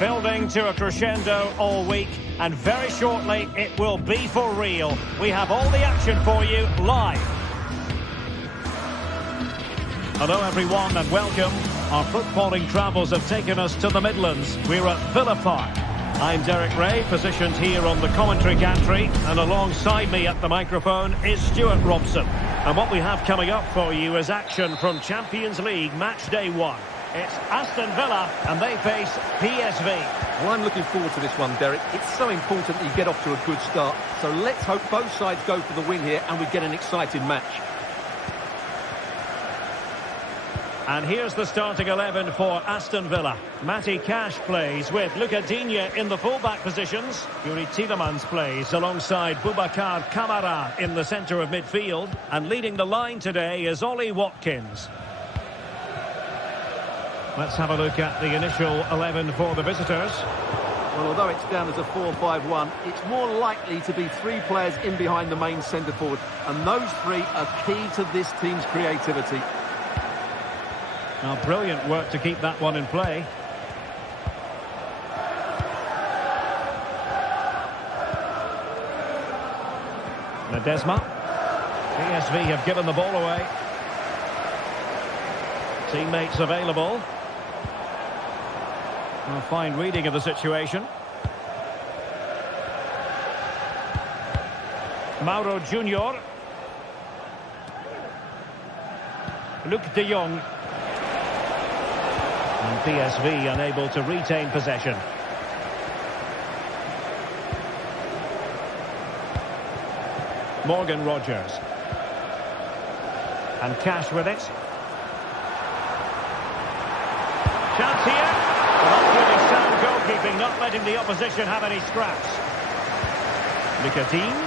Building to a crescendo all week, and very shortly it will be for real. We have all the action for you live. Hello everyone and welcome. Our footballing travels have taken us to the Midlands. We're at Villa Park. I'm Derek Ray, positioned here on the commentary gantry, and alongside me at the microphone is Stuart Robson. And what we have coming up for you is action from Champions League match day 1. It's Aston Villa, and they face PSV. Well, I'm looking forward to this one, Derek. It's so important that you get off to a good start. So let's hope both sides go for the win here and we get an exciting match. And here's the starting 11 for Aston Villa. Matty Cash plays with Luca Digne in the fullback positions. Yuri Tielemans plays alongside Boubacar Kamara in the centre of midfield. And leading the line today is Ollie Watkins. Let's have a look at the initial 11 for the visitors. Well, although it's down as a 4-5-1, it's more likely to be 3 players in behind the main centre forward. And those 3 are key to this team's creativity. Now, brilliant work to keep that one in play. Ledesma. PSV have given the ball away. Teammates available. A fine reading of the situation. Mauro Junior. Luc de Jong. And PSV unable to retain possession. Morgan Rogers. And Cash with it. Chance here. Not really sound goalkeeping, not letting the opposition have any scraps. Nicodine.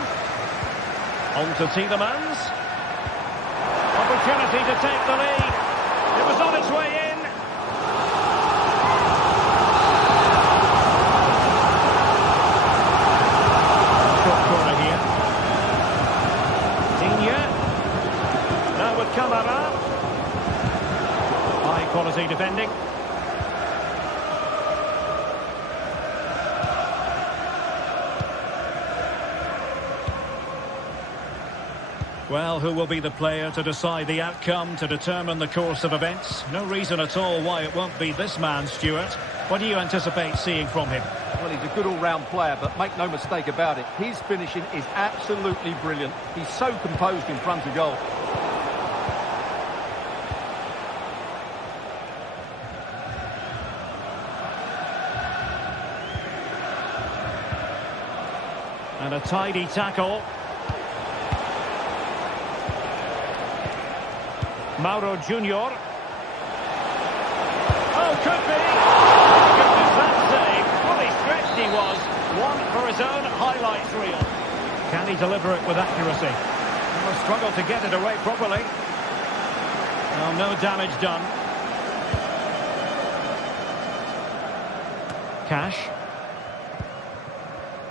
On to Tielemans. Opportunity to take the lead. It was on its way in. Short corner here. Digne. Now with Kamara. High quality defending. Well, who will be the player to decide the outcome, to determine the course of events? No reason at all why it won't be this man, Stuart. What do you anticipate seeing from him? Well, he's a good all-round player, but make no mistake about it, his finishing is absolutely brilliant. He's so composed in front of goal. And a tidy tackle. Mauro Junior. Oh, could be. Goodness, that save. Fully stretched he was. One for his own highlights reel. Can he deliver it with accuracy? He will struggle to get it away properly. Oh, no damage done. Cash.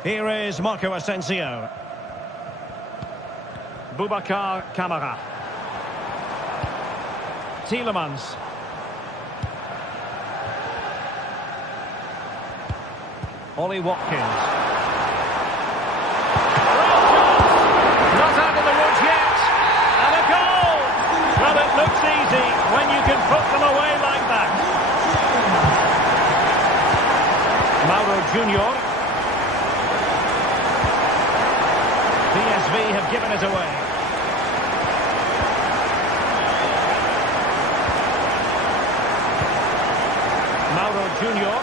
Here is Marco Asensio. Boubacar Kamara. Tielemans. Ollie Watkins. Not out of the woods yet. And a goal! Well, it looks easy when you can put them away like that. Mauro Junior. PSV have given it away. Mauro Junior.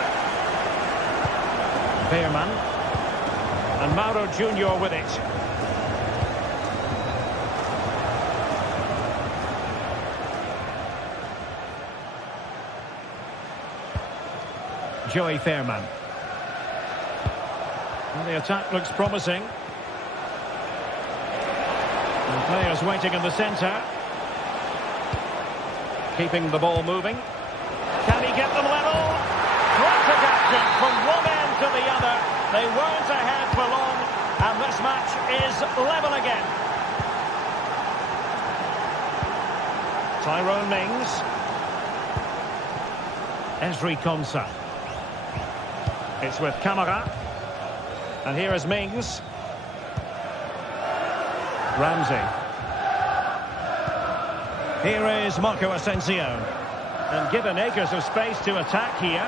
Veerman. And Mauro Junior with it. Joey Veerman. Well, the attack looks promising. And players waiting in the centre. Keeping the ball moving. Can he get them level? Frantic action from one end to the other. They weren't ahead for long, and this match is level again. Tyrone Mings. Esri Konsa. It's with Camara. And here is Mings. Ramsey. Here is Marco Asensio. And given acres of space to attack here.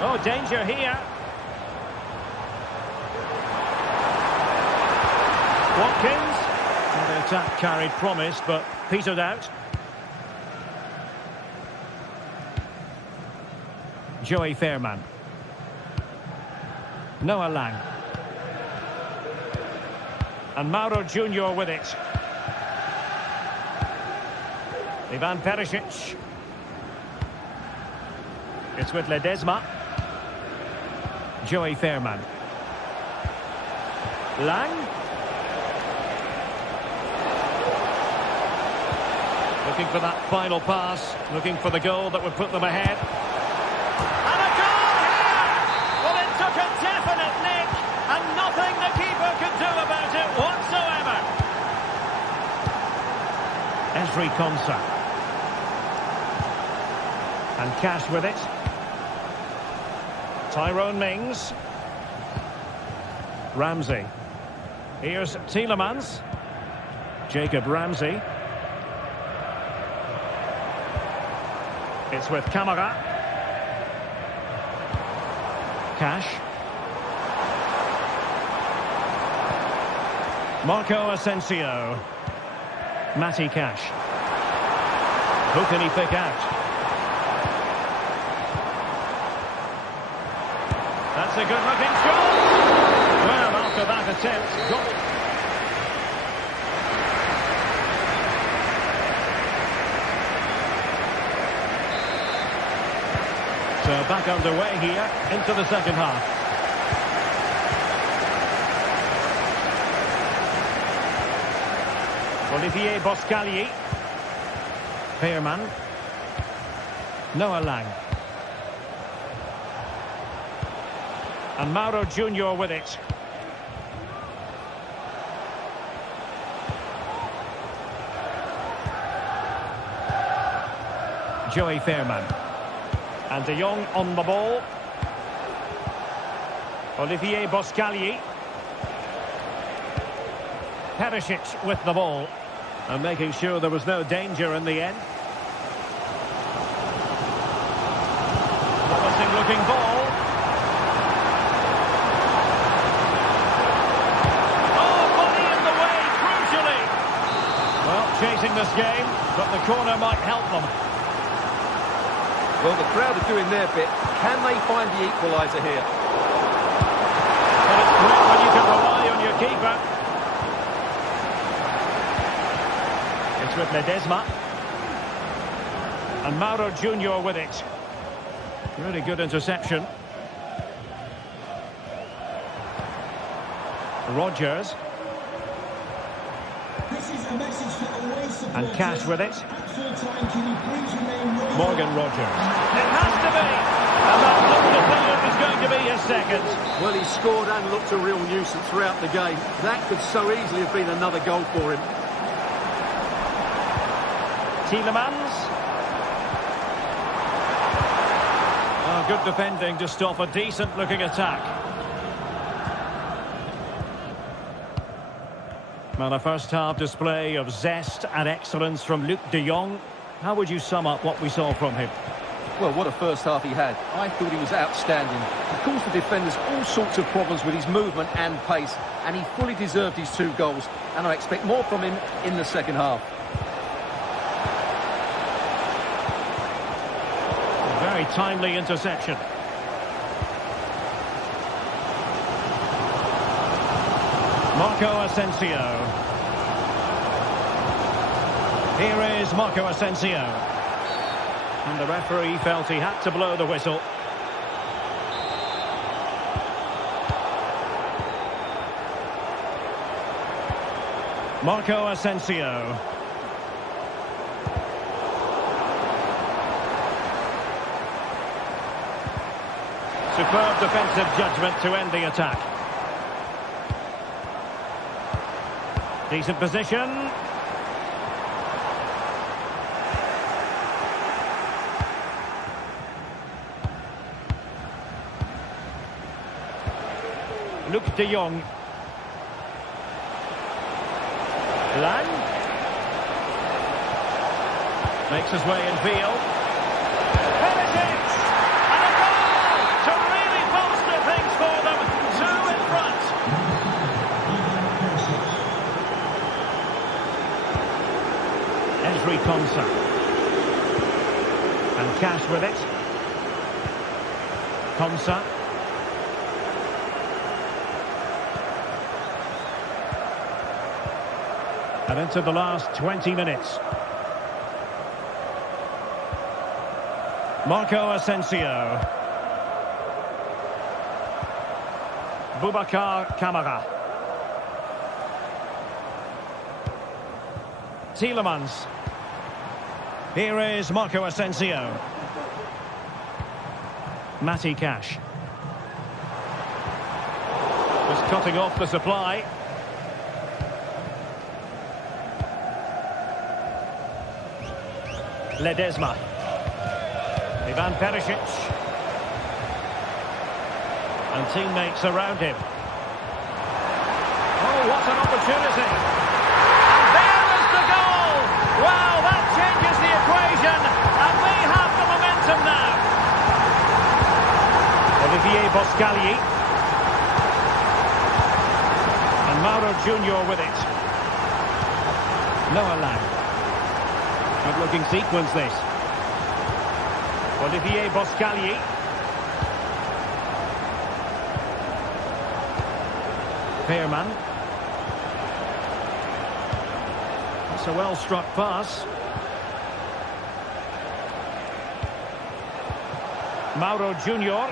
Oh, danger here. Watkins. And the attack carried promise, but petered out. Joey Fairman. Noah Lang. And Mauro Junior with it. Ivan Perisic. It's with Ledesma. Joey Fairman. Lang. Looking for that final pass. Looking for the goal that would put them ahead. And a goal here! Well, it took a definite nick, and nothing the keeper could do about it whatsoever. Ezri Konsa. And Cash with it. Tyrone Mings. Ramsey. Here's Tielemans. Jacob Ramsey. It's with Camara. Cash. Marco Asensio. Matty Cash. Who can he pick out? That's a good-looking shot. Well, after that attempt, goal. So back underway here into the second half. Olivier Boscagli. Fairman. Noah Lang. And Mauro Junior with it. Joey Fairman. And De Jong on the ball. Olivier Boscagli. Perisic with the ball. And making sure there was no danger in the end. Promising looking ball. Chasing this game, but the corner might help them. Well, the crowd are doing their bit. Can they find the equaliser here? Well, it's great when you can rely on your keeper. It's with Ledesma. And Mauro Junior with it. Really good interception. Rodgers. And Cash with it. Morgan Rodgers. It has to be! And that looked as though it was going to be his second. Well, he scored and looked a real nuisance throughout the game. That could so easily have been another goal for him. Tielemans. Oh, good defending to stop a decent-looking attack. Well, a first-half display of zest and excellence from Luc de Jong. How would you sum up what we saw from him? Well, what a first half he had. I thought he was outstanding. He caused the defenders all sorts of problems with his movement and pace, and he fully deserved his 2 goals, and I expect more from him in the second half. A very timely interception. Marco Asensio. Here is Marco Asensio. And the referee felt he had to blow the whistle. Marco Asensio. Superb defensive judgment to end the attack. Decent position. Luc de Jong. Lang. Makes his way in field. Finishes! And a goal to really bolster things for them. 2 in front. Ezri Konsa. And Cash with it. Konsa. And into the last 20 minutes. Marco Asensio. Boubacar Kamara. Tielemans. Here is Marco Asensio. Matty Cash. Just cutting off the supply. Ledesma. Ivan Perisic. And teammates around him. Oh, what an opportunity. And there is the goal. Wow, that changes the equation. And we have the momentum now. Olivier Boscagli. And Mauro Junior with it. Noah Lang. Good-looking sequence, this. Olivier Boscagli. Pearman. That's a well-struck pass. Mauro Junior.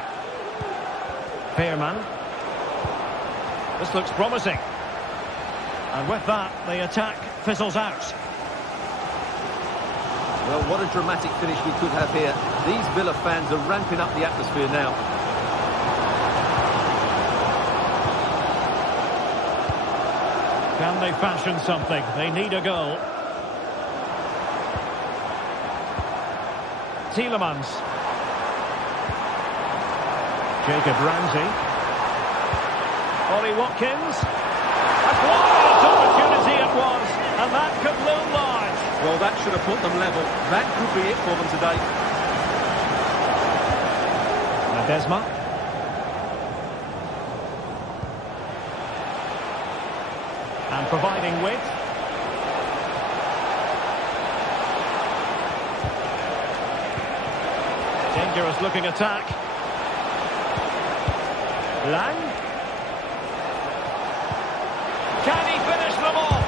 Pearman. This looks promising. And with that, the attack fizzles out. Well, what a dramatic finish we could have here. These Villa fans are ramping up the atmosphere now. Can they fashion something? They need a goal. Tielemans. Jacob Ramsey. Ollie Watkins. A glorious opportunity it was, and that could loom large. Well, that should have put them level. That could be it for them today. Ledesma. And providing width. Dangerous looking attack. Lang. Can he finish them off?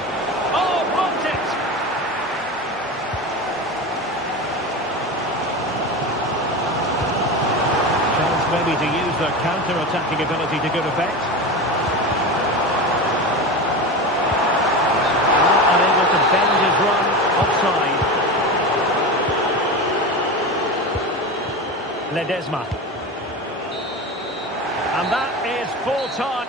Oh, blocked it. Chance maybe to use their counter-attacking ability to good effect. Unable to bend his run, offside. Ledesma. And that is full time.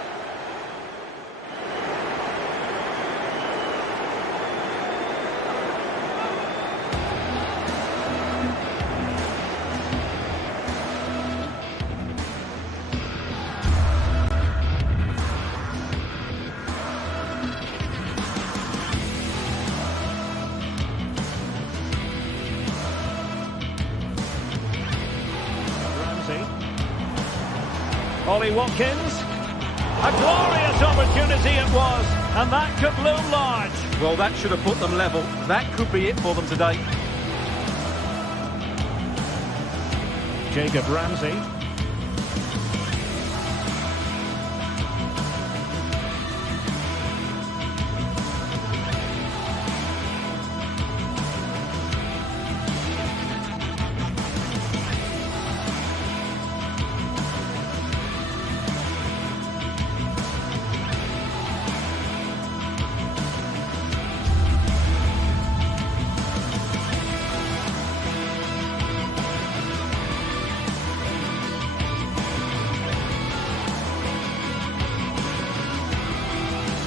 Ollie Watkins. A glorious opportunity it was, and that could loom large. Well, that should have put them level. That could be it for them today. Jacob Ramsey.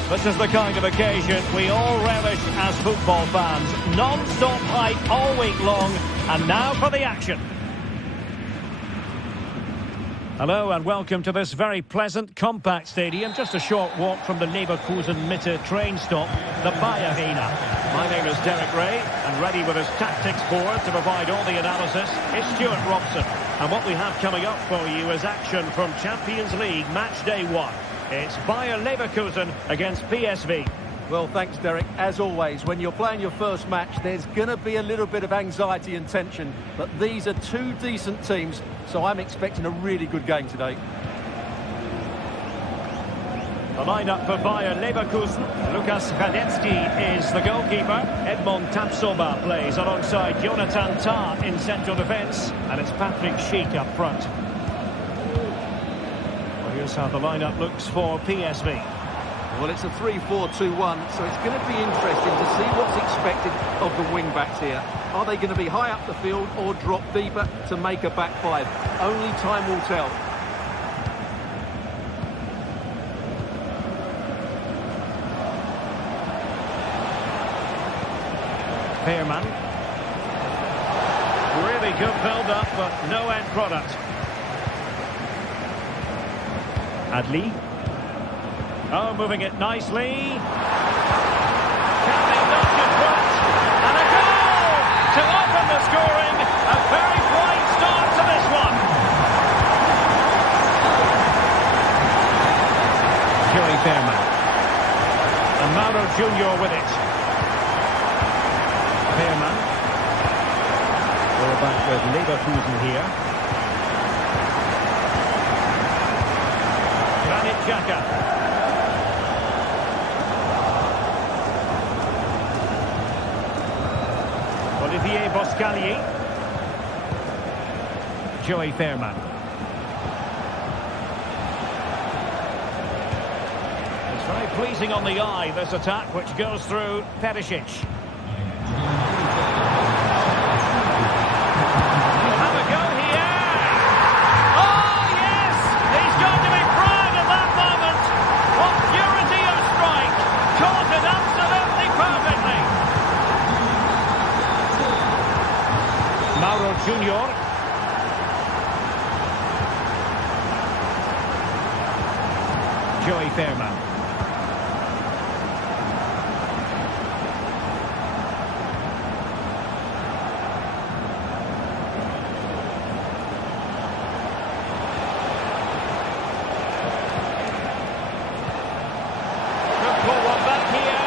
This is the kind of occasion we all relish as football fans. Non-stop hype all week long, and now for the action. Hello and welcome to this very pleasant, compact stadium, just a short walk from the Leverkusen-Mitte train stop, the Bayer Arena. My name is Derek Ray, and ready with his tactics board to provide all the analysis is Stuart Robson. And what we have coming up for you is action from Champions League Match Day 1. It's Bayer Leverkusen against PSV. Well, thanks, Derek. As always, when you're playing your first match, there's going to be a little bit of anxiety and tension. But these are two decent teams, so I'm expecting a really good game today. The lineup for Bayer Leverkusen. Lukas Hradecky is the goalkeeper. Edmond Tapsoba plays alongside Jonathan Tah in central defence. And it's Patrick Schick up front. Well, here's how the lineup looks for PSV. Well, it's a 3-4-2-1, so it's going to be interesting to see what's expected of the wing-backs here. Are they going to be high up the field or drop deeper to make a back five? Only time will tell. Pearman. Really good build-up, but no end product. Adli. Oh, moving it nicely. Can they knock it front? And a goal to open the scoring. A very bright start to this one. Joey Pearman. And Mauro Junior with it. Pearman. We're back with Leverkusen here. Granit Xhaka. Olivier Boscalier. Joey Pearman. It's very pleasing on the eye, this attack, which goes through Perisic. We'll have a go here. Oh, yes! He's going to be proud of that moment. What purity of strike. Caught it absolutely perfectly. Mauro Junior. Joey Pearman. Good pull one back here.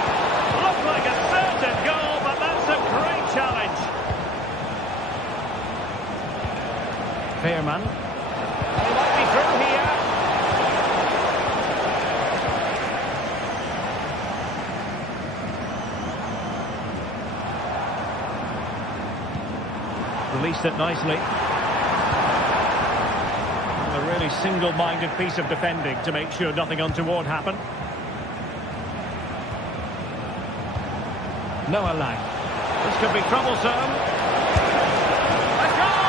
Looked like a certain goal, but that's a great challenge. Pearman. He might be through here. Released it nicely. A really single-minded piece of defending to make sure nothing untoward happened. Noah Lang. This could be troublesome. A goal!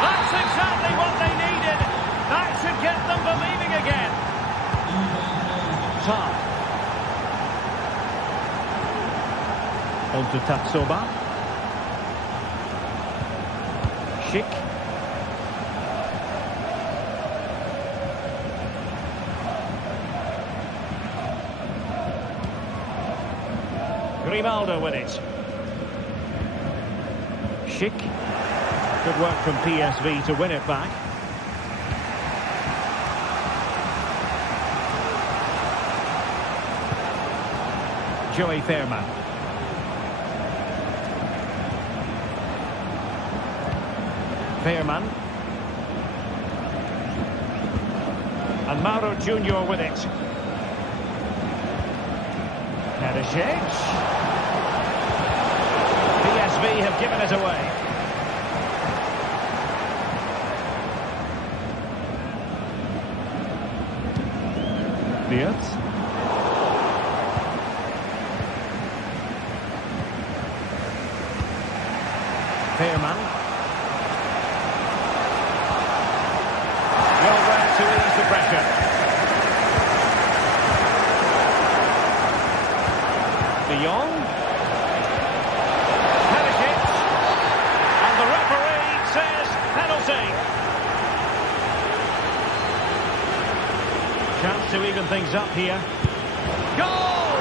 That's exactly what they needed. That should get them believing again. Tah. On to Tapsoba. Schick. Grimaldo with it. Schick. Good work from PSV to win it back. Joey Pearman. Pearman. And Mauro Junior with it. Perisic. PSV have given it away. Diaz. Pearman. Well read to ease the pressure. De Jong. Perisic. And the referee says penalty. to even things up here. Goal!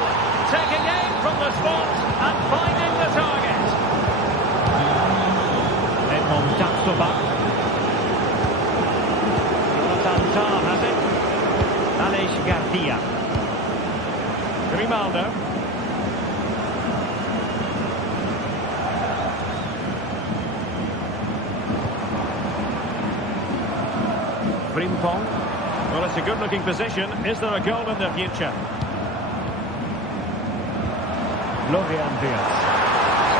Taking aim from the spot and finding the target. Edmond Tapsoba. Jonathan Tah has it. Aleix Garcia. Grimaldo. Frimpong. Well, it's a good-looking position. Is there a goal in the future? Florian Diaz.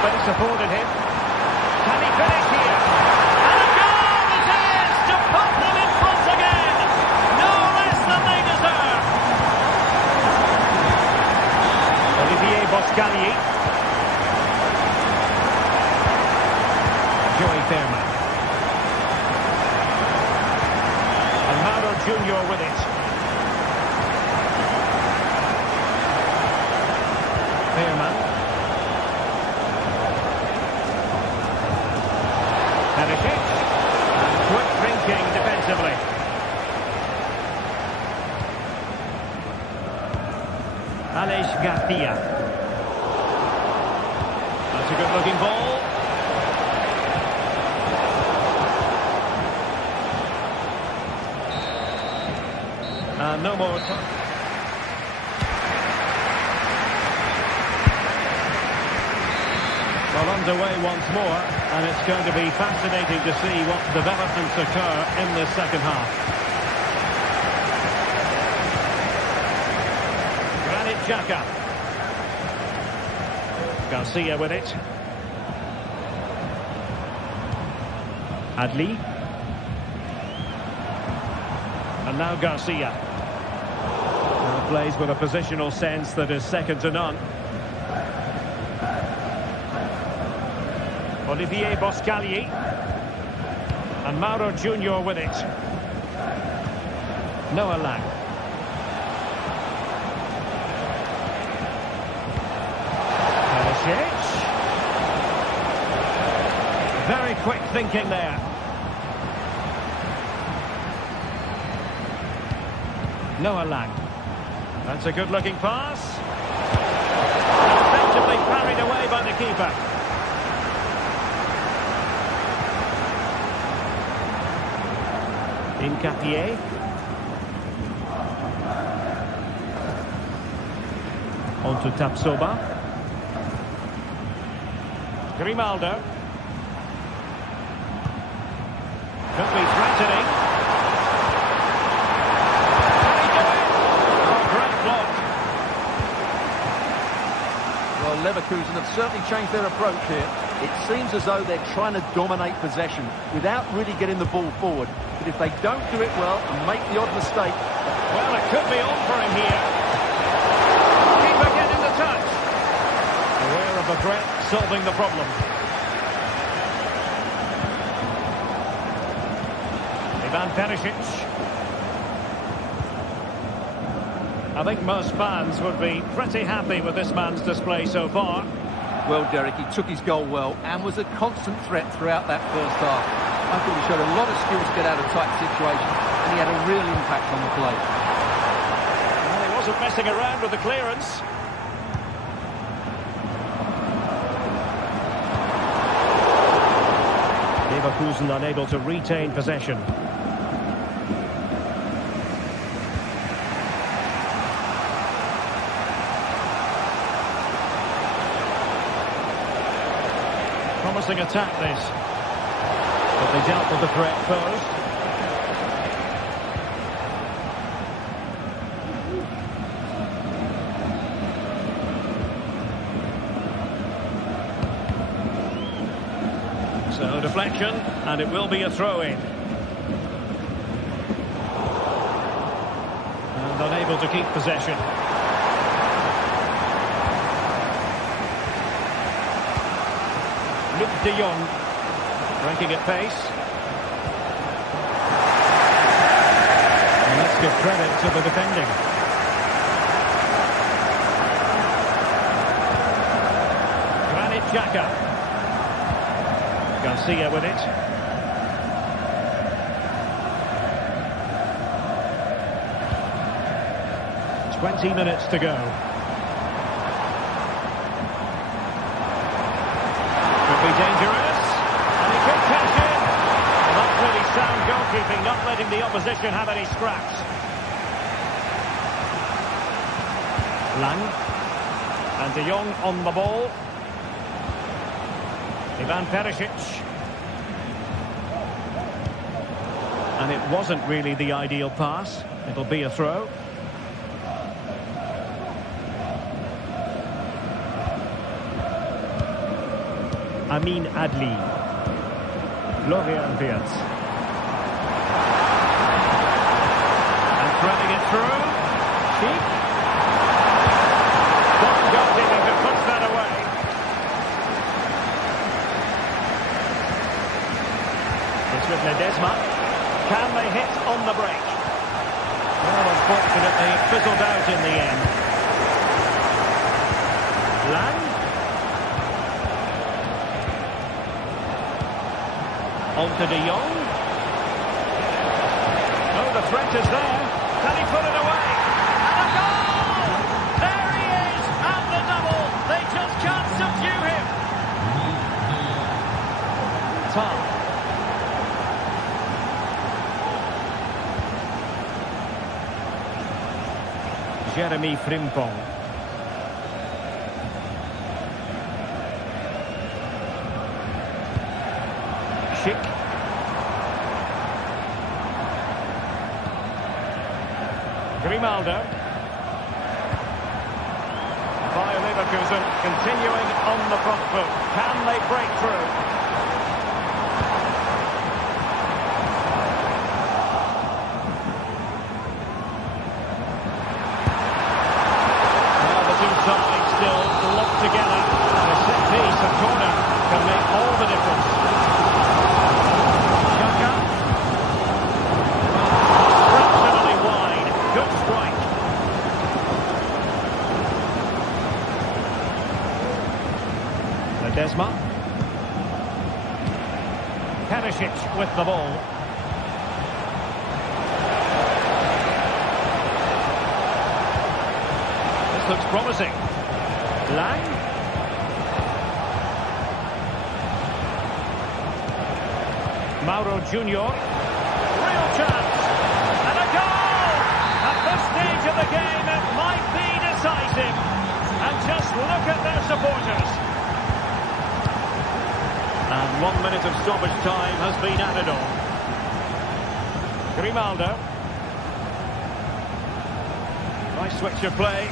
Space afforded him. Can he finish here? And a goal it is to put them in front again. No less than they deserve. Olivier Boscagli. Joey Fairman. And Mauro Junior with it. Fairman. Perisic. And quick thinking defensively. Aleix Garcia. That's a good-looking ball. And no more time. Well, underway once more, and it's going to be fascinating to see what developments occur in the second half. Granit Xhaka. Garcia with it. Adli. And now Garcia. Now plays with a positional sense that is second to none. Olivier Boscagli. And Mauro Junior with it. Noah Lang. Perisic. Very quick thinking there. Noah Lang. That's a good-looking pass. Effectively parried away by the keeper. Incapié. On to Tapsoba. Grimaldo. Could be threatening. Can he do it? Oh, great block. Well, Leverkusen have certainly changed their approach here. It seems as though they're trying to dominate possession without really getting the ball forward. But if they don't do it well and make the odd mistake... Well, it could be on for him here. Keeper getting the touch. Aware of the threat, solving the problem. Ivan Perisic. I think most fans would be pretty happy with this man's display so far. Well, Derek, he took his goal well and was a constant threat throughout that first half. I thought he showed a lot of skill to get out of tight situations, and he had a real impact on the play. Well, he wasn't messing around with the clearance. Leverkusen unable to retain possession. Promising attack this, but they dealt with the threat posed. So deflection, and it will be a throw-in. And unable to keep possession. Luke de Jong, breaking at pace. And let's give credit to the defending. Granit Xhaka. Garcia with it. 20 minutes to go. Could be dangerous. And he could catch it. Well, that's really sound goalkeeping, not letting the opposition have any scraps. Lang. And De Jong on the ball. Ivan Perisic. And it wasn't really the ideal pass. It'll be a throw. Amin Adli. Florian Wirtz. And threading it through. Sheik. One goalkeeping to push that away. It's with Ledesma. Can they hit on the break? Well, unfortunately, it fizzled out in the end. Lang. On to De Jong. Oh, the threat is there. Can he put it away? And a goal! There he is! And the double! They just can't subdue him! Tom. Jeremy Frimpong. Schick. Grimaldo. Bayer Leverkusen continuing on the front foot. Can they break through? Well, the two sides still locked together. The set piece, a corner, can make all the difference. Ledesma. Perisic with the ball. This looks promising. Lang. Mauro Junior. Real chance. And a goal! At this stage of the game, it might be decisive. And just look at their supporters. And 1 minute of stoppage time has been added on. Grimaldo. Nice switch of play.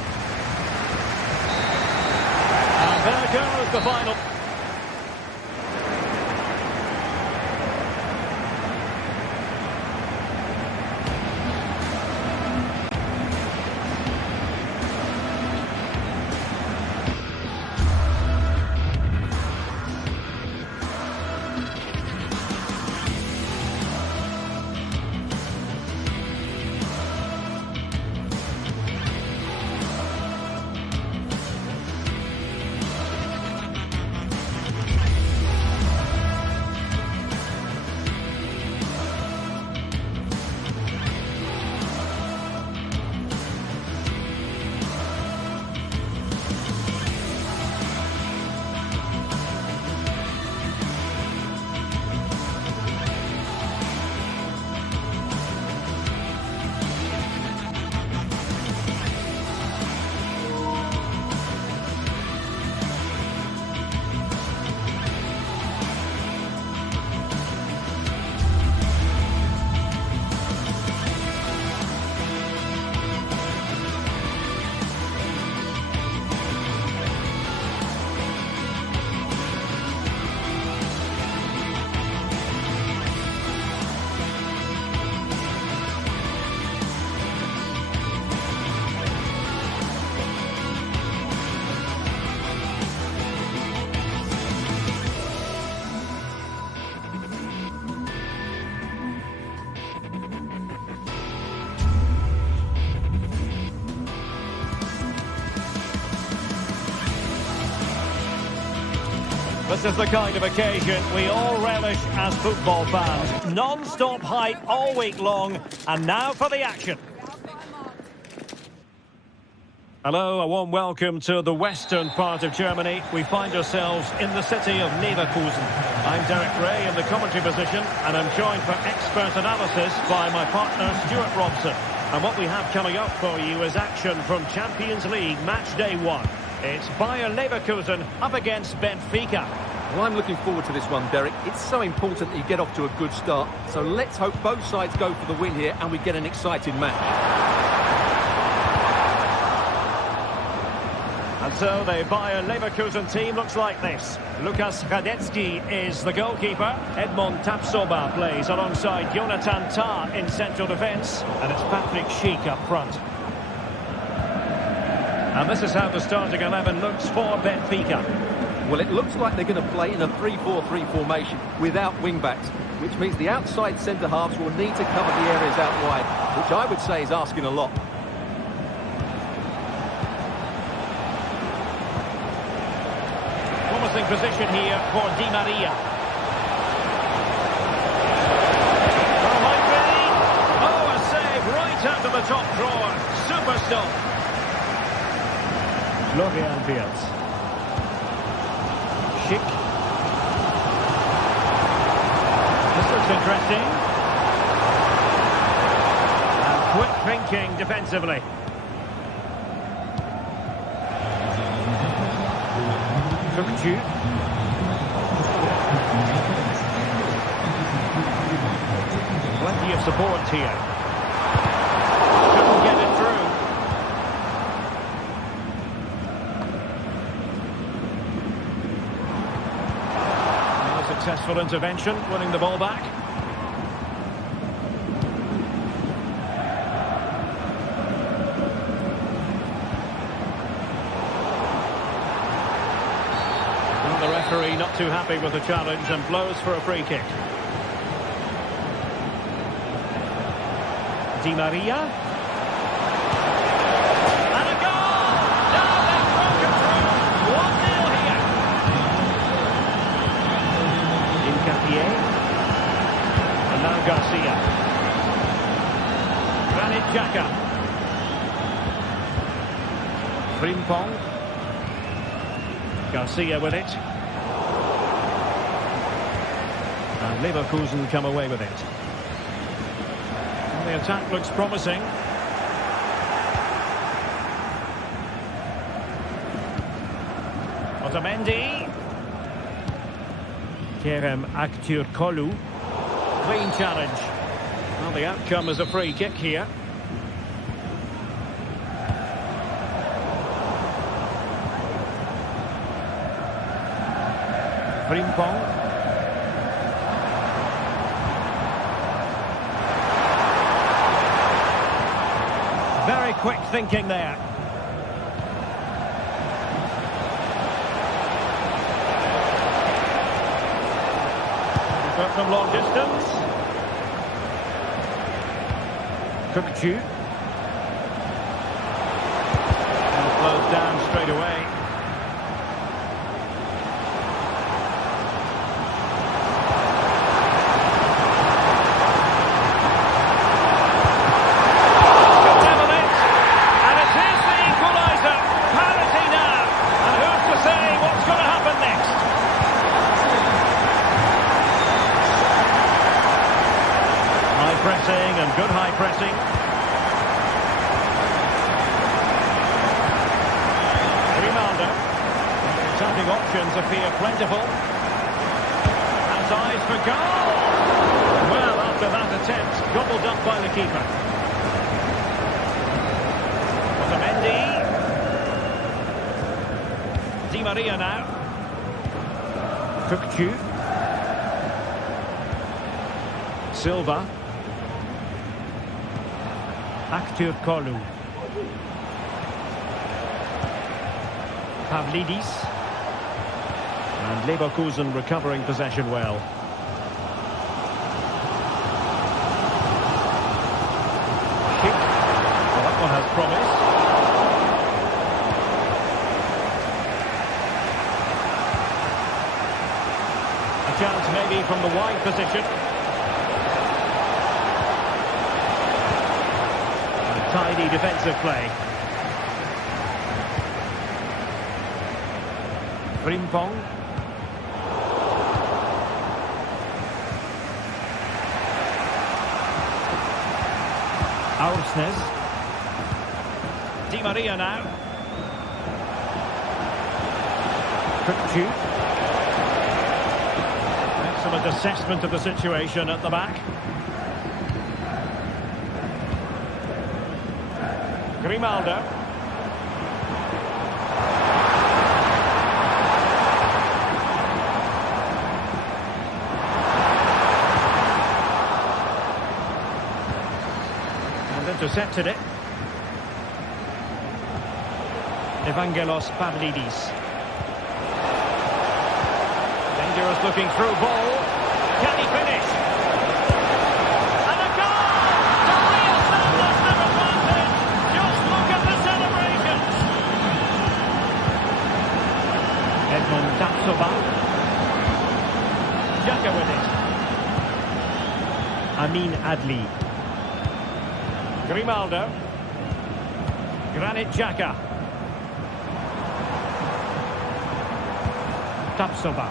And there goes the final. This is the kind of occasion we all relish as football fans. Non-stop hype all week long, and now for the action. Hello, a warm welcome to the western part of Germany. We find ourselves in the city of Leverkusen. I'm Derek Ray in the commentary position, and I'm joined for expert analysis by my partner Stuart Robson. And what we have coming up for you is action from Champions League match day 1. It's Bayer Leverkusen up against Benfica. Well, I'm looking forward to this one, Derek. It's so important that you get off to a good start. So let's hope both sides go for the win here and we get an exciting match. And so the Bayer Leverkusen team looks like this. Lukas Radetzky is the goalkeeper. Edmond Tapsoba plays alongside Jonathan Tah in central defence. And it's Patrick Schick up front. And this is how the starting 11 looks for Benfica. Well, it looks like they're going to play in a 3-4-3 formation without wing-backs, which means the outside centre-halves will need to cover the areas out wide, which I would say is asking a lot. Promising position here for Di Maria. Oh, might be. Oh, a save right out of the top drawer. Super stop. Florian Wirtz. Schick. This looks interesting. And quick thinking defensively. Plenty of support here. Couldn't get it through. A successful intervention, winning the ball back. The referee not too happy with the challenge and blows for a free kick. Di Maria. And a goal! Now they've broken through. 1-0 here. Incapié. And now Garcia. Granit Xhaka. Frimpong. Garcia with it. And Leverkusen come away with it. And the attack looks promising. Otamendi. Kerem Aktürkoğlu. Clean challenge. Well, the outcome is a free kick here. Frimpong. Very quick thinking there. Got from long distance. Kukçu. And flows down straight away. And good high pressing. Grimaldo. Attacking options appear plentiful. Has eyes for goal. Well, after that attempt, gobbled up by the keeper. Otamendi. Di Maria now. Kukçu. Silva. Aktürkoğlu. Pavlidis. And Leverkusen recovering possession well. Kick. Well, that one has promise. A chance maybe from the wide position. Tidy defensive play. Frimpong. Aursnes. Di Maria now. Kukcu. Excellent assessment of the situation at the back. Grimaldo. And intercepted it. Evangelos Pavlidis. Dangerous looking through ball. Can he finish? And a goal! Dario Santos their advantage. Just look at the celebrations. Edmond Tapsoba. Xhaka with it. Amin Adli. Grimaldo. Granit Xhaka. Tapsoba.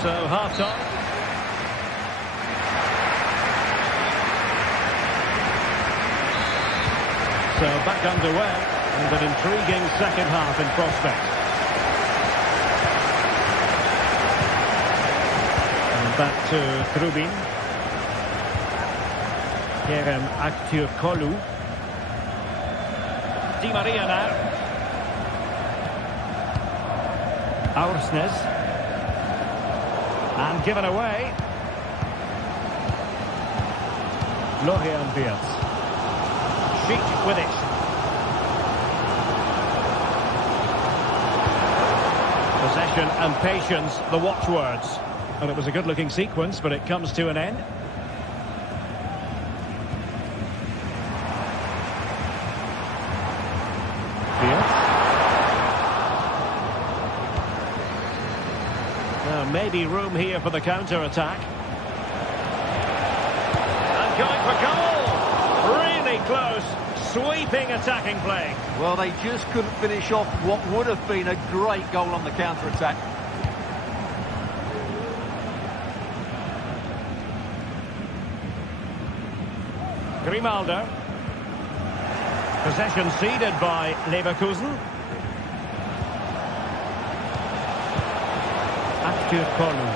So half-time. So back underway and an intriguing second half in prospect. And back to Trubin. Kerem Aktürkoğlu. Di Maria now. Aursnes. And given away. Florian Wirtz. Sheik with it. Possession and patience, the watchwords. And it was a good-looking sequence, but it comes to an end. Maybe room here for the counter-attack. And going for goal! Really close, sweeping attacking play. Well, they just couldn't finish off what would have been a great goal on the counter-attack. Grimaldo. Possession ceded by Leverkusen. Aktürkoğlu.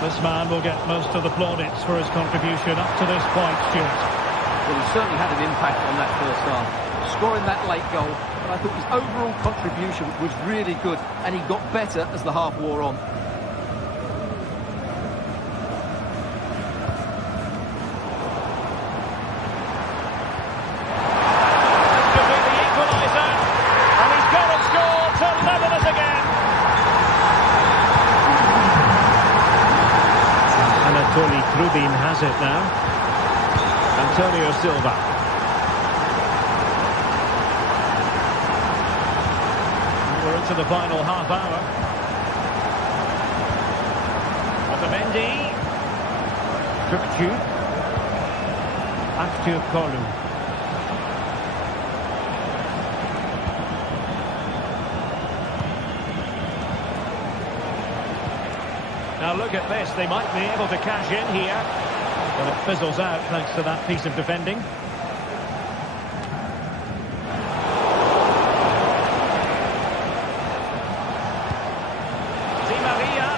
This man will get most of the plaudits for his contribution up to this point, Stuart. Well, he certainly had an impact on that first half, scoring that late goal. But I thought his overall contribution was really good, and he got better as the half wore on. Trubin has it now. Antonio Silva. We're into the final half hour. Otamendi. Kukcu. Aktürkoğlu. Now look at this, they might be able to cash in here. But it fizzles out thanks to that piece of defending. Di Maria.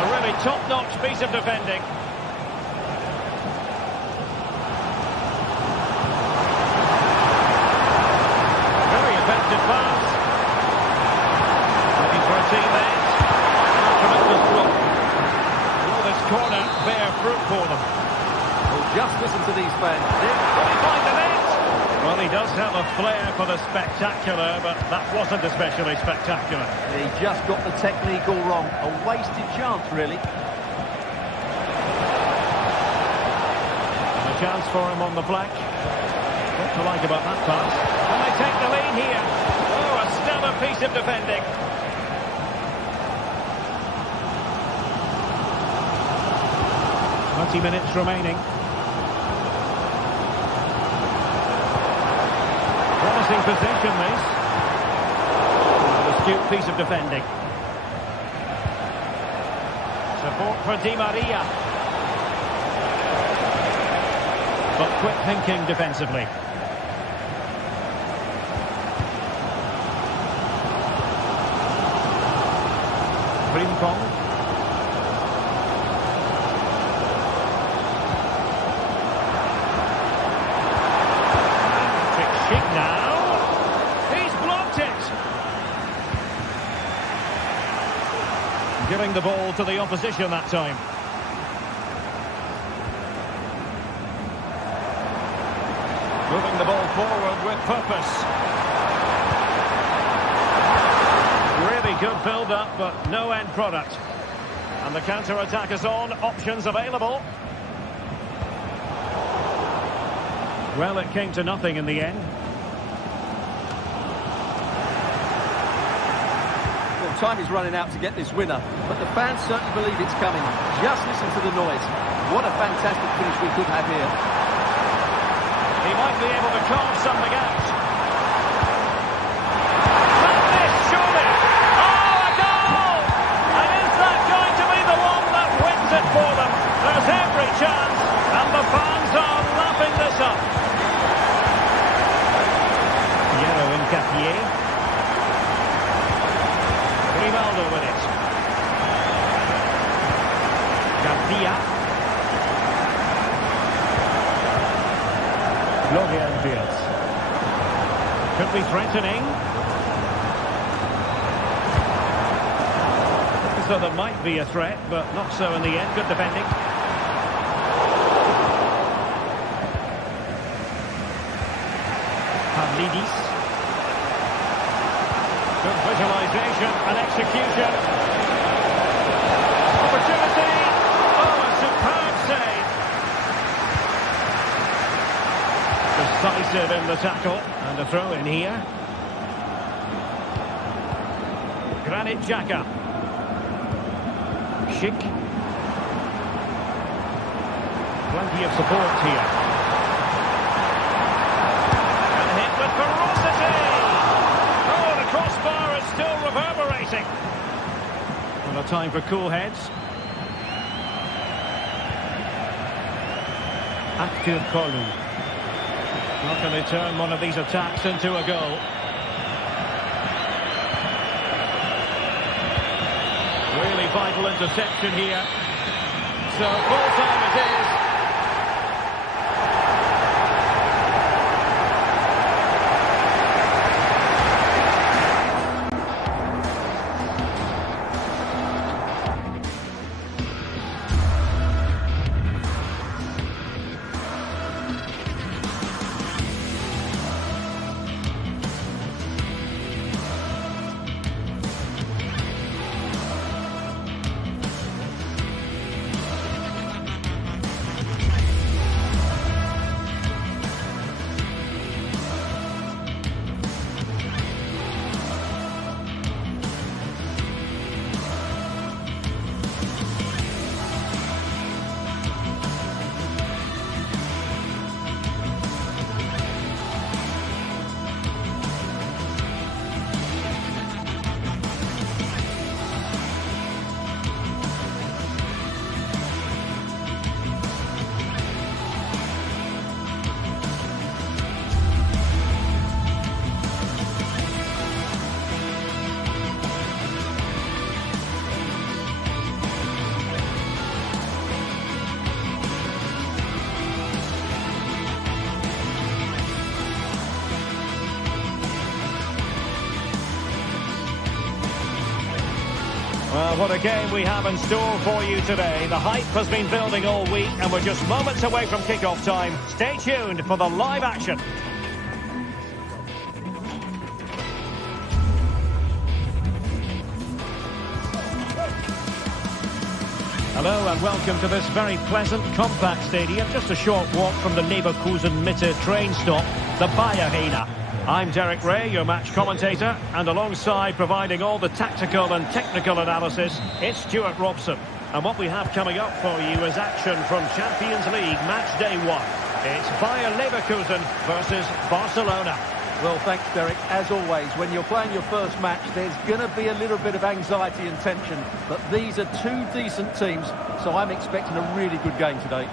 A really top-notch piece of defending. Very effective pass. Teammate. Tremendous block. Will this corner bear fruit for them? Well, just listen to these fans. Will he find the net? Well, he does have a flair for the spectacular, but that wasn't especially spectacular. He just got the technique all wrong. A wasted chance, really. And a chance for him on the flank. What to like about that pass? And they take the lead here. Oh, a stellar piece of defending. 20 minutes remaining. Promising position, this. An astute piece of defending. Support for Di Maria. But quick thinking defensively. Frimpong. Now, he's blocked it. Giving the ball to the opposition that time. Moving the ball forward with purpose. Really good build-up, but no end product. And the counter-attack is on, options available. Well, it came to nothing in the end. Time is running out to get this winner, but the fans certainly believe it's coming. Just listen to the noise. What a fantastic finish we could have here. He might be able to carve something out. Not this, surely. Oh, a goal! And is that going to be the one that wins it for them? There's every chance, and the fans are lapping this up. Piero in Capier. Ronaldo with it. Garcia. Florian Wirtz. Could be threatening. So there might be a threat, but not so in the end. Good defending. Pavlidis. Good visualisation and execution. Opportunity. Oh, a superb save. Decisive in the tackle. And a throw in here. Granit Xhaka. Schick. Plenty of support here. And hit with ferocity. Crossbar is still reverberating. And a time for cool heads. Active Kolu. How can they turn one of these attacks into a goal? Really vital interception here. So full time it is. Well, what a game we have in store for you today. The hype has been building all week and we're just moments away from kick-off time. Stay tuned for the live action. Hello and welcome to this very pleasant, compact stadium. Just a short walk from the Leverkusen-Mitte train stop, the Bayer Arena. I'm Derek Ray, your match commentator, and alongside providing all the tactical and technical analysis, it's Stuart Robson. And what we have coming up for you is action from Champions League match day 1. It's Bayer Leverkusen versus Barcelona. Well, thanks, Derek. As always, when you're playing your first match, there's going to be a little bit of anxiety and tension. But these are two decent teams, so I'm expecting a really good game today.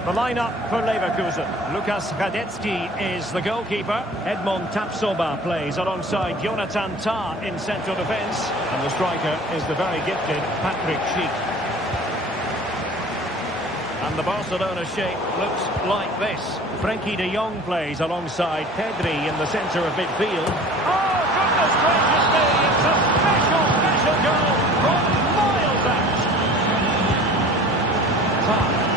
The lineup for Leverkusen. Lukas Radetzky is the goalkeeper. Edmond Tapsoba plays alongside Jonathan Tah in central defence. And the striker is the very gifted Patrick Schick. And the Barcelona shape looks like this. Frenkie de Jong plays alongside Pedri in the centre of midfield. Oh, goodness gracious me! It's a special, special goal from miles out. Tah.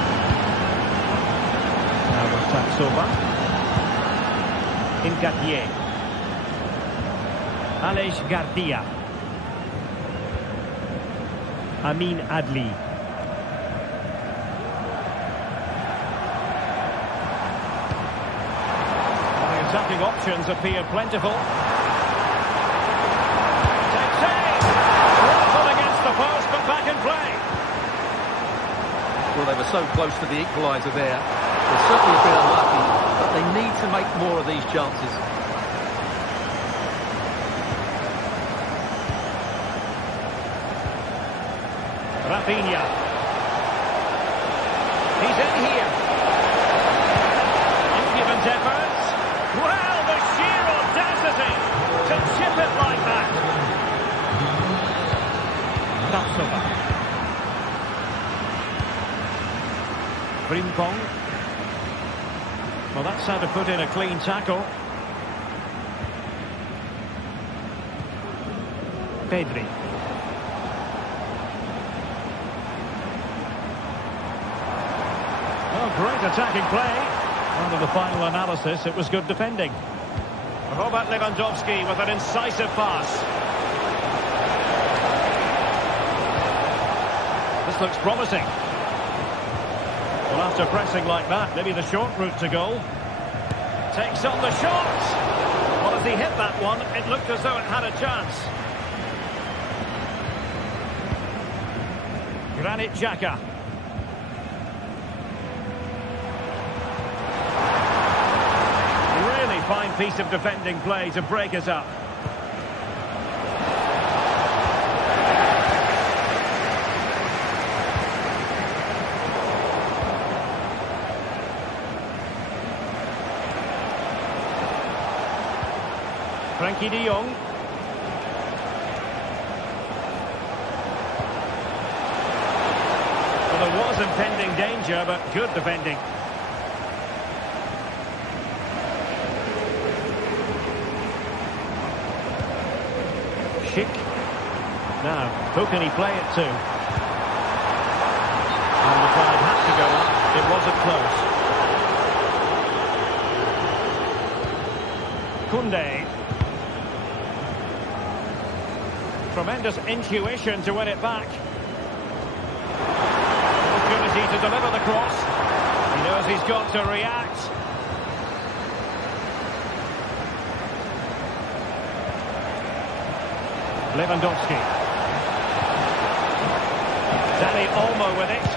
Now with Tapsoba. Nketiah. Aleix Garcia. Amin Adli. Attacking options appear plentiful. Takes aim! Rifled against the post, but back in play. Well, they were so close to the equaliser there. They're certainly a bit unlucky, but they need to make more of these chances. Rafinha. He's in here. Impudent efforts. Well, the sheer audacity to chip it like that. Tapsoba. Frimpong. Well, that's how to put in a clean tackle. Pedri. Oh, great attacking play. Under the final analysis, it was good defending. Robert Lewandowski with an incisive pass. This looks promising. Well, after pressing like that, maybe the short route to goal. Takes on the shot. Well, as he hit that one, it looked as though it had a chance. Granit Xhaka. Fine piece of defending play to break us up. Frenkie de Jong. Well, there was impending danger, but good defending. Schick. Now, who can he play it to? And the flag had to go up. It wasn't close. Koundé. Tremendous intuition to win it back. Opportunity to deliver the cross. He knows he's got to react. Lewandowski. Dani Olmo with it.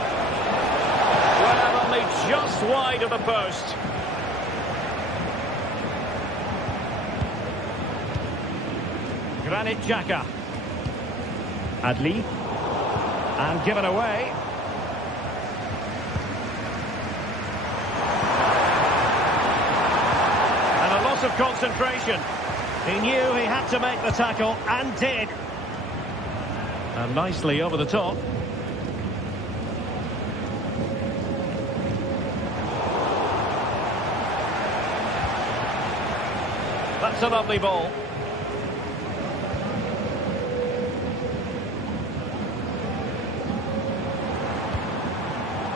Well, only just wide of the post. Granit Xhaka. Adli. And given away. And a loss of concentration. He knew he had to make the tackle, and did. And nicely over the top. That's a lovely ball.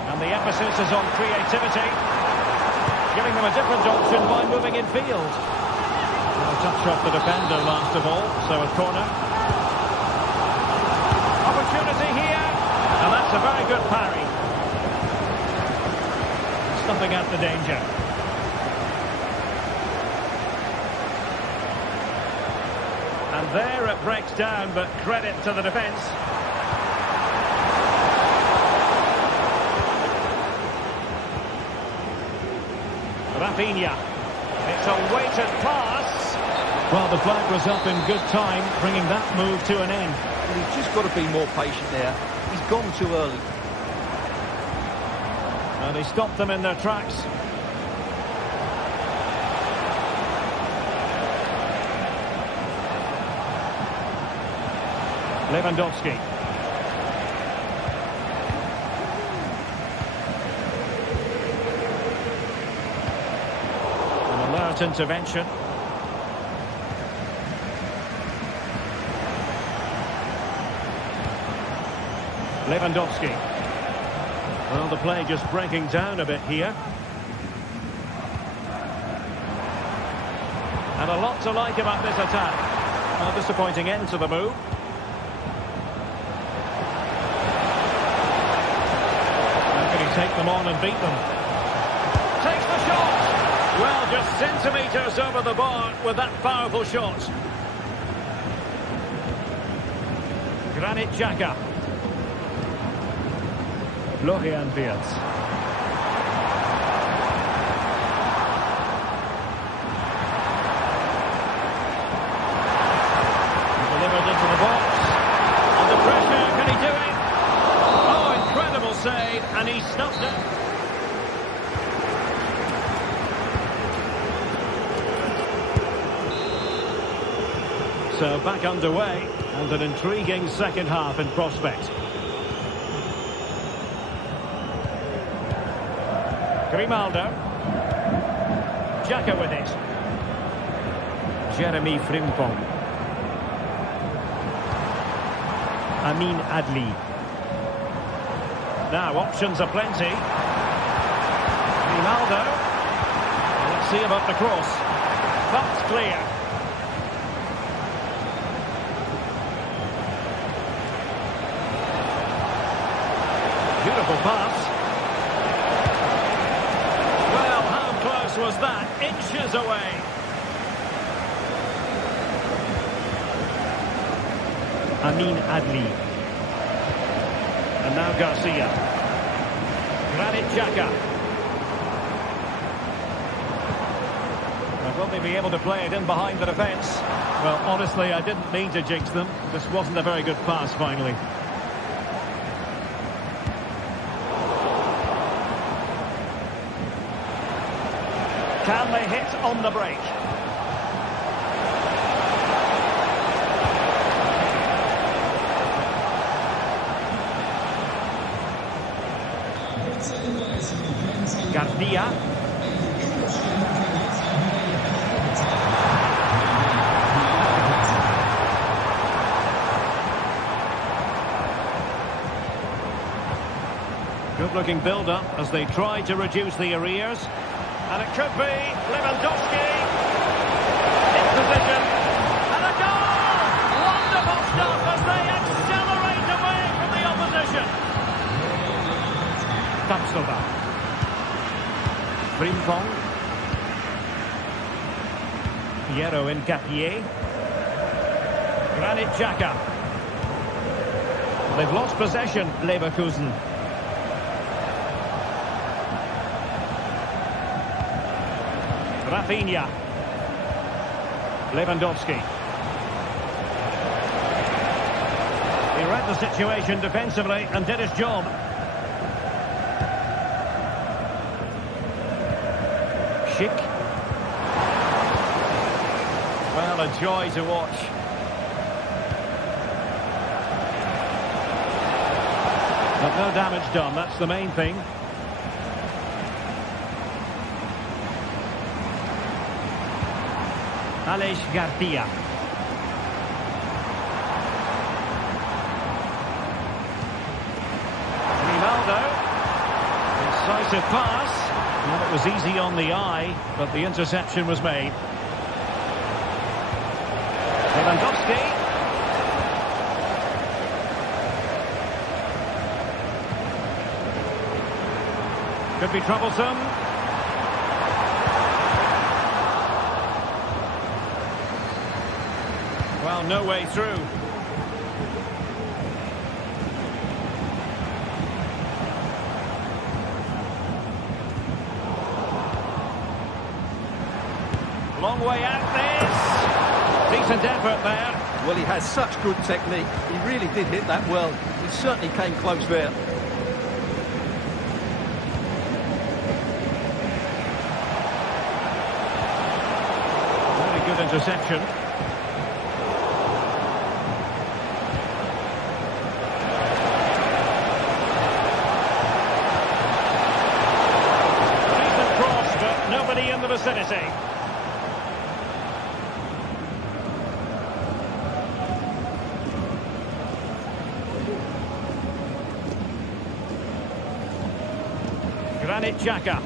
And the emphasis is on creativity, giving them a different option by moving in field. A touch off the defender last of all, so a corner. Opportunity here, and that's a very good parry. Stopping at the danger. And There it breaks down, but credit to the defence. Rafinha. It's a weighted pass. Well, the flag was up in good time, bringing that move to an end. And he's just got to be more patient there. He's gone too early. And he stopped them in their tracks. Lewandowski. An alert intervention. Lewandowski. Well, the play just breaking down a bit here. And a lot to like about this attack. A disappointing end to the move. How can he take them on and beat them? Takes the shot! Well, just centimetres over the bar with that powerful shot. Granit Xhaka. Florian Wirtz. Delivered into the box. Under pressure, can he do it? Oh, incredible save, and he stuffed it. So back underway, and an intriguing second half in prospect. Grimaldo. Xhaka with it. Jeremy Frimpong. Amin Adli. Now options aplenty. Grimaldo. Let's see about the cross. That's clear. Beautiful pass. Was that inches away? Amin Adli. And now Garcia. Granit Xhaka. Will they be able to play it in behind the defence? Well, honestly, I didn't mean to jinx them. This wasn't a very good pass, finally. Can they hit on the break? Garcia. Good-looking build-up as they try to reduce the arrears. And it could be Lewandowski in position. And a goal! Wonderful stuff as they accelerate away from the opposition. Tapsoba. Frimpong. Piero Nketiah. Granit Xhaka. They've lost possession, Leverkusen. Rafinha. Lewandowski. He read the situation defensively and did his job. Schick. Well, a joy to watch. But no damage done, that's the main thing. Aleix Garcia. Grimaldo. Incisive pass. Well, it was easy on the eye, but the interception was made. Lewandowski. Could be troublesome. Well, Found no way through. Long way out this. Decent effort there. Well, he has such good technique. He really did hit that well. He certainly came close there. Very good interception. Decent cross, but nobody in the vicinity. Granit Xhaka.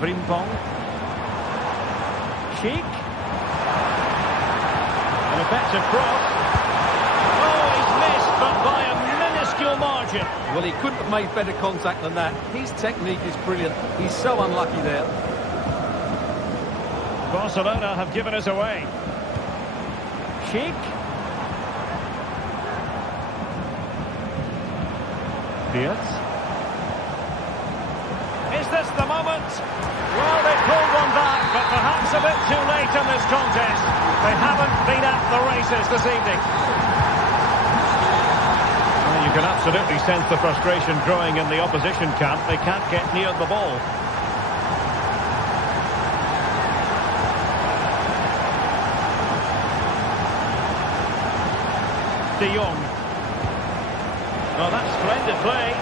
Frimpong. Cheek. An effective cross. Oh, he's missed, but by a minuscule margin. Well, he couldn't have made better contact than that. His technique is brilliant. He's so unlucky there. Barcelona have given us away. Cheek. Diaz. Is this the moment? Well, they pulled one back, but perhaps a bit too late in this contest. They haven't been at the races this evening. Well, you can absolutely sense the frustration growing in the opposition camp. They can't get near the ball. De Jong. Oh, that's splendid play.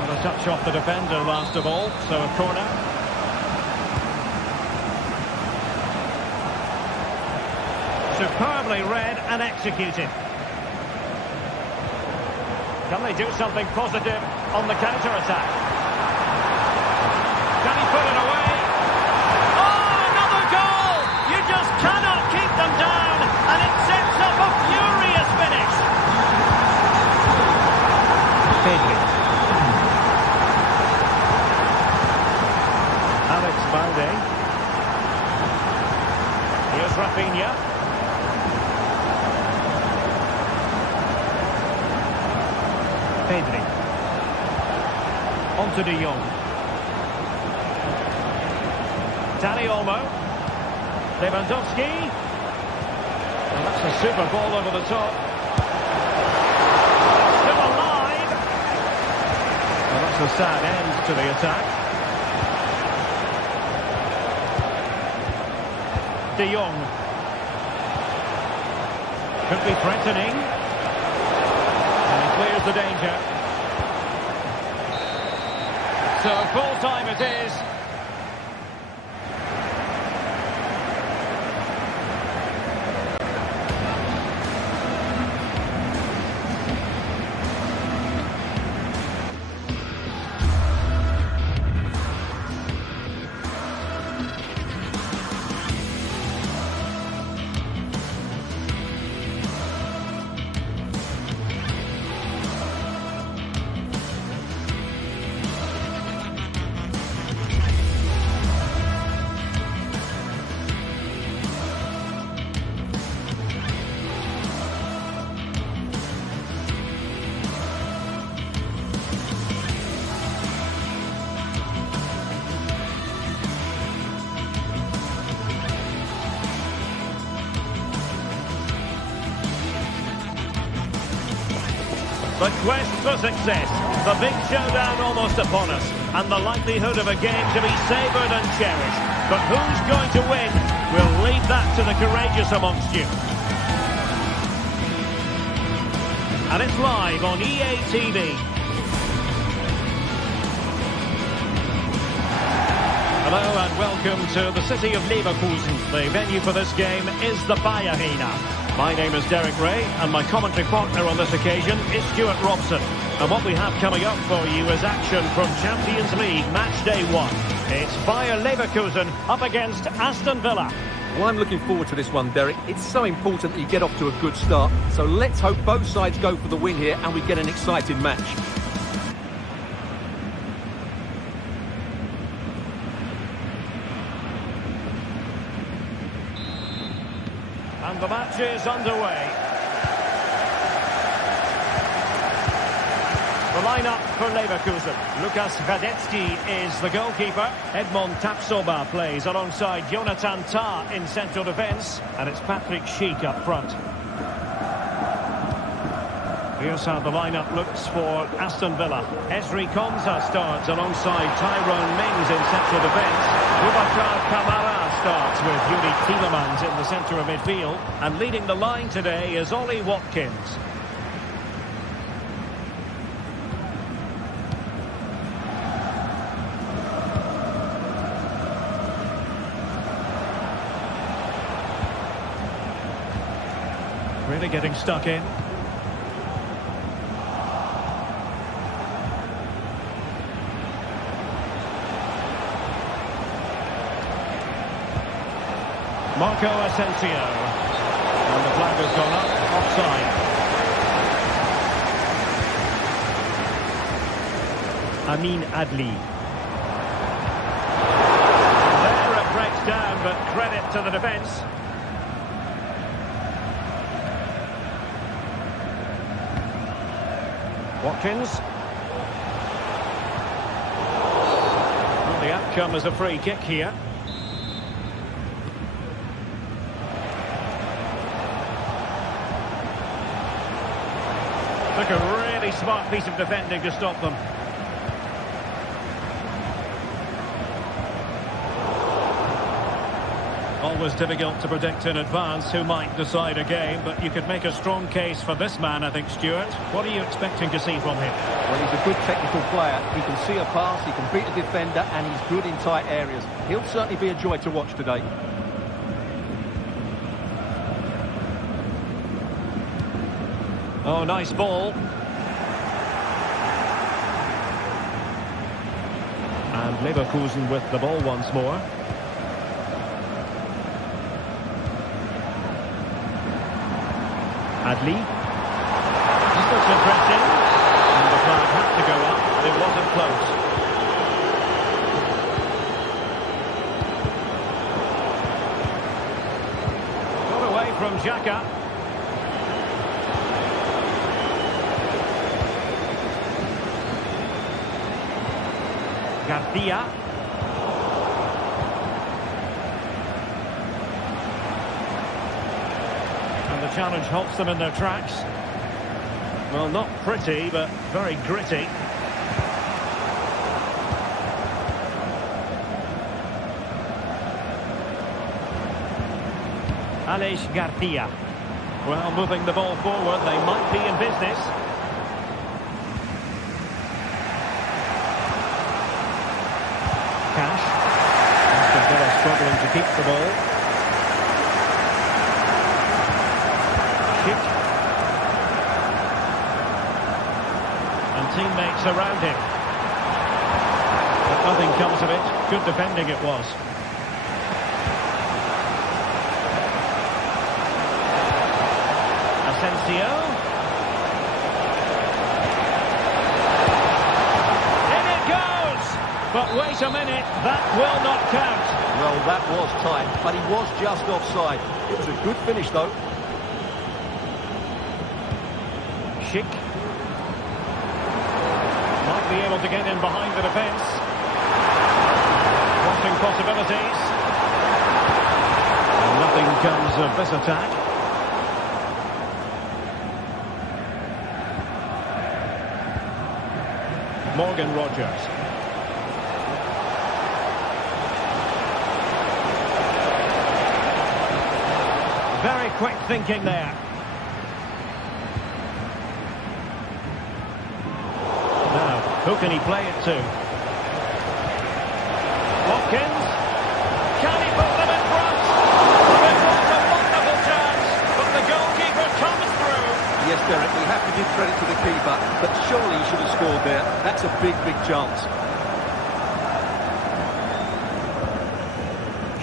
And a touch off the defender last of all, so a corner. Superbly read and executed. Can they do something positive on the counter-attack? Can he put it away? Oh, another goal! You just cannot keep them down, and it sets up a furious finish. Pedri. Alex Balde. Here's Rafinha. Pedri. On to De Jong. Dani Olmo. Lewandowski. And that's a super ball over the top. Still alive. Well, that's a sad end to the attack. De Jong. Could be threatening. And he clears the danger. So full time it is. The quest for success, the big showdown almost upon us, and the likelihood of a game to be savoured and cherished. But who's going to win? We'll leave that to the courageous amongst you. And it's live on EA TV. Hello and welcome to the city of Leverkusen. The venue for this game is the Bayer Arena. My name is Derek Ray, and my commentary partner on this occasion is Stuart Robson. And what we have coming up for you is action from Champions League Match Day 1. It's Bayer Leverkusen up against Aston Villa. Well, I'm looking forward to this one, Derek. It's so important that you get off to a good start. So let's hope both sides go for the win here and we get an exciting match. And the match is underway. The lineup for Leverkusen. Lukas Radetzky is the goalkeeper. Edmond Tapsoba plays alongside Jonathan Tah in central defence. And it's Patrick Schick up front. Here's how the lineup looks for Aston Villa. Ezri Konsa starts alongside Tyrone Mings in central defence. Boubacar Kamara starts with Yuri Tielemans in the centre of midfield. And leading the line today is Ollie Watkins. Really getting stuck in. Marco Asensio. And the flag has gone up. Offside. Amin Adli. There it breaks down, but credit to the defence. Watkins. Well, the outcome is a free kick here. Took a really smart piece of defending to stop them. Always difficult to predict in advance who might decide a game, but you could make a strong case for this man, I think, Stuart. What are you expecting to see from him? Well, he's a good technical player. He can see a pass, he can beat a defender, and he's good in tight areas. He'll certainly be a joy to watch today. Oh, nice ball. And Leverkusen with the ball once more. Adli. This looks interesting. And the flag had to go up, but it wasn't close. Got away from Xhaka. Garcia. And the challenge halts them in their tracks. Well, not pretty, but very gritty. Aleix Garcia. Well, moving the ball forward, they might be in business. Cash. Aston Villa struggling to keep the ball. Schick. And teammates around him. But nothing comes of it. Good defending it was. Asensio. But wait a minute, that will not count. Well, that was tight, but he was just offside. It was a good finish, though. Schick. Might be able to get in behind the defence. Crossing possibilities. And nothing comes of this attack. Morgan Rogers. Very quick thinking there. Now, who can he play it to? Watkins. Can he put them in front? It was a wonderful chance, but the goalkeeper comes through. Yes, Derek, we have to give credit to the keeper, but surely he should have scored there. That's a big, big chance.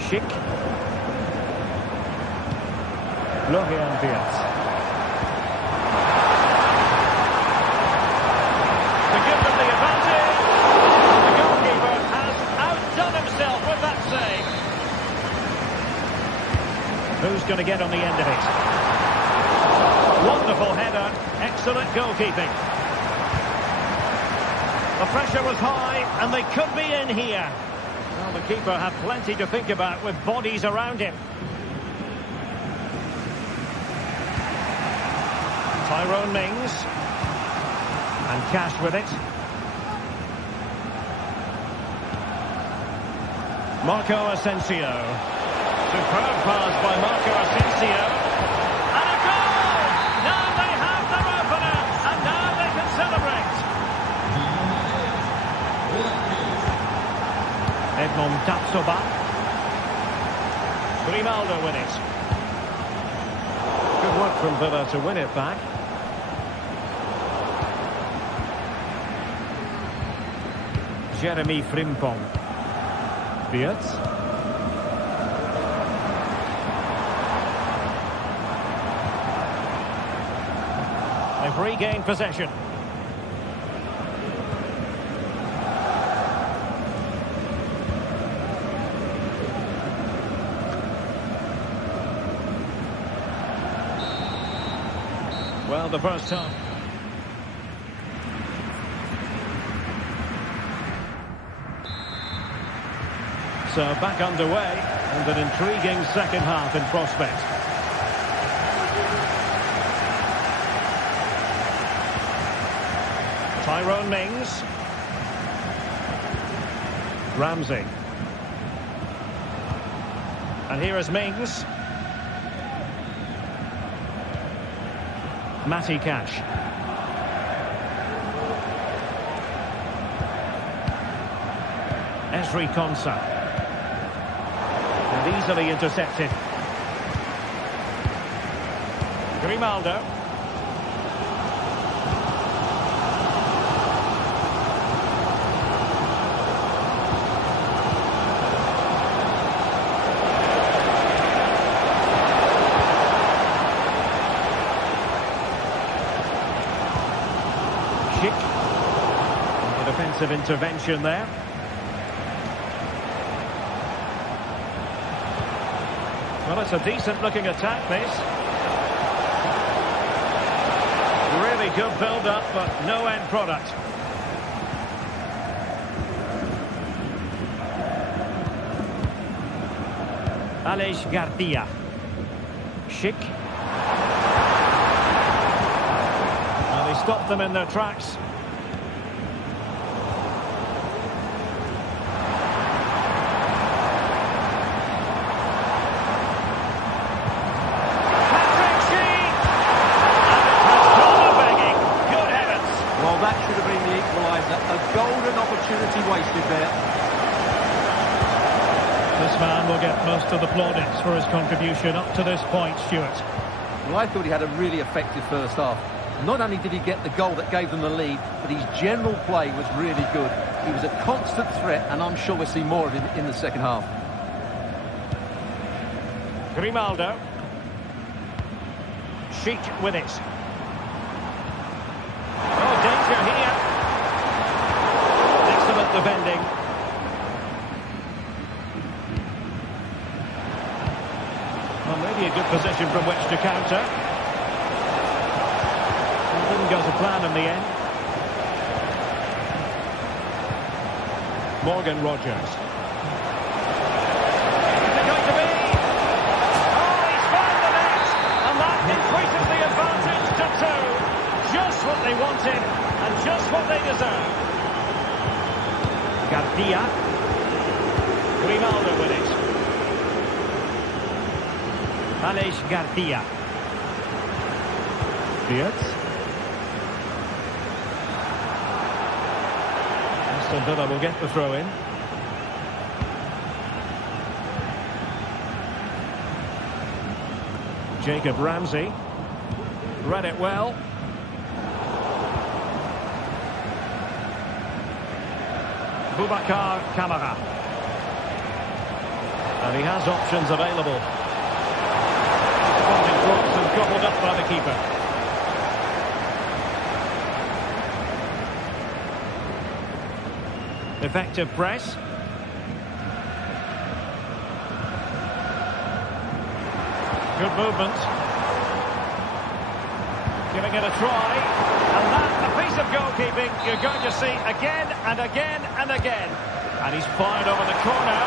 Schick. Florian Wirtz. To give them the advantage. The goalkeeper has outdone himself with that save. Who's going to get on the end of it? Wonderful header. Excellent goalkeeping. The pressure was high, and they could be in here. Well, the keeper had plenty to think about with bodies around him. Tyrone Mings. And Cash with it. Marco Asensio. Superb pass by Marco Asensio. And a goal! Now they have their opener, and now they can celebrate. Edmond Tapsoba. Grimaldo with it. Good work from Villa to win it back. Jeremy Frimpong. Beerts. They've regained possession. Well, the first time. So back underway, and an intriguing second half in prospect. Tyrone Mings. Ramsey. And here is Mings. Matty Cash. Esri Konsa. And easily intercepted. Grimaldo. Schick. The defensive intervention there. Well, it's a decent-looking attack, this. Really good build-up, but no end product. Aleix Garcia. Schick. Well, they stopped them in their tracks. Wasted there. This man will get most of the plaudits for his contribution up to this point, Stuart. Well, I thought he had a really effective first half. Not only did he get the goal that gave them the lead, but his general play was really good. He was a constant threat, and I'm sure we'll see more of him in the second half. Grimaldo. Schick with it. Oh, danger here. Defending. Well, maybe a good position from which to counter. It didn't go to plan in the end. Morgan Rogers. Is it going to be? Oh, he's found the net! And that increases the advantage to 2. Just what they wanted, and just what they deserve. Garcia. Grimaldo with it. Aleix Garcia. Beerts. Aston Villa will get the throw in. Jacob Ramsey. Read it well. Boubacar Kamara. And he has options available. Disappointing cross and gobbled up by the keeper. Effective press. Good movement. Giving it a try. And that's a piece of goalkeeping you're going to see again and again and again. And he's fired over the corner.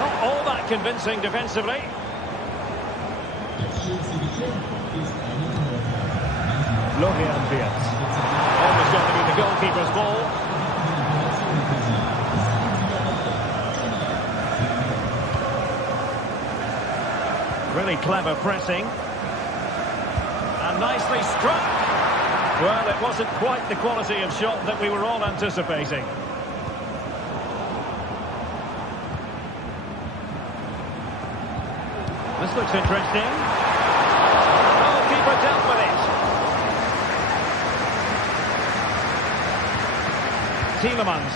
Not all that convincing defensively. Florian Wirtz. Almost going to be the goalkeeper's ball. Really clever pressing. And nicely struck. Well, it wasn't quite the quality of shot that we were all anticipating. This looks interesting. Goalkeeper dealt with it. Tielemans.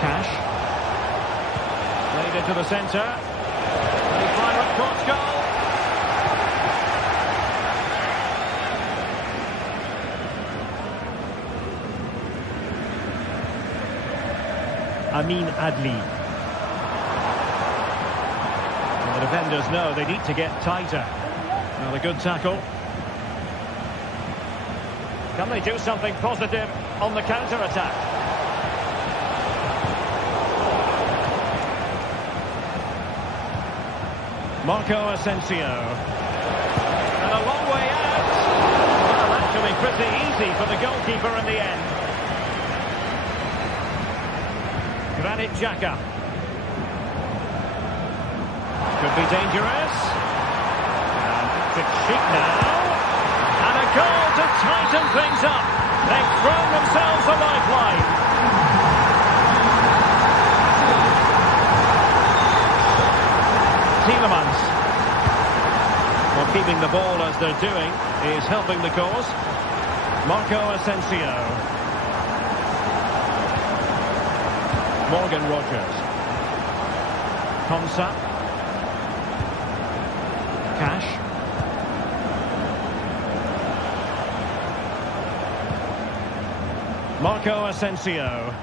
Cash. Played into the centre. And he fired at Court's goal. Amin Adli. Well, the defenders know they need to get tighter. Another good tackle. Can they do something positive on the counter-attack? Marco Asensio. And a long way out. Well, actually pretty easy for the goalkeeper in the end. Granit Xhaka. Could be dangerous. And it's Sheik now. And a goal to tighten things up. They've thrown themselves a lifeline. Tielemans. Well, keeping the ball as they're doing is helping the cause. Marco Asensio. Morgan Rogers. Konsa. Cash. Marco Asensio.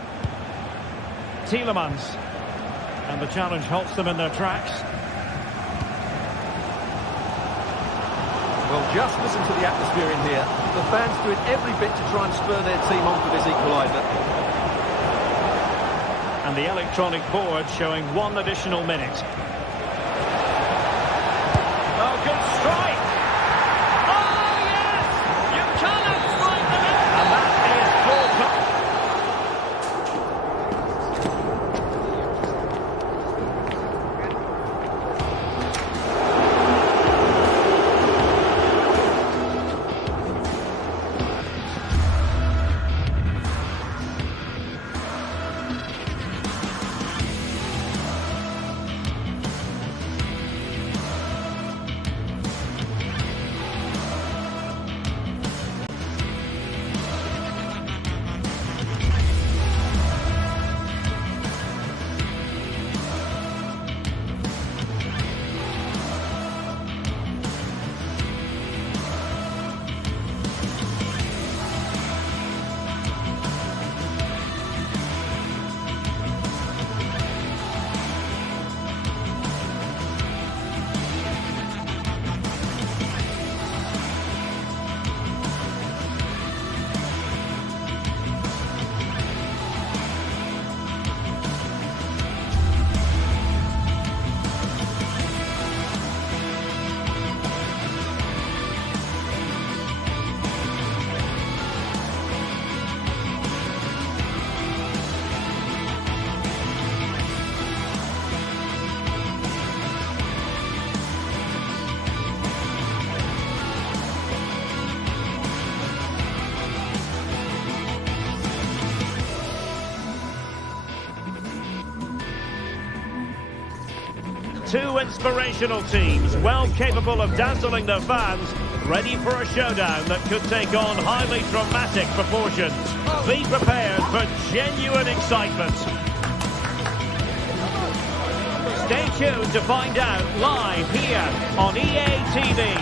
Tielemans. And the challenge halts them in their tracks. Well, just listen to the atmosphere in here. The fans doing every bit to try and spur their team on for this equaliser. And the electronic board showing 1 additional minute. Oh, good strike! Oh, yes! You cannot strike them in! And that is full time. Two inspirational teams, well capable of dazzling their fans, ready for a showdown that could take on highly dramatic proportions. Be prepared for genuine excitement. Stay tuned to find out live here on EA TV.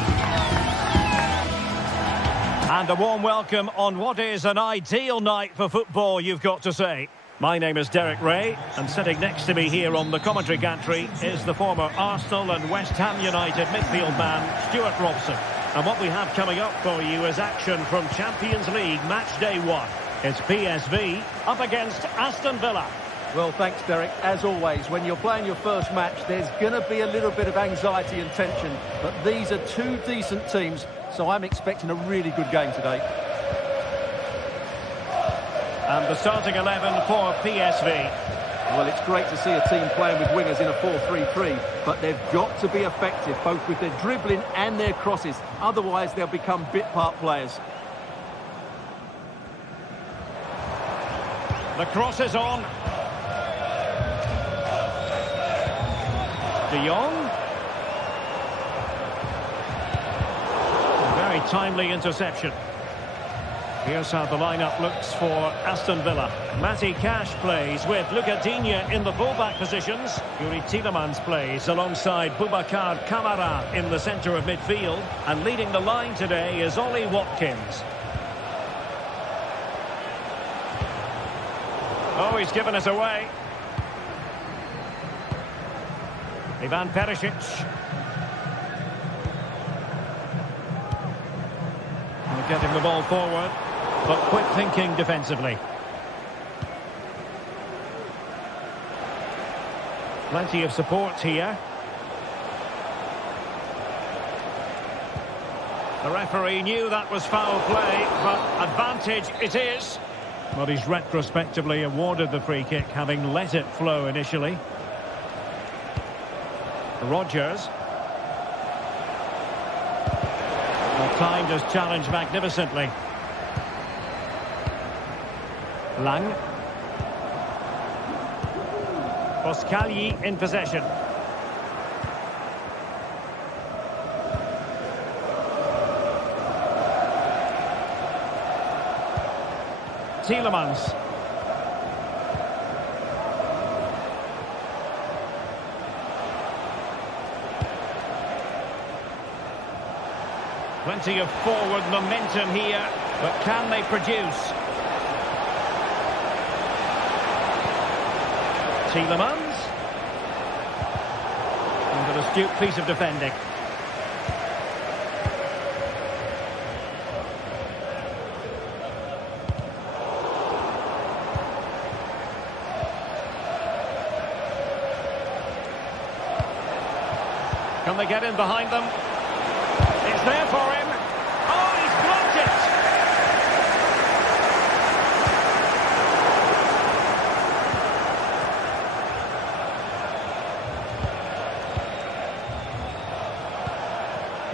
And a warm welcome on what is an ideal night for football, you've got to say. My name is Derek Ray, and sitting next to me here on the commentary gantry is the former Arsenal and West Ham United midfield man, Stuart Robson. And what we have coming up for you is action from Champions League match day 1. It's PSV up against Aston Villa. Well, thanks, Derek. As always, when you're playing your first match, there's going to be a little bit of anxiety and tension. But these are two decent teams, so I'm expecting a really good game today. And the starting 11 for PSV. Well, it's great to see a team playing with wingers in a 4-3-3, but they've got to be effective, both with their dribbling and their crosses. Otherwise, they'll become bit-part players. The cross is on. De Jong. Very timely interception. Here's how the lineup looks for Aston Villa. Matty Cash plays with Luca Digne in the fullback positions. Yuri Tielemans plays alongside Boubacar Kamara in the centre of midfield. And leading the line today is Ollie Watkins. Oh, he's given us away. Ivan Perisic. Getting the ball forward, but quick thinking defensively. Plenty of support here. The referee knew that was foul play, but advantage it is. But he's retrospectively awarded the free kick, having let it flow initially. Rodgers. Timed his challenge magnificently. Lang. Boscagli in possession. Tielemans. Plenty of forward momentum here, but can they produce? Tielemans. And an astute piece of defending. Can they get in behind them? It's there for him. Oh, he's blocked it.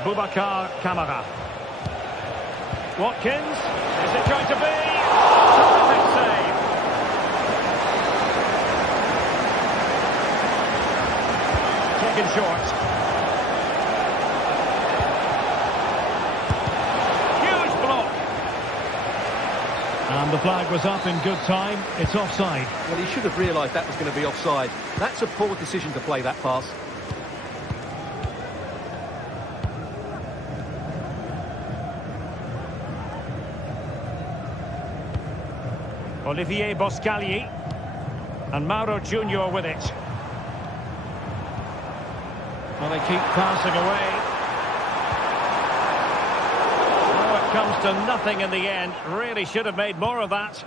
Boubacar Kamara. Watkins. Is it going to be? Terrific save. Taken short. And the flag was up in good time. It's offside. Well, he should have realised that was going to be offside. That's a poor decision to play that pass. Olivier Boscagli. And Mauro Junior with it. Well, they keep passing away. Comes to nothing in the end. Really should have made more of that.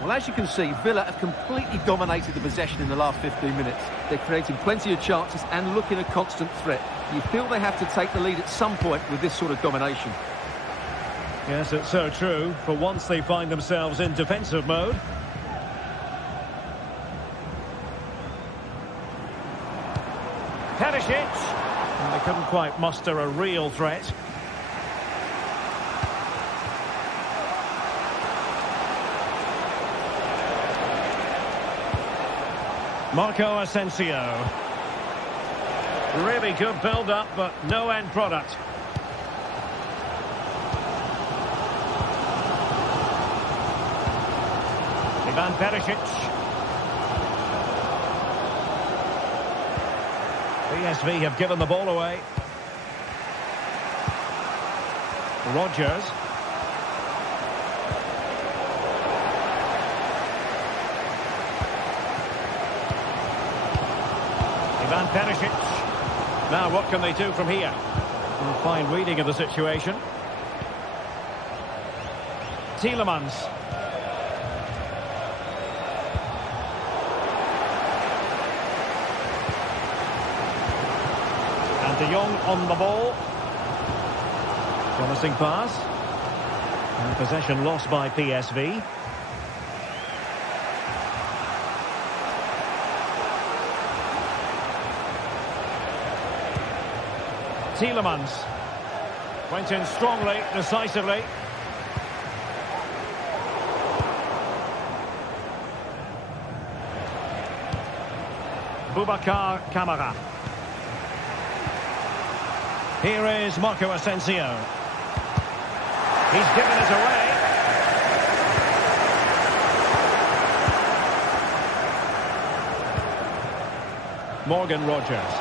Well, as you can see, Villa have completely dominated the possession in the last 15 minutes. They're creating plenty of chances and looking a constant threat. You feel they have to take the lead at some point with this sort of domination. Yes, it's so true. For once they find themselves in defensive mode. Perisic. And they couldn't quite muster a real threat. Marco Asensio. Really good build-up, but no end product. Ivan Perisic. PSV have given the ball away. Rodgers. Ivan Perisic. Now what can they do from here? A fine reading of the situation. Tielemans. And De Jong on the ball. Promising pass. And possession lost by PSV. Tielemans went in strongly, decisively. Boubacar Kamara. Here is Marco Asensio. He's given it away. Morgan Rogers.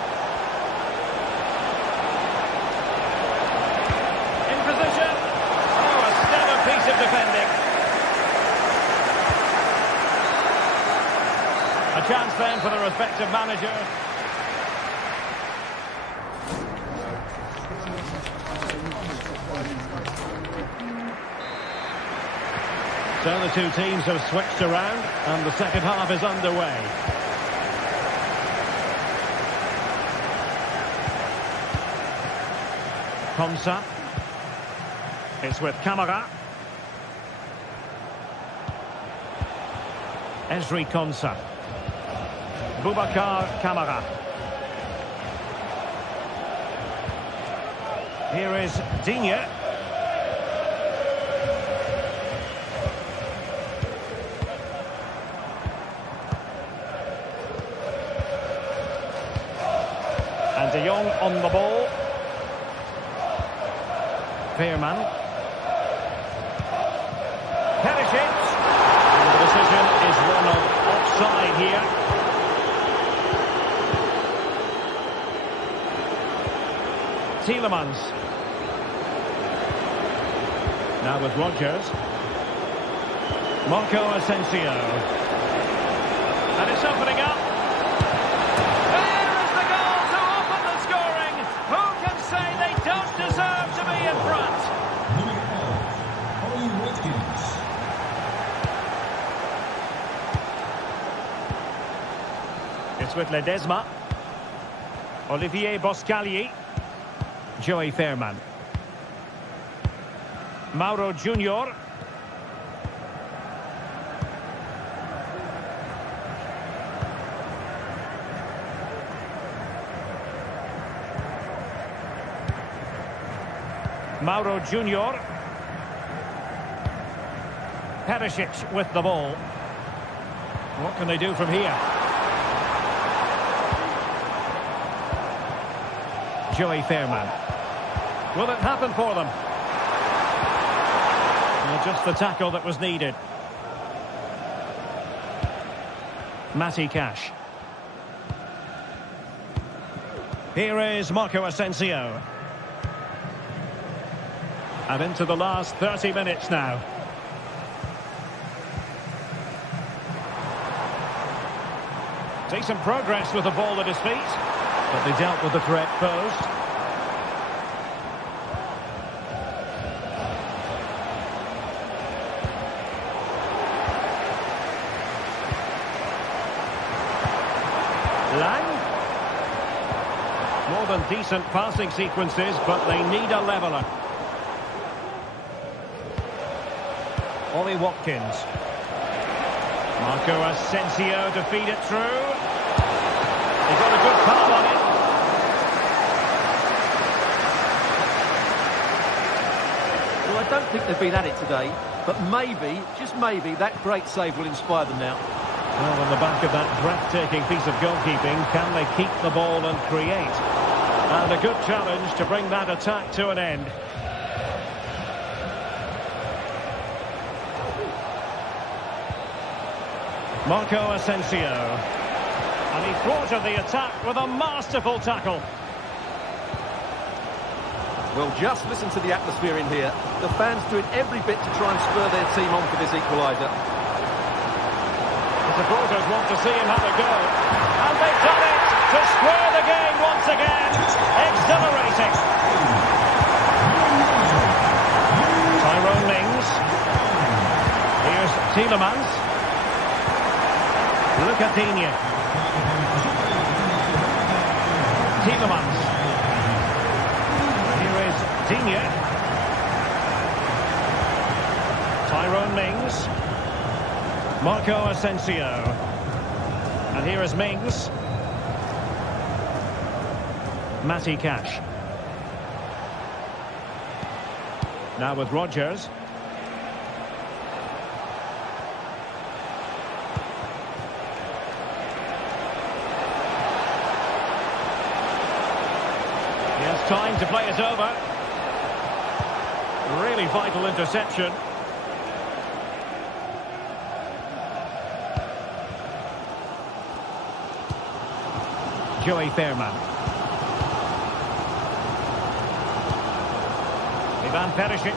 In position. Oh, a stellar piece of defending. A chance then for the respective manager. So the two teams have switched around and the second half is underway. Konsa. It's with Kamara. Ezri Konsa. Boubacar Kamara. Here is Digne. And De Jong on the ball. Veerman. Perisic. And the decision is one of offside here. Tielemans. Now with Rogers. Marco Asensio. And it's opening up. There is the goal to open the scoring. Who can say they don't deserve to be in front? It's with Ledesma. Olivier Boscagli. Joey Fairman. Mauro Junior. Mauro Junior. Perisic with the ball. What can they do from here? Joey Fairman. Will it happen for them? Well, just the tackle that was needed. Matty Cash. Here is Marco Asensio. And into the last 30 minutes now. Decent progress with the ball at his feet. But they dealt with the threat posed. Lang. More than decent passing sequences, but they need a leveller. Ollie Watkins. Marco Asensio to feed it through. He's got a good palm on it. Well, I don't think they've been at it today, but maybe, just maybe, that great save will inspire them now. Well, on the back of that breathtaking piece of goalkeeping, can they keep the ball and create? And a good challenge to bring that attack to an end. Marco Asensio. And he thwarted the attack with a masterful tackle. Well, just listen to the atmosphere in here. The fans doing every bit to try and spur their team on for this equaliser. The supporters want to see him have a go. And they've done it! to square the game once again. Exhilarating. Tyrone Mings. Here's Tielemans. Look at Digne. Tielemans. Here is Digne. Tyrone Mings. Marco Asensio. And here is Mings. Matty Cash. Now with Rodgers. He has time to play it over. Really vital interception. Joey Fairman. Ivan Perisic.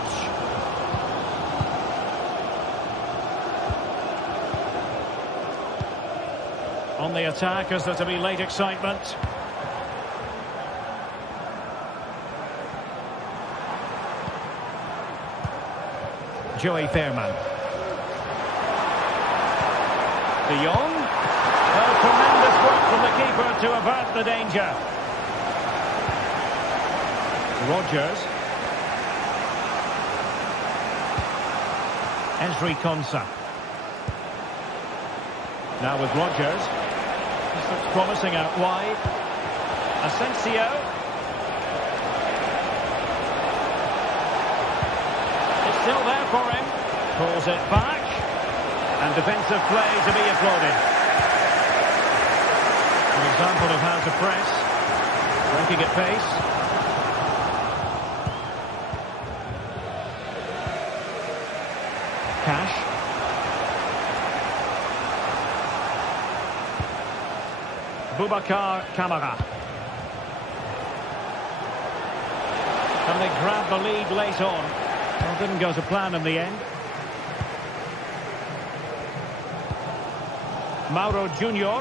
On the attack, is there to be late excitement? Joey Fairman. De Jong. Oh, tremendous work from the keeper to avert the danger. Rodgers. Ezri Konsa. Now with Rodgers. This looks promising out wide. Asensio. It's still there for him. Pulls it back. And defensive play to be applauded. An example of how to press. Breaking at pace. Cash. Boubacar Kamara. And they grab the lead late on. Well, didn't go to plan in the end. Mauro Junior.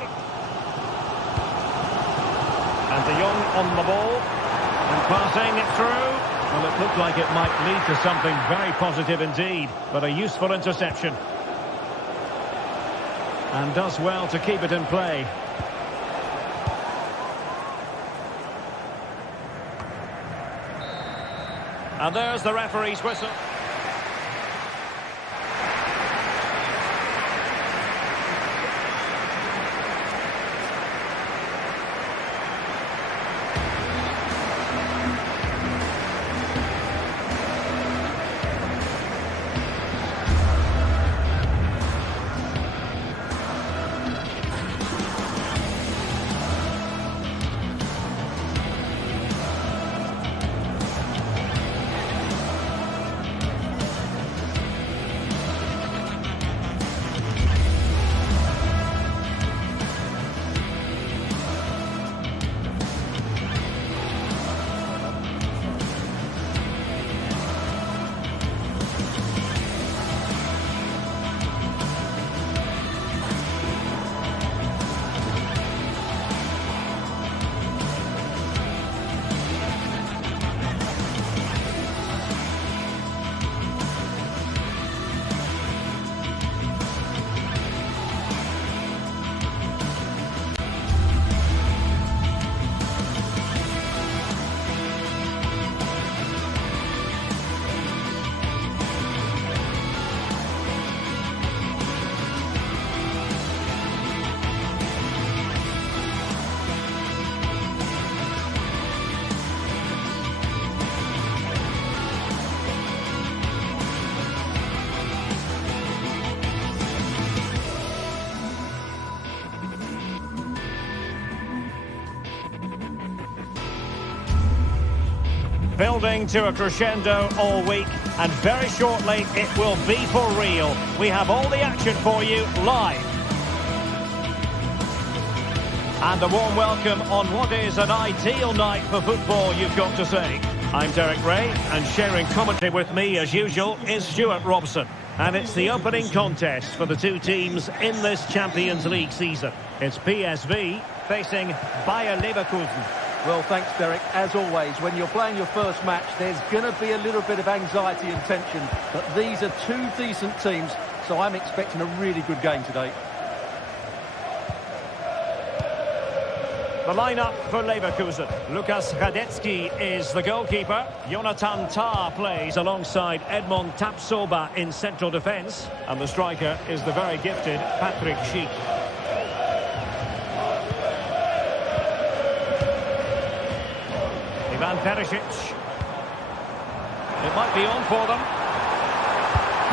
And De Jong on the ball. And passing it through. Well, it looked like it might lead to something very positive indeed. But a useful interception. And does well to keep it in play. And there's the referee's whistle. Building to a crescendo all week, and very shortly it will be for real. We have all the action for you live. And a warm welcome on what is an ideal night for football, you've got to say. I'm Derek Ray, and sharing commentary with me as usual is Stuart Robson. And it's the opening contest for the two teams in this Champions League season. It's PSV facing Bayer Leverkusen. Well, thanks, Derek. As always, when you're playing your first match, there's going to be a little bit of anxiety and tension. But these are two decent teams, so I'm expecting a really good game today. The lineup for Leverkusen. Lukas Radetzky is the goalkeeper. Jonathan Tah plays alongside Edmond Tapsoba in central defence. And the striker is the very gifted Patrick Schick. Ivan Perisic. It might be on for them.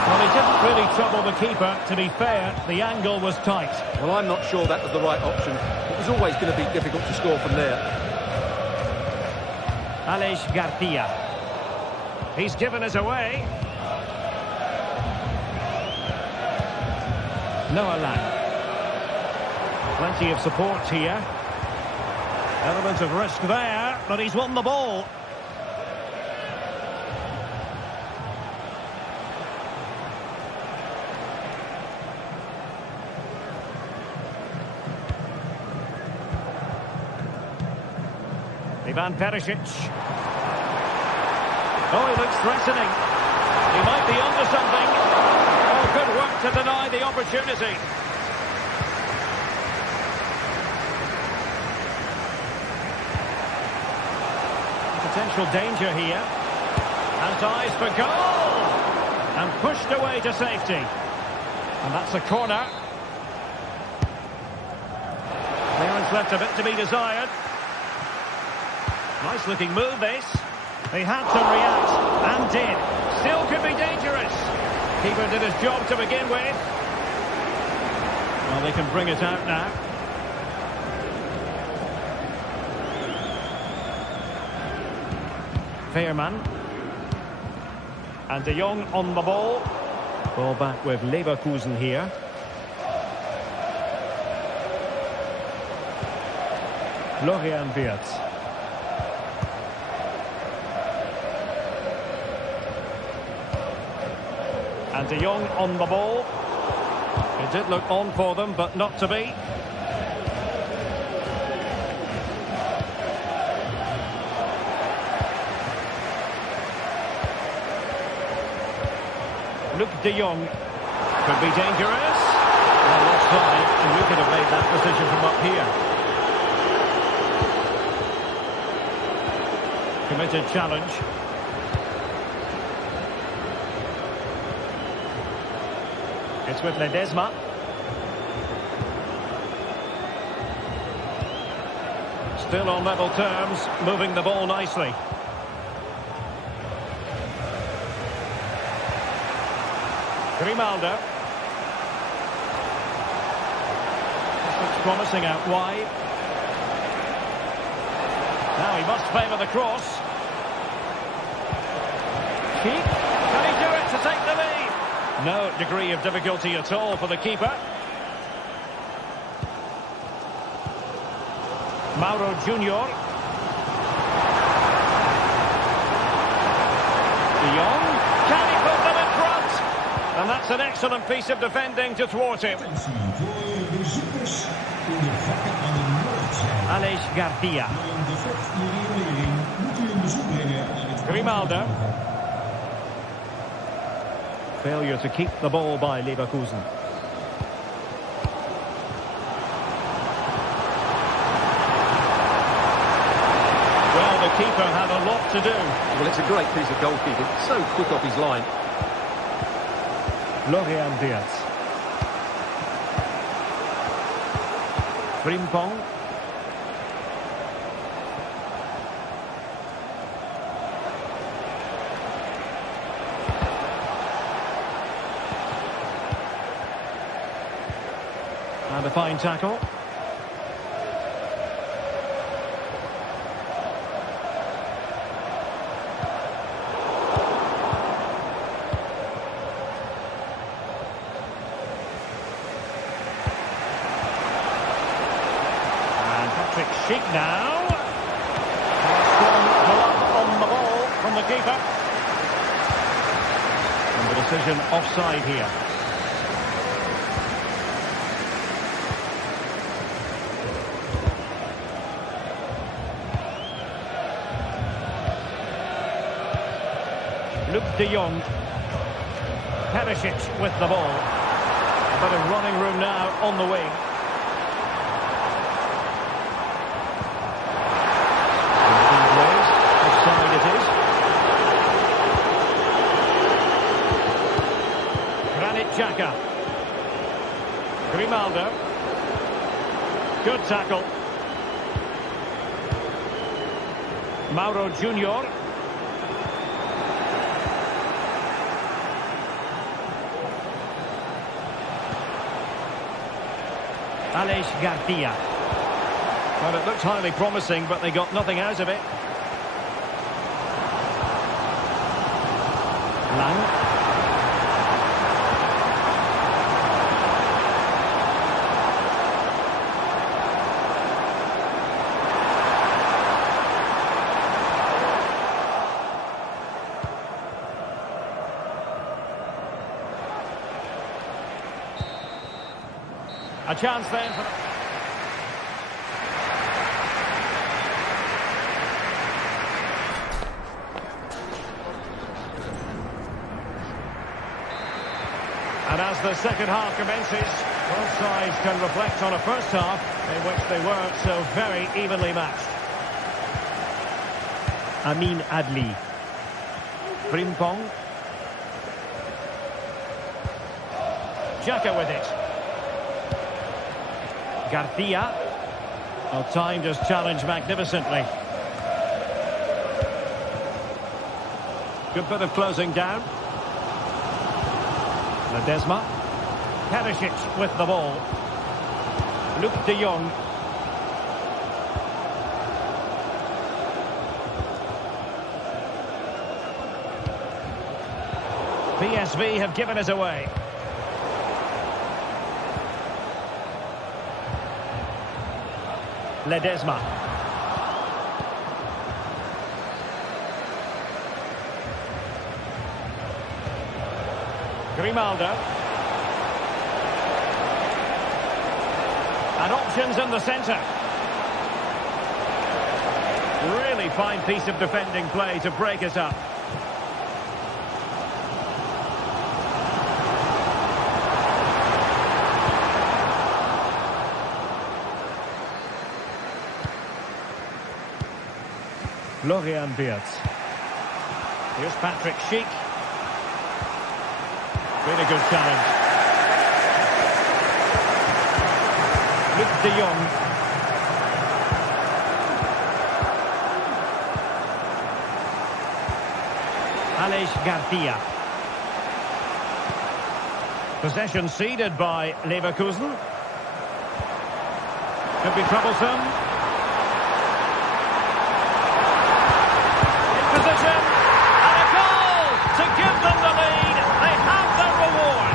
Well, he didn't really trouble the keeper. To be fair, the angle was tight. Well, I'm not sure that was the right option. It was always going to be difficult to score from there. Aleix Garcia. He's given us away. Noah Lang. Plenty of support here. Element of risk there, but he's won the ball. Ivan Perisic. Oh, he looks threatening. He might be onto something. Oh, good work to deny the opportunity. Potential danger here. Has eyes for goal. And pushed away to safety. And that's a corner. Clearance left a bit to be desired. Nice looking move this. He had to react and did. Still could be dangerous. Keeper did his job to begin with. Well, they can bring it out now. Veerman. And De Jong on the ball. Ball back with Leverkusen here. Florian Wirtz. And De Jong on the ball. It did look on for them, but not to be. Luc De Jong could be dangerous. Well, offside, and you could have made that decision from up here. Committed challenge. It's with Ledesma. Still on level terms, moving the ball nicely. Grimaldo. This looks promising out wide. Now he must favour the cross. Schick. Can he do it to take the lead? No degree of difficulty at all for the keeper. Mauro Junior. De Jong. Can he put them in front? And that's an excellent piece of defending to thwart him. Aleix Garcia. Grimaldo. Failure to keep the ball by Leverkusen. Well, the keeper had a lot to do. Well, it's a great piece of goalkeeping. So quick off his line. Florian Wirtz. Frimpong. And a fine tackle. And Patrick Schick now. Strong glove on the ball from the keeper. And the decision offside here. de Jong. Perisic with the ball. A bit of running room now on the wing. Offside it is. Granit Xhaka. Grimaldo. Good tackle. Mauro Junior. Alex Garcia. Well, it looked highly promising, but they got nothing out of it. Lang. A chance then for... And as the second half commences, both sides can reflect on a first half in which they weren't so very evenly matched. Amin Adli. Frimpong. Xhaka with it. Garcia. Well, timed his challenge magnificently. Good bit of closing down. Ledesma. Perisic with the ball. Luke de Jong. PSV have given us away. Ledesma. Grimaldo. And options in the centre. Really fine piece of defending play to break us up. Florian Wirtz. Here's Patrick Schick. Really good challenge. Luke de Jong. Alex Garcia. Possession ceded by Leverkusen. Could be troublesome. Position, and a goal to give them the lead. They have their reward.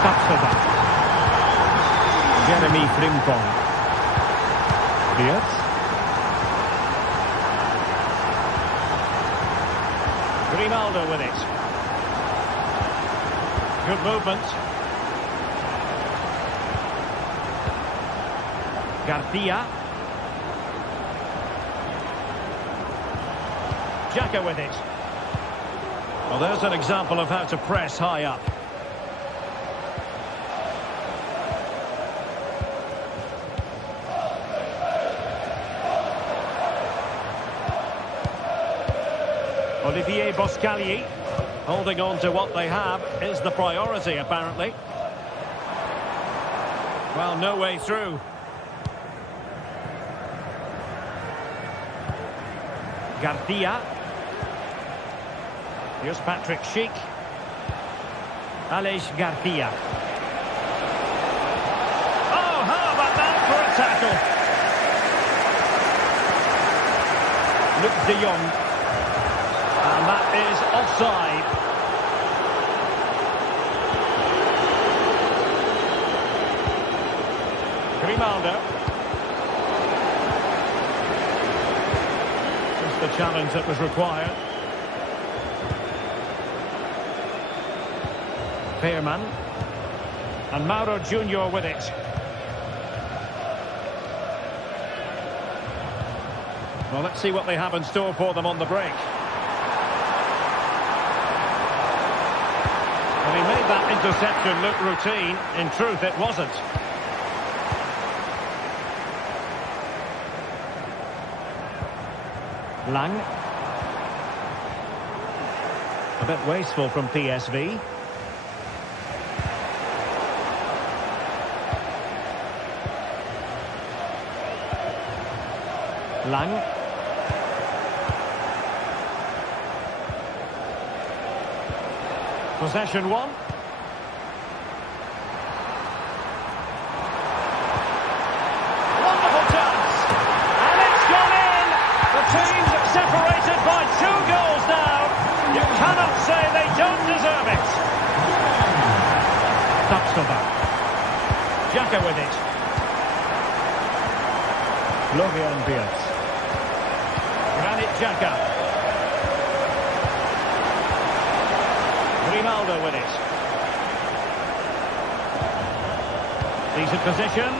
Tapsoba. Jeremy Frimpong. Wirtz. Grimaldo with it. Good movement. Garcia. Xhaka with it. Well, there's an example of how to press high up. Olivier Boscagli, holding on to what they have is the priority, apparently. Well, no way through. Garcia. Here's Patrick Schick. Alex Garcia. Oh, how about that for a tackle? Luke de Jong. And that is offside. Grimaldo. Just the challenge that was required. Veerman. And Mauro Junior with it. Well, let's see what they have in store for them on the break. And he made that interception look routine. In truth, it wasn't. Lang. A bit wasteful from PSV. Lang. Possession one. Wonderful chance. And it's gone in. The teams separated by 2 goals now. You cannot say they don't deserve it. Tapsoba. Xhaka with it. Lovian Diaz. Granit Xhaka. Ronaldo with it. Decent position.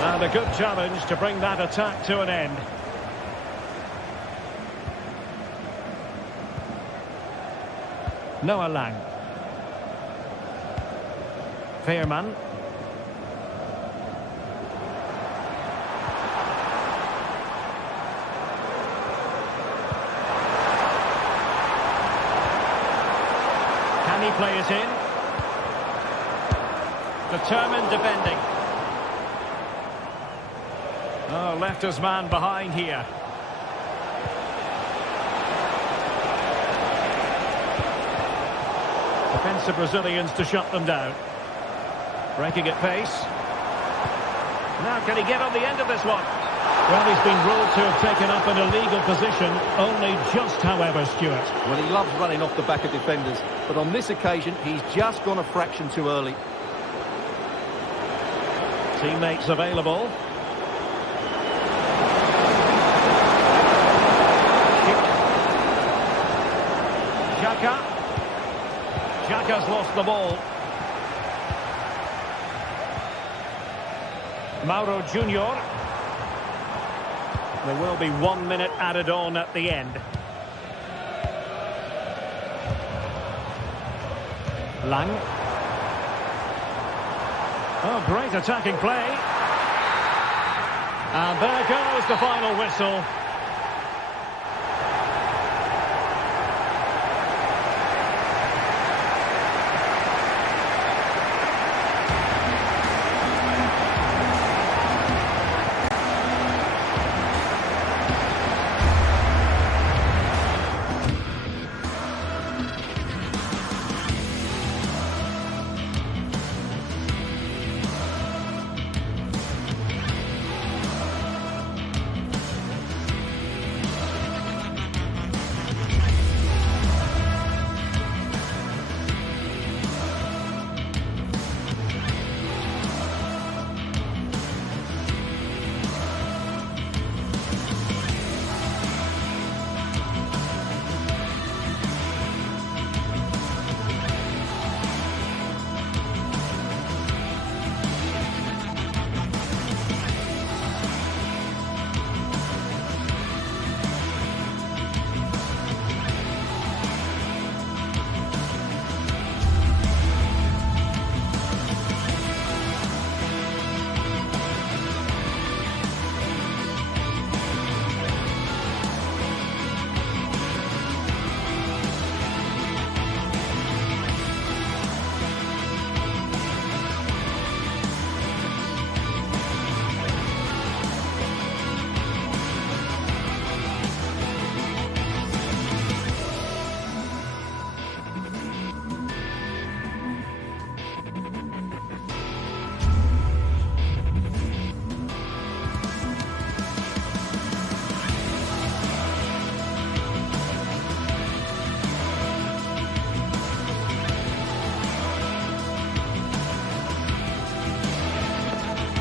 And a good challenge to bring that attack to an end. Noah Lang. Veerman. Can he play it in? Determined defending. Oh, left his man behind here. Defensive Brazilians to shut them down. Breaking at pace. Now can he get on the end of this one? Well, he's been ruled to have taken up an illegal position. Only just, however, Stuart. Well, he loves running off the back of defenders, but on this occasion, he's just gone a fraction too early. Teammates available. Xhaka. Xhaka's lost the ball. Mauro Junior. There will be 1 minute added on at the end. Lang. Oh, great attacking play. And there goes the final whistle.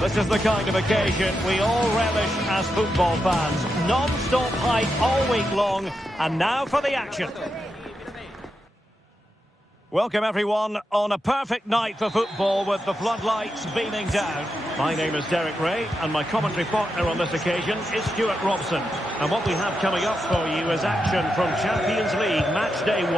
This is the kind of occasion we all relish as football fans. Non-stop hype all week long, and now for the action. Welcome everyone on a perfect night for football with the floodlights beaming down. My name is Derek Ray and my commentary partner on this occasion is Stuart Robson. And what we have coming up for you is action from Champions League match day 1.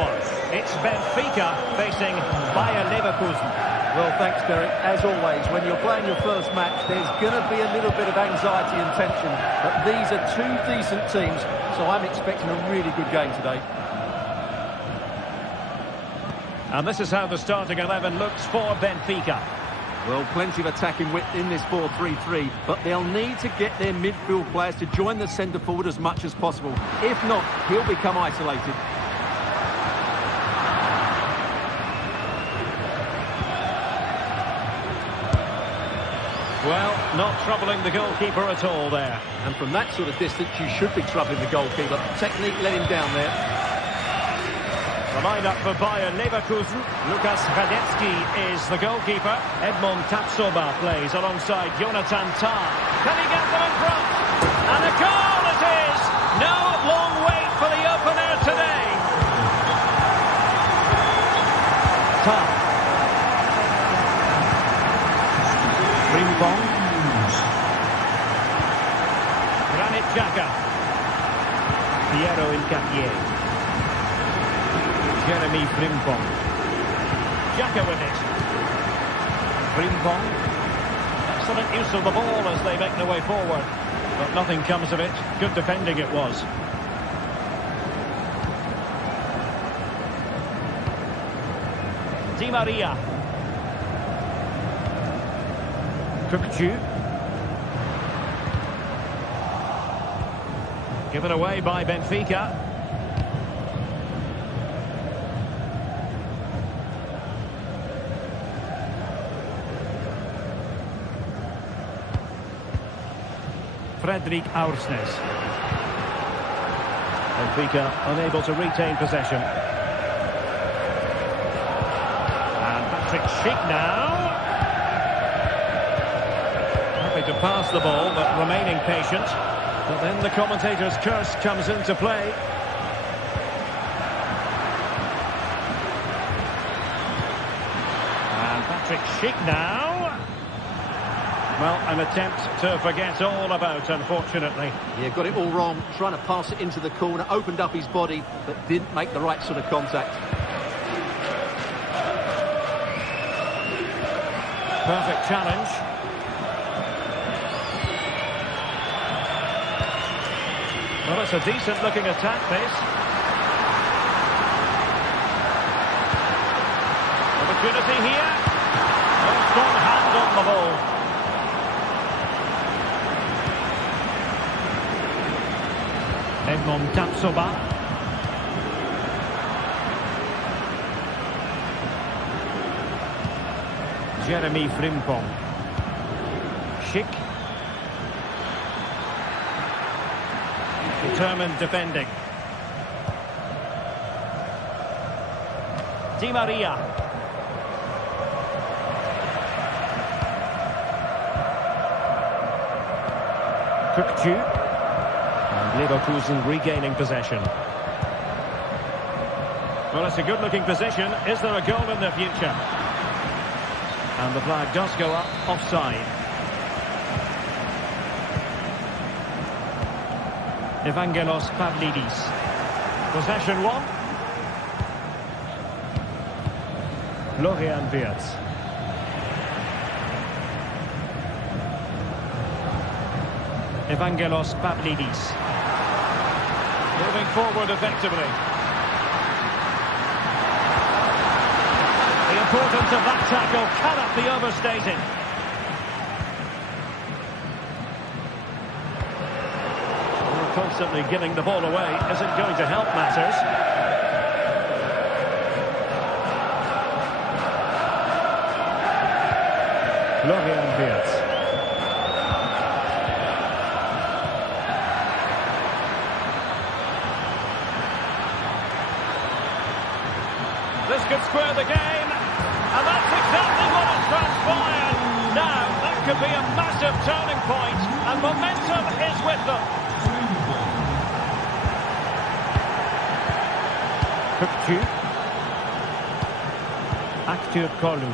It's Benfica facing Bayer Leverkusen. Well, thanks, Derek. As always, when you're playing your first match, there's going to be a little bit of anxiety and tension. But these are two decent teams, so I'm expecting a really good game today. And this is how the starting 11 looks for Benfica. Well, plenty of attacking width in this 4-3-3, but they'll need to get their midfield players to join the centre forward as much as possible. If not, he'll become isolated. Well, not troubling the goalkeeper at all there. And from that sort of distance, you should be troubling the goalkeeper. Technique let him down there. The line-up for Bayer Leverkusen. Lukas Radetzky is the goalkeeper. Edmond Tapsoba plays alongside Jonathan Tah. Can he get them in front? And a goal it is! No long wait for the opener today. Tah. Frimpong. Granit Xhaka. Piero Incapié. Jeremy Frimpong. Xhaka with it. Frimpong. Excellent use of the ball as they make their way forward. But nothing comes of it. Good defending it was. Di Maria. Kukcu. Given away by Benfica. Fredrik Aursnes. Benfica unable to retain possession. And Patrick Schick now. Happy to pass the ball, but remaining patient. But then the commentator's curse comes into play. And Patrick Schick now. Well, an attempt to forget all about, unfortunately. Yeah, got it all wrong. Trying to pass it into the corner, opened up his body, but didn't make the right sort of contact. Perfect challenge. Well, it's a decent-looking attack, this. Opportunity here. Oh, strong hand on the ball. Edmond Tapsoba. Jeremy Frimpong. Schick. Determined defending. Di Maria. Kukcu. Leverkusen regaining possession. Well, it's a good-looking position. Is there a goal in the future? And the flag does go up, offside. Evangelos Pavlidis. Possession 1. Florian Wirtz. Evangelos Pavlidis. Moving forward effectively. The importance of that tackle cannot be overstated. Well, constantly giving the ball away isn't going to help matters. Florian Wirtz. This could square the game, and that's exactly what has transpired. Now, that could be a massive turning point, and momentum is with them. Kukcu. Aktürkoğlu.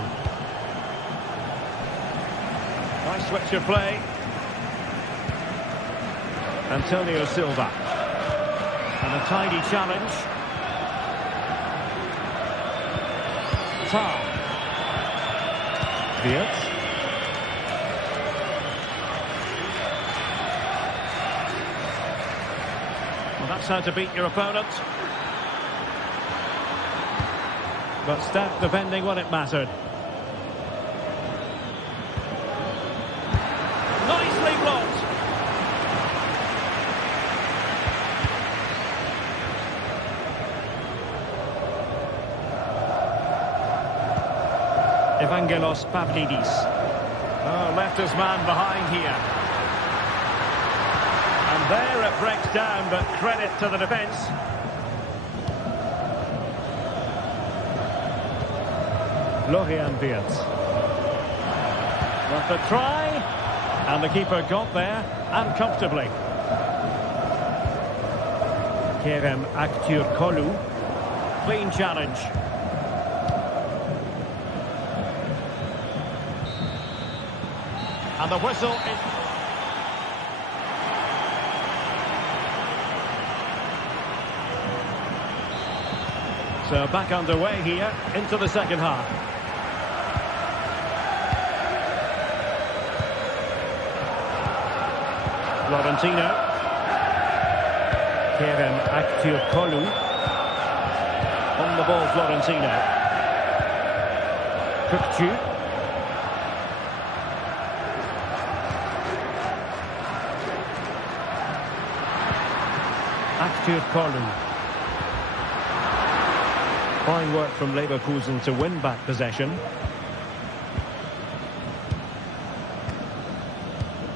Nice switch of play. Antonio Silva. And a tidy challenge. Tar. Wirtz. Well, that's how to beat your opponent. But stout defending when it mattered. Nicely blocked. Evangelos Pavlidis. Oh, left his man behind here. And there it breaks down, but credit to the defence. Florian Wirtz. Worth a try. And the keeper got there, and comfortably. Kerem Aktürkoğlu. Clean challenge. And the whistle is... So back underway here into the second half. Florentino. Kerem Aktürkoğlu. On the ball, Florentino. Kukçu. Aktürkoğlu. Fine work from Leverkusen to win back possession.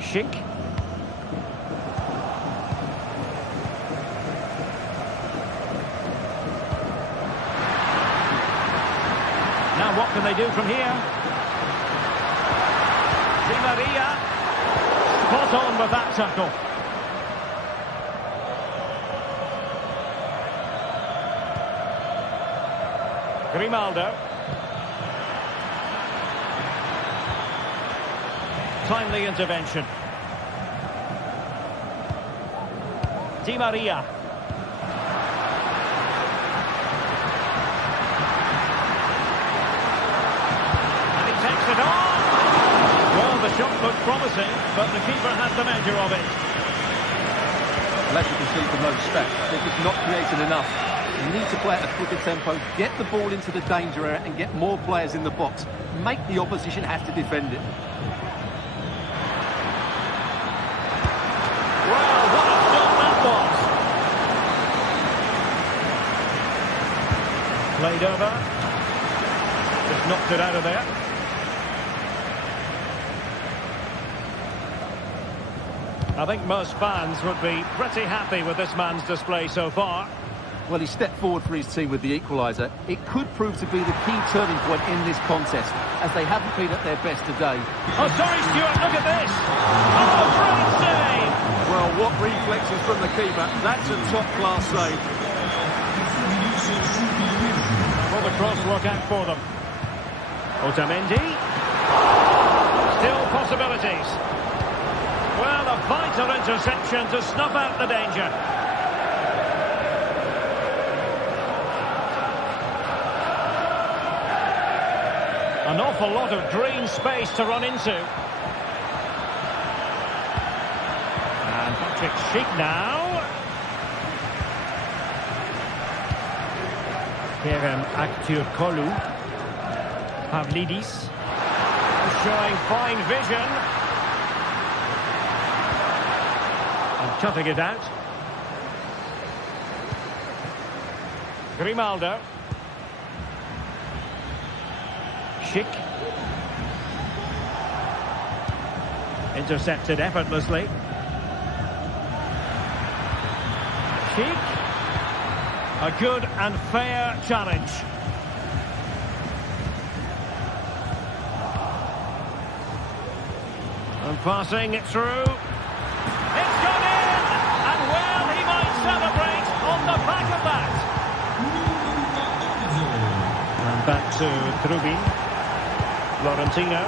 Schick. Now what can they do from here? Di Maria. Spot on with that tackle. Grimaldo. Timely intervention. Di Maria. And he takes it on. Well, the shot looked promising, but the keeper had the measure of it. Well, as you can see from those stats, they're just not creating enough. You need to play at a quicker tempo, get the ball into the danger area and get more players in the box. Make the opposition have to defend it. Well, what a stop that was. Played over. Just knocked it out of there. I think most fans would be pretty happy with this man's display so far. Well, he stepped forward for his team with the equaliser. It could prove to be the key turning point in this contest, as they haven't been at their best today. Oh, sorry, Stuart, look at this! Oh, great save! Well, what reflexes from the keeper. That's a top-class save. Will the cross work out for them? Otamendi. Still possibilities. Well, a vital interception to snuff out the danger. An awful lot of green space to run into. And Patrick Schick now. Kerem Aktürkoğlu. Pavlidis. Showing fine vision. And cutting it out. Grimaldo. Schick. Intercepted effortlessly. Schick. A good and fair challenge. And passing it through. It's gone in! And well, he might celebrate on the back of that. And back to Trubin. Florentino.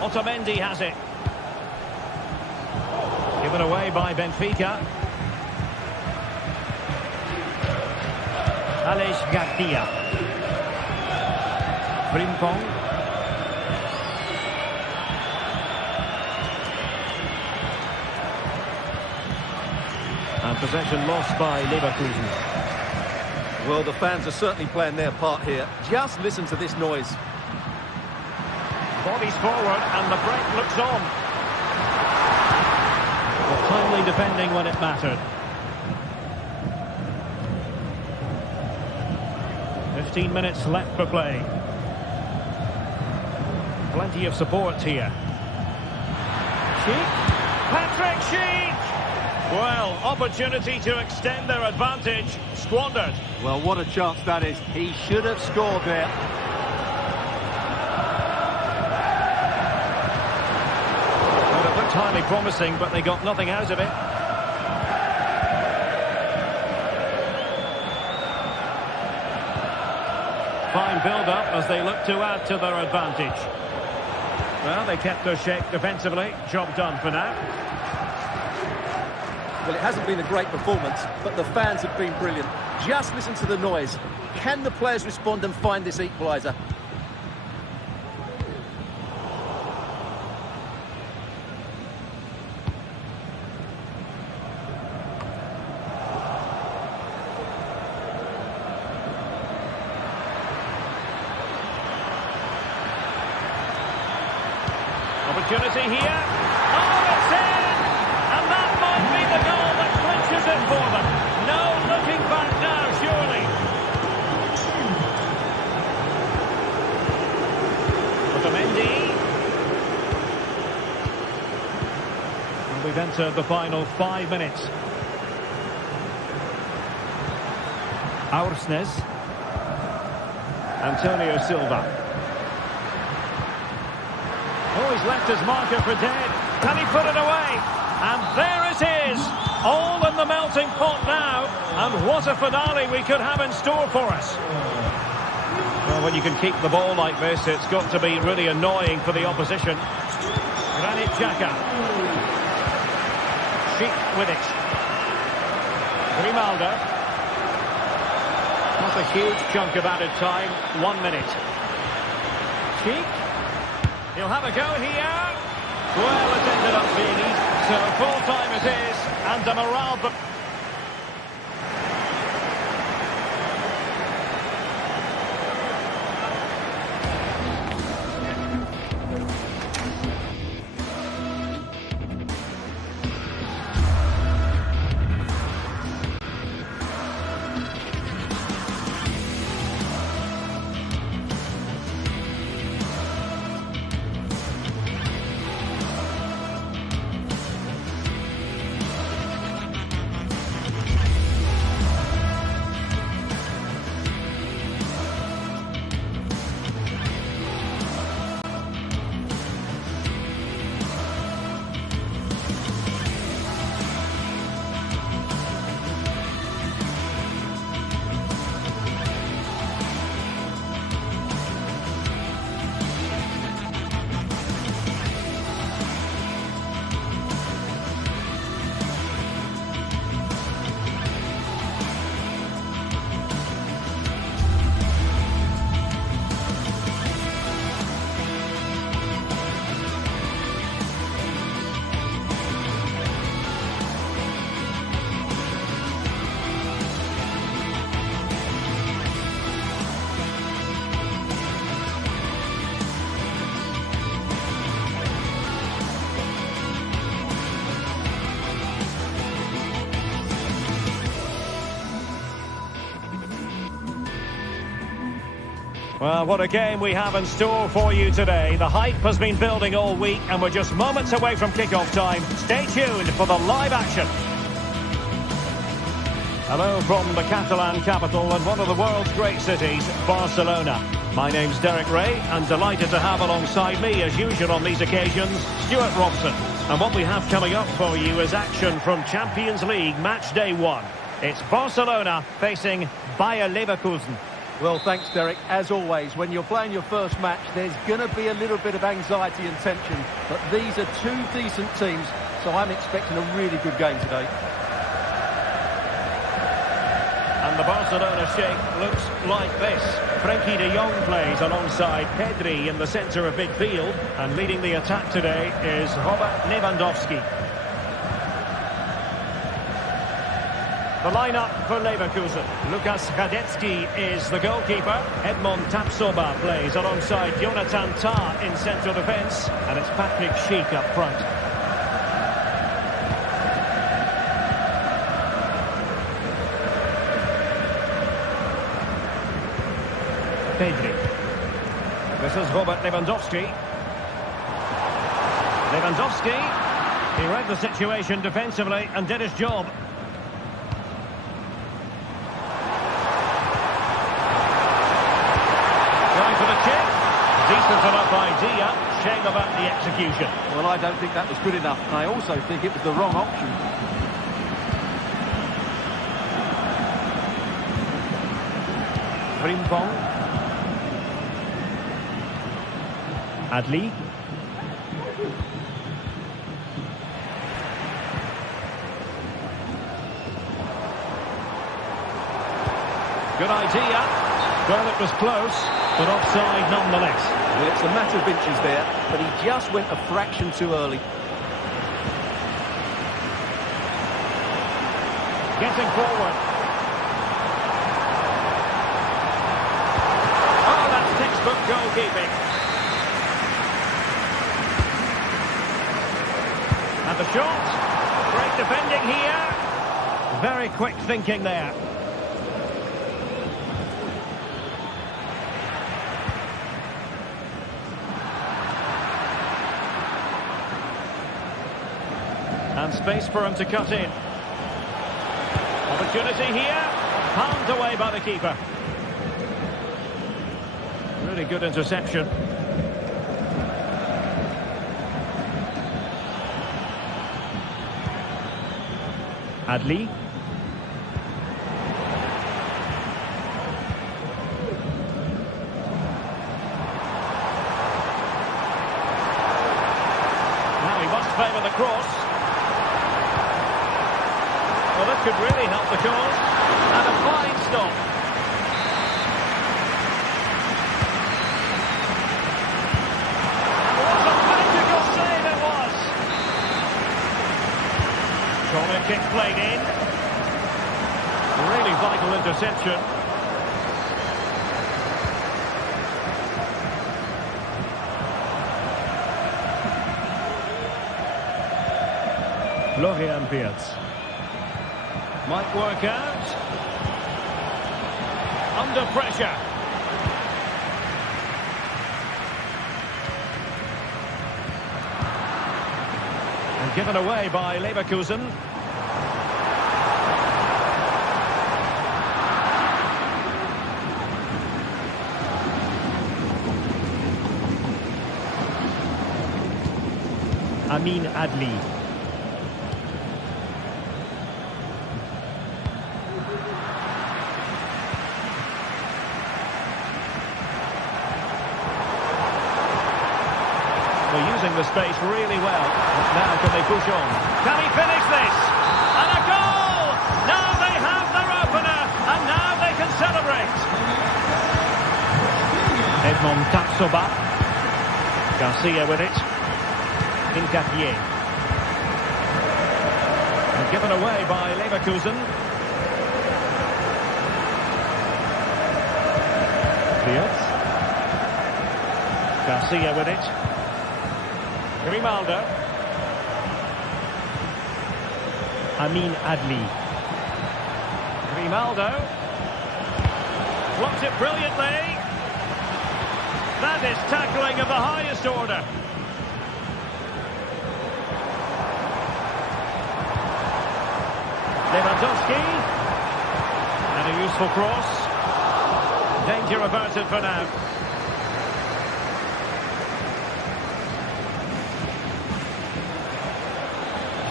Otamendi has it. Given away by Benfica. Alex Garcia. Frimpong. And possession lost by Leverkusen. Well, the fans are certainly playing their part here. Just listen to this noise. Bodies forward and the break looks on. Well, timely defending when it mattered. 15 minutes left for play. Plenty of support here. Sheik. Patrick Sheik! Well, opportunity to extend their advantage. Squandered. Well, what a chance that is. He should have scored there. Well, it looked highly promising, but they got nothing out of it. Fine build-up as they look to add to their advantage. Well, they kept their shape defensively. Job done for now. Well, it hasn't been a great performance, but the fans have been brilliant. Just listen to the noise. Can the players respond and find this equaliser? Opportunity here. Oh, it's in! And that might be the goal that clinches it for them. No looking back now, surely. Otamendi. And we've entered the final 5 minutes. Aursnes. Antonio Silva. Oh, he's left his marker for dead. Can he put it away? And there it is. All in the melting pot now. And what a finale we could have in store for us. Well, when you can keep the ball like this, it's got to be really annoying for the opposition. Granit Xhaka. Sheik with it. Grimaldo. Not a huge chunk of added time. 1 minute. Sheik. He'll have a go here. Well, it ended up being easy. So full time it is, and a morale. Well, what a game we have in store for you today. The hype has been building all week and we're just moments away from kick-off time. Stay tuned for the live action. Hello from the Catalan capital and one of the world's great cities, Barcelona. My name's Derek Ray and delighted to have alongside me, as usual on these occasions, Stuart Robson. And what we have coming up for you is action from Champions League Match Day 1. It's Barcelona facing Bayer Leverkusen. Well, thanks, Derek. As always, when you're playing your first match, there's going to be a little bit of anxiety and tension. But these are two decent teams, so I'm expecting a really good game today. And the Barcelona shape looks like this. Frenkie de Jong plays alongside Pedri in the centre of midfield. And leading the attack today is Robert Lewandowski. The lineup for Leverkusen. Lukas Hradecky is the goalkeeper. Edmond Tapsoba plays alongside Jonathan Tah in central defence. And it's Patrick Schick up front. Pedri. This is Robert Lewandowski. Lewandowski. He read the situation defensively and did his job. Going for the chip. Decent enough idea. Shame about the execution. Well, I don't think that was good enough. And I also think it was the wrong option. Frimpong. Adli. Good idea. Well, it was close, but offside nonetheless. Well, it's a matter of inches there, but he just went a fraction too early. Getting forward. Oh, that's textbook goalkeeping. And the shot. Great defending here. Very quick thinking there. And space for him to cut in. Opportunity here. Palmed away by the keeper. Really good interception. Adli. Now he must favour the cross. Well, this could really help the cause. And a fine stop. And what a magical save it was. Corner kick played in. Really vital interception. Florian Wirtz. Might work out. Under pressure. And given away by Leverkusen. Amin Adli. They're using the space really well. Now can they push on? Can he finish this? And a goal! Now they have their opener, and now they can celebrate. Edmond Tapsoba. Garcia with it. Incapié. And given away by Leverkusen. Wirtz. Garcia with it. Grimaldo. Amin Adli. Grimaldo. Blocks it brilliantly. That is tackling of the highest order. Lewandowski. And a useful cross. Danger averted for now.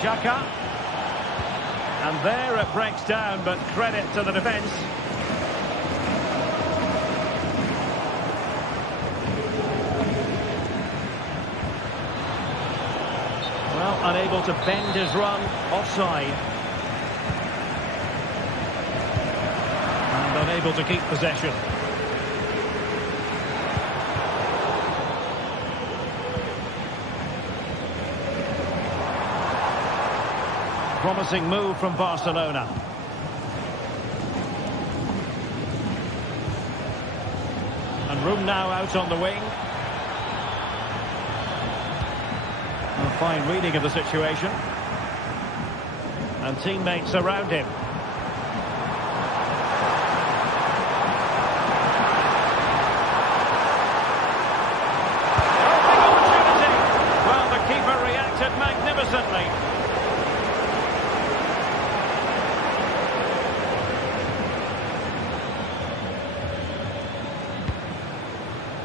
Xhaka. And there it breaks down, but credit to the defence. Well, unable to bend his run, offside. And unable to keep possession. Promising move from Barcelona. And room now out on the wing. A fine reading of the situation. And teammates around him. Oh, big opportunity! Well, the keeper reacted magnificently.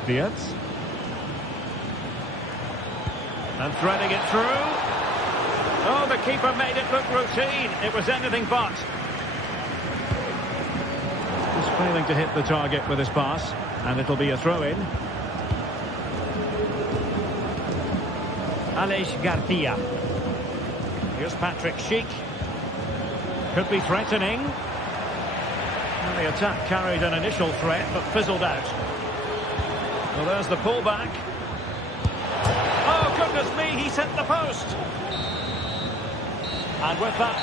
Diaz. And threading it through. Oh, the keeper made it look routine. It was anything but. Just failing to hit the target with his pass. And it'll be a throw-in. Aleix Garcia. Here's Patrick Schick. Could be threatening. And the attack carried an initial threat, but fizzled out. Well, there's the pullback. Oh, goodness me, he's hit the post. And with that...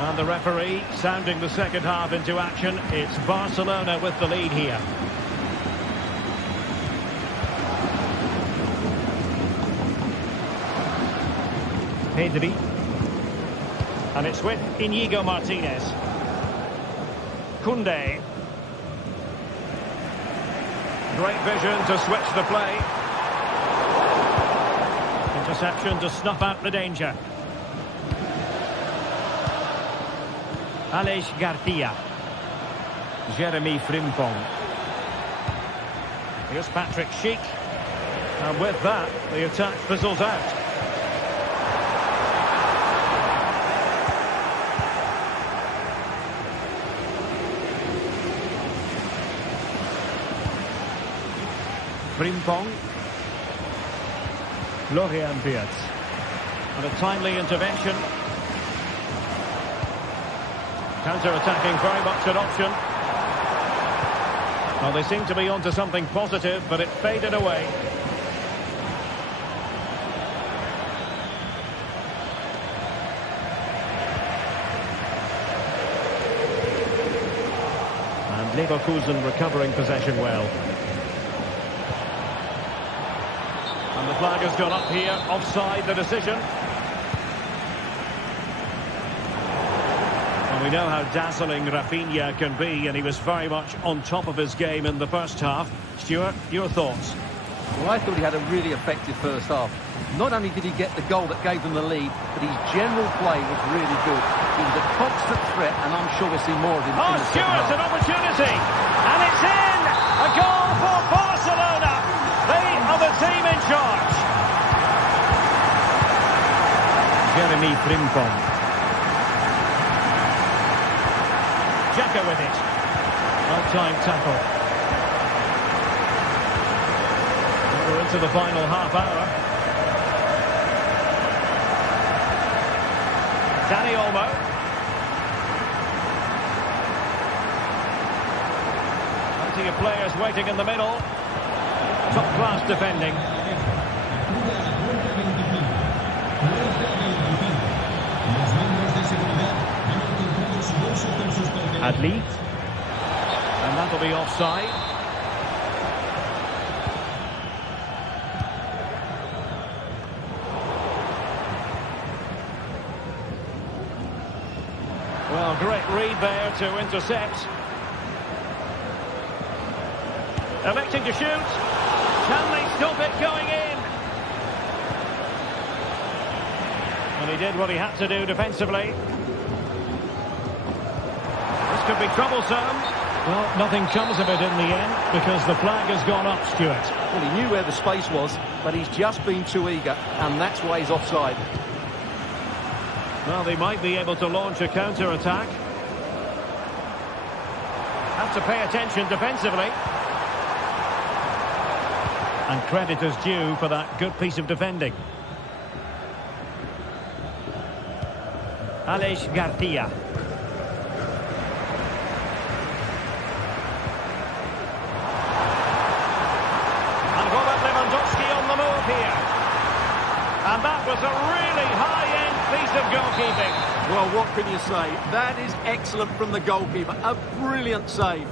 And the referee sounding the second half into action. It's Barcelona with the lead here. Pedri. And it's with Inigo Martinez. Koundé. Great vision to switch the play. Interception to snuff out the danger. Aleix Garcia. Jeremy Frimpong. Here's Patrick Schick. And with that, the attack fizzles out. Frimpong. Florian Diaz. And a timely intervention. Counter-attacking, very much an option. Well, they seem to be onto something positive, but it faded away. And Leverkusen recovering possession well. And the flag has gone up here, offside the decision. Well, we know how dazzling Rafinha can be, and he was very much on top of his game in the first half. Stuart, your thoughts? Well, I thought he had a really effective first half. Not only did he get the goal that gave them the lead, but his general play was really good. He was a constant threat, and I'm sure we'll see more of him in the second half. Stuart, an opportunity! And it's in! A goal for Barcelona! They are the team in charge. Jeremy Frimpong. Xhaka with it. Well-timed tackle. We're into the final half hour. Dani Olmo. Plenty of players waiting in the middle. Top-class defending. Adli. And that'll be offside. Well, great read there to intercept. Electing to shoot. Can they stop it going in? And he did what he had to do defensively. This could be troublesome. Well, nothing comes of it in the end because the flag has gone up, Stuart. Well, he knew where the space was, but he's just been too eager, and that's why he's offside. Well, they might be able to launch a counter-attack. Have to pay attention defensively. And credit is due for that good piece of defending. Aleix Garcia. And Robert Lewandowski on the move here. And that was a really high-end piece of goalkeeping. Well, what can you say? That is excellent from the goalkeeper. A brilliant save.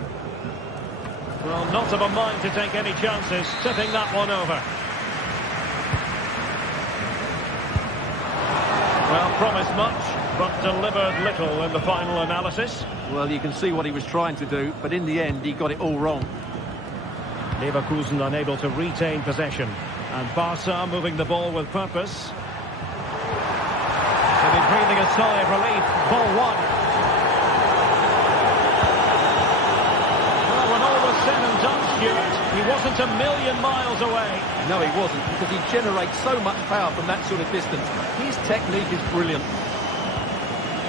Well, not of a mind to take any chances, tipping that one over. Well, promised much, but delivered little in the final analysis. Well, you can see what he was trying to do, but in the end, he got it all wrong. Leverkusen unable to retain possession. And Barca moving the ball with purpose. They've been breathing a sigh of relief. Ball one. Well, when all was said and done, Stuart, he wasn't a million miles away. No, he wasn't, because he generates so much power from that sort of distance. His technique is brilliant.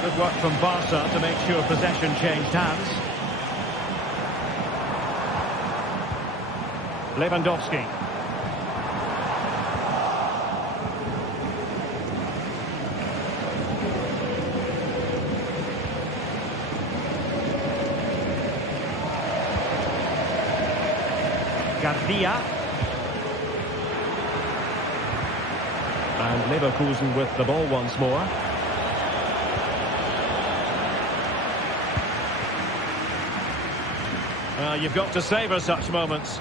Good work from Barca to make sure possession changed hands. Lewandowski. Garcia. And Leverkusen with the ball once more. You've got to savour such moments.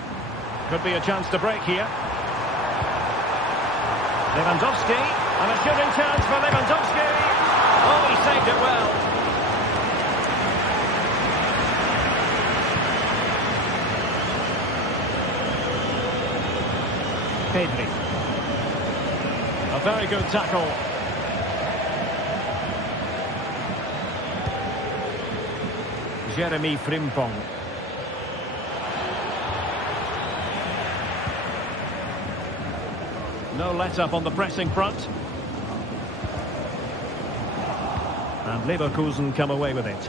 Could be a chance to break here. Lewandowski. And a shooting chance for Lewandowski. Oh, he saved it well. Pedri. A very good tackle. Jeremy Frimpong. No let-up on the pressing front. And Leverkusen come away with it.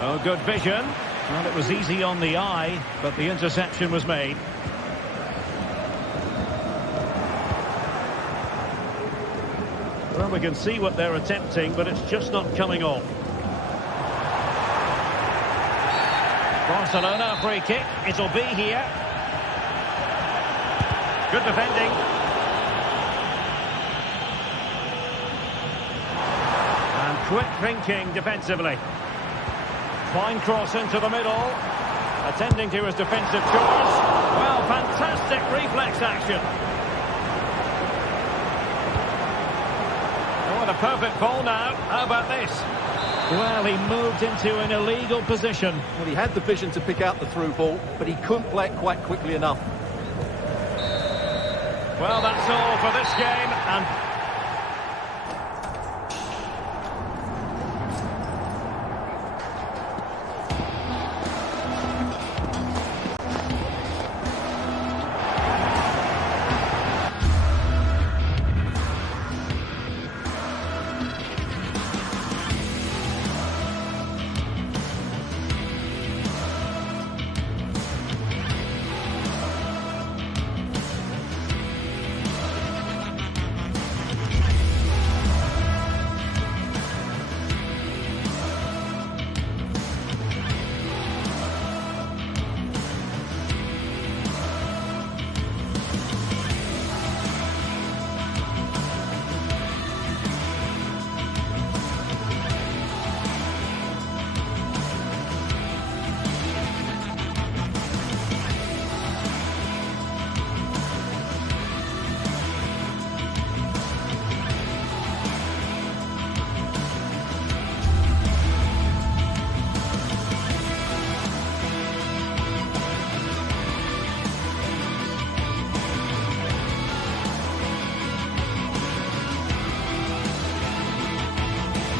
Oh, good vision. Well, it was easy on the eye, but the interception was made. Well, we can see what they're attempting, but it's just not coming off. Barcelona free kick. It'll be here. Good defending. And quick thinking defensively. Fine cross into the middle. Attending to his defensive chores. Well, fantastic reflex action. Oh, and a perfect ball now. How about this? Well, he moved into an illegal position. Well, he had the vision to pick out the through ball, but he couldn't play it quite quickly enough. Well, that's all for this game, and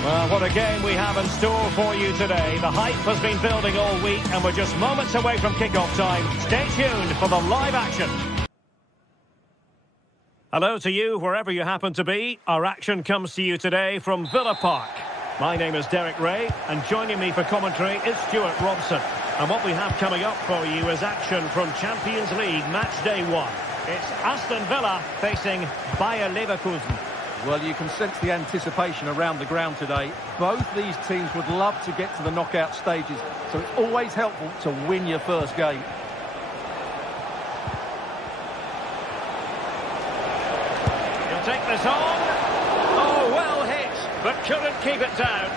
Well, what a game we have in store for you today. The hype has been building all week and we're just moments away from kick-off time. Stay tuned for the live action. Hello to you, wherever you happen to be. Our action comes to you today from Villa Park. My name is Derek Ray, and joining me for commentary is Stuart Robson. And what we have coming up for you is action from Champions League Match Day 1. It's Aston Villa facing Bayer Leverkusen. Well, you can sense the anticipation around the ground today. Both these teams would love to get to the knockout stages, so it's always helpful to win your first game. He'll take this on. Oh, well hit, but couldn't keep it down.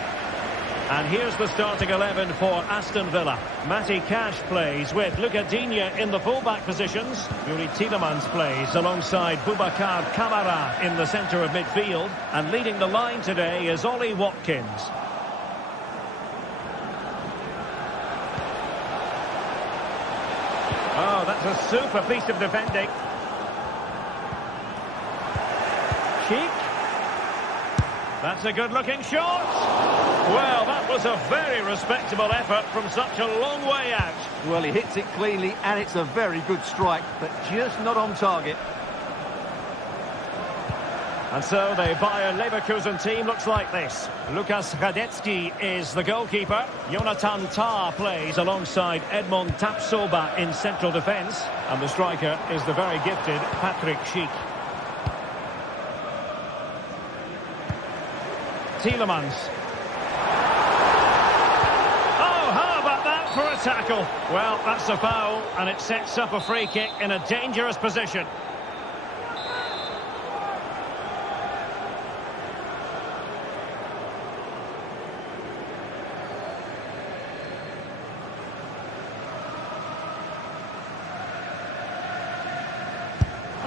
And here's the starting 11 for Aston Villa. Matty Cash plays with Luca Digne in the full-back positions. Yuri Tielemans plays alongside Boubacar Kamara in the centre of midfield. And leading the line today is Ollie Watkins. Oh, that's a super piece of defending. Cheek. That's a good-looking shot. Well, that was a very respectable effort from such a long way out. Well, he hits it cleanly, and it's a very good strike, but just not on target. And so the Bayer Leverkusen team looks like this. Lukas Radecki is the goalkeeper. Jonathan Tah plays alongside Edmond Tapsoba in central defence. And the striker is the very gifted Patrick Schick. Tielemans. Oh, how about that for a tackle? Well, that's a foul, and it sets up a free kick in a dangerous position.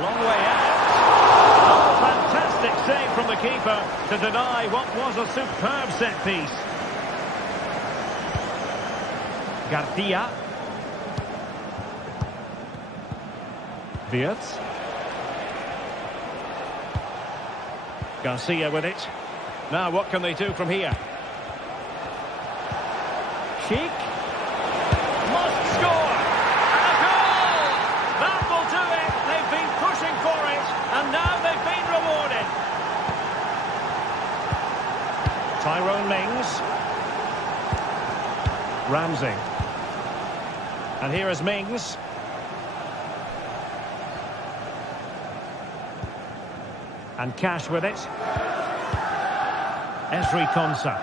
Long way out. Save from the keeper to deny what was a superb set piece. Garcia. Wirtz. Garcia with it. Now what can they do from here? Cheek. Must score. And a goal! That will do it. They've been pushing for it, and now they've been rewarded. Tyrone Mings. Ramsey. And here is Mings. And Cash with it. Esri Konsa.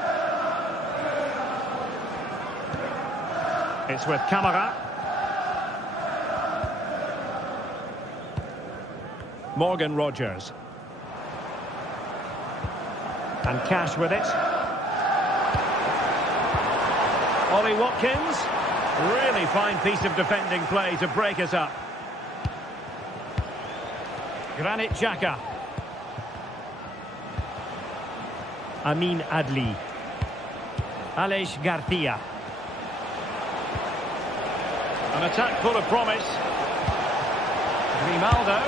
It's with Kamara. Morgan Rogers. And Cash with it. Ollie Watkins. Really fine piece of defending play to break us up. Granit Xhaka. Amin Adli. Aleix Garcia. An attack full of promise. Grimaldo.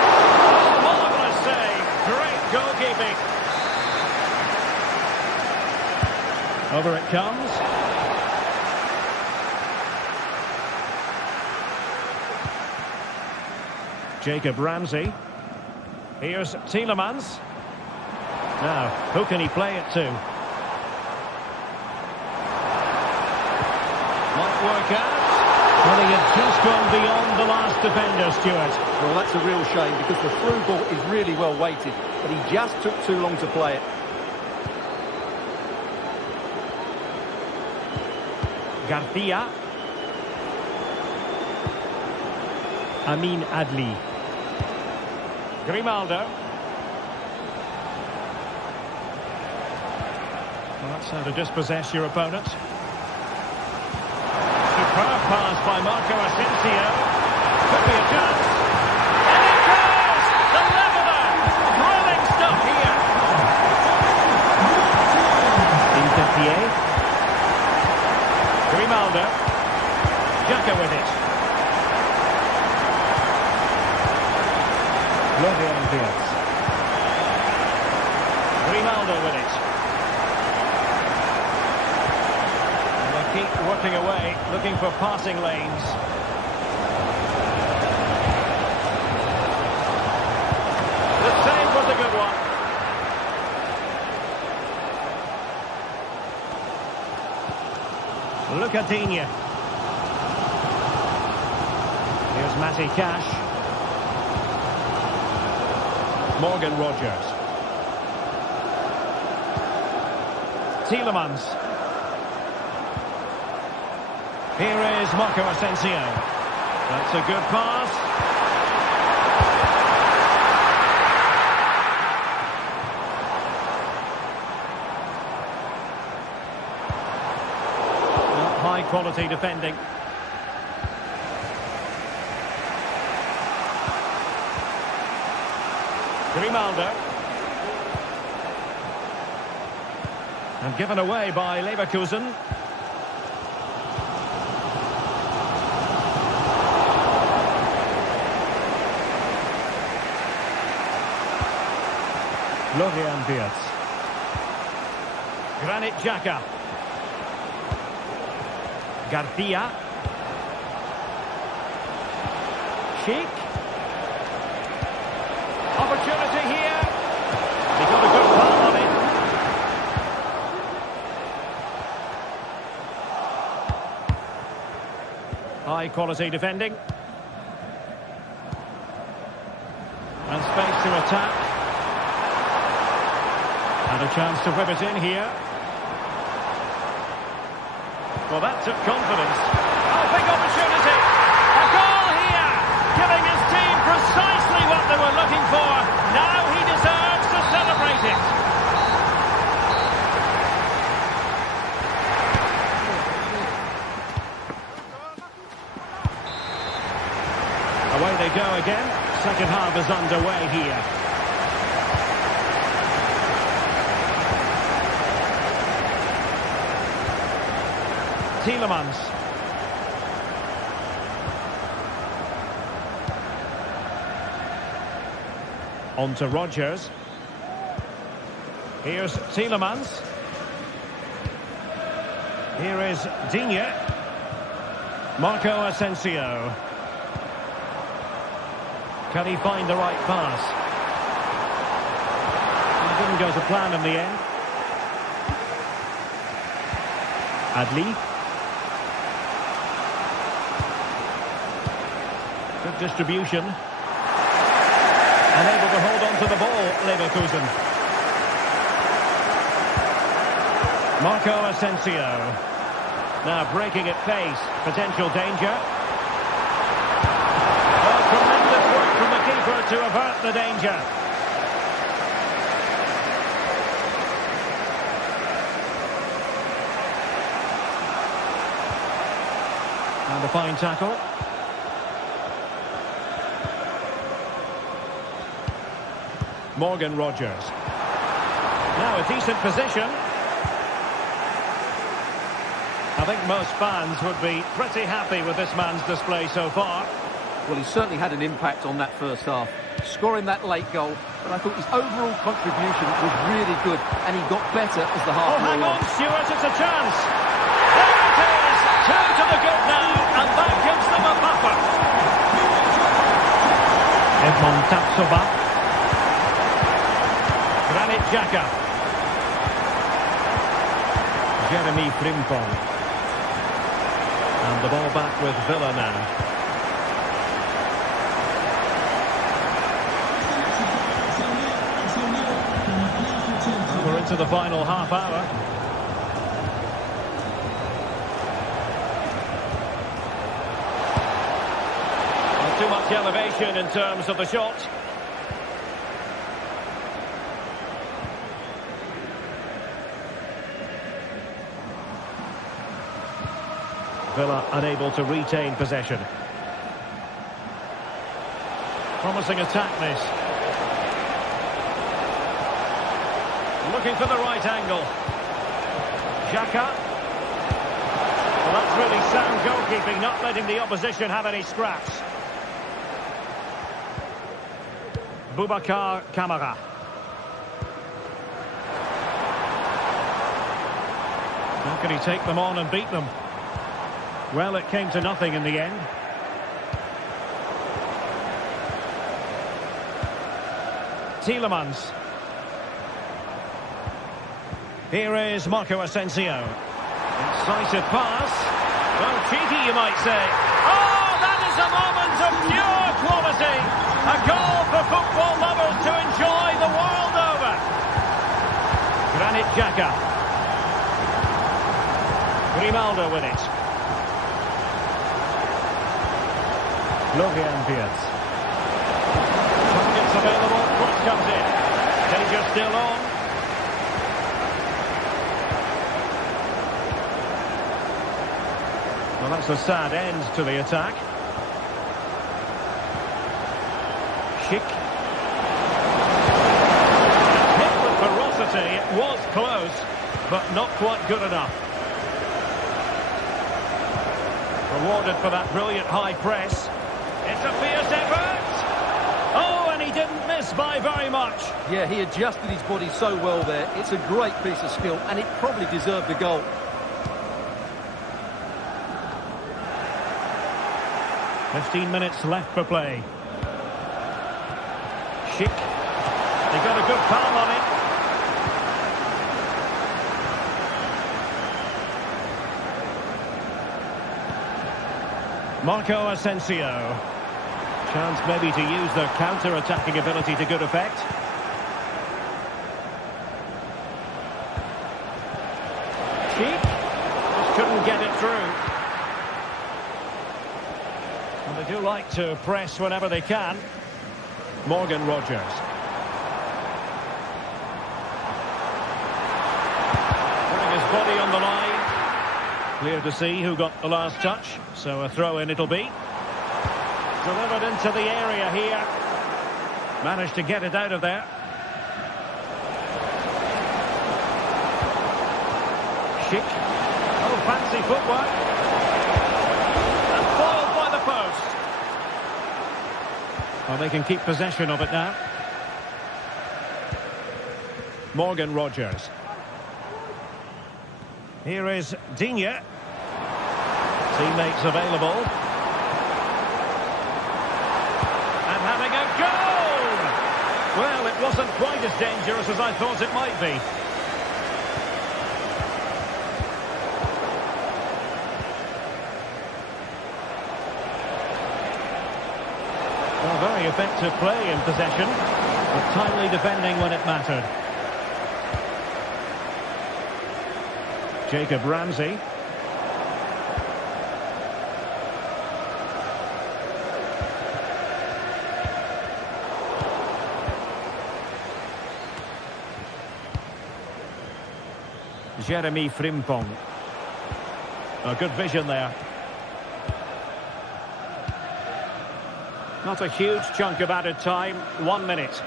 Oh, marvellous save. Great goalkeeping. Over it comes. Jacob Ramsey. Here's Tielemans. Now, who can he play it to? Might work out. Well, he had just gone beyond the last defender, Stuart. Well, that's a real shame because the through ball is really well weighted, but he just took too long to play it. Garcia. Amin Adli. Grimaldo. Well, that's how to dispossess your opponent. Superb pass by Marco Asensio. Could be a chance. And it goes! The leveller! Thrilling stuff here. Incapié. Grimaldo. Xhaka with it. Florian Wirtz. Grimaldo with it. working away, looking for passing lanes. The save was a good one. Look at Digne. Here's Matty Cash. Morgan Rogers. Tielemans. Here is Marco Asensio. That's a good pass. High quality defending. Grimaldo. And given away by Leverkusen. Florian Wirtz. Granit Xhaka. Garcia. Sheik. Opportunity here. He got a good palm on it. High quality defending. And space to attack. And a chance to whip it in here. Well, that took confidence. Oh, big opportunity. A goal here. Giving his team precisely what they were looking for. Now he deserves to celebrate it. Away they go again. Second half is underway here. Tielemans. On to Rogers. Here's Tielemans. Here is Digne. Marco Asensio. Can he find the right pass? It didn't go to plan in the end. Adli. Good distribution. Unable to hold on to the ball, Leverkusen. Marco Asensio. Now breaking at pace. Potential danger. Oh, tremendous work from the keeper to avert the danger. And a fine tackle. Morgan Rogers. Now a decent position. I think most fans would be pretty happy with this man's display so far. Well, he certainly had an impact on that first half, scoring that late goal, but I thought his overall contribution was really good, and he got better as the half wore on. Oh, hang on, Stuart, it's a chance. There it is, 2 to the good now, and that gives them a buffer. Edmond Tapsoba. Granit Xhaka. Jeremy Frimpong. And the ball back with Villa now. And we're into the final half hour. Not too much elevation in terms of the shot. Villa unable to retain possession. Promising attack this. Looking for the right angle. Xhaka. Well, that's really sound goalkeeping, not letting the opposition have any scraps. Boubacar Kamara. How can he take them on and beat them? Well, it came to nothing in the end. Tielemans. Here is Marco Asensio. Incisive pass. Well, cheeky, you might say. Oh, that is a moment of pure quality. A goal for football lovers to enjoy the world over. Granit Xhaka. Grimaldo with it. Florian Wirtz. Targets available. Cross comes in. Danger still on. Well, that's a sad end to the attack. Schick. Hit with ferocity. It was close, but not quite good enough. Rewarded for that brilliant high press. It's a fierce effort. Oh, and he didn't miss by very much. Yeah, he adjusted his body so well there. It's a great piece of skill, and it probably deserved the goal. "15 minutes left for play. Schick. They got a good palm on it. Marco Asensio. Chance maybe to use their counter-attacking ability to good effect. Schick. Just couldn't get it through. And they do like to press whenever they can. Morgan Rogers. Putting his body on the line. Clear to see who got the last touch. So a throw-in it'll be. Delivered into the area here. Managed to get it out of there. Schick. Oh, fancy footwork. And foiled by the post. Well, they can keep possession of it now. Morgan Rogers. Here is Digne. Teammates available. And having a goal! Well, it wasn't quite as dangerous as I thought it might be. Well, very effective play in possession, but timely defending when it mattered. Jacob Ramsey. Jeremy Frimpong. A good vision there. Not a huge chunk of added time. 1 minute.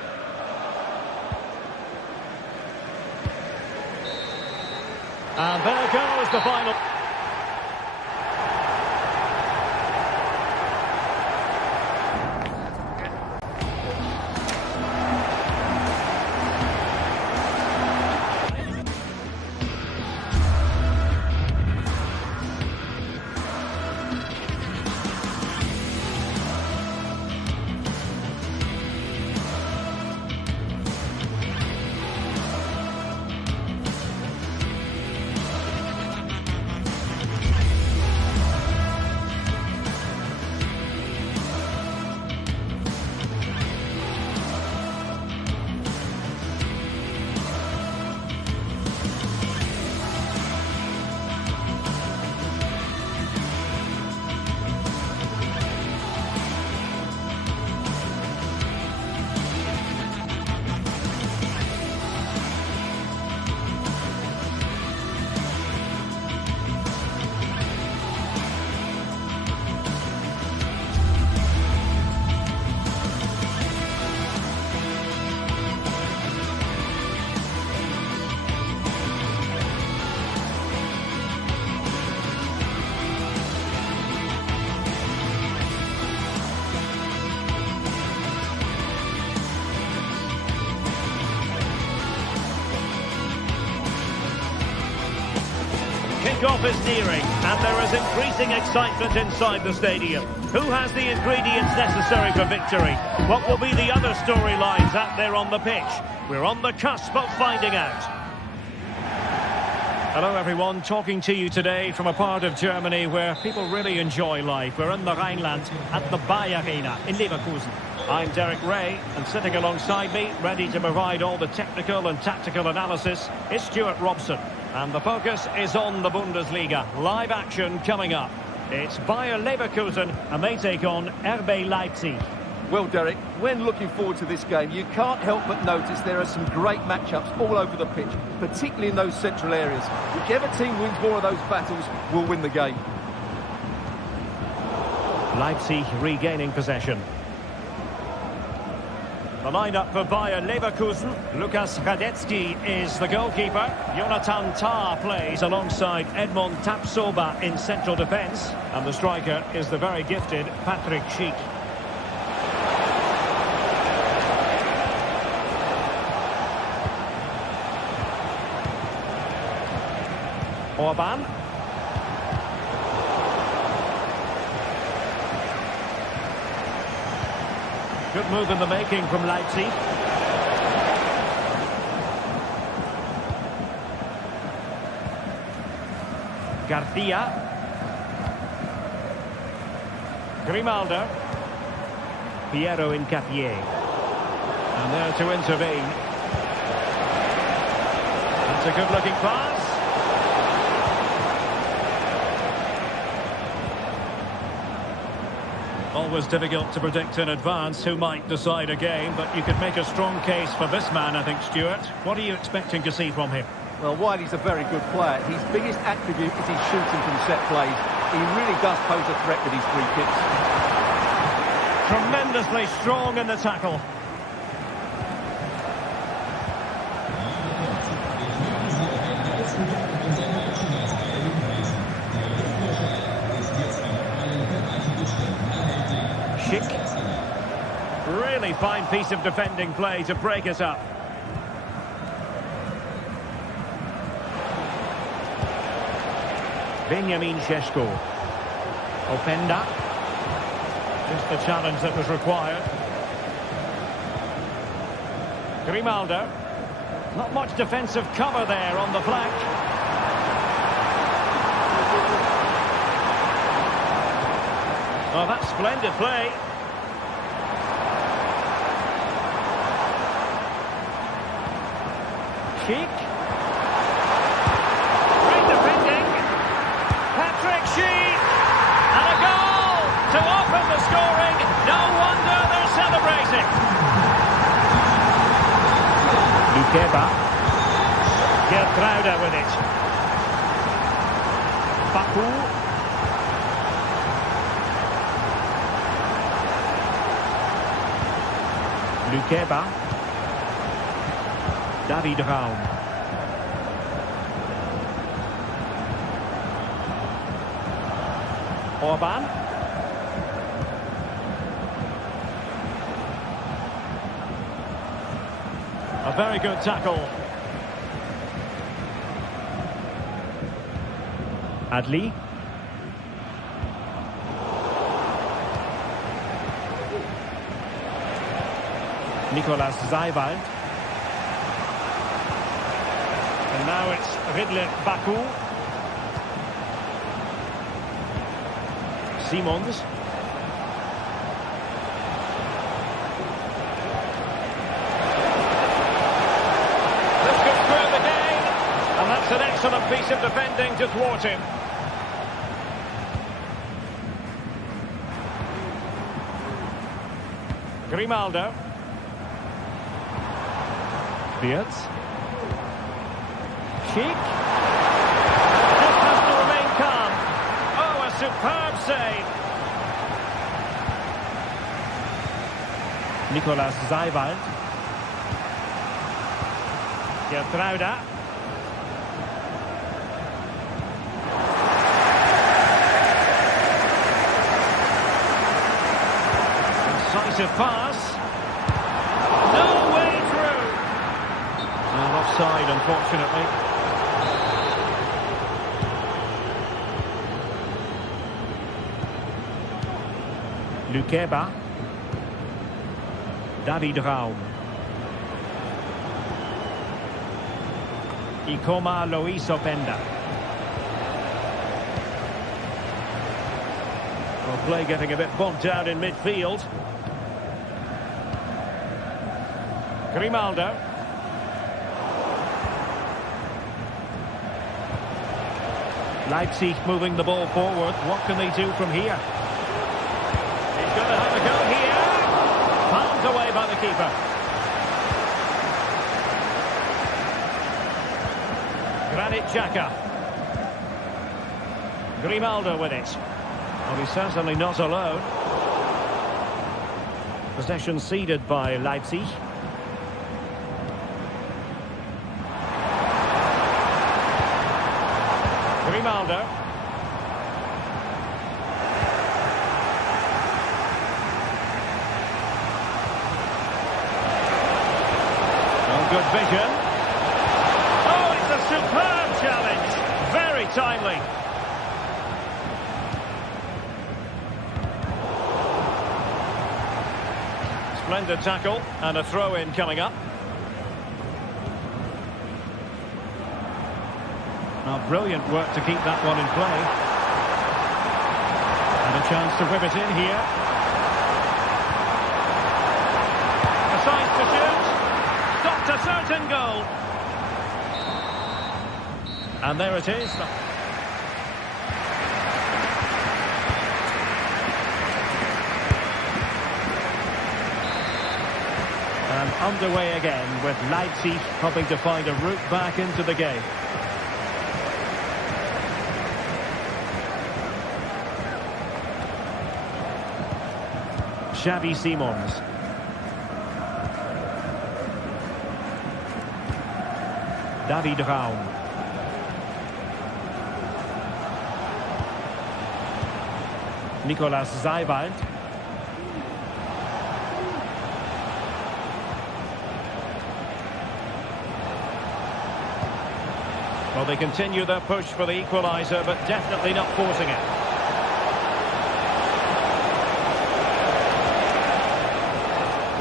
And there goes the final. Kickoff is nearing, and there is increasing excitement inside the stadium. Who has the ingredients necessary for victory? What will be the other storylines out there on the pitch? We're on the cusp of finding out. Hello everyone, talking to you today from a part of Germany where people really enjoy life. We're in the Rhineland at the Bayer Arena in Leverkusen. I'm Derek Ray, and sitting alongside me, ready to provide all the technical and tactical analysis, is Stuart Robson. And the focus is on the Bundesliga. Live action coming up. It's Bayer Leverkusen, and they take on RB Leipzig. Well, Derek, when looking forward to this game, you can't help but notice there are some great matchups all over the pitch, particularly in those central areas. Whichever team wins more of those battles will win the game. Leipzig regaining possession. The lineup for Bayer Leverkusen. Lukas Radetzky is the goalkeeper. Jonathan Tah plays alongside Edmond Tapsoba in central defence. And the striker is the very gifted Patrick Schick. Orban. Good move in the making from Leipzig. Garcia. Grimaldo. Piero Incapié. And there to intervene. That's a good-looking pass. Always difficult to predict in advance who might decide a game, but you could make a strong case for this man, I think, Stuart. What are you expecting to see from him? Well, while he's a very good player, his biggest attribute is his shooting from set plays. He really does pose a threat with his free kicks. Tremendously strong in the tackle. Really fine piece of defending play to break it up. Benjamin Šeško. Openda. Just the challenge that was required. Grimaldo. Not much defensive cover there on the flank. Oh, that's splendid play. Schick. Great defending. Patrick Schick. And a goal to open the scoring. No wonder they're celebrating. Lukeba. Gertruida with it. Baku. Lukeba. David Raum. Orban. A very good tackle. Adli. Nicolas Seiwald. And now it's Ridley Baku. Simons. This could screw the game. And that's an excellent piece of defending to thwart him. Grimaldo. Beards. Schick. Just has to remain calm. Oh, a superb save. Nicolas Seiwald. Gertruida. Incisive pass. No way through. And offside, unfortunately. Lukeba. David Raum. Ikoma Lois Openda. Well, play getting a bit bogged down in midfield. Grimaldo. Leipzig moving the ball forward. What can they do from here? He's going to have a go here. Palmed away by the keeper. Granit Xhaka. Grimaldo with it. Well, he's certainly not alone. Possession ceded by Leipzig. Grimaldo. Oh, good vision. Oh, it's a superb challenge. Very timely. Splendid tackle and a throw-in coming up. Now, brilliant work to keep that one in play. And a chance to whip it in here. A size to shoot. Stopped a certain goal. And there it is. And underway again with Leipzig hoping to find a route back into the game. Xavi Simons. David Raum. Nicolas Seiwald. Well, they continue their push for the equaliser, but definitely not forcing it.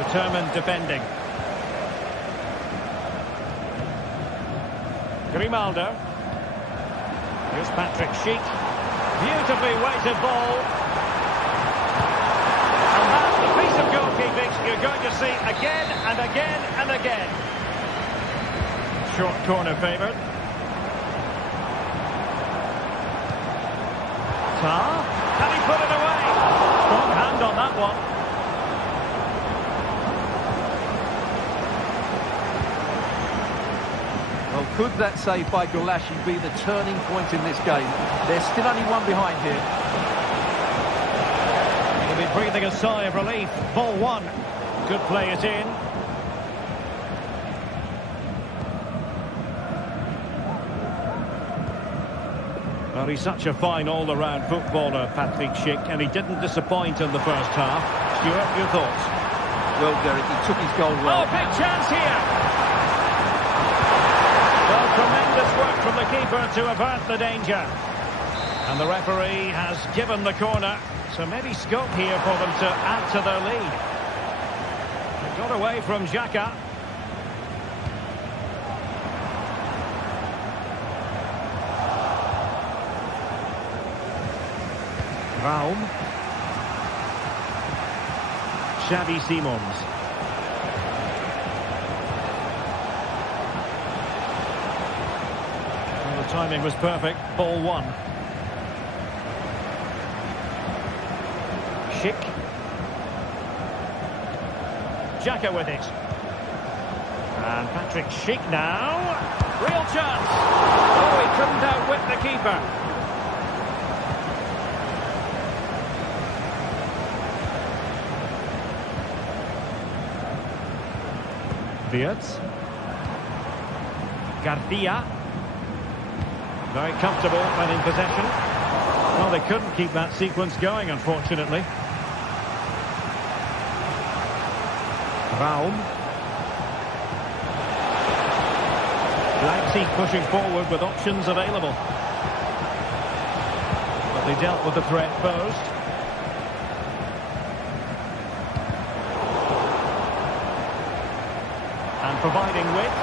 Determined defending. Grimaldo. Here's Patrick Schick. Beautifully weighted ball. And that's the piece of goalkeeping you're going to see again and again and again. Short corner favoured. Tar. Can he put it away? Strong hand on that one. Well, could that save by Golashi be the turning point in this game? There's still only one behind here. He'll be breathing a sigh of relief. Ball one. Good play it in. Well, he's such a fine all-around footballer, Patrick Schick, and he didn't disappoint in the first half. Stuart, your thoughts? Well, Derek, he took his goal well. Oh, big chance here! Well, tremendous work from the keeper to avert the danger. And the referee has given the corner, so maybe scope here for them to add to their lead. They got away from Xhaka. Raum. Xavi Simons. Well, the timing was perfect. Ball one. Schick. Xhaka with it. And Patrick Schick now. Real chance. Oh, he couldn't outwit the keeper. Wirtz. Garcia. Very comfortable when in possession. Well, they couldn't keep that sequence going, unfortunately. Raum. Leipzig pushing forward with options available. But they dealt with the threat posed. providing width.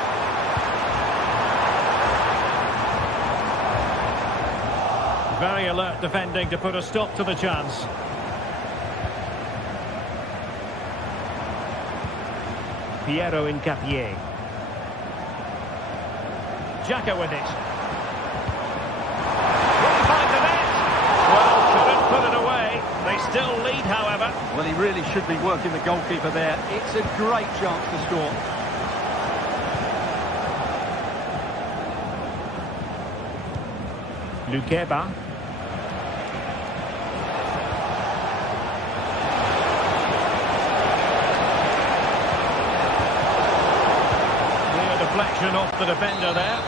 Very alert defending to put a stop to the chance. Piero Incapié. Xhaka with it. Will he find the net? Well, couldn't put it away. They still lead, however. Well, he really should be working the goalkeeper there. It's a great chance to score. Lukeba. Clear deflection off the defender there.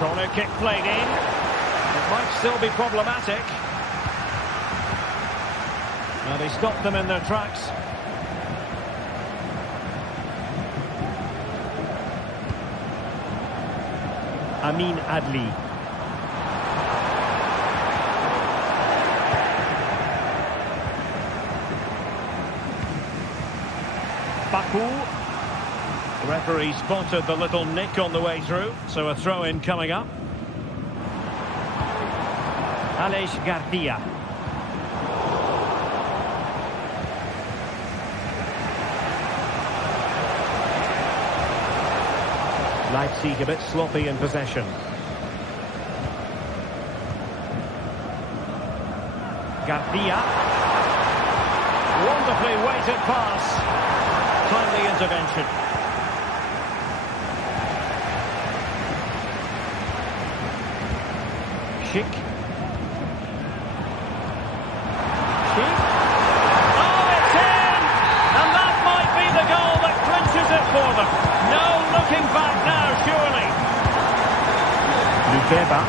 Corner kick played in. It might still be problematic. Now they stopped them in their tracks. Amin Adli. Baku. The referee spotted the little nick on the way through, so a throw-in coming up. Aleix Garcia. Leipzig a bit sloppy in possession. Garcia. Wonderfully weighted pass. Timely intervention. Schick. Oh, it's in! And that might be the goal that clinches it for them. No looking back now, surely. Lukeba.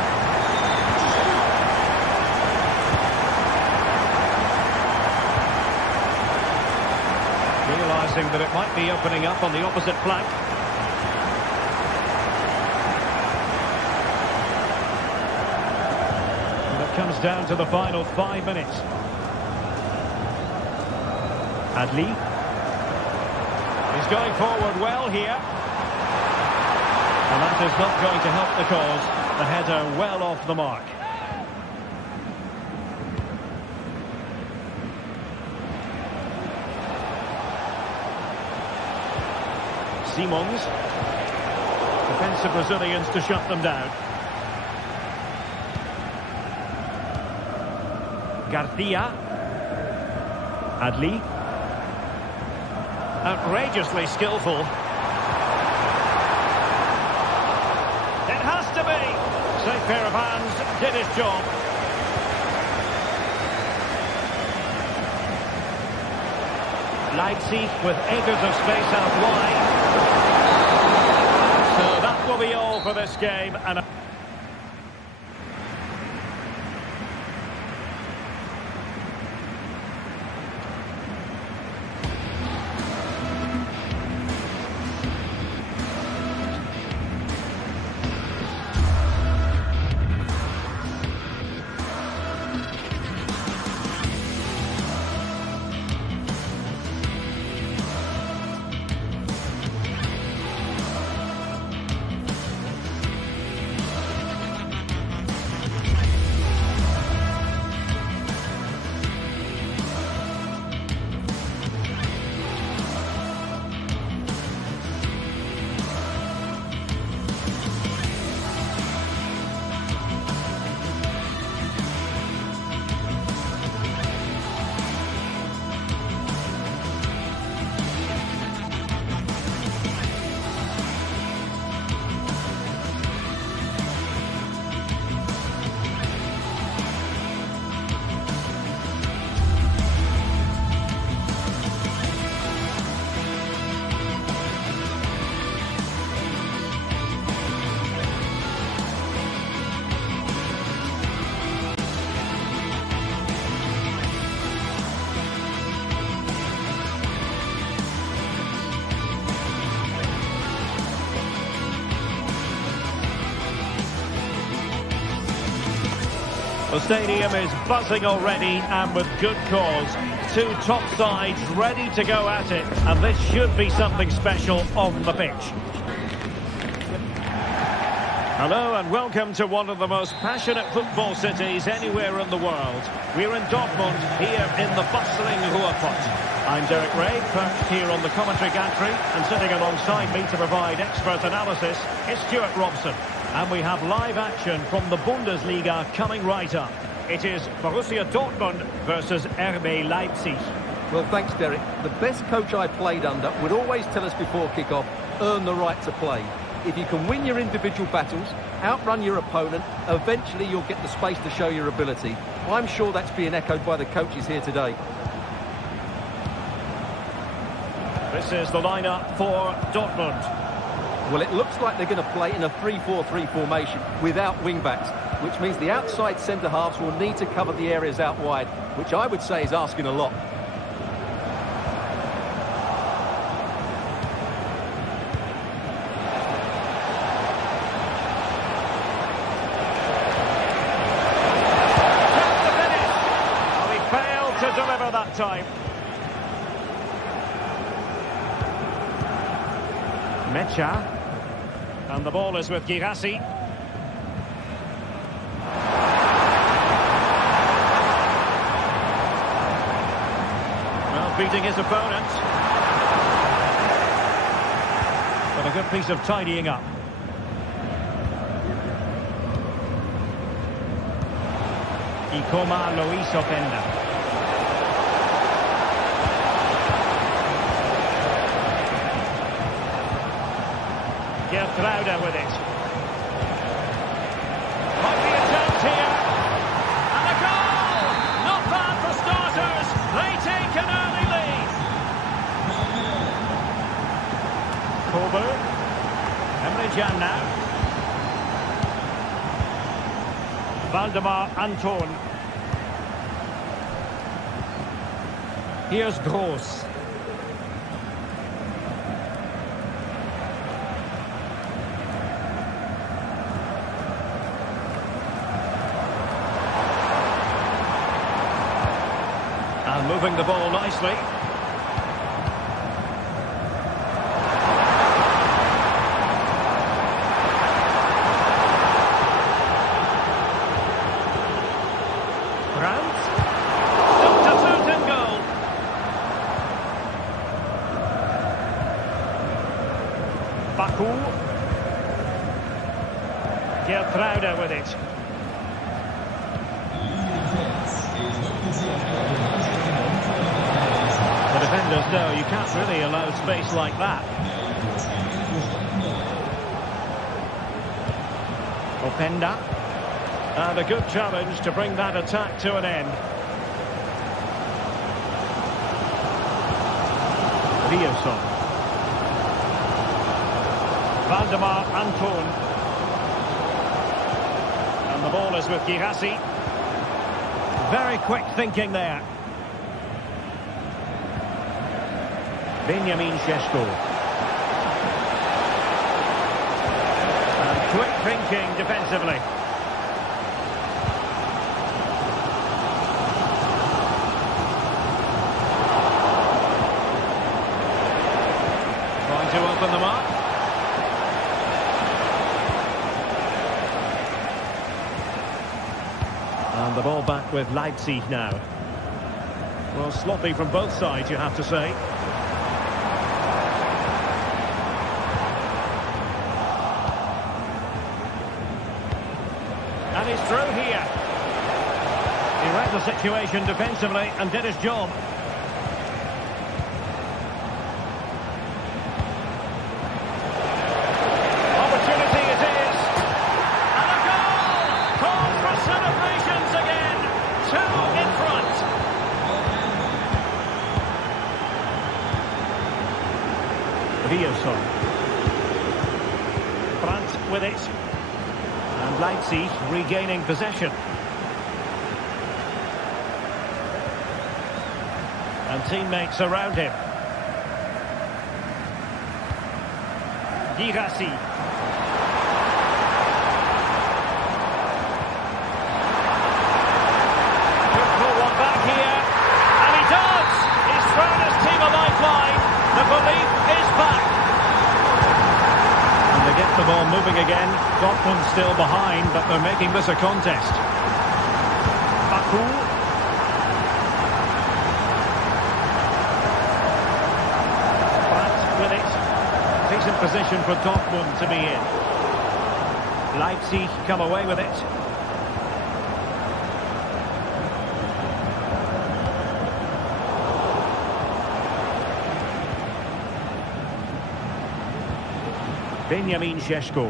Realising that it might be opening up on the opposite flank. And it comes down to the final 5 minutes. Adli. He's going forward well here. And that is not going to help the cause. The header well off the mark. Simons. Defensive Brazilians to shut them down. Garcia. Adli. Outrageously skillful. It has to be. Safe pair of hands, did his job. Leipzig with acres of space out wide. So that will be all for this game. And the stadium is buzzing already, and with good cause. two top sides ready to go at it, and this should be something special on the pitch. Hello and welcome to one of the most passionate football cities anywhere in the world. We're in Dortmund, here in the bustling Ruhrpott. I'm Derek Ray, perched here on the commentary gantry, and sitting alongside me to provide expert analysis is Stuart Robson. And we have live action from the Bundesliga coming right up. It is Borussia Dortmund versus RB Leipzig. Well, thanks, Derek. The best coach I played under would always tell us before kick-off, earn the right to play. If you can win your individual battles, outrun your opponent, eventually you'll get the space to show your ability. I'm sure that's being echoed by the coaches here today. This is the lineup for Dortmund. Well, it looks like they're going to play in a 3-4-3 formation without wing-backs, which means the outside centre-halves will need to cover the areas out wide, which I would say is asking a lot. Deliver that time. Mecha. And the ball is with Girassi. Well, beating his opponent. But a good piece of tidying up. Ikoma Luis Openda. Gertruida with it. Might be a chance here. And a goal! Not bad for starters. They take an early lead. Kober. Emre Can now. Valdemar Anton. Here's Gross. And moving the ball nicely. Brandt. Substitute goal. Baku. Gertruida with it. The defenders know you can't really allow space like that. Openda. And a good challenge to bring that attack to an end. Riosson. Valdemar Anton. And the ball is with Girassi. Very quick thinking there. Benjamin Šeško. And quick thinking defensively. Trying to open them up. And the ball back with Leipzig now. Well, sloppy from both sides, you have to say. And he's through here. He read the situation defensively and did his job. Opportunity it is. And a goal! Call for celebrations again. Two in front. Riosson. Brandt with it. And Leipzig regaining possession. And teammates around him. Girassi. Could pull one back here. And he does! again. Dortmund still behind, but they're making this a contest. Baku. Brandt with it. Decent position for Dortmund to be in. Leipzig come away with it. Benjamin Šeško.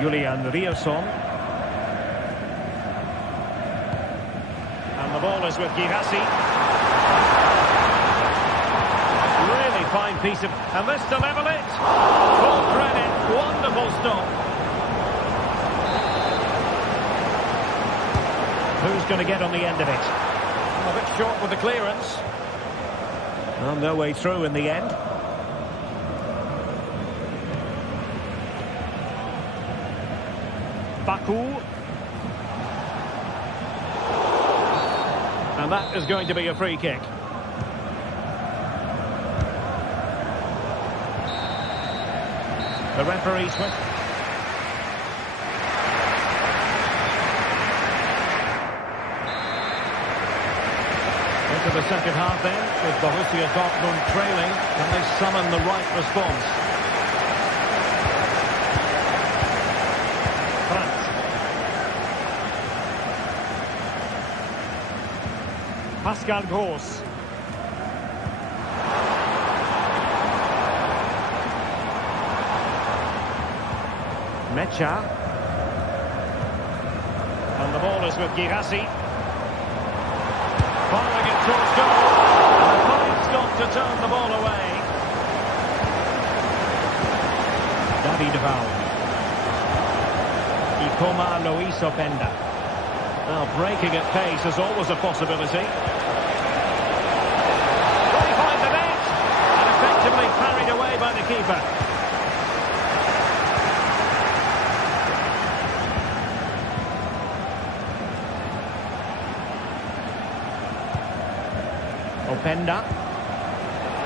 Julian Rierson. And the ball is with Girassi. Really fine piece of... And this to level it. Full credit. Wonderful stop. Who's going to get on the end of it? A bit short with the clearance. Well, no way through in the end. Baku. And that is going to be a free kick. The referee's with... Into the second half then, with Borussia Dortmund trailing, can they summon the right response? Brandt. Pascal Gross. Mecha. And the ball is with Girassi. Firing it towards goal. And the fine stop to turn the ball away. David Val. Ikoma Luis Openda. Now breaking at pace is always a possibility. Will he find the net? And effectively carried away by the keeper. Openda.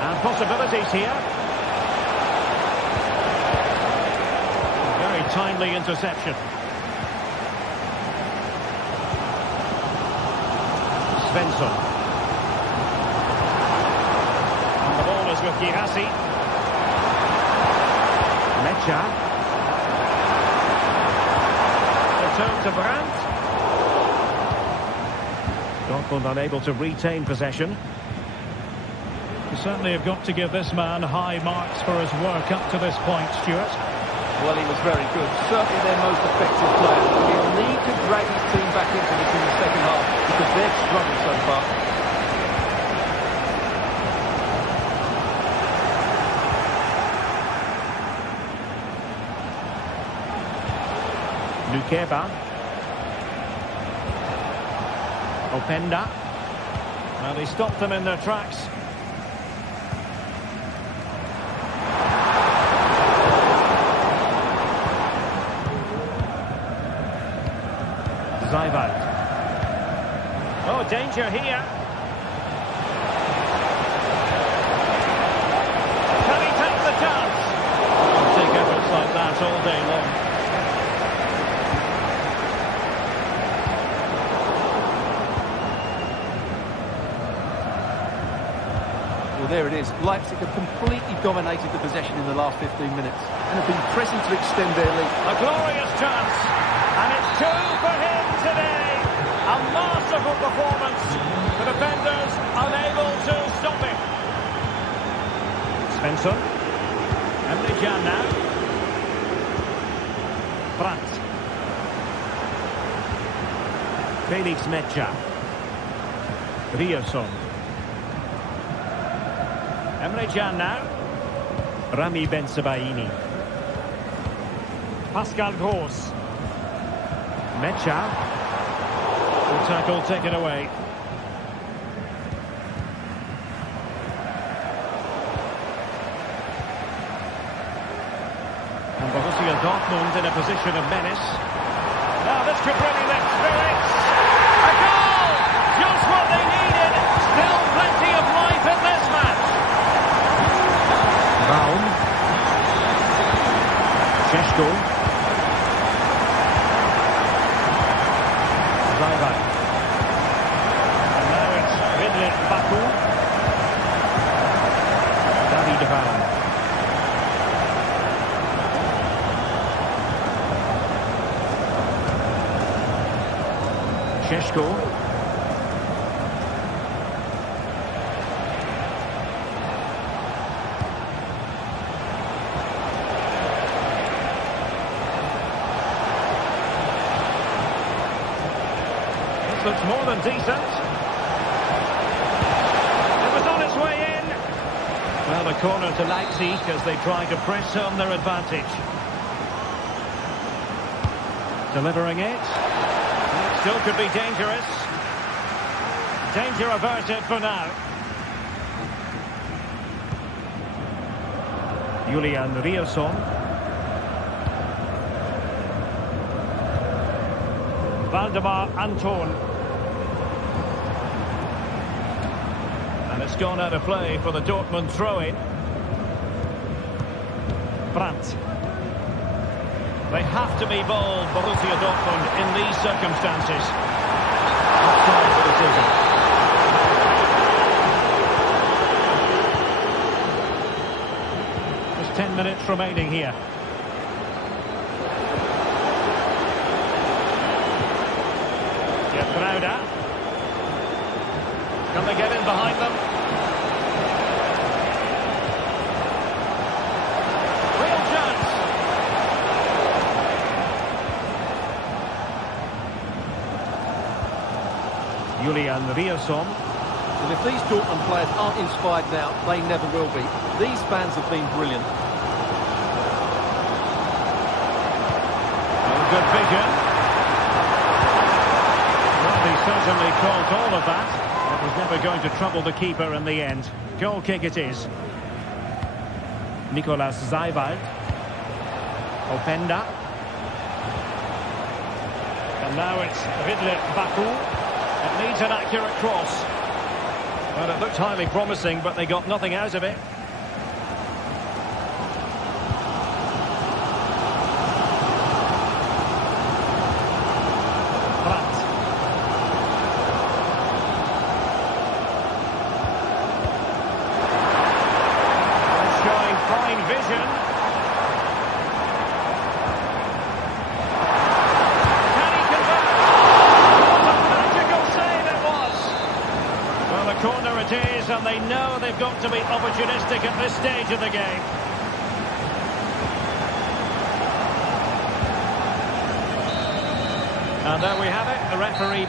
And possibilities here. Very timely interception. Svensson. And the ball is with Girassi. Mecha. Return to Brandt. Dortmund unable to retain possession. You certainly have got to give this man high marks for his work up to this point, Stuart. Well, he was very good. Certainly their most effective player. He'll need to drag his team back into this in the second half because they've struggled so far. Lukeba. Openda. Well, he stopped them in their tracks. Zayvalt. Oh, danger here. Can he take the chance? He'll take efforts like that all day long. Well, there it is. Leipzig have completely dominated the possession in the last 15 minutes and have been pressing to extend their lead. A glorious chance. And it's two for him today. A masterful performance. The defenders unable to stop him. Svensson. Emre Can now. Brandt. Felix Mecha. Rierson. Emre Can now. Rami Bensebaini. Pascal Gross. Mecha. The tackle taken away. And Borussia Dortmund in a position of menace. Now this this could really lift spirits. A goal! Just what they needed. Still plenty of life in this match. Raum. Šeško. Zajvaj. And now it's Vidlit Baku. David Raum. Šeško. Looks more than decent. It was on its way in. Well, a corner to Leipzig as they try to press home their advantage. Delivering it. Still could be dangerous. Danger averted for now. Julian Rierson. Valdemar Anton. And it's gone out of play for the Dortmund throw-in. Brandt. They have to be bold, Borussia Dortmund, in these circumstances. Offside the decision. There's 10 minutes remaining here. Brauda. Can they get in behind them? Real chance. Julian Rierson. And if these Dortmund players aren't inspired now, they never will be. These fans have been brilliant. Oh, good vision. Certainly caught all of that. It was never going to trouble the keeper in the end. Goal kick it is. Nicolas Zajwald. Openda. And now it's Vidlit Baku. It needs an accurate cross. Well, it looked highly promising, but they got nothing out of it. Vision. Can he convert? What a magical save it was. Well, the corner it is, and they know they've got to be opportunistic at this stage of the game. And there we have it, the referee.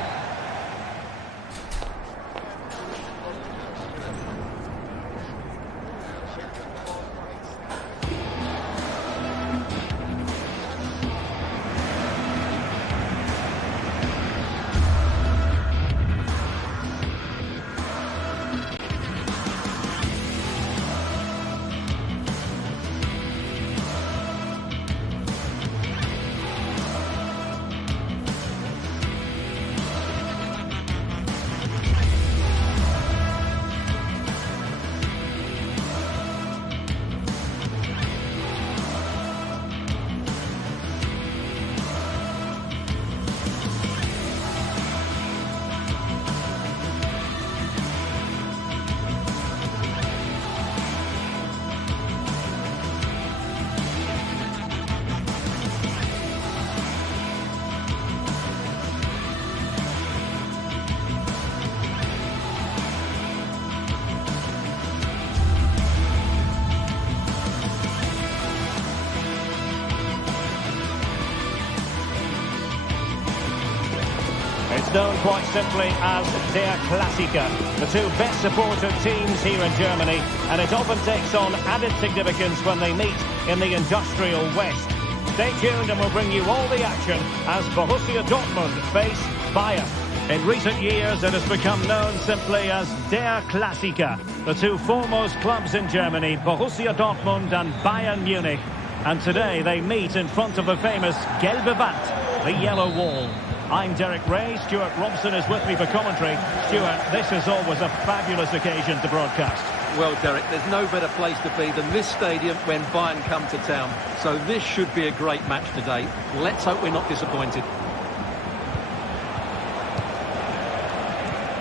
It's known quite simply as Der Klassiker, the two best supported teams here in Germany, and it often takes on added significance when they meet in the industrial West. Stay tuned and we'll bring you all the action as Borussia Dortmund face Bayern. In recent years, it has become known simply as Der Klassiker, the two foremost clubs in Germany, Borussia Dortmund and Bayern Munich. And today they meet in front of the famous Gelbe Wand. The yellow wall. I'm Derek Ray. Stuart Robson is with me for commentary. Stuart, this is always a fabulous occasion to broadcast. Well, Derek, there's no better place to be than this stadium when Bayern come to town. So this should be a great match today. Let's hope we're not disappointed.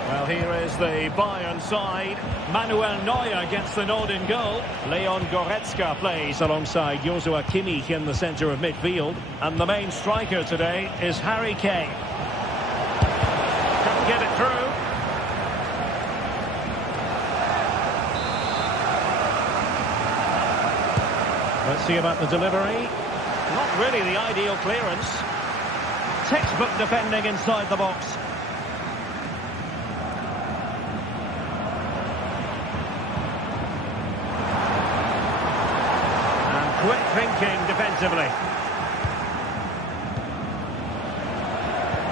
Well, here is the Bayern side. Manuel Neuer gets the nod in goal. Leon Goretzka plays alongside Joshua Kimmich in the centre of midfield. And the main striker today is Harry Kane. Couldn't get it through. Let's see about the delivery. Not really the ideal clearance. Textbook defending inside the box. Quick thinking defensively.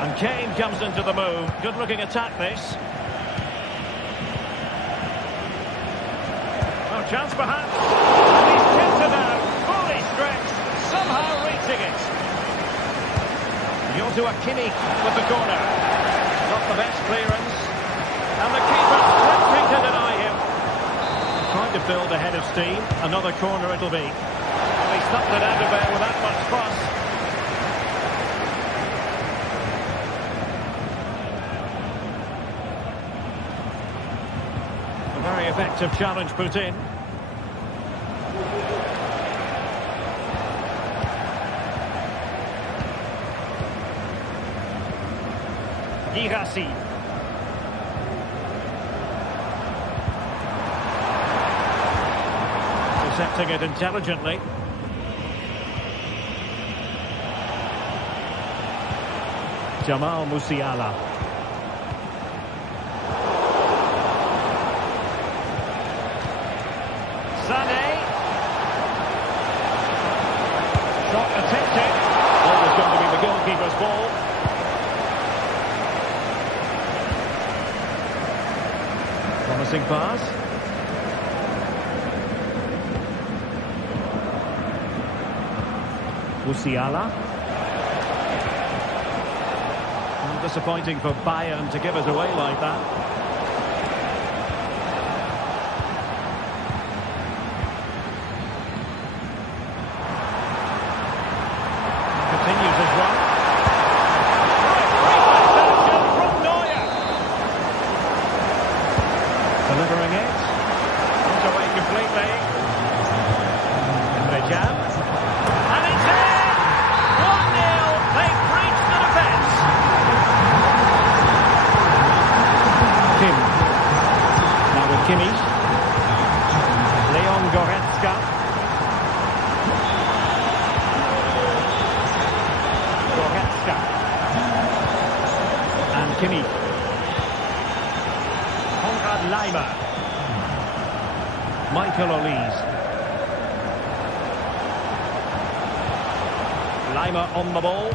And Kane comes into the move. Good looking attack this. Oh, chance perhaps. And he's tipped it out. Fully stretched. Somehow reaching it. Joshua Kimmich with the corner. Not the best clearance. And the keeper stretching to deny him. Trying to build a head of steam. Another corner it'll be. He stuffed it out of there without much fuss. A very effective challenge put in. Girassi. Intercepting it intelligently. Jamal Musiala. Sané. Shot attempted. Always going to be the goalkeeper's ball. Promising pass. Musiala. Disappointing for Bayern to give us away like that. Continues his run. Great from Neuer. Delivering it. Not away completely. Emre Can. And it's in! 1-0. They've breached the defence. Now with Kimmich. Leon Goretzka. Goretzka. And Kimmich. Konrad Laimer. Michael Olise. Laimer on the ball.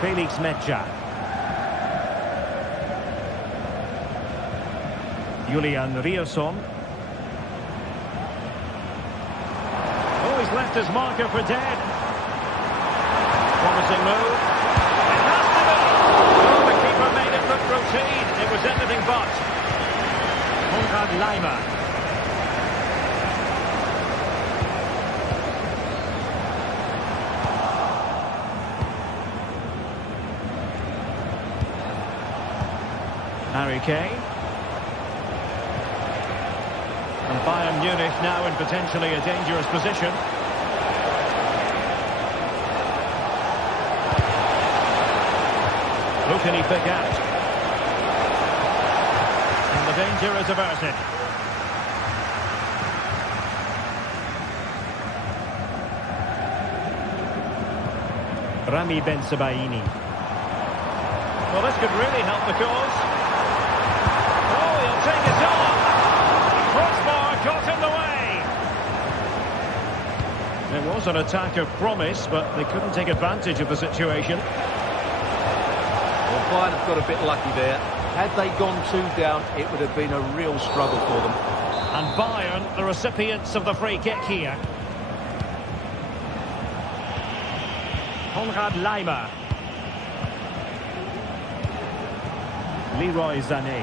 Felix Mecha. Julian Rierson. Oh, he's left his marker for dead. Promising move. It has to be. Oh, the keeper made it look routine. It was anything but. Konrad Laimer. Harry Kane. And Bayern Munich now in potentially a dangerous position. Who can he pick out? And the danger is averted. Rami Ben-Sebaini. Well, this could really help the cause. Oh, he'll take it on. Crossbar got in the way. It was an attack of promise, but they couldn't take advantage of the situation. Well, Bayern have got a bit lucky there. Had they gone 2 down, it would have been a real struggle for them. And Bayern, the recipients of the free kick here. Konrad Laimer. Leroy Sané.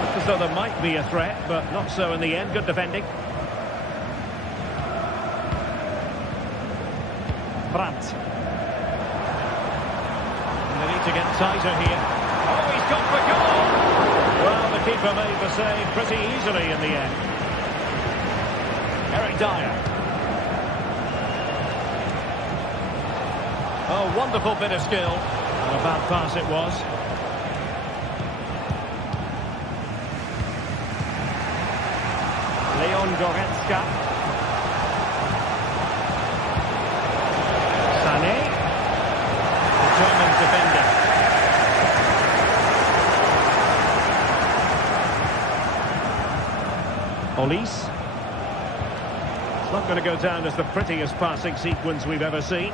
Looked as though there might be a threat, but not so in the end. Good defending. Brandt. They need to get tighter here. Oh, he's gone for goal! Well, the keeper made the save pretty easily in the end. Eric Dyer. Oh, wonderful bit of skill. And a bad pass it was. Leon Goretzka. Sané. Determined defender. Olise. It's not going to go down as the prettiest passing sequence we've ever seen.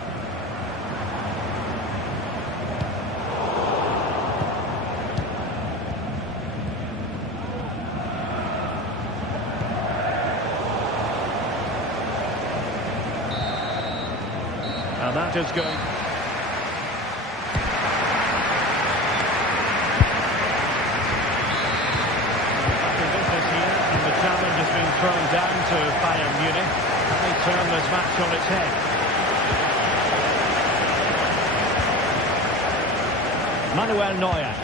And that is going. Back in business here, and the challenge has been thrown down to Bayern Munich. They turn this match on its head. Manuel Neuer.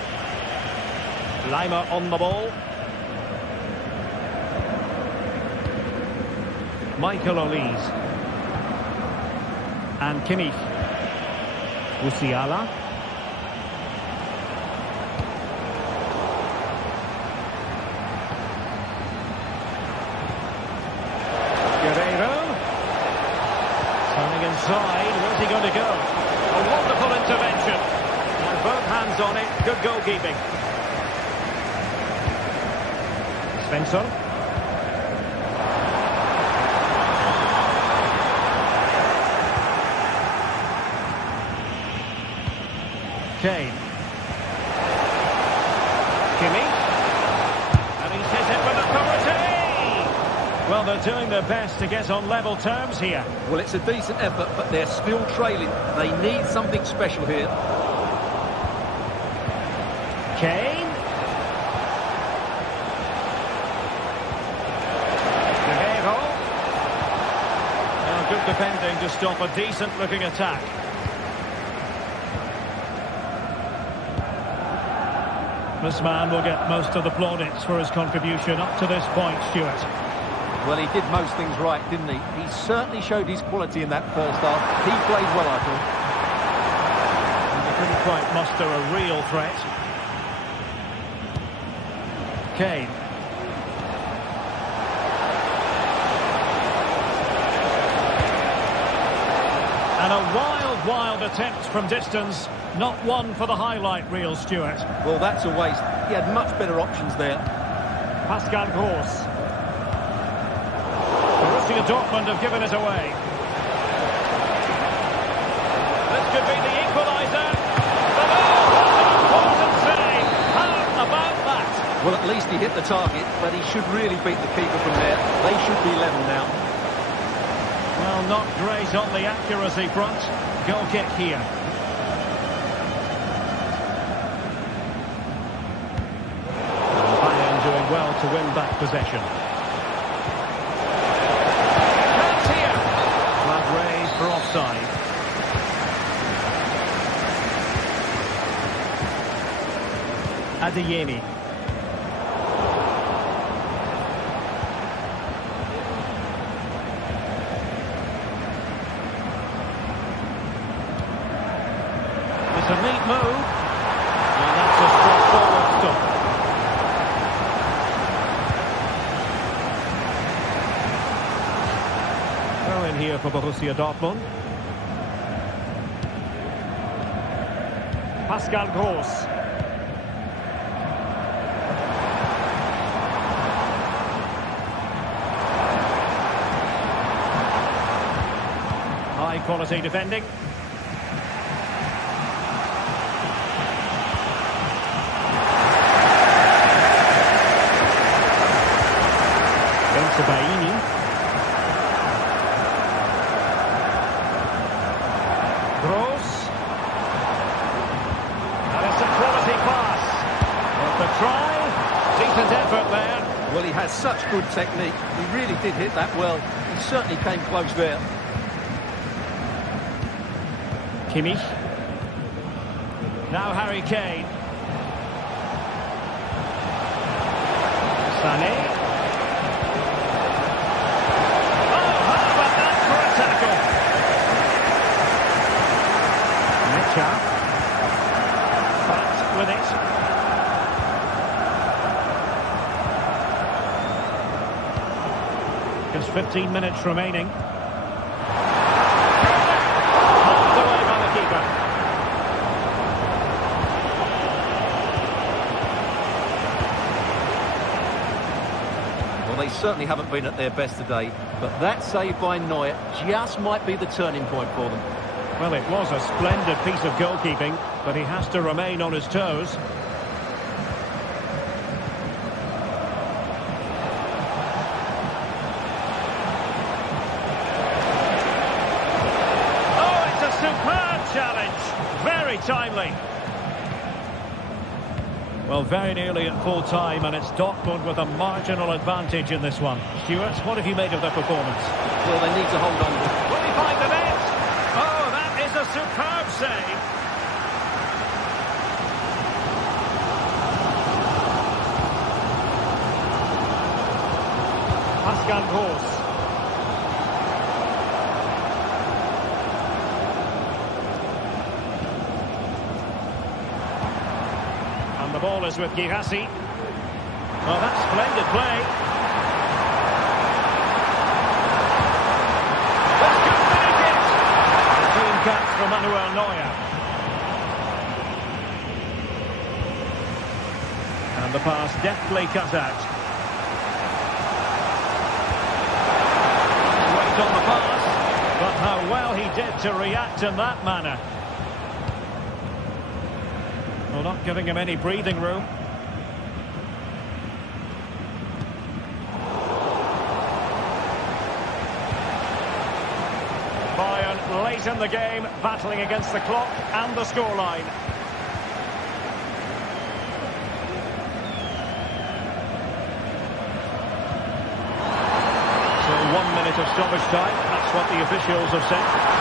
Laimer on the ball. Michael Olise. And Kimmich. Musiala. Guerreiro. Turning inside. Where's he going to go? A wonderful intervention. And both hands on it. Good goalkeeping. Svensson. Kane. Kimmich. And he's hit it with authority. Well, they're doing their best to get on level terms here. Well, it's a decent effort, but they're still trailing. They need something special here. Kane. Guerreiro. Well, good defending to stop a decent-looking attack. This man will get most of the plaudits for his contribution up to this point, Stuart. Well, he did most things right, didn't he? He certainly showed his quality in that first half. He played well, I thought. And they couldn't quite muster a real threat. Kane. And a wild attempt from distance. Not one for the highlight reel, Stuart. Well, that's a waste. He had much better options there. Pascal Gross. Borussia Dortmund have given it away. This could be the equaliser. But oh, what an important save. How about that? Well, at least he hit the target, but he should really beat the keeper from there. They should be level now. Well, not great on the accuracy front. Goal kick here. Bayern doing well to win back possession. Chance here. Flag raised for offside. Adeyemi. It's a neat move. And that's a straightforward stop. Throw in here for Borussia Dortmund. Pascal Gross. High quality defending. has such good technique. He really did hit that well. He certainly came close there. Kimmich. Now Harry Kane. Sané. Oh, how about that for a tackle? Mitchell. Back with it. Just 15 minutes remaining. Knocked away by the keeper. They certainly haven't been at their best today, but that save by Neuer just might be the turning point for them. Well, it was a splendid piece of goalkeeping, but he has to remain on his toes. Oh, it's a superb challenge. Very timely. Well, very nearly at full time, and it's Dortmund with a marginal advantage in this one. Stuart, what have you made of their performance? Well, they need to hold on. Will he find the net? Oh, that is a superb save. Pascal Gross. The ball is with Girassi. Well, that's splendid play. This could finish it. A clean catch from Manuel Neuer. And the pass deftly cut out. Wait on the pass, but how well he did to react in that manner. Well, not giving him any breathing room. Bayern late in the game, battling against the clock and the scoreline. So 1 minute of stoppage time, that's what the officials have said.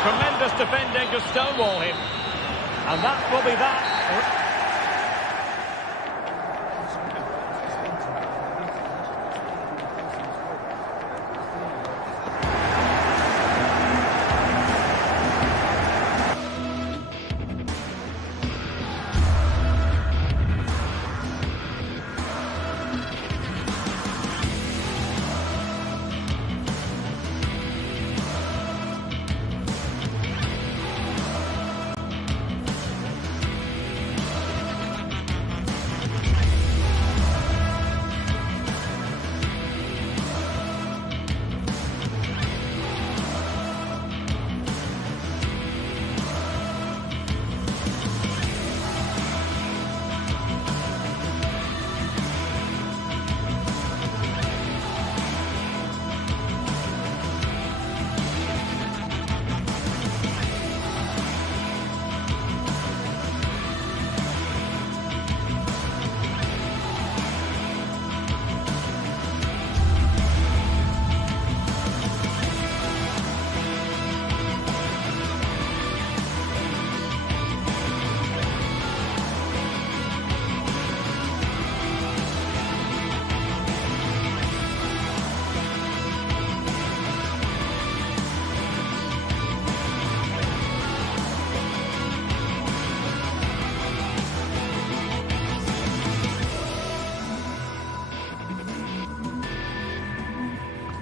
Tremendous defending to stonewall him. And that will be that.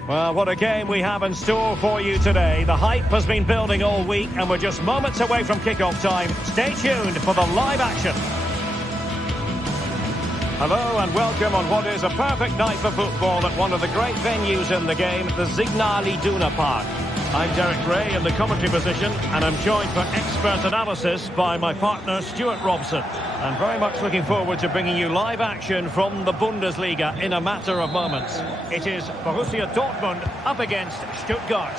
Well, what a game we have in store for you today. The hype has been building all week, and we're just moments away from kickoff time. Stay tuned for the live action. Hello and welcome on what is a perfect night for football at one of the great venues in the game, the Signal Iduna Park. I'm Derek Ray in the commentary position, and I'm joined for expert analysis by my partner Stuart Robson. And very much looking forward to bringing you live action from the Bundesliga in a matter of moments. It is Borussia Dortmund up against Stuttgart.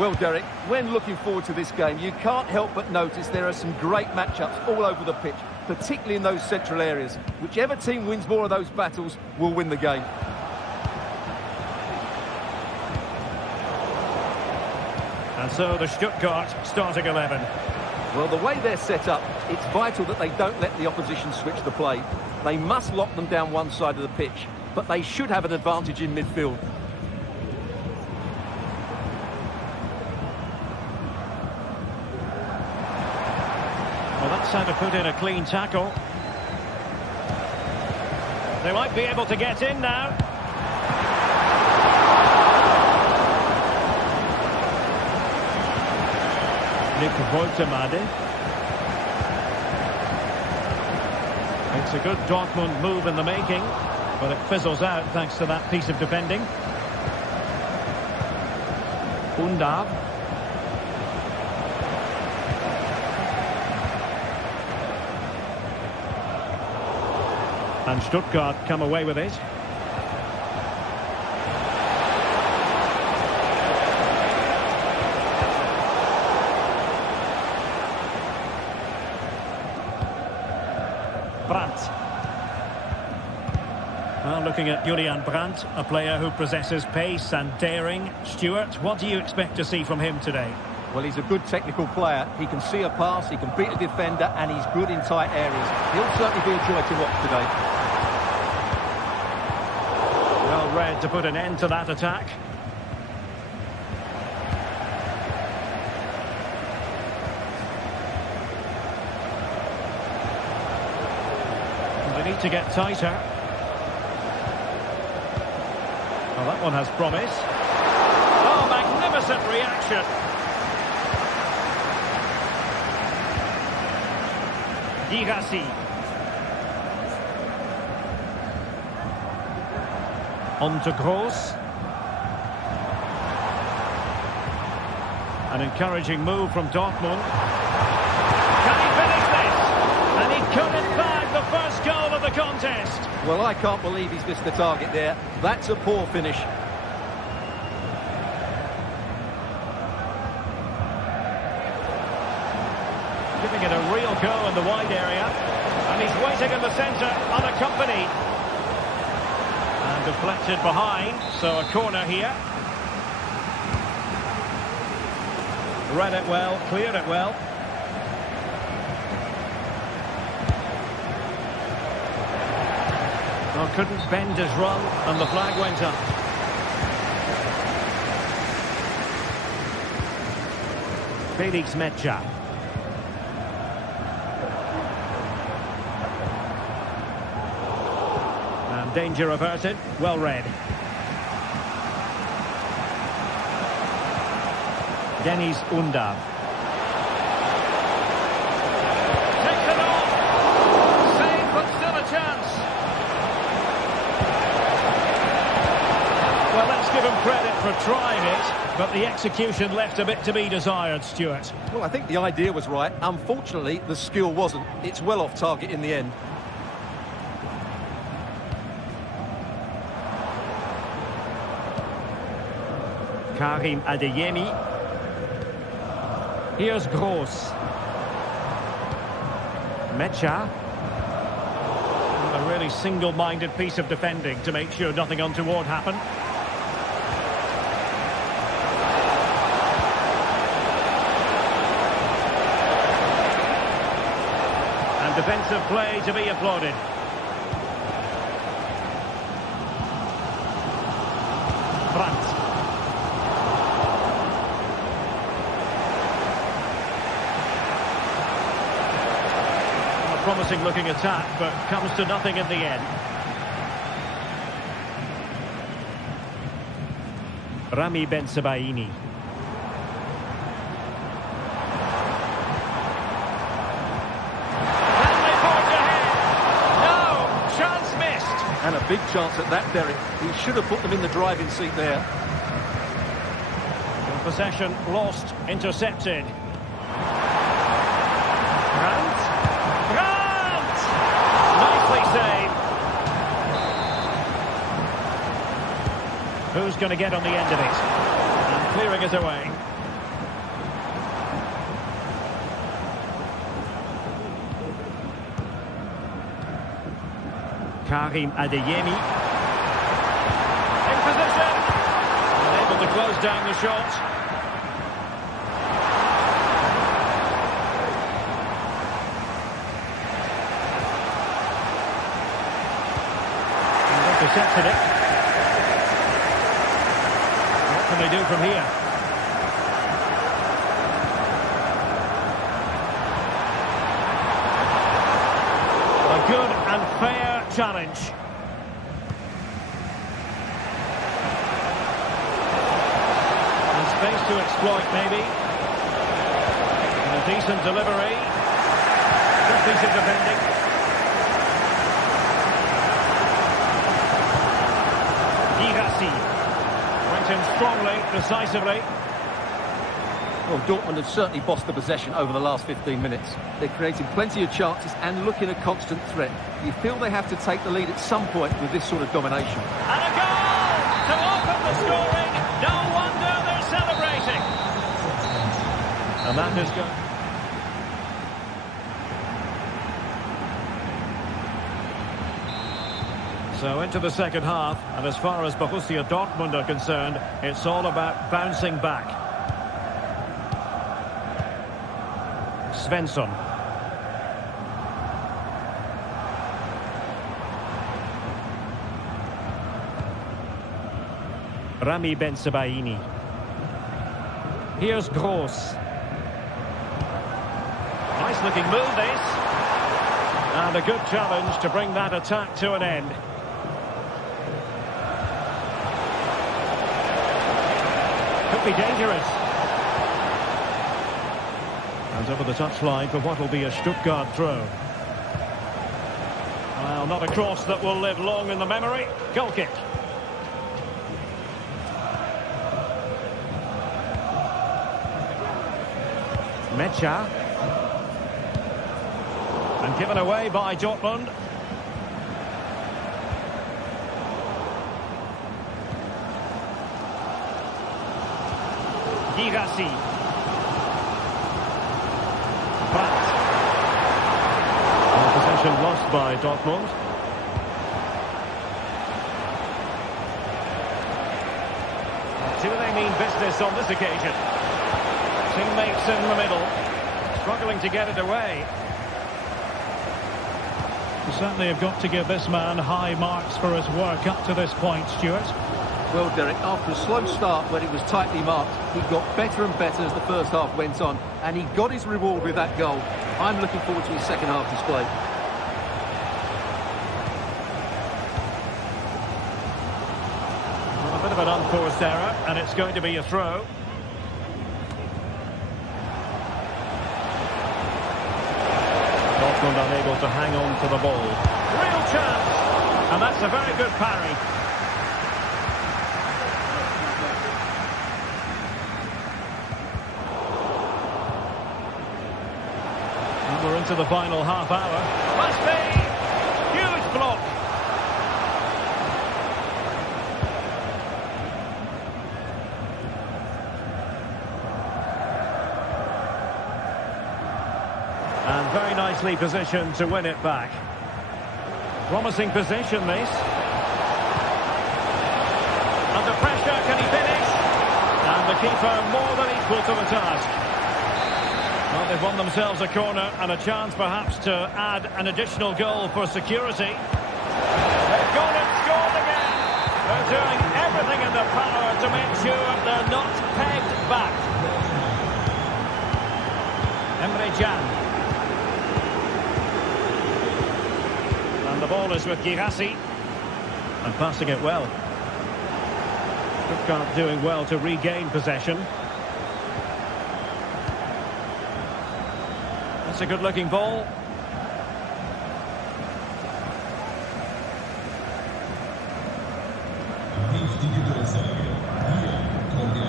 Well, Derek, when looking forward to this game, you can't help but notice there are some great matchups all over the pitch. particularly in those central areas. Whichever team wins more of those battles will win the game. And so the Stuttgart starting 11. Well, the way they're set up, it's vital that they don't let the opposition switch the play. They must lock them down one side of the pitch, but they should have an advantage in midfield. Well, that's how to put in a clean tackle. They might be able to get in now. Nick Woltemade. It's a good Dortmund move in the making, but it fizzles out thanks to that piece of defending. Undav. And Stuttgart come away with it. Brandt. Well, looking at Julian Brandt, a player who possesses pace and daring. Stuart, what do you expect to see from him today? Well, he's a good technical player. He can see a pass, he can beat a defender, and he's good in tight areas. He'll certainly be a joy to watch today. Well read to put an end to that attack. They need to get tighter. Well, that one has promise. Oh, magnificent reaction. Girassi. On to Gross. An encouraging move from Dortmund. Can he finish this? And he couldn't bag the first goal of the contest. Well, I can't believe he's missed the target there. That's a poor finish. Giving it a real go in the wide area. And he's waiting in the centre, unaccompanied. And deflected behind, so a corner here. Read it well, cleared it well. Well, couldn't bend his run, and the flag went up. Felix Mecha. And danger averted, well read. Dennis Undav. Takes it off! Save, but still a chance. Well, let's give him credit for trying it, but the execution left a bit to be desired, Stuart. Well, I think the idea was right. Unfortunately, the skill wasn't. It's well off target in the end. Karim Adeyemi. Here's Gross. Mecha. A really single-minded piece of defending to make sure nothing untoward happened. And defensive play to be applauded. Brandt. Promising looking attack, but comes to nothing in the end. Rami Bensebaini. Can they forge ahead? No! Chance missed! And a big chance at that, Derek. He should have put them in the driving seat there. Possession lost, intercepted. Save. Who's going to get on the end of it? And clearing it away. Karim Adeyemi. In position. Able to close down the shot. And intercepted it. What can they do from here? A good and fair challenge. Space to exploit, maybe. And a decent delivery. Just decent defending. Girassi. Went in strongly, decisively. Well, Dortmund have certainly bossed the possession over the last 15 minutes. They're creating plenty of chances and looking a constant threat. You feel they have to take the lead at some point with this sort of domination. And a goal to open the scoring. No wonder they're celebrating. And that is good. So into the second half, and as far as Borussia Dortmund are concerned, it's all about bouncing back. Svensson. Rami Ben-Sebaini. Here's Gross. Nice looking move this. And a good challenge to bring that attack to an end. Could be dangerous. And over the touchline for what will be a Stuttgart throw. Well, not a cross that will live long in the memory. Goal kick. Mecha. And given away by Dortmund. Girassi. Possession lost by Dortmund. Do they mean business on this occasion? Teammates in the middle, struggling to get it away. You certainly have got to give this man high marks for his work up to this point, Stuart. Well, Derek, after a slow start when it was tightly marked, he got better and better as the first half went on, and he got his reward with that goal. I'm looking forward to his second half display. Well, a bit of an unforced error, and it's going to be a throw. Dortmund unable to hang on to the ball. Real chance! And that's a very good parry. And we're into the final half hour. Must be! Huge block! And very nicely positioned to win it back. Promising position, this. Under pressure, can he finish? And the keeper more than equal to the task. Well, they've won themselves a corner and a chance perhaps to add an additional goal for security. They've gone and scored again. They're doing everything in their power to make sure they're not pegged back. Emre Can. And the ball is with Girassi. And passing it well. Stuttgart doing well to regain possession. That's a good-looking ball.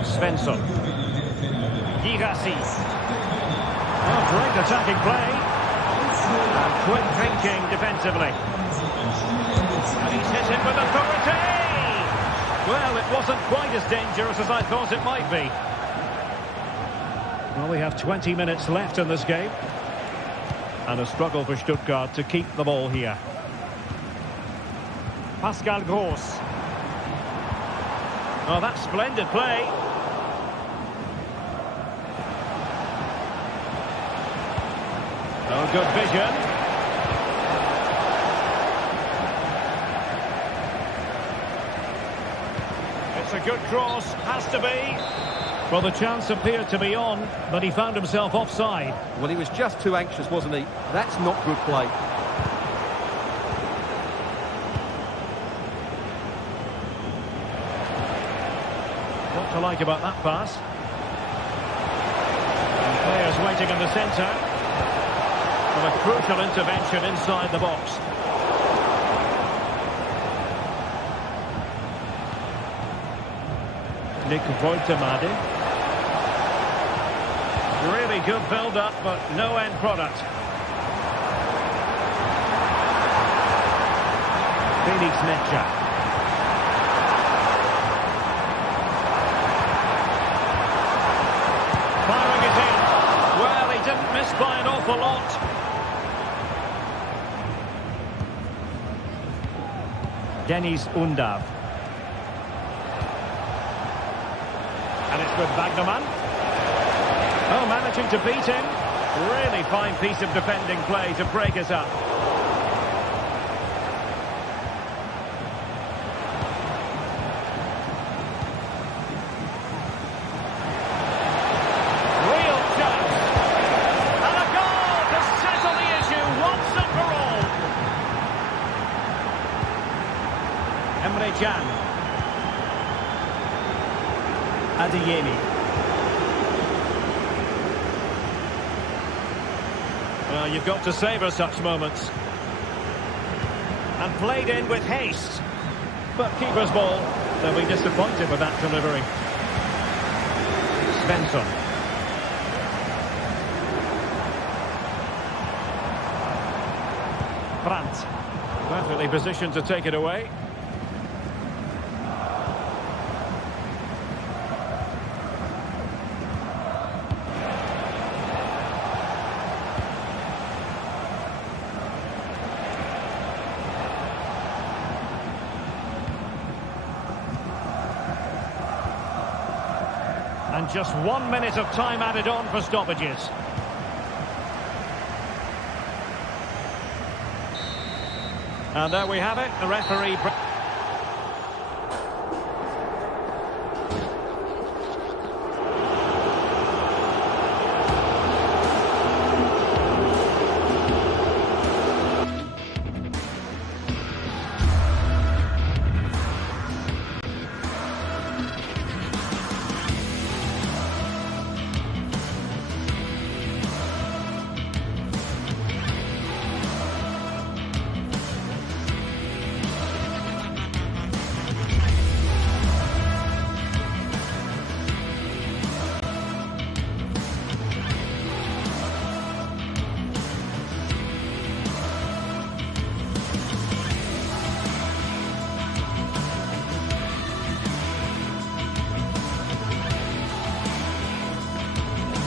Svensson. Girassi. Oh, great attacking play. And quick thinking defensively. And he's hit it with authority. Well, it wasn't quite as dangerous as I thought it might be. Well, we have 20 minutes left in this game. And a struggle for Stuttgart to keep the ball here. Pascal Gross. Oh, that's splendid play. Oh, good vision. It's a good cross, has to be. Well, the chance appeared to be on, but he found himself offside. Well, he was just too anxious, wasn't he? That's not good play. What to like about that pass? And players waiting in the centre. With a crucial intervention inside the box. Nick Voitemade. Really good build-up, but no end product. Felix Necha. Firing it in. Well, he didn't miss by an awful lot. Dennis Undav. And it's with Wagnerman. Oh, managing to beat him. Really fine piece of defending play to break us up. Real chance. And a goal to settle the issue once and for all. Emre Can. Adeyemi. Well, you've got to savour such moments. And played in with haste. But keeper's ball. They'll be disappointed with that delivery. Svensson. Brandt. Perfectly positioned to take it away. And just 1 minute of time added on for stoppages. And there we have it, the referee...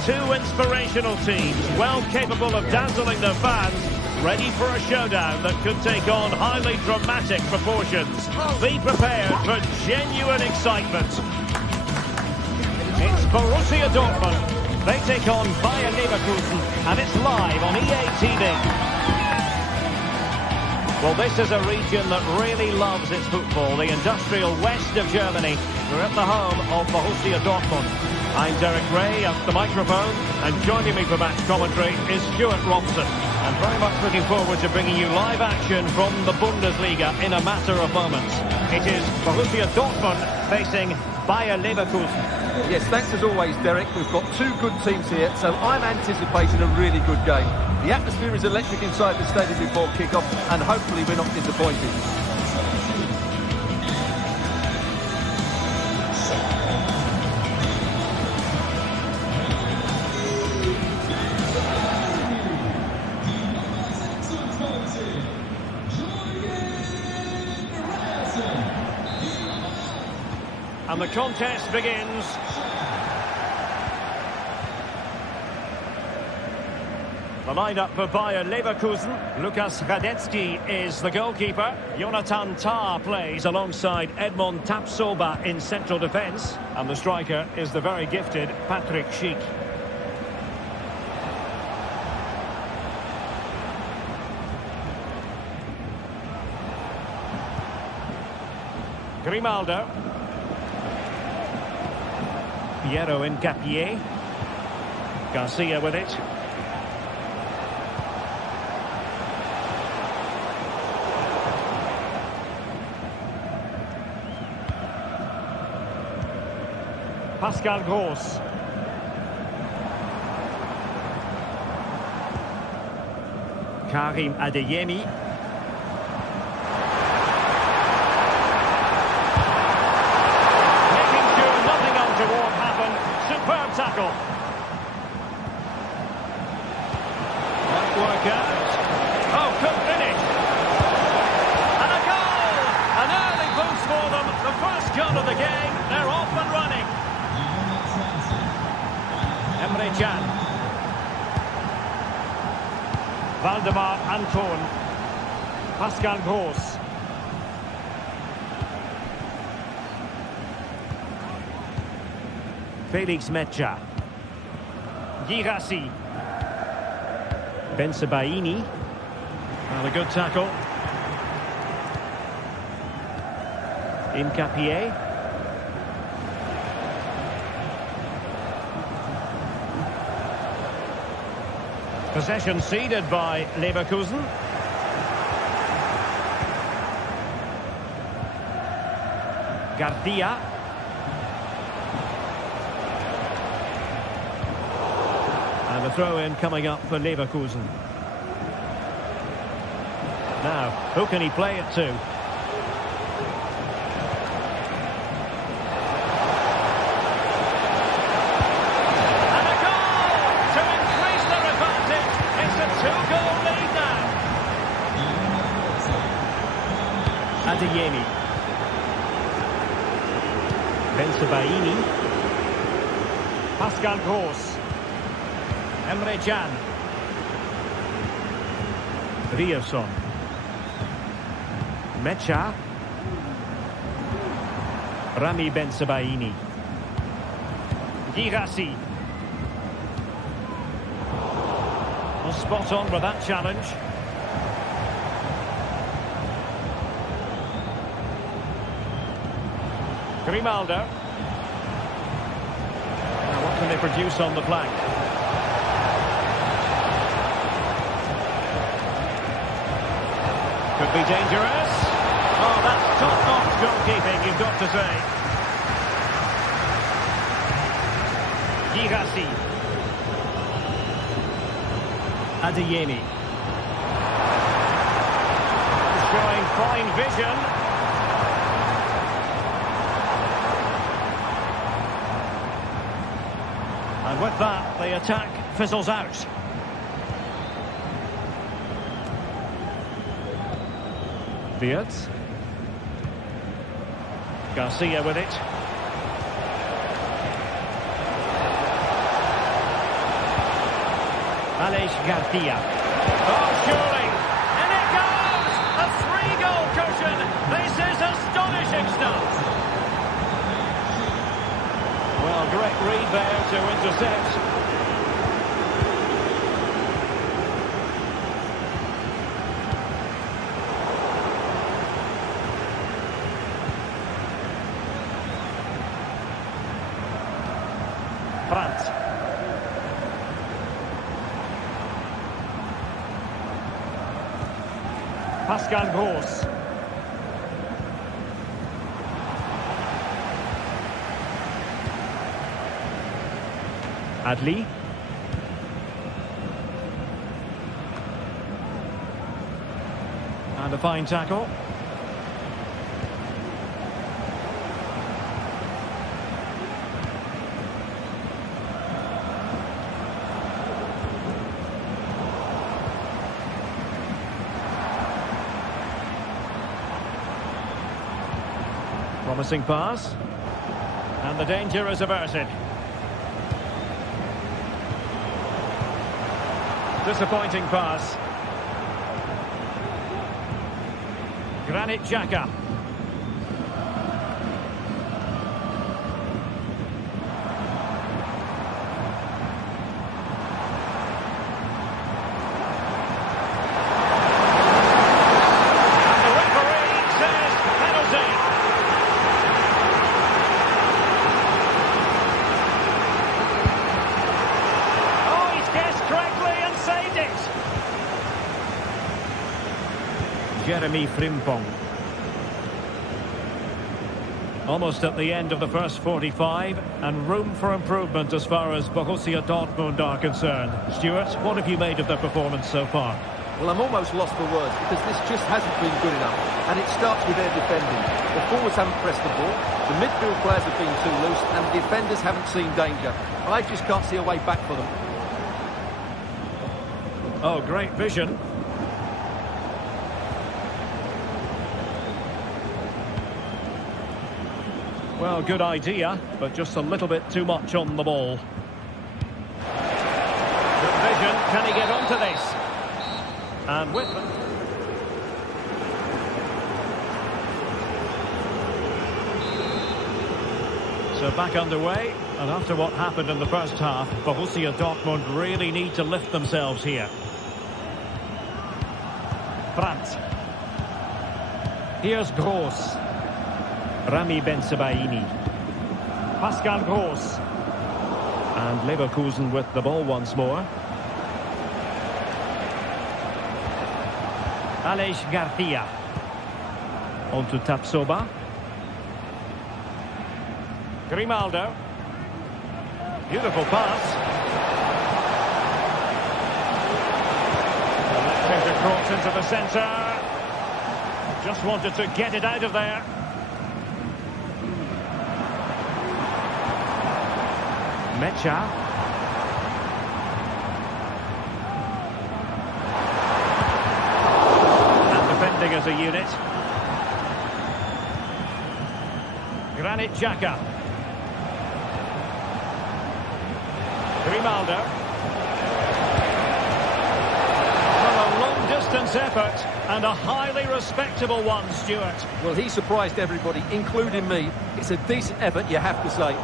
Two inspirational teams, well capable of dazzling their fans, ready for a showdown that could take on highly dramatic proportions. Be prepared for genuine excitement. It's Borussia Dortmund. They take on Bayer Leverkusen, and it's live on EA TV. Well, this is a region that really loves its football, the industrial west of Germany. We're at the home of Borussia Dortmund. I'm Derek Ray at the microphone, and joining me for match commentary is Stuart Robson. And very much looking forward to bringing you live action from the Bundesliga in a matter of moments. It is Borussia Dortmund facing Bayer Leverkusen. Yes, thanks as always, Derek. We've got two good teams here, so I'm anticipating a really good game. The atmosphere is electric inside the stadium before kick-off, and hopefully we're not disappointed. And the contest begins. The lineup for Bayer Leverkusen. Lukas Radetzky is the goalkeeper. Jonathan Tah plays alongside Edmond Tapsoba in central defence. And the striker is the very gifted Patrick Schick. Grimaldo. Piero Incapié. Garcia with it. Pascal Gross. Karim Adeyemi. Making sure nothing untoward happened. Superb tackle. Might work out. Oh, good finish. And a goal! An early boost for them. The first goal of the game. They're off and running. Emre Can. Valdemar Anton. Pascal Gross. Felix Mecha. Girassi. Bensebaini. And a good tackle. Incapié. Possession ceded by Leverkusen. Garcia. And a throw-in coming up for Leverkusen. Now, who can he play it to? And a goal to increase their advantage. It's a two-goal lead now. Adeyemi. Bensebaini. Pascal Gross. Emre Can. Rierson. Mecha. Rami Bensebaini. Girassi. Well, spot on with that challenge. Grimaldo. Now what can they produce on the flank? Could be dangerous. Oh, that's top-notch goalkeeping, you've got to say. Girassi. Adeyemi. Showing fine vision. And with that, the attack fizzles out. Diaz. Garcia with it. Aleix Garcia. Oh, surely. And it goes! A three-goal cushion. This is astonishing stuff. Well, great read there to intercept. France. Pascal Gross. Adli. And a fine tackle. Promising pass. And the danger is averted. Disappointing pass. Granit Xhaka. And the referee says penalty. Oh, he's guessed correctly and saved it. Jeremy Frimpong. Almost at the end of the first 45, and room for improvement as far as Borussia Dortmund are concerned. Stuart, what have you made of their performance so far? Well, I'm almost lost for words because this just hasn't been good enough. And it starts with their defending. The forwards haven't pressed the ball, the midfield players have been too loose, and the defenders haven't seen danger. I just can't see a way back for them. Oh, great vision. Well, good idea, but just a little bit too much on the ball. Good vision. Can he get onto this? And with... So back underway, and after what happened in the first half, Borussia Dortmund really need to lift themselves here. Brandt. Here's Gross. Rami Bensebaini. Pascal Gross. And Leverkusen with the ball once more. Aleix Garcia. On to Tapsoba. Grimaldo. Beautiful pass. Electric across into the centre. Just wanted to get it out of there. Mecha. And defending as a unit. Granit Xhaka. Grimaldo. Well, a long-distance effort and a highly respectable one, Stuart. Well, he surprised everybody, including me. It's a decent effort, you have to say.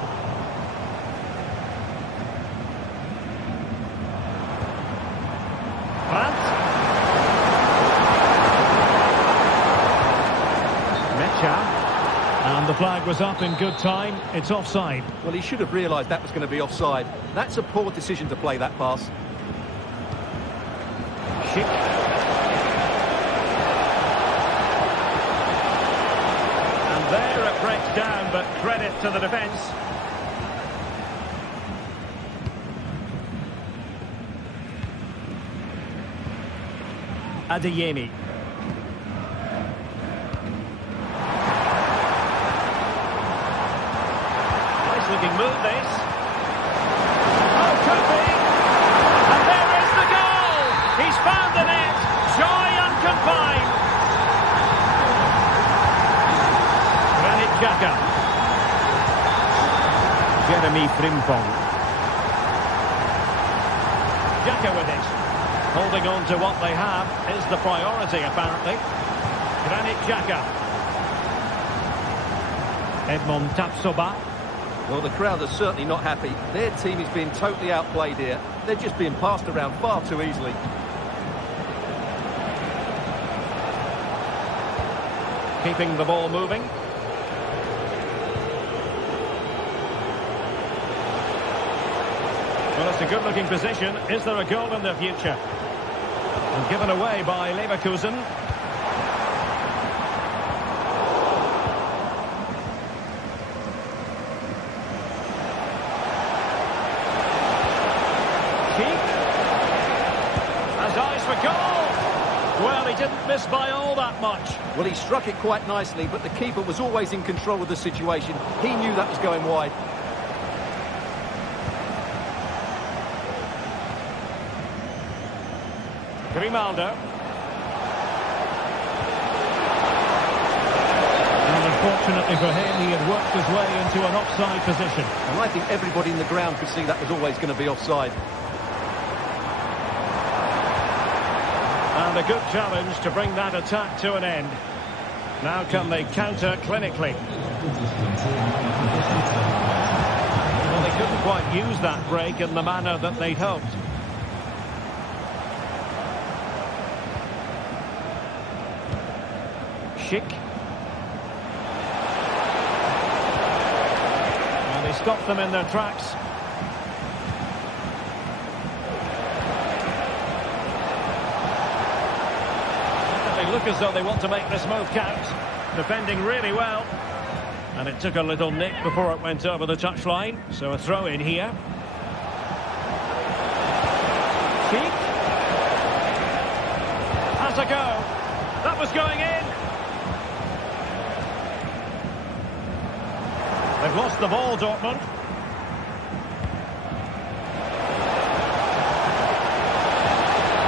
And the flag was up in good time. It's offside. Well, he should have realised that was going to be offside. That's a poor decision to play that pass. Schick. And there it breaks down, but credit to the defence. Adeyemi. Looking move this. Oh, could be. And there is the goal. He's found the net. Joy unconfined. Granit Xhaka. Jeremy Frimpong. Xhaka with it. Holding on to what they have is the priority, apparently. Granit Xhaka. Edmond Tapsoba. Well, the crowd are certainly not happy. Their team is being totally outplayed here. They're just being passed around far too easily. Keeping the ball moving. Well, it's a good-looking position. Is there a goal in the future? And given away by Leverkusen. Has eyes for goal. Well, he didn't miss by all that much. Well, he struck it quite nicely, but the keeper was always in control of the situation. He knew that was going wide. Grimaldo. And unfortunately for him, he had worked his way into an offside position. And I think everybody in the ground could see that was always going to be offside. And a good challenge to bring that attack to an end. Now can they counter clinically? Well, they couldn't quite use that break in the manner that they'd hoped. Schick. And they stopped them in their tracks. They look as though they want to make this move count. Defending really well. And it took a little nick before it went over the touchline. So a throw in here. Schick. Has a go. That was going in. They've lost the ball, Dortmund.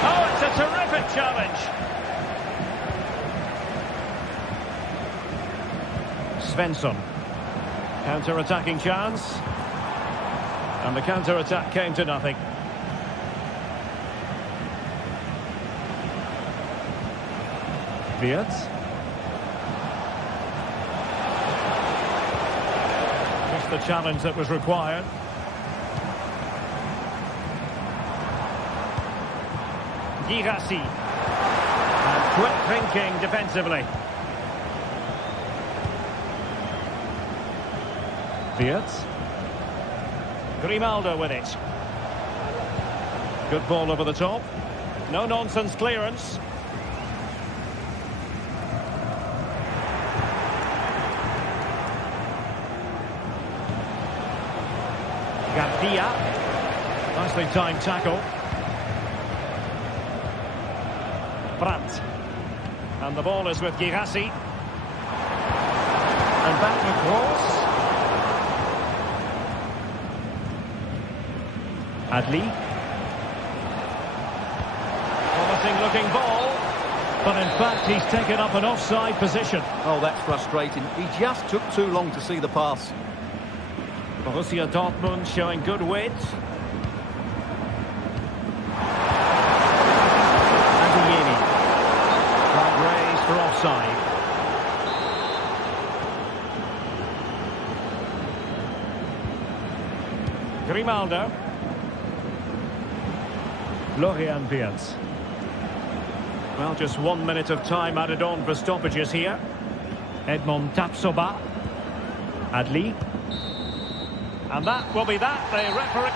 Oh, it's a terrific challenge. Svensson. Counter-attacking chance. And the counter-attack came to nothing. Wirtz. Just the challenge that was required. Girassi. And quick thinking defensively. Wirtz. Grimaldo with it. Good ball over the top. No nonsense clearance. Garcia. Nicely timed tackle. Brandt. And the ball is with Girassi. And back across. Adli. Promising looking ball. But in fact, he's taken up an offside position. Oh, that's frustrating. He just took too long to see the pass. Borussia Dortmund showing good wit. Adeyemi. Flag raised for offside. Grimaldo. Florian Wirtz. Well, just 1 minute of time added on for stoppages here. Edmond Tapsoba. Adli. And that will be that. The referee...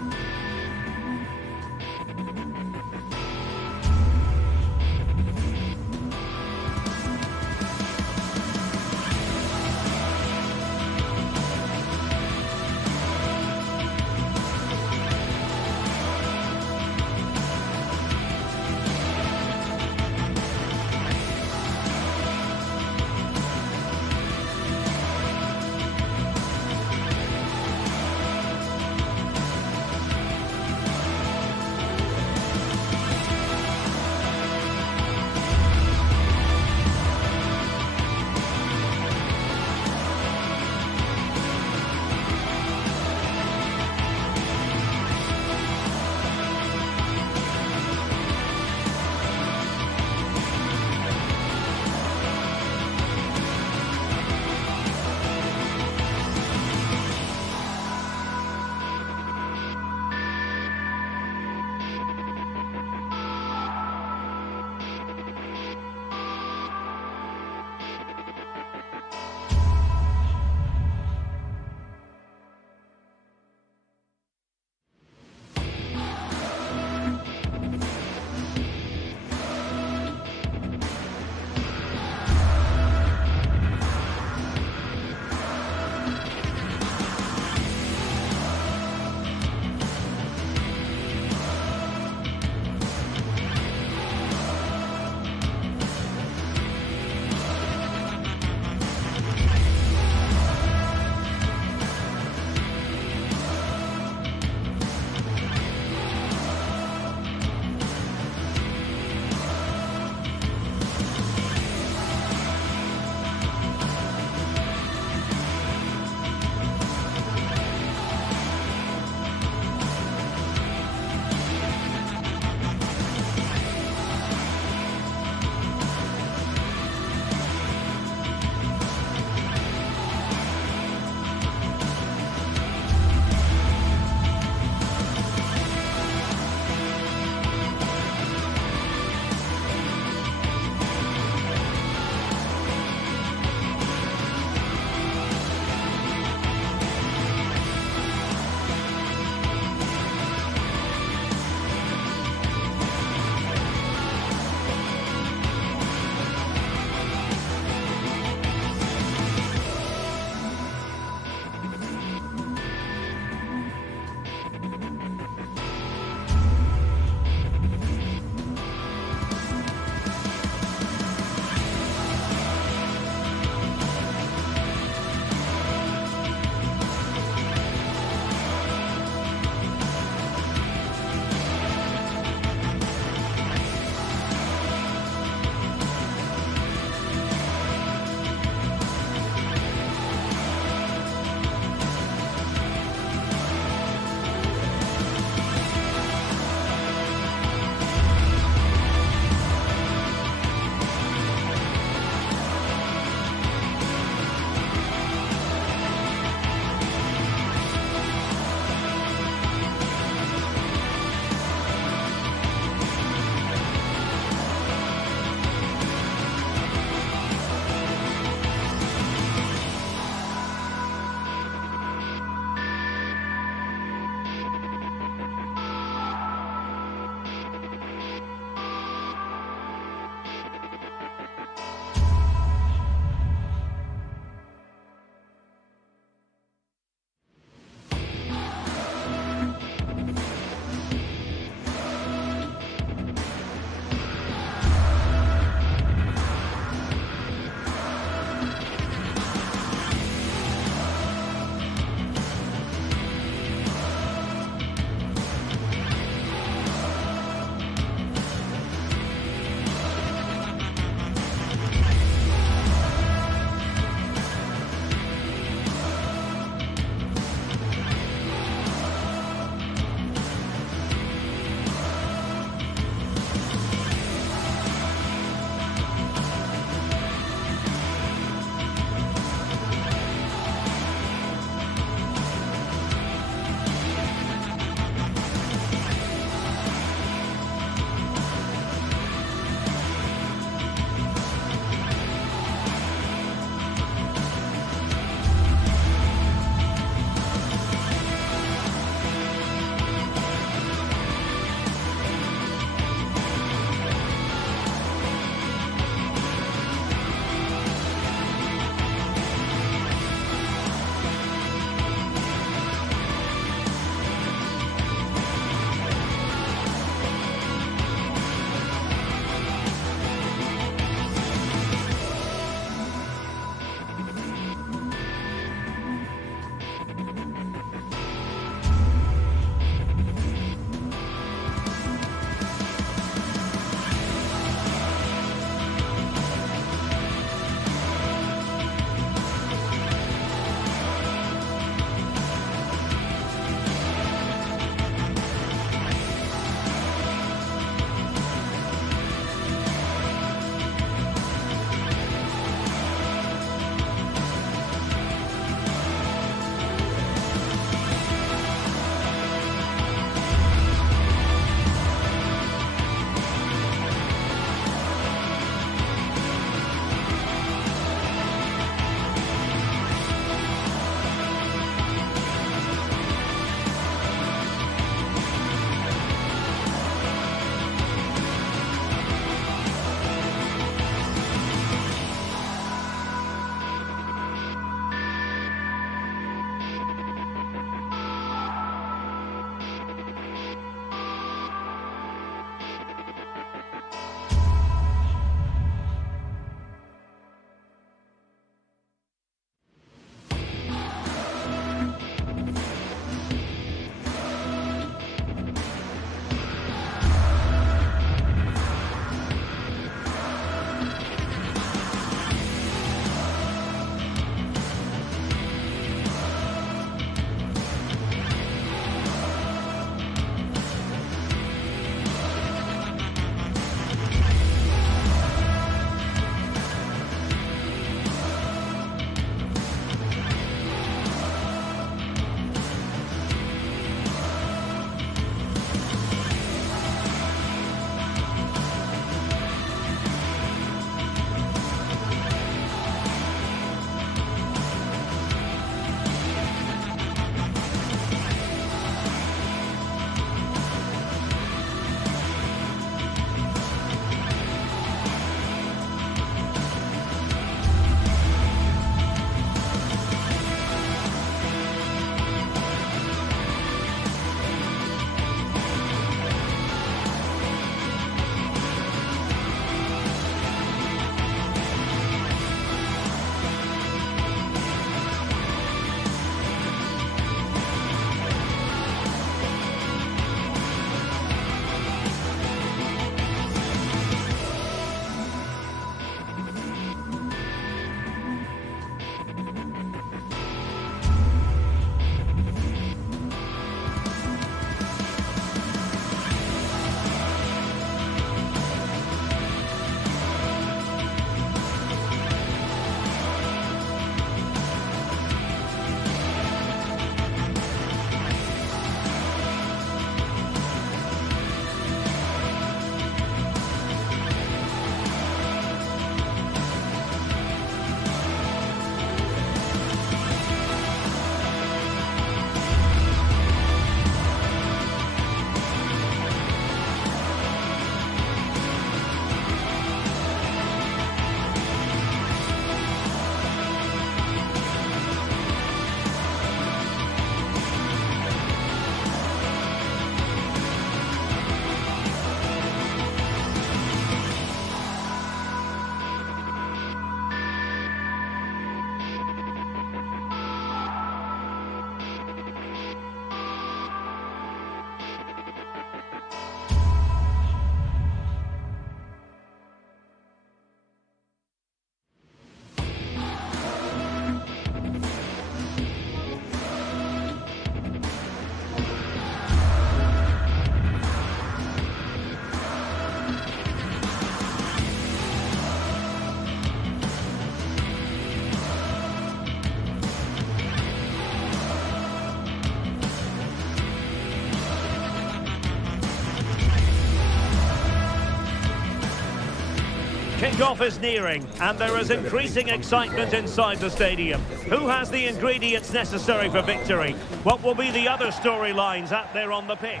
Kick-off is nearing, and there is increasing excitement inside the stadium. Who has the ingredients necessary for victory? What will be the other storylines out there on the pitch?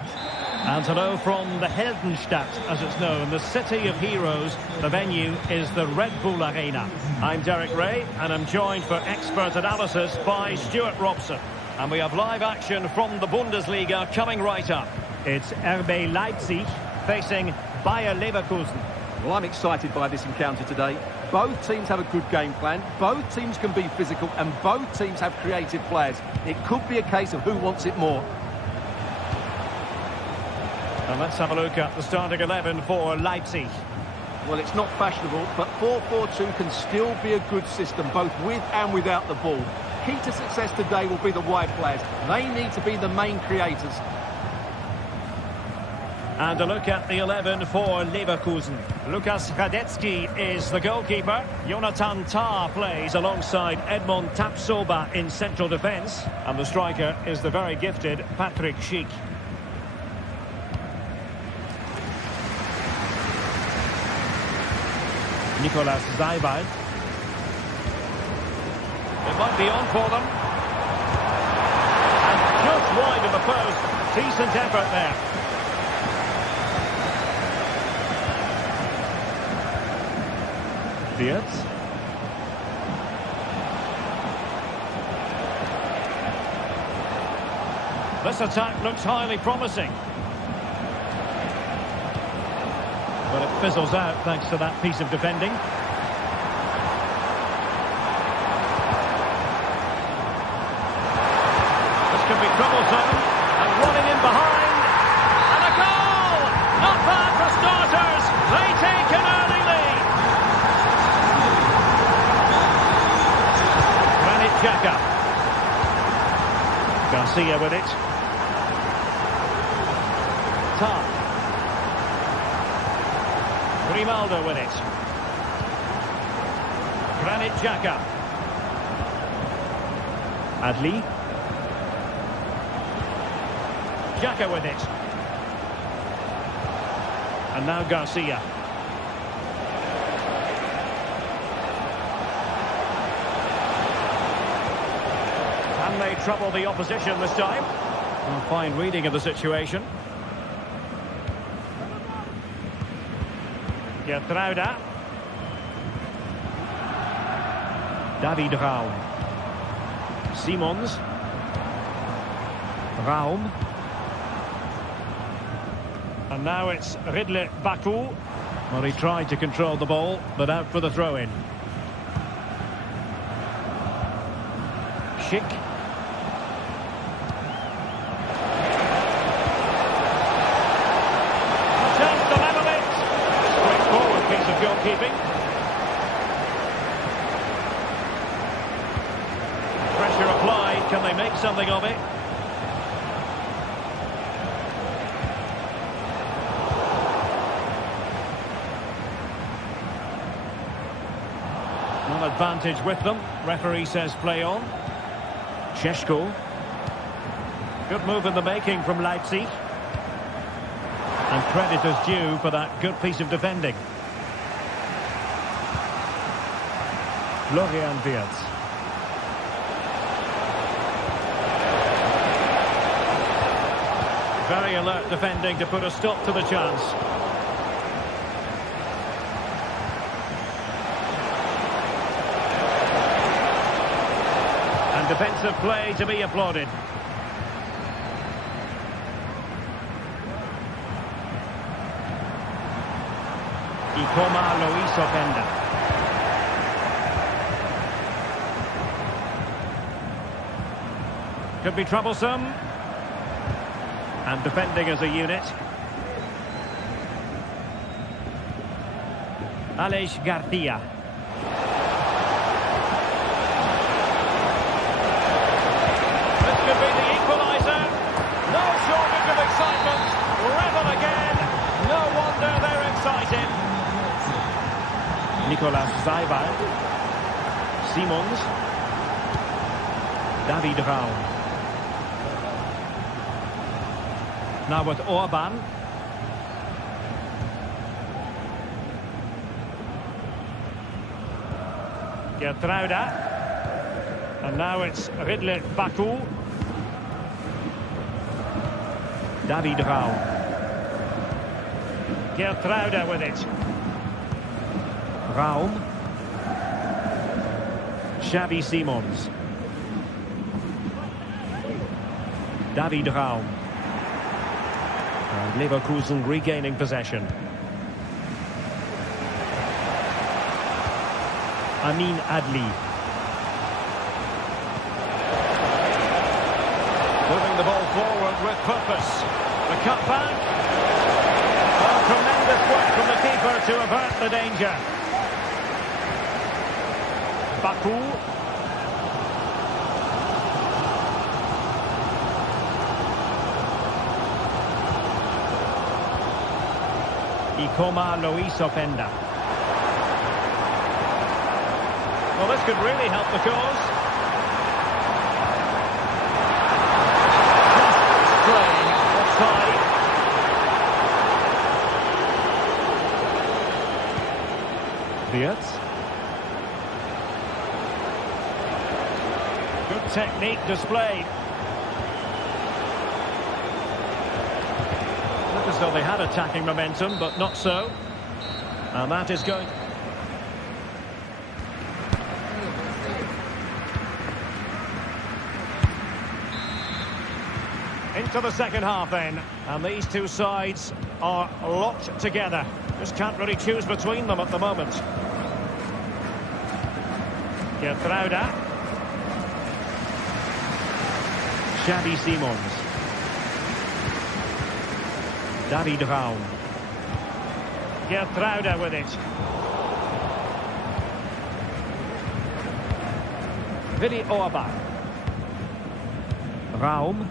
And hello from the Heldenstadt, as it's known, the city of heroes. The venue is the Red Bull Arena. I'm Derek Ray, and I'm joined for expert analysis by Stuart Robson. And we have live action from the Bundesliga coming right up. It's RB Leipzig facing Bayer Leverkusen. Well, I'm excited by this encounter today. Both teams have a good game plan, both teams can be physical, and both teams have creative players. It could be a case of who wants it more. And let's have a look at the starting 11 for Leipzig. Well, it's not fashionable, but 4-4-2 can still be a good system, both with and without the ball. Key to success today will be the wide players. They need to be the main creators. And a look at the 11 for Leverkusen. Lukas Radetzky is the goalkeeper. Jonathan Tah plays alongside Edmond Tapsoba in central defence. And the striker is the very gifted Patrick Schick. Nicolas Seibald. It might be on for them. And just wide of the post. Decent effort there. Wirtz. This attack looks highly promising. But it fizzles out thanks to that piece of defending. This could be troublesome. And running in behind. And a goal! Not bad for starters. They take an early lead. Xhaka. Garcia with it. Tah. Grimaldo with it. Granit Xhaka. Adli. Xhaka with it. And now Garcia. Can they trouble the opposition this time? Well, fine reading of the situation. Gertruida. David Raum. Simons. Raum. And now it's Ridley Baku. Well, he tried to control the ball, but out for the throw-in. Schick. Goalkeeping. Pressure applied. Can they make something of it? One advantage with them. Referee says play on. Šeško. Good move in the making from Leipzig. And credit is due for that good piece of defending. Florian Wirtz. Very alert defending to put a stop to the chance. And defensive play to be applauded. Ikoma Luis Openda. Could be troublesome. And defending as a unit. Aleix Garcia. This could be the equaliser. No shortage of excitement. Revel again. No wonder they're excited. Nicolas Seibald. Simons. David Raum. Now with Orban. Gertruida. And now it's Ridley Baku. David Raum. Gertruida with it. Raum. Xavi Simons. David Raum. And Leverkusen regaining possession. Amin Adli. Moving the ball forward with purpose. The cutback. Oh, tremendous work from the keeper to avert the danger. Baku. Ikoma Luis Openda. Well, this could really help the cause. Just playing offside. Wirtz. Good technique displayed. Looked as though they had attacking momentum, but not so. And that is going... into the second half then, and these two sides are locked together. Just can't really choose between them at the moment. Gertruida. Xavi Simons. David Raum. Gertruida with it. Willy Orbach. Raum.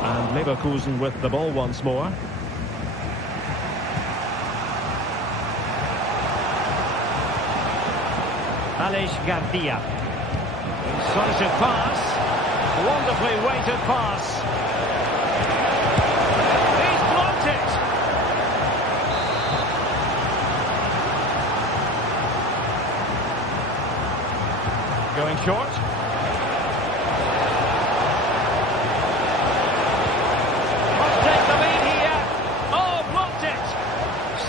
And Leverkusen with the ball once more. Aleix Garcia. Incisive pass. Wonderfully weighted pass. He's blocked it. Going short. Must take the lead here. Oh, blocked it.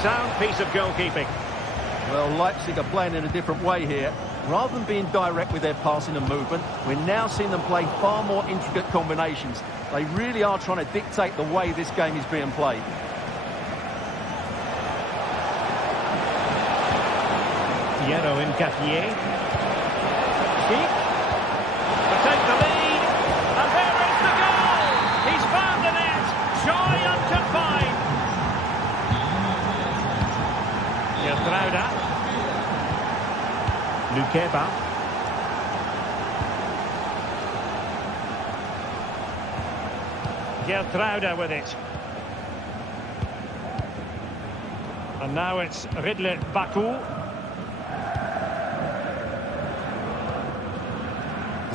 Sound piece of goalkeeping. Well, Leipzig are playing in a different way here. Rather than being direct with their passing and movement, we're now seeing them play far more intricate combinations. They really are trying to dictate the way this game is being played. Piero Nketiah. Keep. To take the lead. And there is the goal. He's found the net. Shy and confined. Gertruida. Lukeba. Gertruida with it. And now it's Ridley Baku.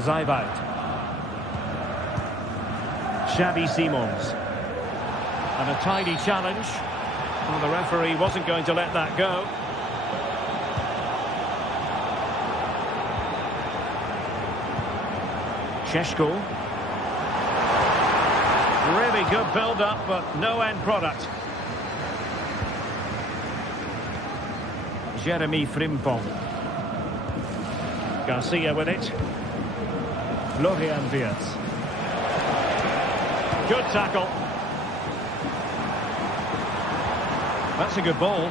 Zaibout. Xavi Simons. And a tidy challenge. Well, the referee wasn't going to let that go. Šeško. Really good build-up, but no end product. Jeremy Frimpong. Garcia with it. Florian Wirtz. Good tackle. That's a good ball.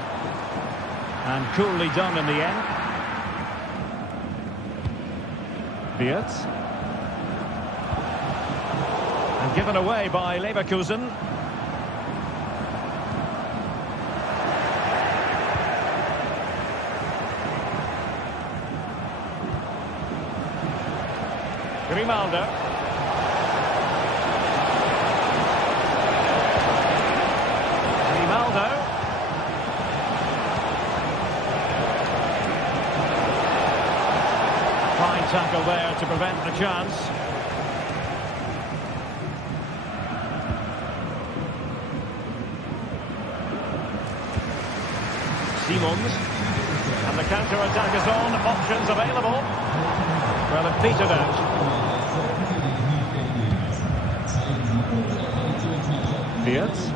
And coolly done in the end. Wirtz. And given away by Leverkusen. Grimaldo. Grimaldo. Fine tackle there to prevent the chance. Simons. And the counter-attack is on. Options available. Well, it petered out. Fields.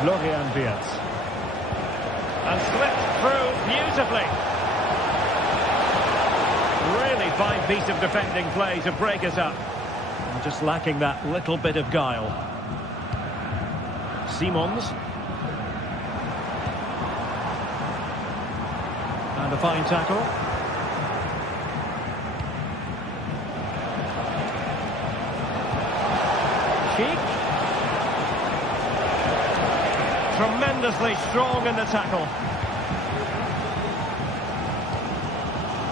Florian Wirtz. And slipped through beautifully. Really fine piece of defending play to break us up. And just lacking that little bit of guile. Simons. And a fine tackle. Cheek. Tremendously strong in the tackle.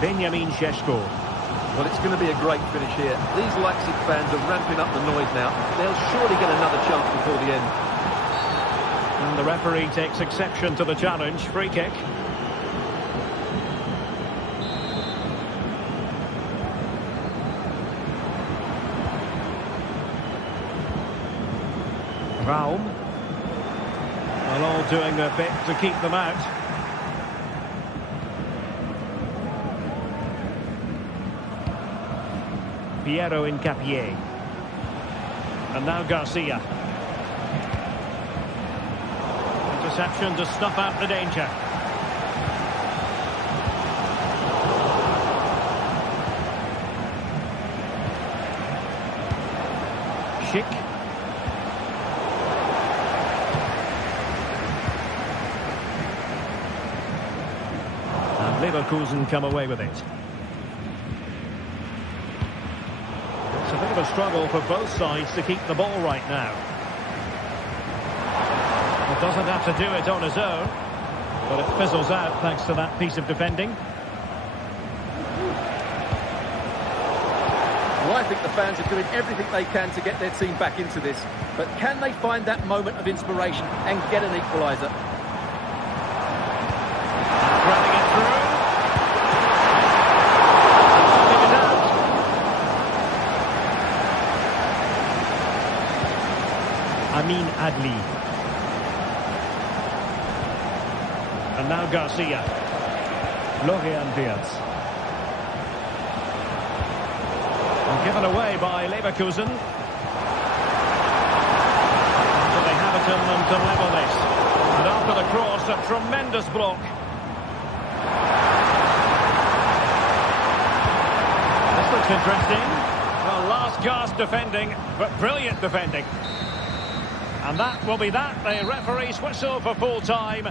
Benjamin Šeško. Well, it's going to be a great finish here. These Leipzig fans are ramping up the noise now. They'll surely get another chance before the end. And the referee takes exception to the challenge. Free kick. Raum. Well, all doing their bit to keep them out. Piero Incapié. And now Garcia. Interception to snuff out the danger. Schick. And Leverkusen come away with it. It's a bit of a struggle for both sides to keep the ball right now. It doesn't have to do it on his own, but it fizzles out thanks to that piece of defending. Well, I think the fans are doing everything they can to get their team back into this. But can they find that moment of inspiration and get an equaliser? Running it through. Leave it out. Amin Adli. And now Garcia. Florian Wirtz. Given away by Leverkusen. So they have it in them to level this. And after the cross, a tremendous block. This looks interesting. Well, last gasp defending, but brilliant defending. And that will be that. The referee's whistle for full time.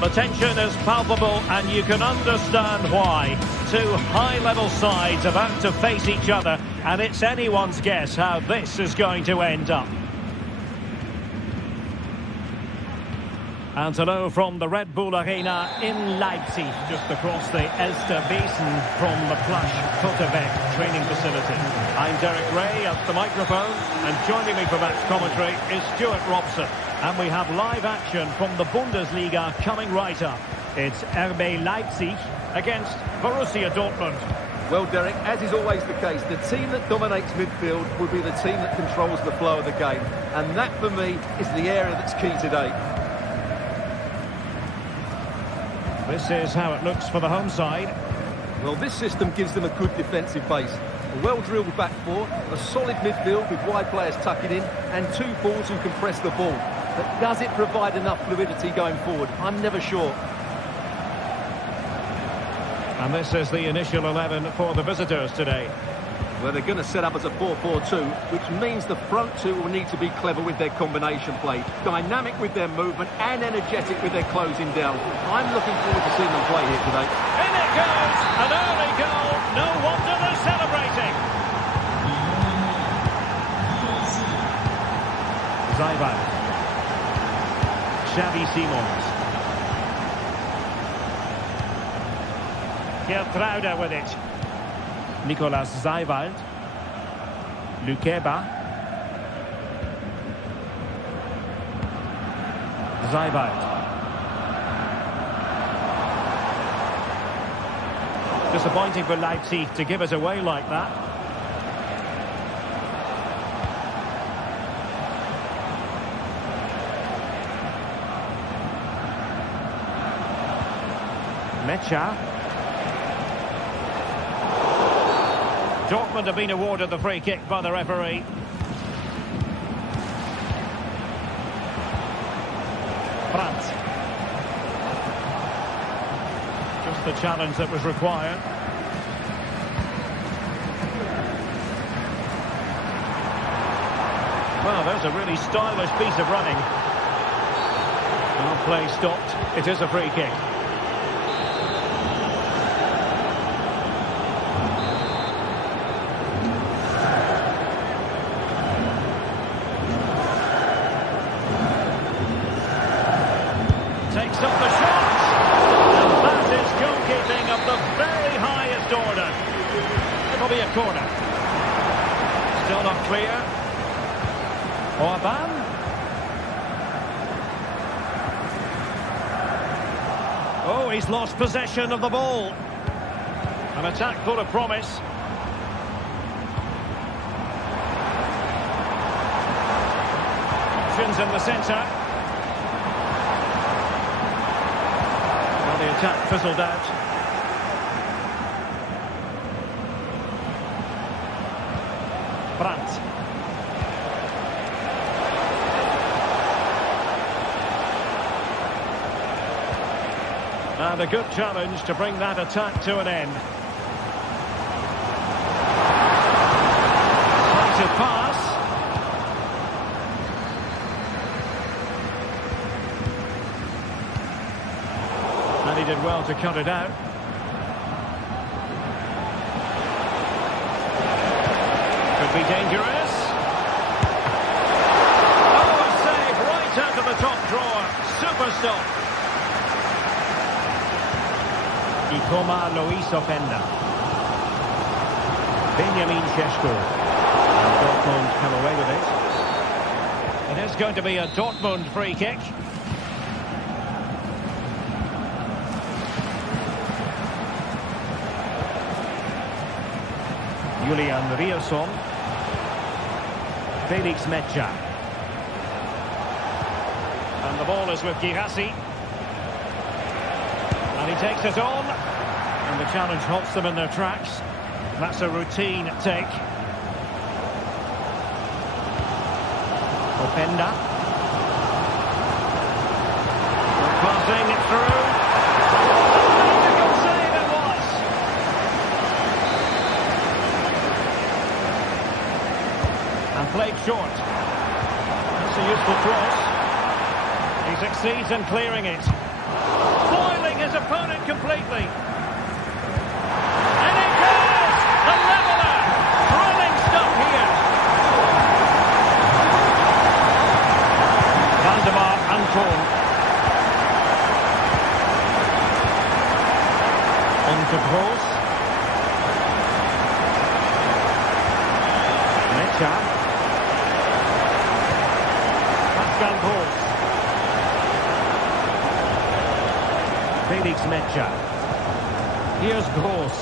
The tension is palpable and you can understand why. two high-level sides about to face each other, and it's anyone's guess how this is going to end up. And hello from the Red Bull Arena in Leipzig, just across the Elster Basin from the plush Totterbeck training facility. I'm Derek Ray at the microphone, and joining me for match commentary is Stuart Robson. And we have live action from the Bundesliga coming right up. It's RB Leipzig against Borussia Dortmund. Well, Derek, as is always the case, the team that dominates midfield will be the team that controls the flow of the game. And that, for me, is the area that's key today. This is how it looks for the home side. Well, this system gives them a good defensive base. A well-drilled back four, a solid midfield with wide players tucking in, and two forwards who can press the ball. But does it provide enough fluidity going forward? I'm never sure. And this is the initial 11 for the visitors today. Well, they're going to set up as a 4-4-2, which means the front two will need to be clever with their combination play, dynamic with their movement and energetic with their closing down. I'm looking forward to seeing them play here today. In it goes! An early goal! No wonder they're celebrating! Zaiban. Xavi Simons. Gertruida with it. Nicolas Zaiwald. Lukeba. Zaiwald. Disappointing for Leipzig to give it away like that. Mecha. Dortmund have been awarded the free kick by the referee. Brandt. Just the challenge that was required. Well, there's a really stylish piece of running. Well, play stopped. It is a free kick. Takes up the shot, and that is goalkeeping of the very highest order. It'll be a corner. Still not clear. Orban. Oh, he's lost possession of the ball. An attack full of promise. Options in the centre. The attack fizzled out. Brandt. And a good challenge to bring that attack to an end. Slighted pass. And he did well to cut it out. Could be dangerous. Oh, a save right out of the top drawer. Super stop. Ikoma Loiso Penda. Benjamin Šeško. And Dortmund come away with it. It is going to be a Dortmund free kick. Julian Rierson. Felix Mecha. And the ball is with Girassi. And he takes it on. And the challenge halts them in their tracks. That's a routine take. Openda. Passing it through. Magical save it was. And played short. That's a useful cross. He succeeds in clearing it. Foiling his opponent completely. to Gross. Mecha. Pascal Gross. Felix Mecha. Here's Gross.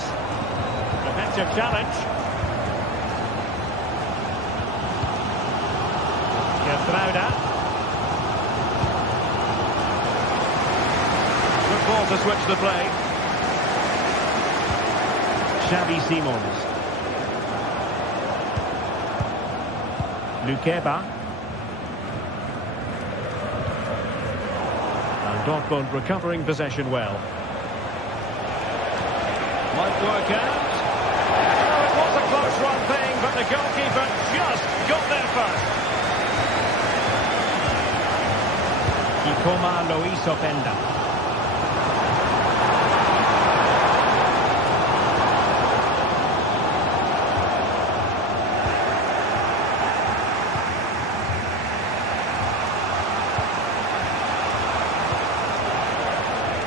Defensive challenge. Gertruida. Good ball to switch the play. Xavi Simons. Lukeba. And Dortmund recovering possession well. Might work out. Oh, it was a close one thing, but the goalkeeper just got there first. Ikoma Lois Openda.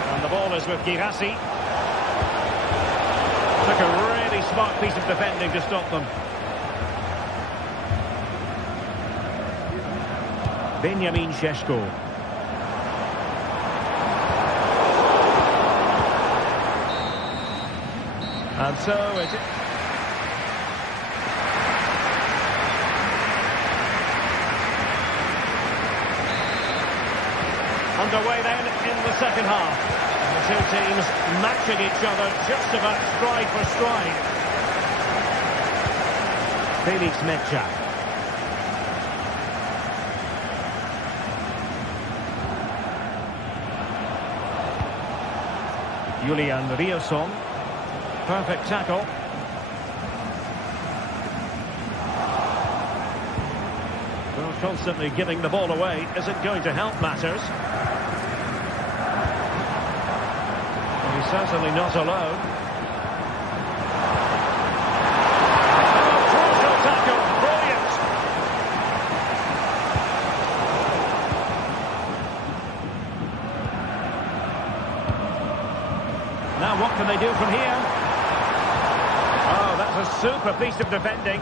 And the ball is with Girassi. Took a really smart piece of defending to stop them. Benjamin Šeško. And so it... Underway then in the second half. The two teams matching each other just about stride for stride. Felix Mecha. Julian Rierson. Perfect tackle. Well, constantly giving the ball away isn't going to help matters. Well, he's certainly not alone. Oh, crucial tackle. Brilliant. Now what can they do from here? A super piece of defending.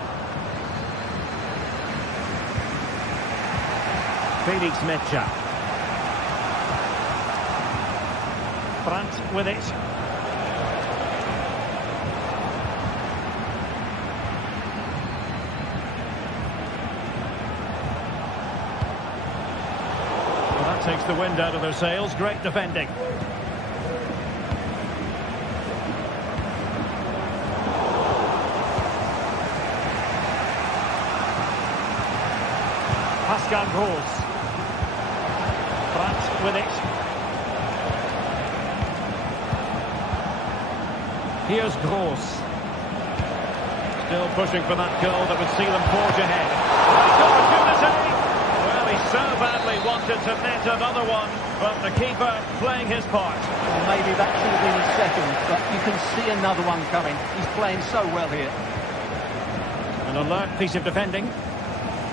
Felix Mecha. Brandt with it. Well, that takes the wind out of their sails. Great defending. Pascal Gross. Brandt with it. Here's Gross. Still pushing for that goal that would see them forge ahead. Great opportunity! Well, he so badly wanted to net another one, but the keeper playing his part. Maybe that should have been his second, but you can see another one coming. He's playing so well here. An alert piece of defending.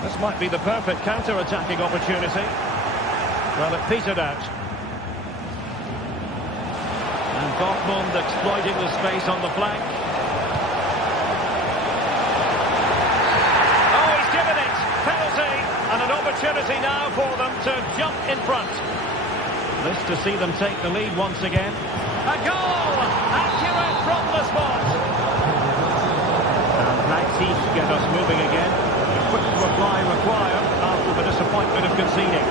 This might be the perfect counter-attacking opportunity. Well, it petered out. And Dortmund exploiting the space on the flank. Oh, he's given it! Penalty! And an opportunity now for them to jump in front. This to see them take the lead once again. A goal! Accurate from the spot! And Leipzig get us moving again. Quick reply required after the disappointment of conceding.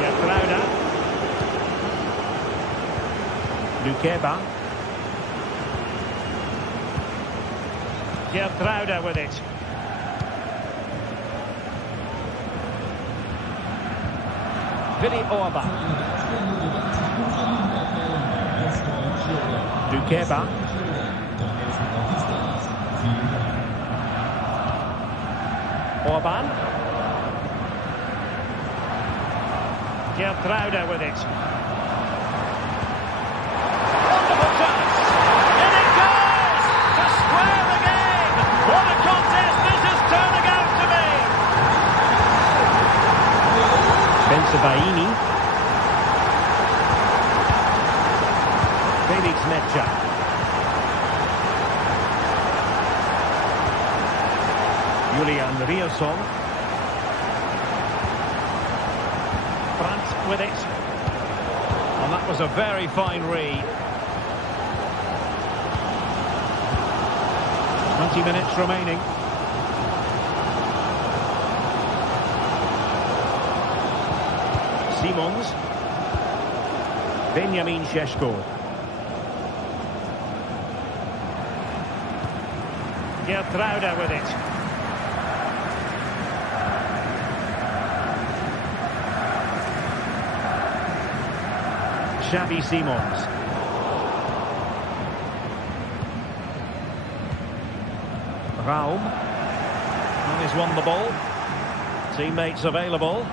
Gertruida. Lukeba. Gertruida with it. Willy Orban. Lukeba. Orban. Gertruida with it. Wonderful chance. And it goes to square the game. What a contest this is turning out to be. Bensebaini. Felix Mecha. Rocha. Julian Rierson. Brandt with it. And that was a very fine read. 20 minutes remaining. Simons. Benjamin Šeško. Gertruida with it. Xavi Simons. Raum. And he's won the ball. Teammates available.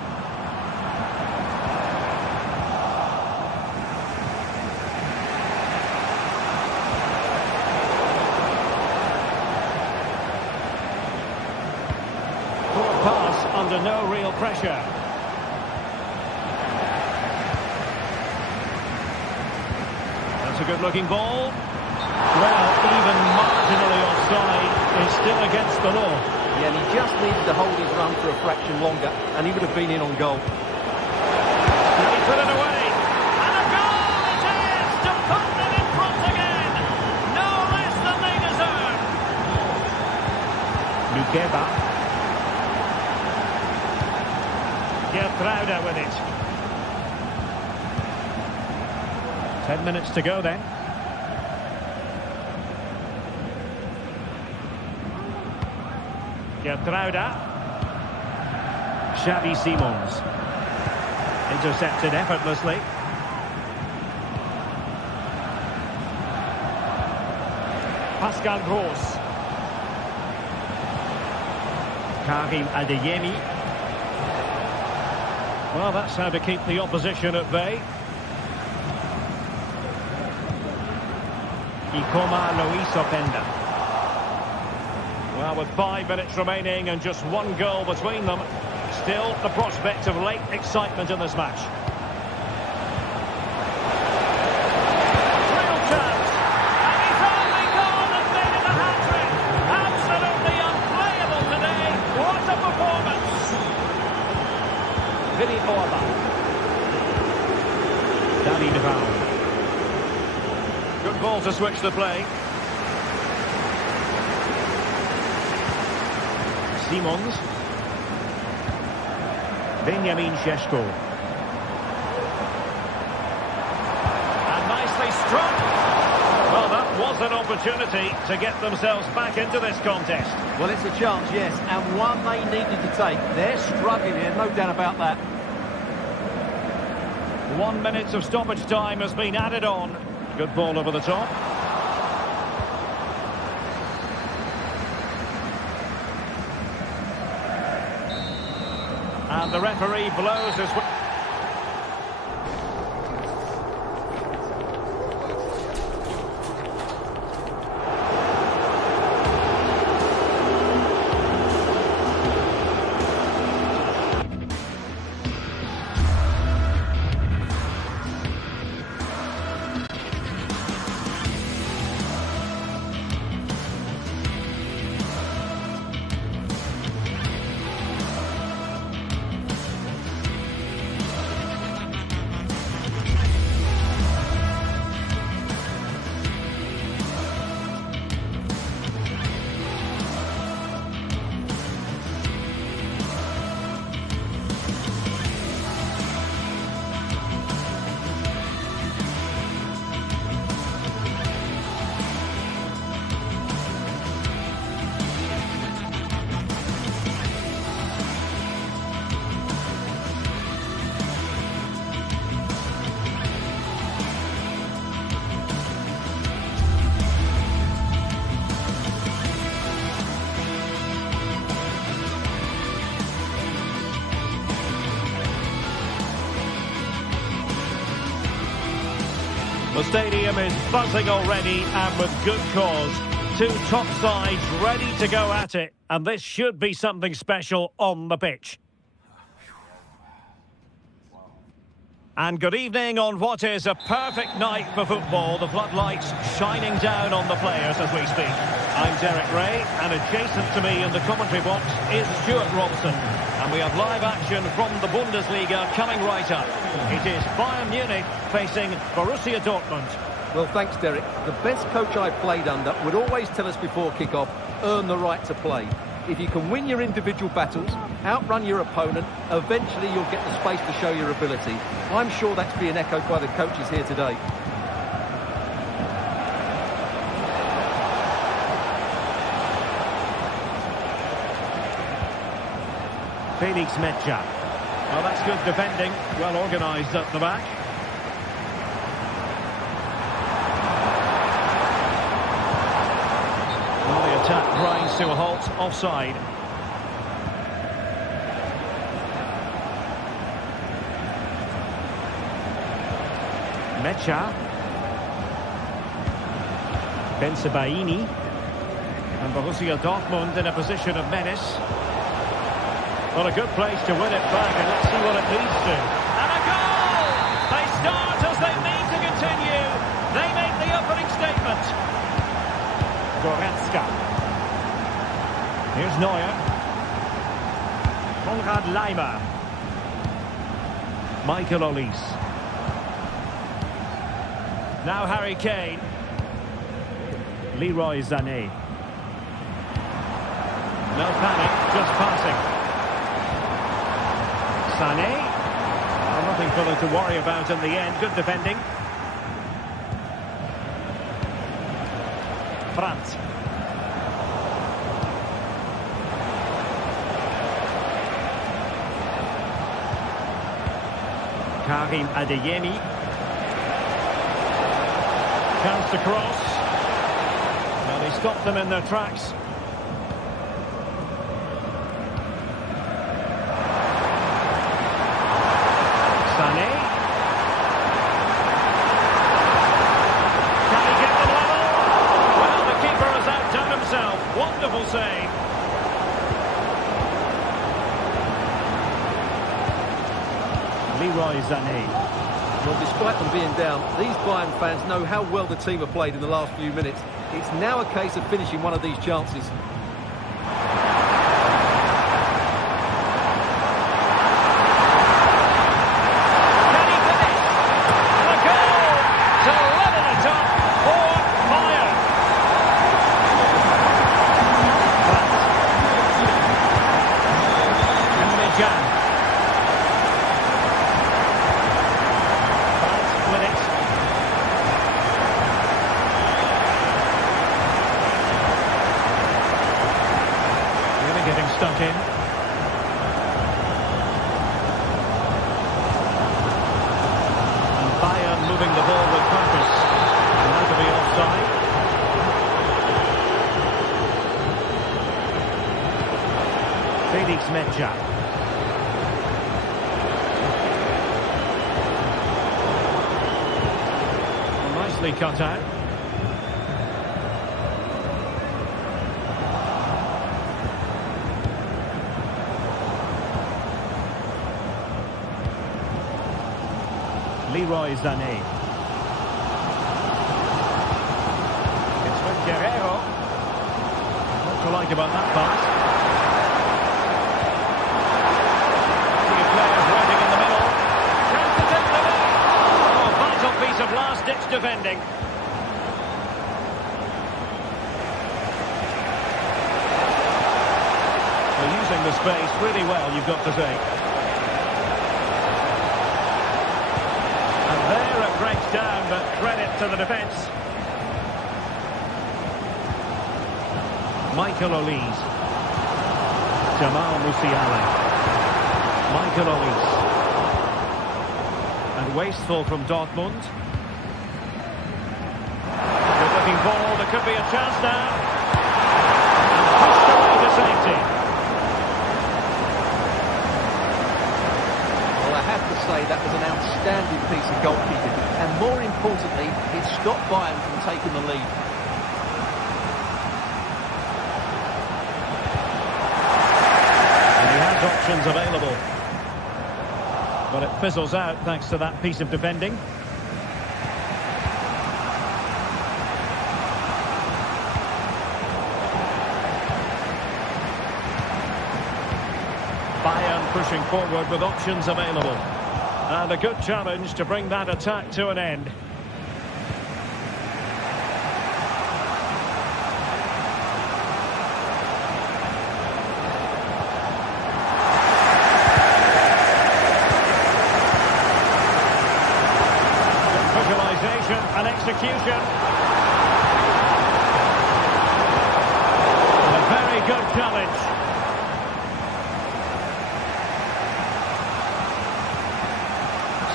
Poor pass under no real pressure. That's a good-looking ball. Well, even marginally offside is still against the law. Yeah, and he just needed to hold his run for a fraction longer, and he would have been in on goal. And he put it away. And a goal it is to put them in front again. No less than they deserve. Lukeba. Gertruida with it. 10 minutes to go then. Gertruida. Xavi Simons. Intercepted effortlessly. Pascal Gross. Karim Adeyemi. Well, that's how to keep the opposition at bay. Ikoma Luis Openda. Well, with 5 minutes remaining and just one goal between them, still the prospect of late excitement in this match. Real chance, and he's only gone and made it a hat-trick. Absolutely unplayable today. What a performance! Vinny Orba. Danny Deval. Good ball to switch the play. Simons. Benjamin Šeško. And nicely struck. Well, that was an opportunity to get themselves back into this contest. Well, it's a chance, yes, and one they needed to take. They're struggling here, no doubt about that. 1 minute of stoppage time has been added on. Good ball over the top. And the referee blows his... The stadium is buzzing already, and with good cause. Two top sides ready to go at it, and this should be something special on the pitch. And good evening on what is a perfect night for football. The floodlights shining down on the players as we speak. I'm Derek Ray, and adjacent to me in the commentary box is Stuart Robson. And we have live action from the Bundesliga coming right up. It is Bayern Munich facing Borussia Dortmund. Well, thanks, Derek. The best coach I played under would always tell us before kick-off, earn the right to play. If you can win your individual battles, outrun your opponent, eventually you'll get the space to show your ability. I'm sure that's being echoed by the coaches here today. Felix Metscher. Well, that's good defending. Well organised at the back. Well, the attack grinds to a halt. Offside. Metscher. Bensebaini. And Borussia Dortmund in a position of menace. Well, a good place to win it back, and let's see what it leads to. And a goal! They start as they mean to continue. They make the opening statement. Goretzka. Here's Neuer. Konrad Laimer. Michael Olise. Now Harry Kane. Leroy Sané. No panic, just passing. Sané. Well, nothing for them to worry about in the end. Good defending. Brandt. Karim Adeyemi. Chance to cross. Well, he stopped them in their tracks. Sané. Can he get the level? Well, the keeper has outdone himself. Wonderful save. Leroy Sané. Well, despite them being down, these Bayern fans know how well the team have played in the last few minutes. It's now a case of finishing one of these chances. Getting stuck in. And Bayern moving the ball with purpose. And that will be offside. Felix Metscher. Well, nicely cut out. Leroy Sané. It's with Guerrero. What to like about that pass? Three players waiting in the middle. Chance to take the lead. Oh, vital piece of last-ditch defending. They're using the space really well, you've got to say. There it breaks down, but credit to the defence. Michael Olise. Jamal Musiala. Michael Olise. And wasteful from Dortmund. Good looking ball, there could be a chance now. And pushed away to safety. Say that was an outstanding piece of goalkeeping, and more importantly, it stopped Bayern from taking the lead. And he has options available. But it fizzles out thanks to that piece of defending. Bayern pushing forward with options available. And a good challenge to bring that attack to an end. And execution. A very good challenge.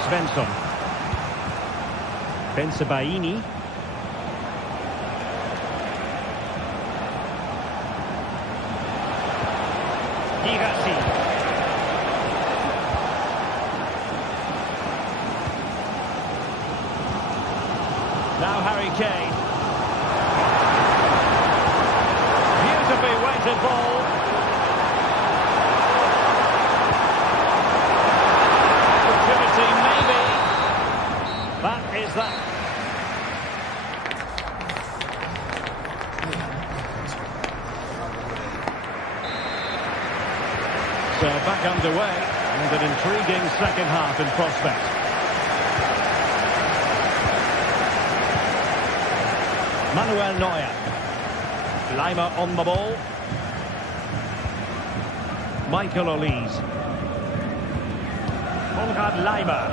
Svensson. Bensebaini. Girassi. Now Harry Kane. Beautifully weighted ball. Opportunity maybe. That is that. So back underway and an intriguing second half in prospect. Manuel Neuer. Leimer on the ball. Michael Olise. Konrad Leimer.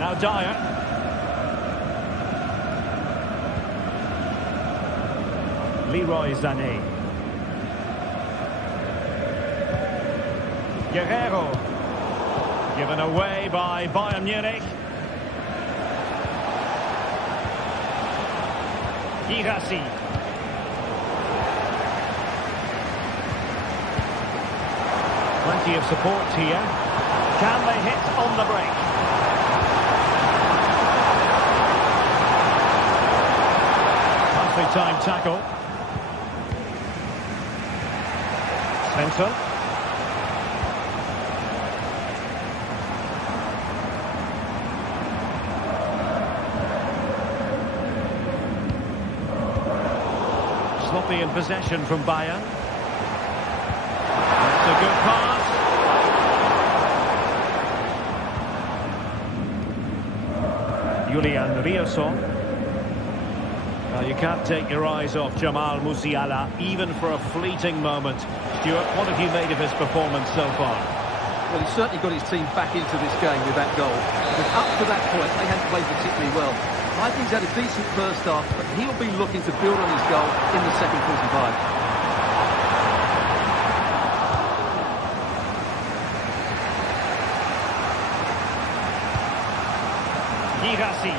Now Dyer. Leroy Sané. Guerrero. Given away by Bayern Munich. Girassi. Plenty of support here. Can they hit on the break? Halfway time tackle. Svensson. Sloppy in possession from Bayern. That's a good pass. Julian Riosson. Well, you can't take your eyes off Jamal Musiala, even for a fleeting moment. Stuart, what have you made of his performance so far? Well, he's certainly got his team back into this game with that goal. Because up to that point, they hadn't played particularly well. I think he's had a decent first half, but he'll be looking to build on his goal in the second 45. Girassi.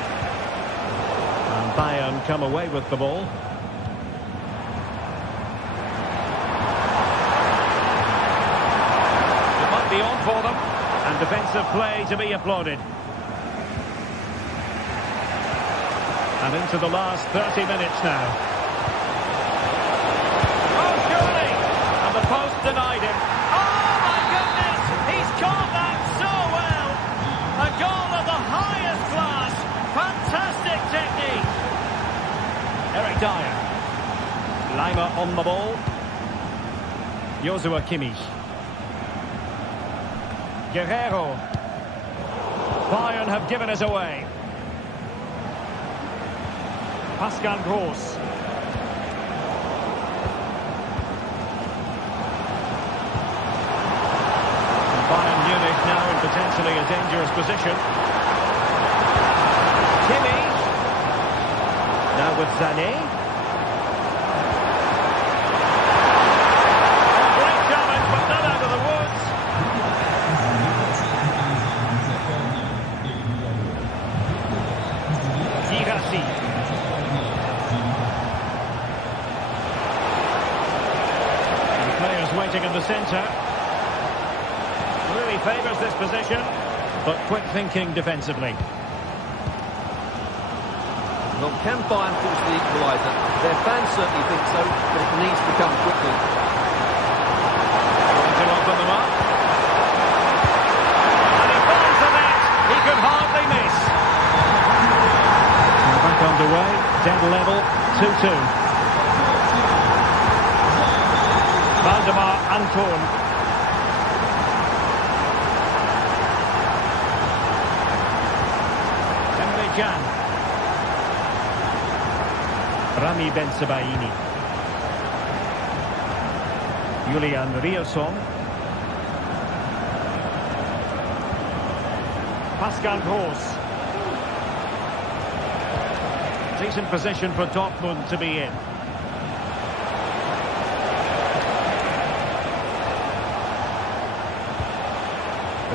And Bayern come away with the ball. It might be on for them. And defensive play to be applauded. And into the last 30 minutes now. Oh, surely! And the post denied him. Oh, my goodness! He's caught that so well! A goal of the highest class. Fantastic technique. Eric Dyer. Leimer on the ball. Joshua Kimmich. Guerrero. Bayern have given us away. Pascal Gross. Bayern Munich now in potentially a dangerous position. Kimmich. Now with Sané. A great challenge, but not out of the woods. Girassi. Waiting in the centre. Really favours this position, but quick thinking defensively. Well, can Bayern force the equaliser? Their fans certainly think so, but it needs to come quickly. Trying to open them up. Dead level, 2-2. Valdemar Anton. Emre Can. Rami Bensebaini. Julian Rierson. Pascal Gross. Decent position for Dortmund to be in.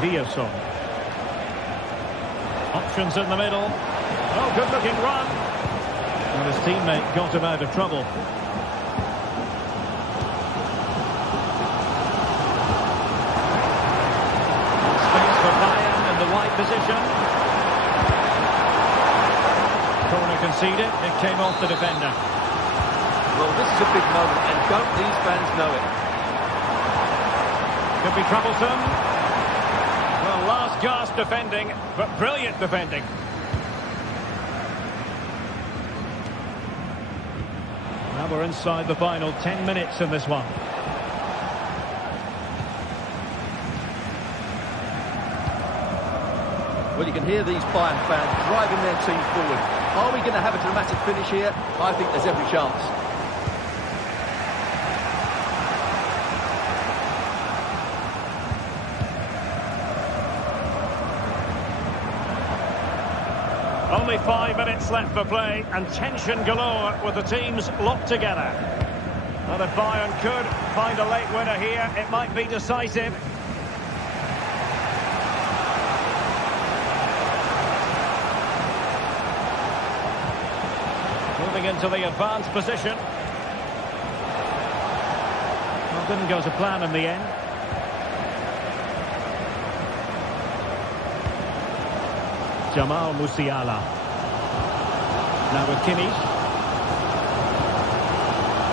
Rierson. Options in the middle. Oh, good-looking run. And his teammate got him out of trouble. Space for Bayern in the wide position. Corner conceded. It came off the defender. Well, this is a big moment, and don't these fans know it? Could be troublesome. Well, last gasp defending, but brilliant defending. Now we're inside the final 10 minutes in this one. Well, you can hear these Bayern fans driving their team forward. Are we going to have a dramatic finish here? I think there's every chance. Only 5 minutes left for play, and tension galore with the teams locked together. Well, if Bayern could find a late winner here, it might be decisive. Moving into the advanced position. Well, didn't go to plan in the end. Jamal Musiala. Now with Kimmich.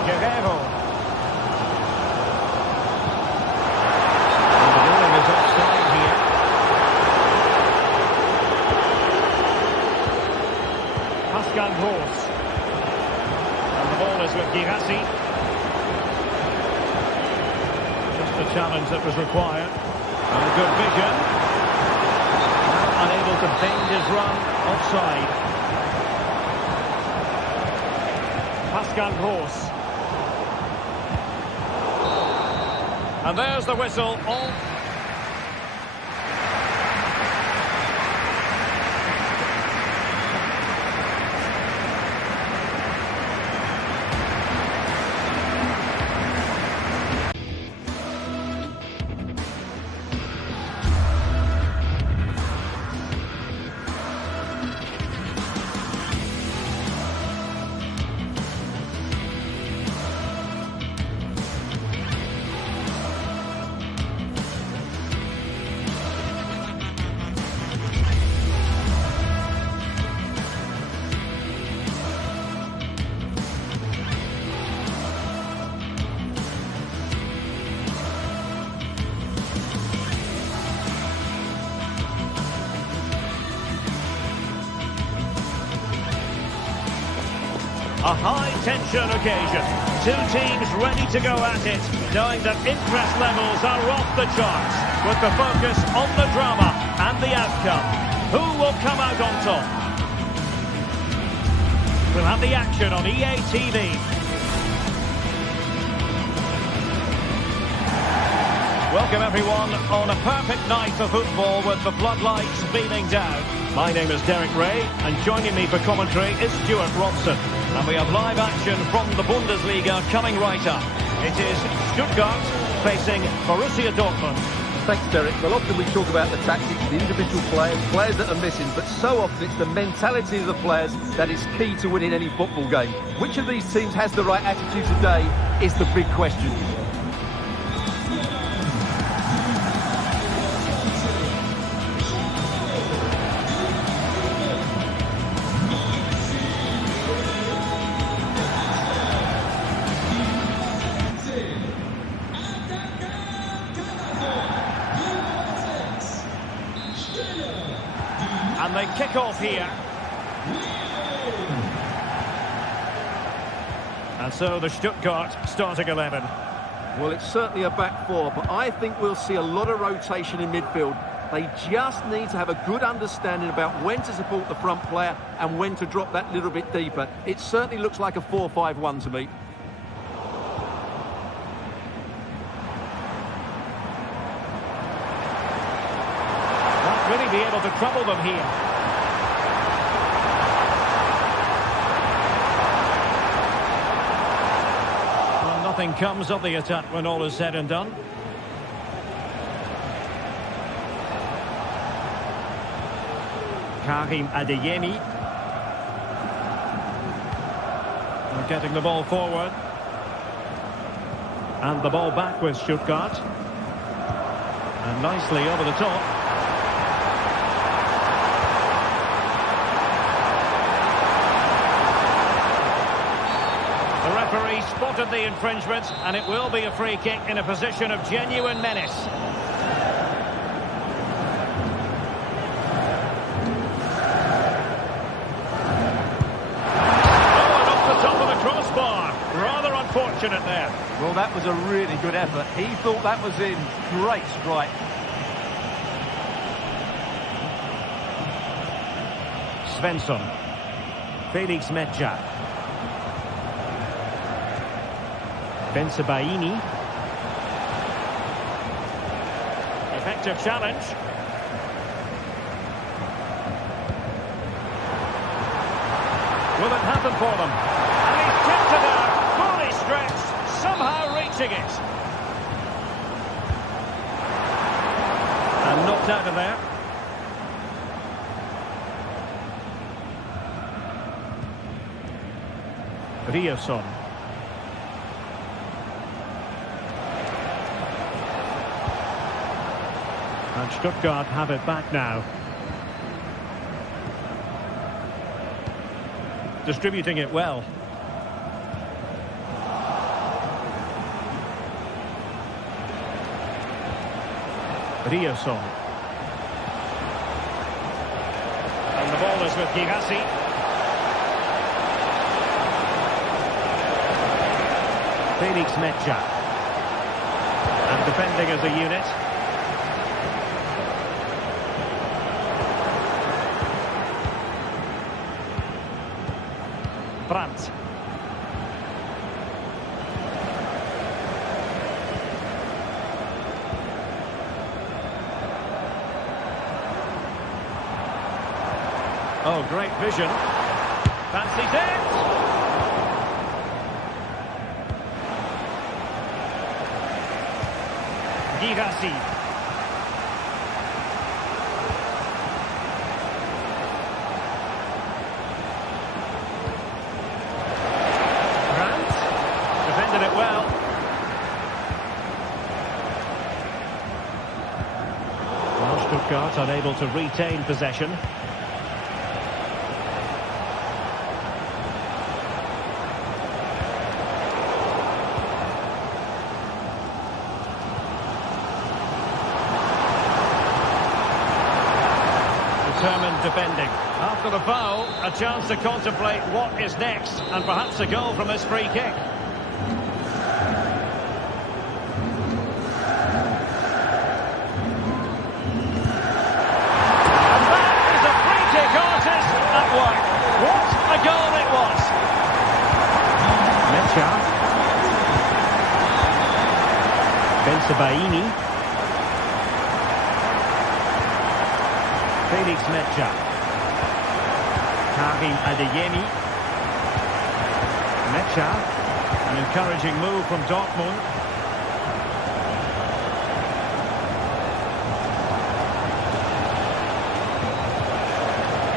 Guerrero. And the ruling is offside here. Pascal Gross. And the ball is with Girassi. Just the challenge that was required. And good vision. Unable to bend his run, offside. Pascal Gross. And there's the whistle. All. A high-tension occasion. Two teams ready to go at it, knowing that interest levels are off the charts, with the focus on the drama and the outcome. Who will come out on top? We'll have the action on EA TV. Welcome everyone on a perfect night of football with the floodlights beaming down. My name is Derek Ray, and joining me for commentary is Stuart Robson. And we have live action from the Bundesliga coming right up. It is Stuttgart facing Borussia Dortmund. Thanks, Derek. Well, often we talk about the tactics, the individual players that are missing, but so often it's the mentality of the players that is key to winning any football game. Which of these teams has the right attitude today is the big question. And they kick off here. And so the Stuttgart starting 11. Well, it's certainly a back four, but I think we'll see a lot of rotation in midfield. They just need to have a good understanding about when to support the front player and when to drop that little bit deeper. It certainly looks like a 4-5-1 to me. Won't really be able to trouble them here. Well, nothing comes of the attack when all is said and done. Karim Adeyemi. They're getting the ball forward. And the ball back with Stuttgart. And nicely over the top. The referee spotted the infringement, and it will be a free kick in a position of genuine menace. Unfortunate there. Well, that was a really good effort. He thought that was in. Great strike. Svensson. Felix Medja. Bensebaini. Effective challenge. Will it happen for them? And he's tipped it out. Fully stretched, somehow reaching it. And knocked out of there. Riosson. And Stuttgart have it back now. Distributing it well. Riosson. And the ball is with Girassi. Felix Medja. And defending as a unit. Brandt. Oh, great vision. Fancies it. Girassi. Brandt. Defended it well. Well, Stuttgart unable to retain possession. Determined defending. After the foul, a chance to contemplate what is next, and perhaps a goal from this free kick. And that is a free kick artist at work. What a goal it was! Medja. Bensebaini. Felix Medja. Karim Adeyemi. Medja. An encouraging move from Dortmund.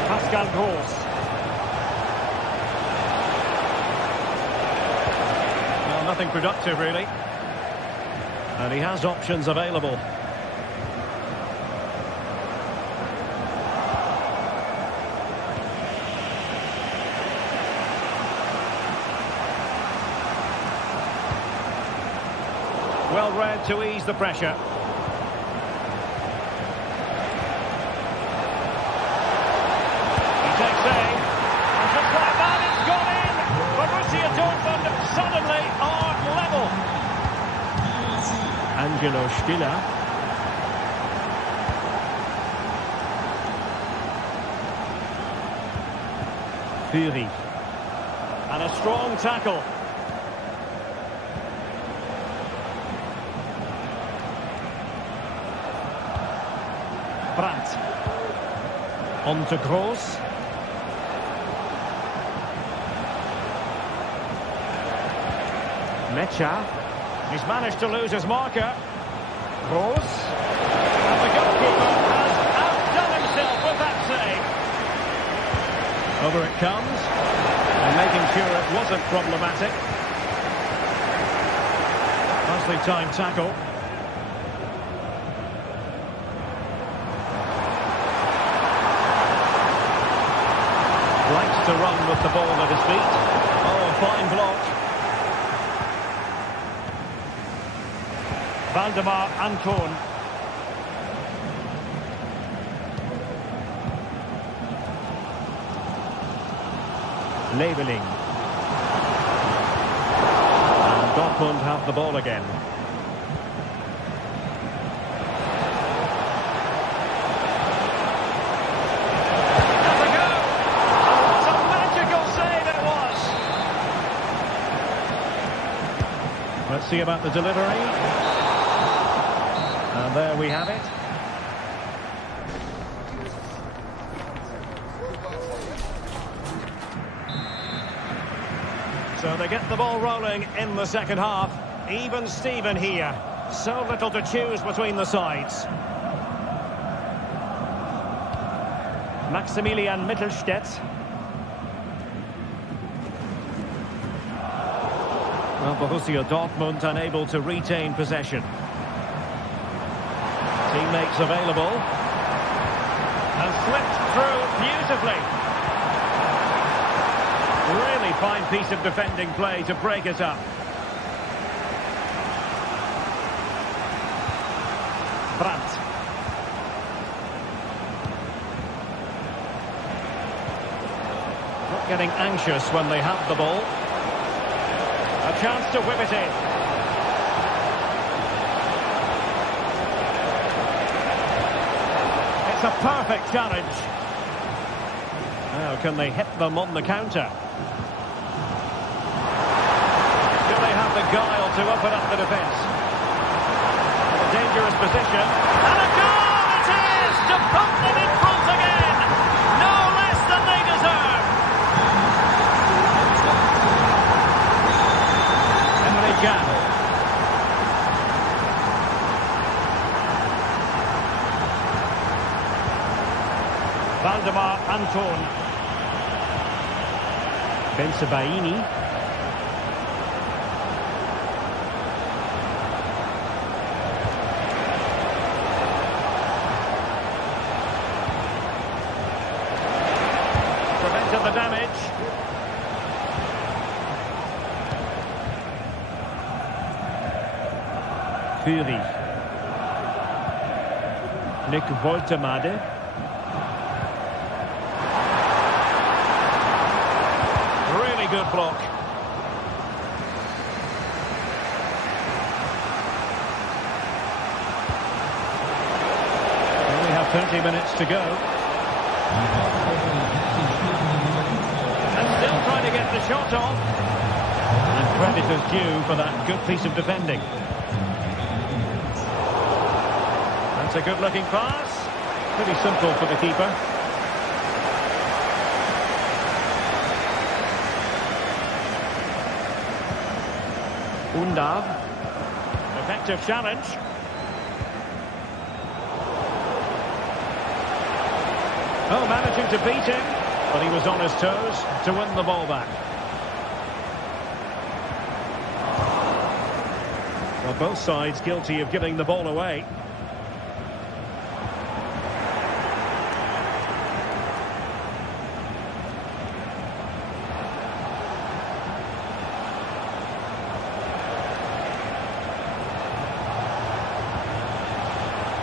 Pascal Gross. Well, nothing productive really. And he has options available. Well read to ease the pressure. He takes aim. And just like that, it's gone in. Borussia Dortmund friendly or level. Angelo Stiller. Fury. And a strong tackle. Brandt. On to Gross. Mecha. He's managed to lose his marker. Gross. And the goalkeeper has outdone himself with that save. Over it comes. And making sure it wasn't problematic. Nicely timed tackle. Likes to run with the ball at his feet. Oh, fine block. Valdemar Anton. Leveling. And Dortmund have the ball again. Have a go! And what a magical save it was! Let's see about the delivery. And there we have it. So they get the ball rolling in the second half. Even Steven here. So little to choose between the sides. Maximilian Mittelstädt. Well, Borussia Dortmund unable to retain possession. Teammates available. And slipped through beautifully. Really fine piece of defending play to break it up. Brandt. Not getting anxious when they have the ball. A chance to whip it in. It's a perfect challenge. Now can they hit them on the counter? Do they have the guile to open up the defence? A dangerous position. And a goal it is to put them in front again. No less than they deserve. Emre Can. Valdemar Anton. Bensebaini. Prevented the damage. Fury. Nick Woltemade. Good block. We have 20 minutes to go. And still trying to get the shot off. And credit is due for that good piece of defending. That's a good-looking pass. Pretty simple for the keeper. Undav. Effective challenge. Oh, managing to beat him, but he was on his toes to win the ball back. Well, both sides guilty of giving the ball away.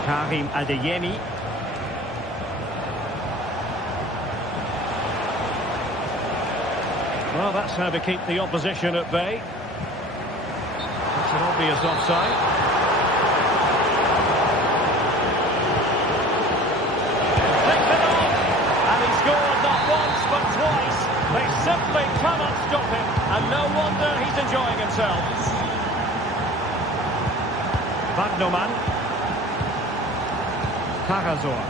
Karim Adeyemi. Well, that's how to keep the opposition at bay. an obvious offside. Takes it off, and he scored not once but twice. They simply cannot stop him, and no wonder he's enjoying himself. Wagnerman. Karasor.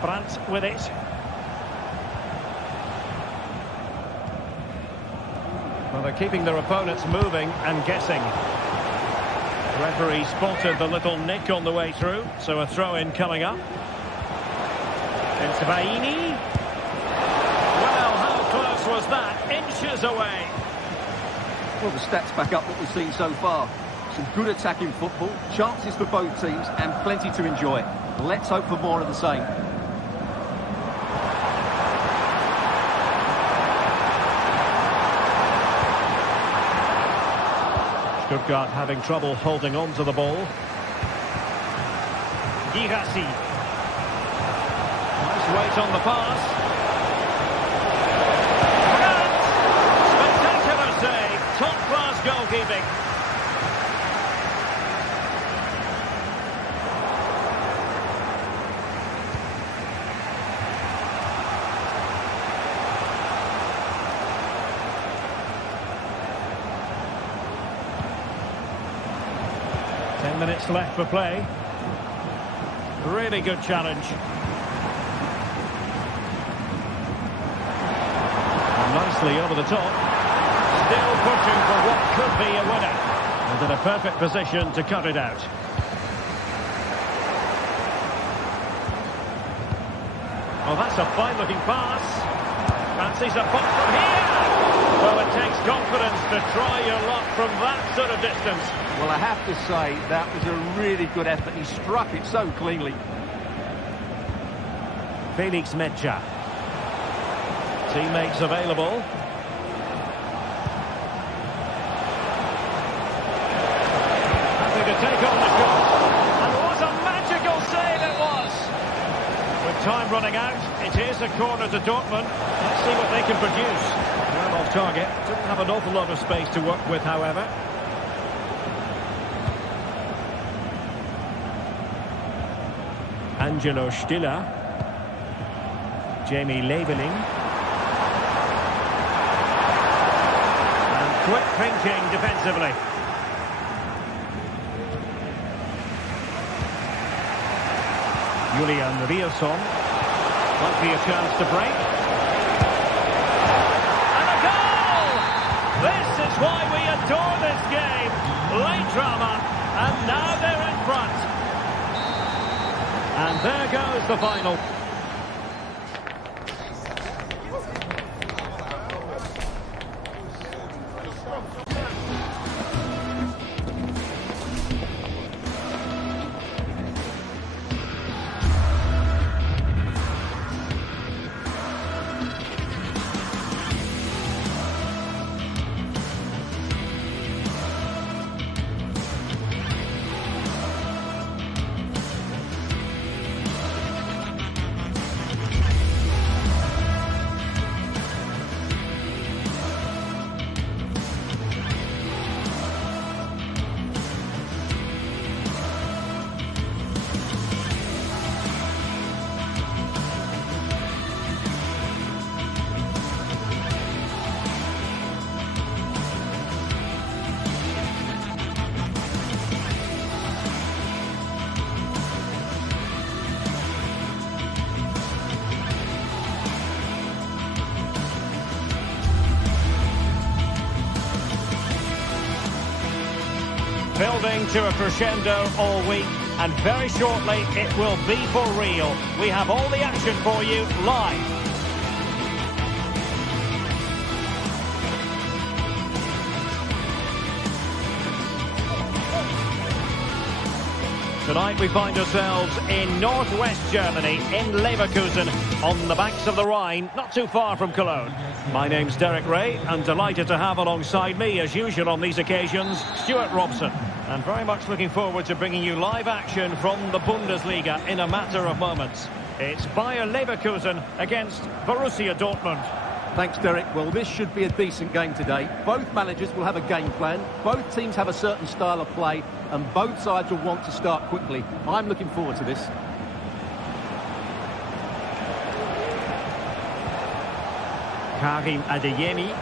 Brandt with it. Well, they're keeping their opponents moving and guessing. The referee spotted the little nick on the way through, so a throw-in coming up. It's Vaini. Well, how close was that? Inches away. Well, the stats back up what we've seen so far. Some good attacking football, chances for both teams, and plenty to enjoy. Let's hope for more of the same. Stuttgart having trouble holding on to the ball. Girassi. Nice weight on the pass. Spectacular save. Top-class goalkeeping. Minutes left for play. Really good challenge. And nicely over the top. Still pushing for what could be a winner. And in a perfect position to cut it out. Oh, that's a fine-looking pass. Fancies a pop from here. Well, it takes confidence to try your luck from that sort of distance. Well, I have to say, that was a really good effort. He struck it so cleanly. Felix Metscher. Teammates available. Happy to take on the shot. And what a magical save it was. With time running out, it is a corner to Dortmund. Let's see what they can produce. Well off target. Didn't have an awful lot of space to work with, however. Angelo Stiller. Jamie Leveling. And quick thinking defensively. Julian Rierson. Might be a chance to break. And a goal! This is why we adore this game. Late drama, and now they're in front. And there goes the final. Building to a crescendo all week, and very shortly it will be for real. We have all the action for you live. Tonight we find ourselves in northwest Germany, in Leverkusen, on the banks of the Rhine, not too far from Cologne. My name's Derek Ray, and delighted to have alongside me, as usual on these occasions, Stuart Robson. And very much looking forward to bringing you live action from the Bundesliga in a matter of moments. It's Bayer Leverkusen against Borussia Dortmund. Thanks, Derek. Well, this should be a decent game today. Both managers will have a game plan. Both teams have a certain style of play, and both sides will want to start quickly. I'm looking forward to this. Karim Adeyemi.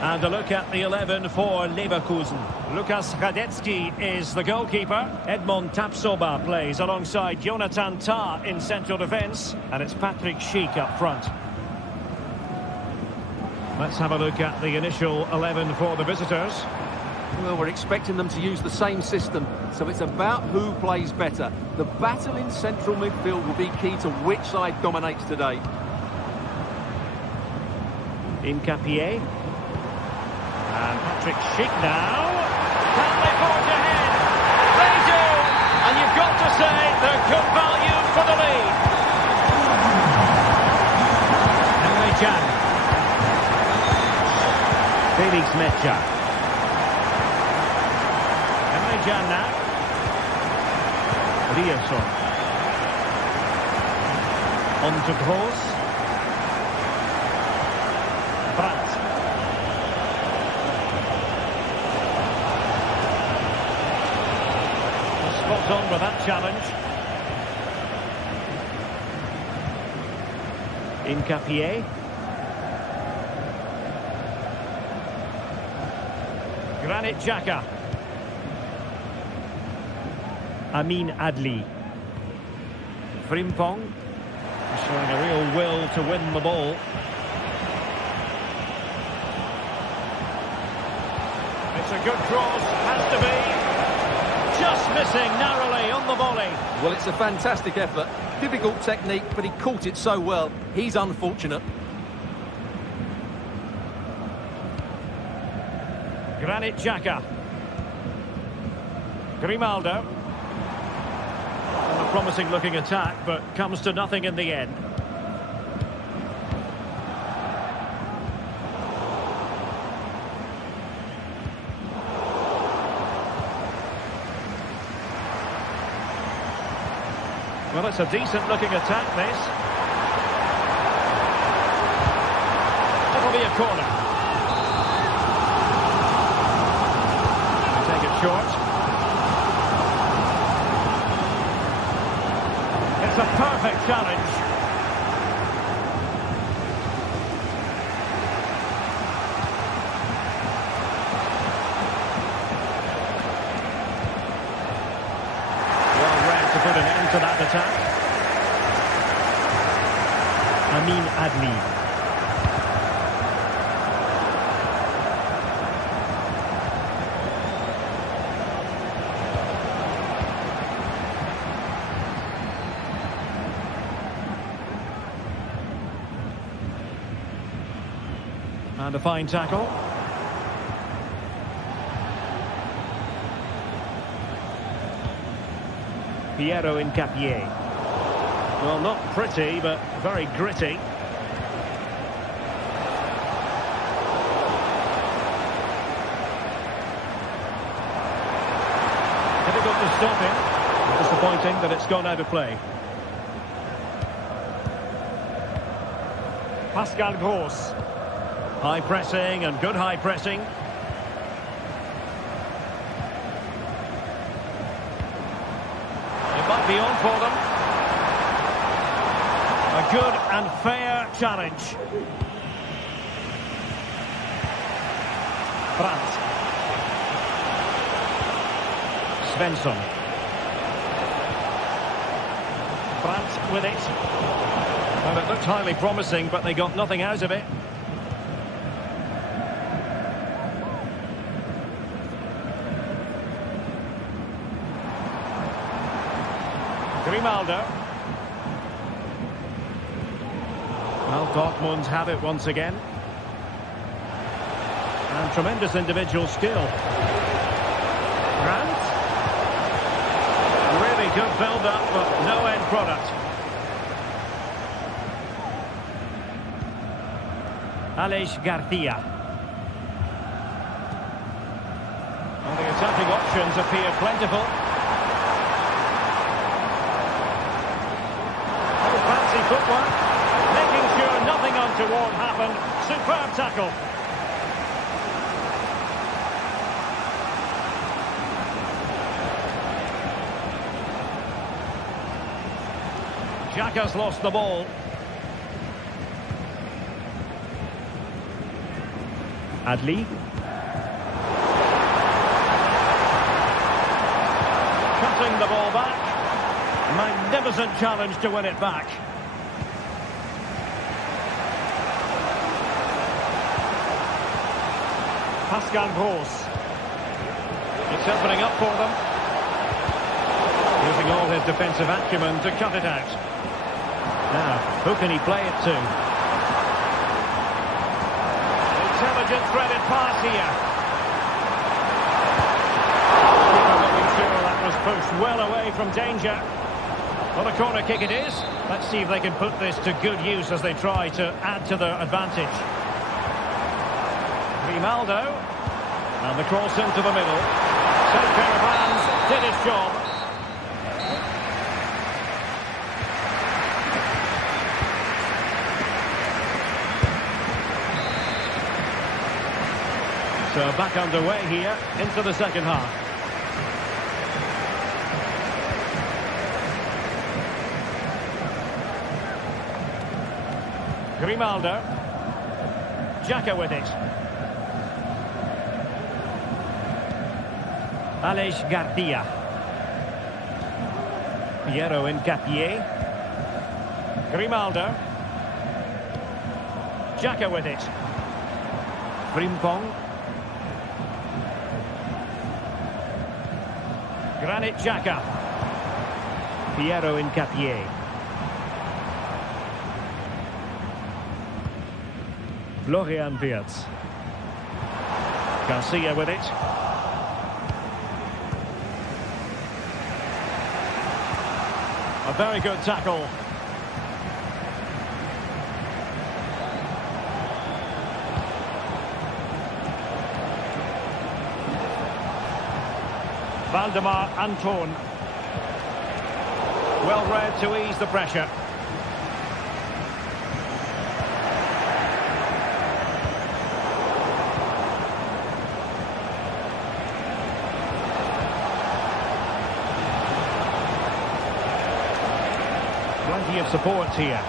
And a look at the 11 for Leverkusen. Lukas Radetzky is the goalkeeper. Edmond Tapsoba plays alongside Jonathan Tah in central defence. And it's Patrick Schick up front. Let's have a look at the initial 11 for the visitors. Well, we're expecting them to use the same system, so it's about who plays better. The battle in central midfield will be key to which side dominates today. Incapié. And Patrick Schick now. Can they forge ahead? They do! And you've got to say they're good value for the lead. Emre Can. Felix Mecha. Emre Can now. Rierson. On to Gross. Brandt. Spot on with that challenge. Incapié. Granit Xhaka. Amin Adli. Frimpong. Showing a real will to win the ball. It's a good cross, has to be. Just missing narrowly on the volley. Well, it's a fantastic effort. Difficult technique, but he caught it so well. He's unfortunate. Granit Xhaka. Grimaldo. And a promising looking attack, but comes to nothing in the end. Well, it's a decent-looking attack, this. It'll be a corner. Take it short. It's a perfect challenge. To put an end to that attack. Amin Adli. And a fine tackle. Piero Incapié. Well, not pretty, but very gritty. Difficult to stop him. Disappointing that it's gone out of play. Pascal Gross. High pressing and good high pressing. Might be on for them. A good and fair challenge. Brandt. Svensson. Brandt with it. Well, it looked highly promising, but they got nothing out of it. Grimaldo. Well, Dortmund have it once again. And tremendous individual skill. Brandt. Really good build-up, but no end product. Aleix Garcia. Well, the attacking options appear plentiful. untoward happened. Superb tackle. Xhaka's lost the ball. Adli. Cutting the ball back. Magnificent challenge to win it back. Pascal Gross. It's opening up for them. Using all his defensive acumen to cut it out. Now, who can he play it to? Intelligent threaded pass here. Keeper looking sure that was pushed well away from danger. Well, a corner kick it is. Let's see if they can put this to good use as they try to add to their advantage. Grimaldo. And the cross into the middle. Safe pair of hands, did his job. So back underway here into the second half. Grimaldo. Xhaka with it. Aleix Garcia. Piero Incapié. Grimaldo. Xhaka with it. Frimpong. Granit Xhaka. Piero Incapié. Florian Wirtz. Garcia with it. A very good tackle. Valdemar Anton. Well read to ease the pressure. Plenty of support here.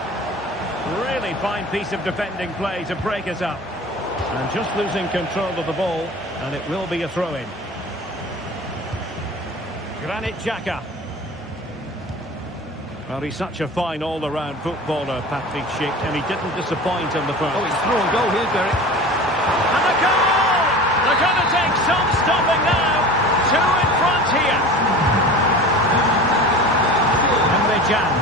Really fine piece of defending play to break us up. And just losing control of the ball, and it will be a throw-in. Granit Xhaka. Well, he's such a fine all-around footballer, Patrick Schick, and he didn't disappoint in the first. Oh, it's through and goal here, Derek. And a goal! They're going to take some stopping now. Two in front here. Emre Can.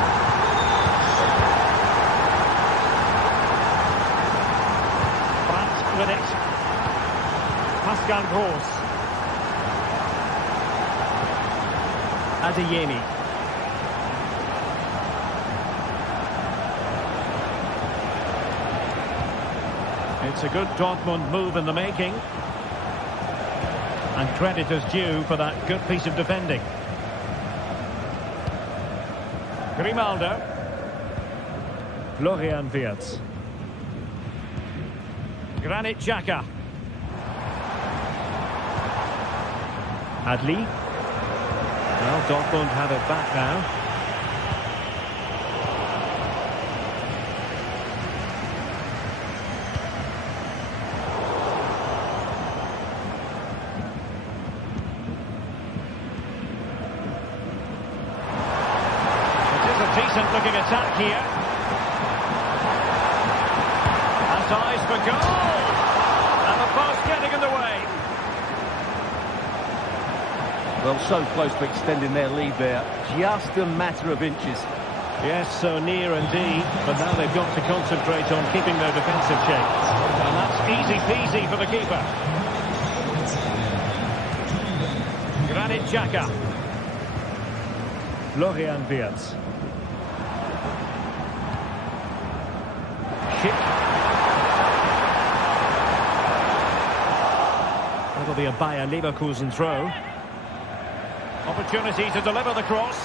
Brandt with it. Pascal Gross. Adeyemi. It's a good Dortmund move in the making. And credit is due for that good piece of defending. Grimaldo. Florian Wirtz. Granit Xhaka. Adli. Well, Dortmund have it back now. It is a decent-looking attack here. Has eyes for goal! And the post getting in the way. Well, so close to extending their lead there. Just a matter of inches. Yes, so near indeed, but now they've got to concentrate on keeping their defensive shape. And that's easy peasy for the keeper. Granit Xhaka. Florian Wirtz. Schick. That'll be a Bayer Leverkusen throw. Opportunity to deliver the cross.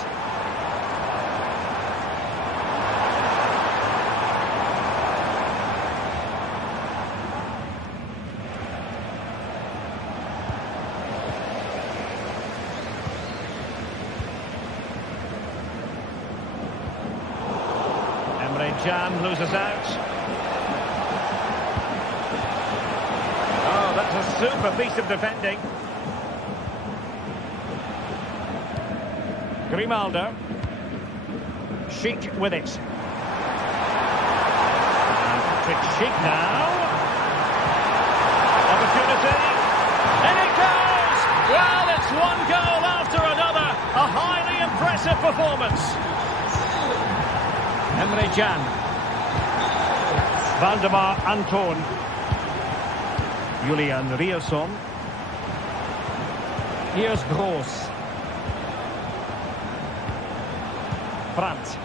Can loses out. Oh, that's a super piece of defending. Grimaldo. Sheik with it. And Patrick Sheik now. Opportunity. And it goes! Well, it's one goal after another. A highly impressive performance. Emre Can. Valdemar Anton. Julian Rierson. Here's Gross. Brandt.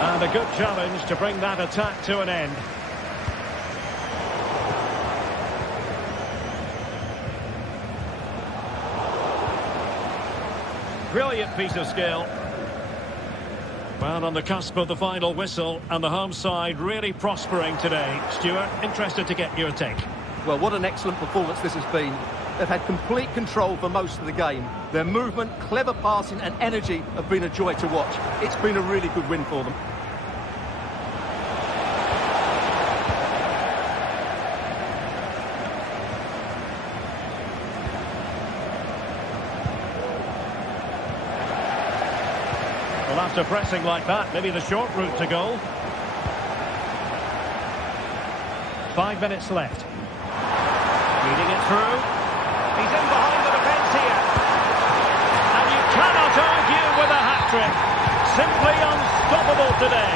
And a good challenge to bring that attack to an end. Brilliant piece of skill. Well, on the cusp of the final whistle, and the home side really prospering today. Stuart, interested to get your take. Well, what an excellent performance this has been. They've had complete control for most of the game. Their movement, clever passing and energy have been a joy to watch. It's been a really good win for them. Well, after pressing like that, maybe the short route to goal. 5 minutes left. Leading it through. He's in behind the defence here. And you cannot argue with a hat-trick. Simply unstoppable today.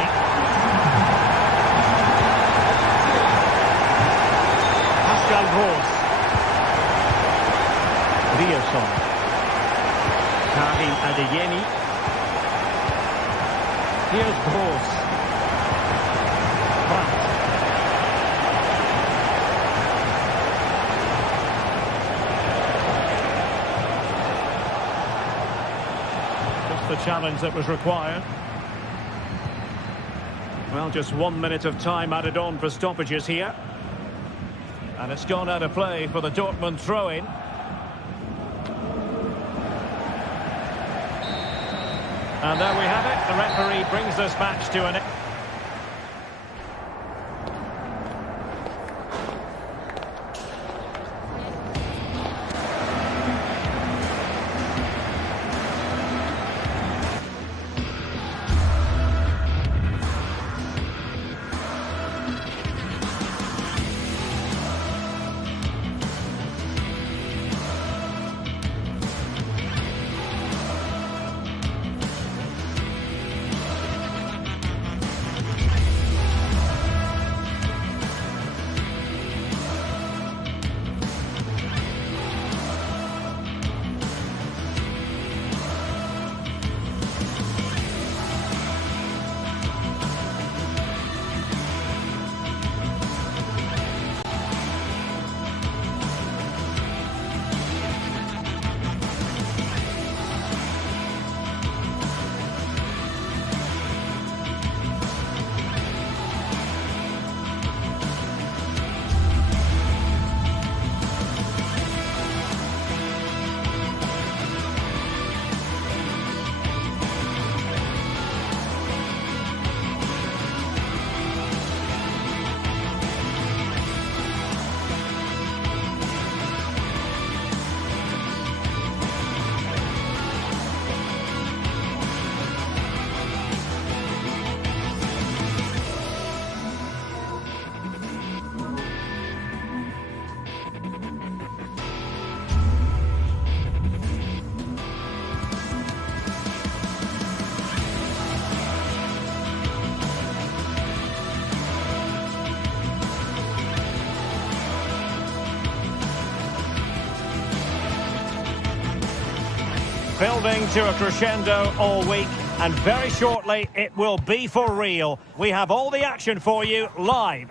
Pascal Gross. Rierson. Karim Adeyemi. Here's Gross. Brandt. The challenge that was required. Well, just 1 minute of time added on for stoppages here. And it's gone out of play for the Dortmund throw-in. And there we have it. The referee brings this match to an end. Building to a crescendo all week, and very shortly it will be for real. We have all the action for you live.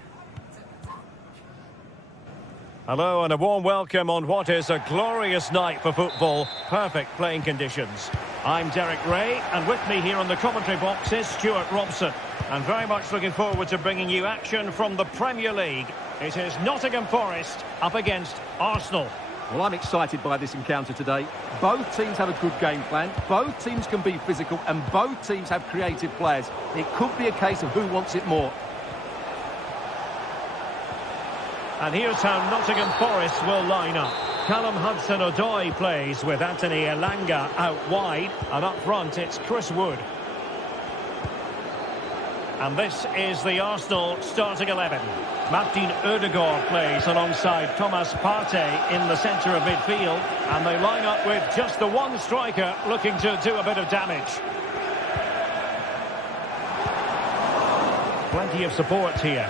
Hello and a warm welcome on what is a glorious night for football. Perfect playing conditions. I'm Derek Ray, and with me here on the commentary box is Stuart Robson. And very much looking forward to bringing you action from the Premier League. It is Nottingham Forest up against Arsenal. Well, I'm excited by this encounter today. Both teams have a good game plan, both teams can be physical, and both teams have creative players. It could be a case of who wants it more. And here's how Nottingham Forest will line up. Callum Hudson-Odoi plays with Anthony Elanga out wide, and up front it's Chris Wood. And this is the Arsenal starting 11. Martin Ødegaard plays alongside Thomas Partey in the centre of midfield. And they line up with just the one striker looking to do a bit of damage. Plenty of support here.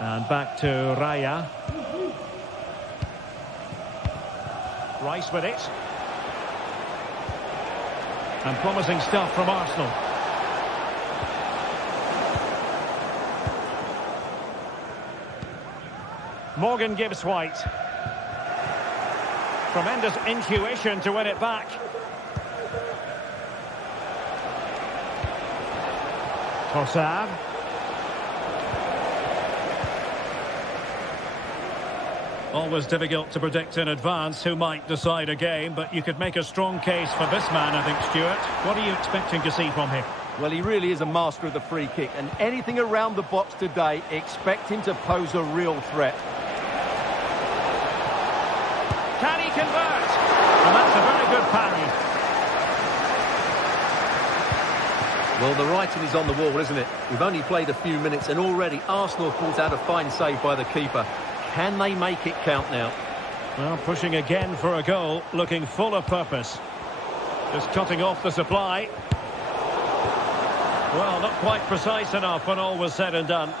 And back to Raya. Rice with it. And promising stuff from Arsenal. Morgan Gibbs-White. Tremendous intuition to win it back. Trossard. Always difficult to predict in advance who might decide a game, but you could make a strong case for this man, I think, Stuart. What are you expecting to see from him? Well, he really is a master of the free kick, and anything around the box today, expect him to pose a real threat. Can he convert? And that's a very good parry. Well, the writing is on the wall, isn't it? We've only played a few minutes, and already Arsenal have pulled out a fine save by the keeper. Can they make it count now? Well, pushing again for a goal, looking full of purpose. Just cutting off the supply. Well, not quite precise enough when all was said and done.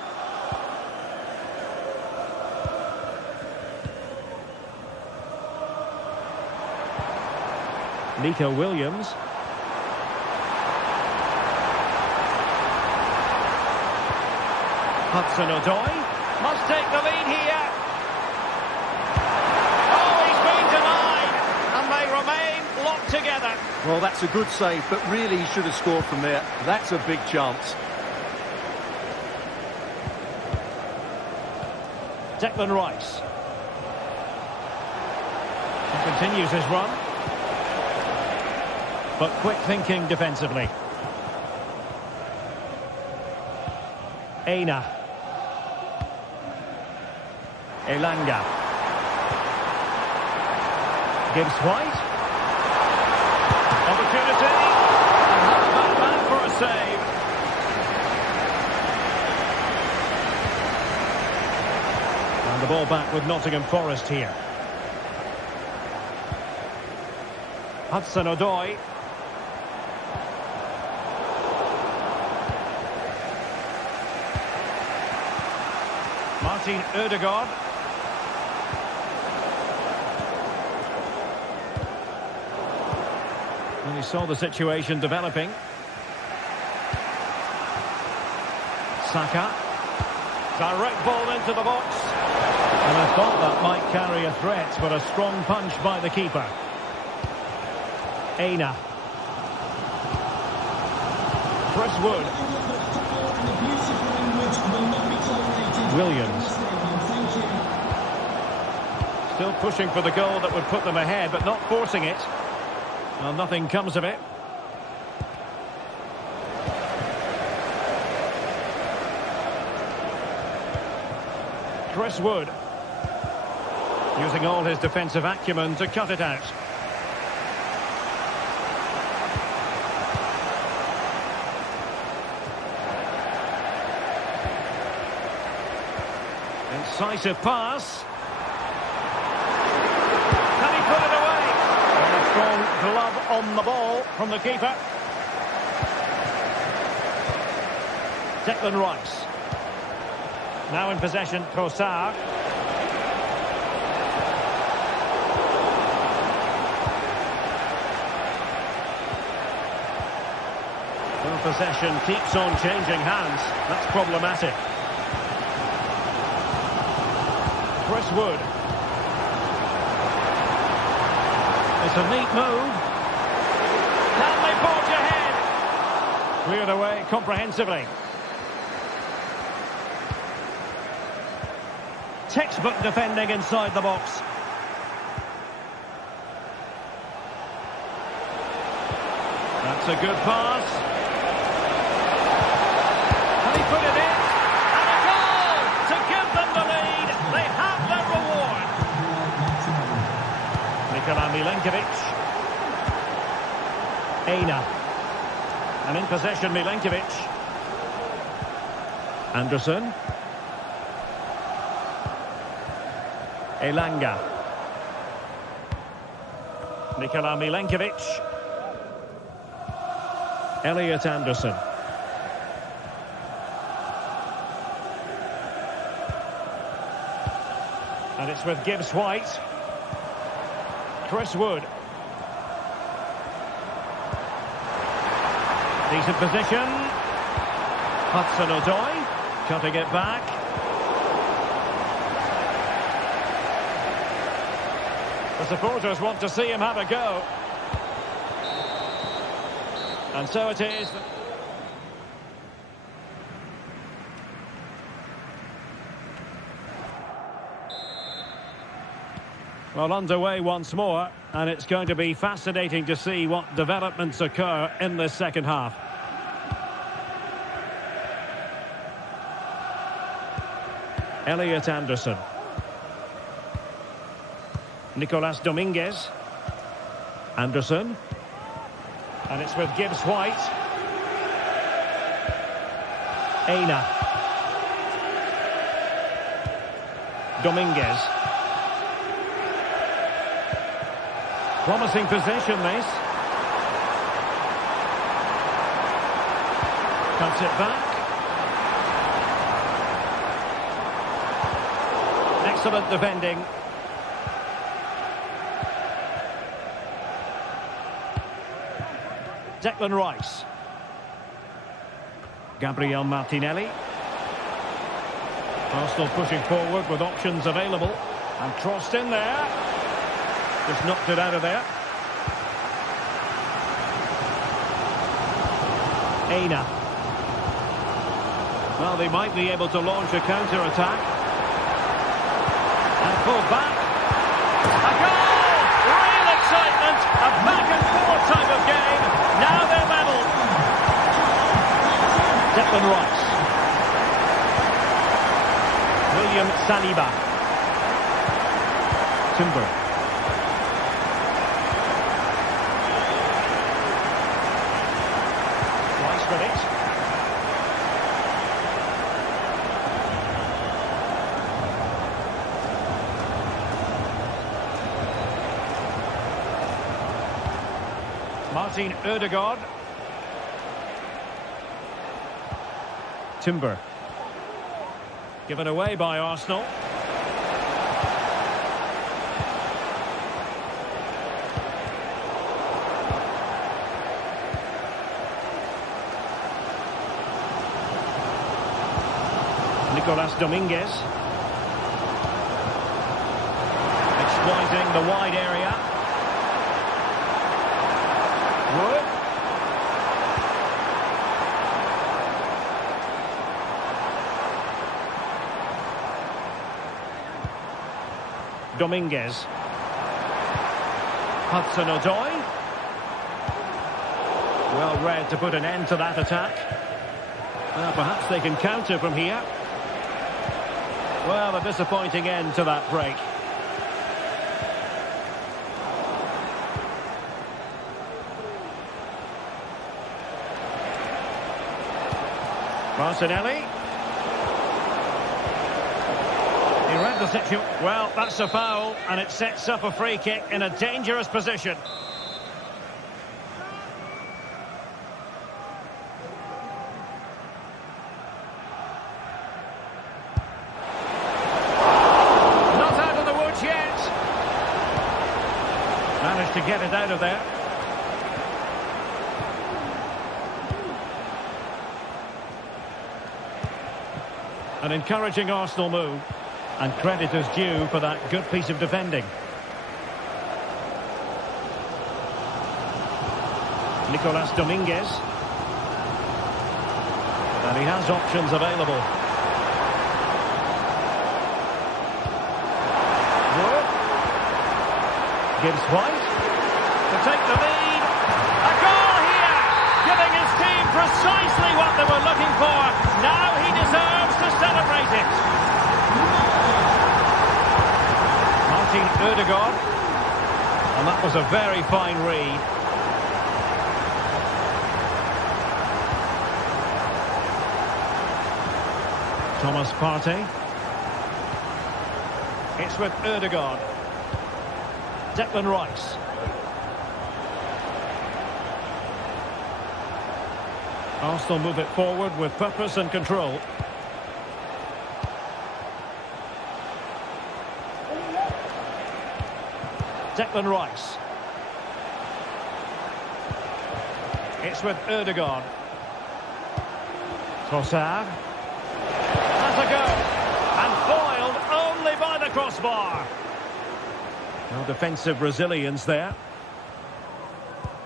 Nico Williams. Hudson-Odoi must take the lead here. Together. Well, that's a good save, but really he should have scored from there. That's a big chance. Declan Rice. He continues his run. But quick thinking defensively. Aina. Elanga. Gibbs-White. Opportunity, and how about that for a save? And the ball back with Nottingham Forest here. Hudson-Odoi. Martin Ødegaard. And he saw the situation developing. Saka. Direct ball into the box. And I thought that might carry a threat, but a strong punch by the keeper. Aina. Chris Wood. Williams. Still pushing for the goal that would put them ahead, but not forcing it. Well, nothing comes of it. Chris Wood. Using all his defensive acumen to cut it out. Incisive pass. Can he put it away? And a strong glove on the ball from the keeper. Declan Rice. Now in possession, Trossard. Well, possession keeps on changing hands. That's problematic. Chris Wood. It's a neat move. Can they forge ahead? Cleared away comprehensively. Textbook defending inside the box. That's a good pass. And he put it in. And a goal to give them the lead. They have their reward. Nikola Milenkovic. Aina. And in possession, Milenkovic. Anderson. Elanga. Nikola Milenkovic. Elliot Anderson. And it's with Gibbs White. Chris Wood. Decent position. Hudson-Odoi cutting it back. The supporters want to see him have a go. And so it is. Well, underway once more, and it's going to be fascinating to see what developments occur in this second half. Elliot Anderson. Nicolas Dominguez. Anderson. And it's with Gibbs White. Aina. Dominguez. Promising possession, this. Cuts it back. Excellent defending. Declan Rice. Gabriel Martinelli. Arsenal pushing forward with options available. And crossed in there. Just knocked it out of there. Aina. Well, they might be able to launch a counter-attack. And pull back. A goal! Real excitement! A back-and-forth type of game. Now they're level. Declan Rice. William Saliba. Timber. Rice with it. Martin Ødegaard. Timber. Given away by Arsenal. Nicolas Dominguez. Exploiting the wide area. Wood. Dominguez. Hudson-Odoi. Well read to put an end to that attack. Well, perhaps they can counter from here. Well, a disappointing end to that break. Martinelli. He read the situation. Well, that's a foul, and it sets up a free kick in a dangerous position. Not out of the woods yet. Managed to get it out of there. An encouraging Arsenal move, and credit is due for that good piece of defending. Nicolas Dominguez. And he has options available. Gibbs White to take the lead. A goal here, giving his team precisely what they were looking for. Now he deserves to celebrate it. Martin Ødegaard, and that was a very fine read. Thomas Partey. It's with Ødegaard. Declan Rice. Arsenal move it forward with purpose and control. Declan Rice. It's with Ødegaard. Trossard. Has a go. And foiled only by the crossbar. No defensive resilience there.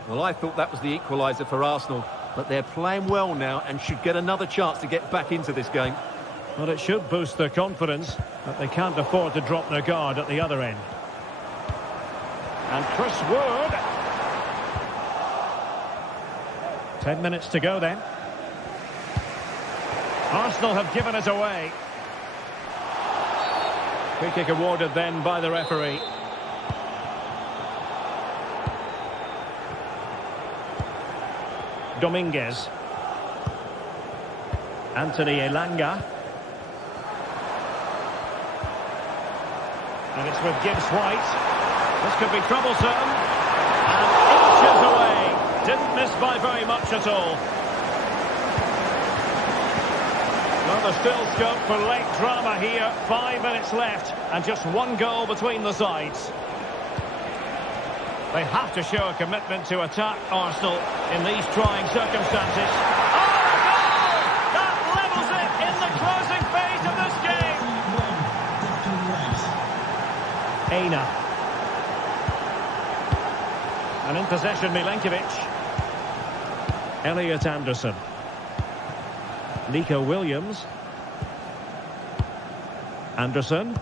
Well, I thought that was the equaliser for Arsenal, but they're playing well now and should get another chance to get back into this game. Well, it should boost their confidence, but they can't afford to drop their guard at the other end. And Chris Wood. 10 minutes to go then. Arsenal have given it away. Free kick awarded then by the referee. Dominguez. Anthony Elanga. And it's with Gibbs White. This could be troublesome. And inches away. Didn't miss by very much at all. Well, there's still scope for late drama here. 5 minutes left and just one goal between the sides. They have to show a commitment to attack Arsenal in these trying circumstances. Oh, a goal! That levels it in the closing phase of this game. Aina. And in possession, Milenkovic. Elliot Anderson. Nico Williams. Anderson.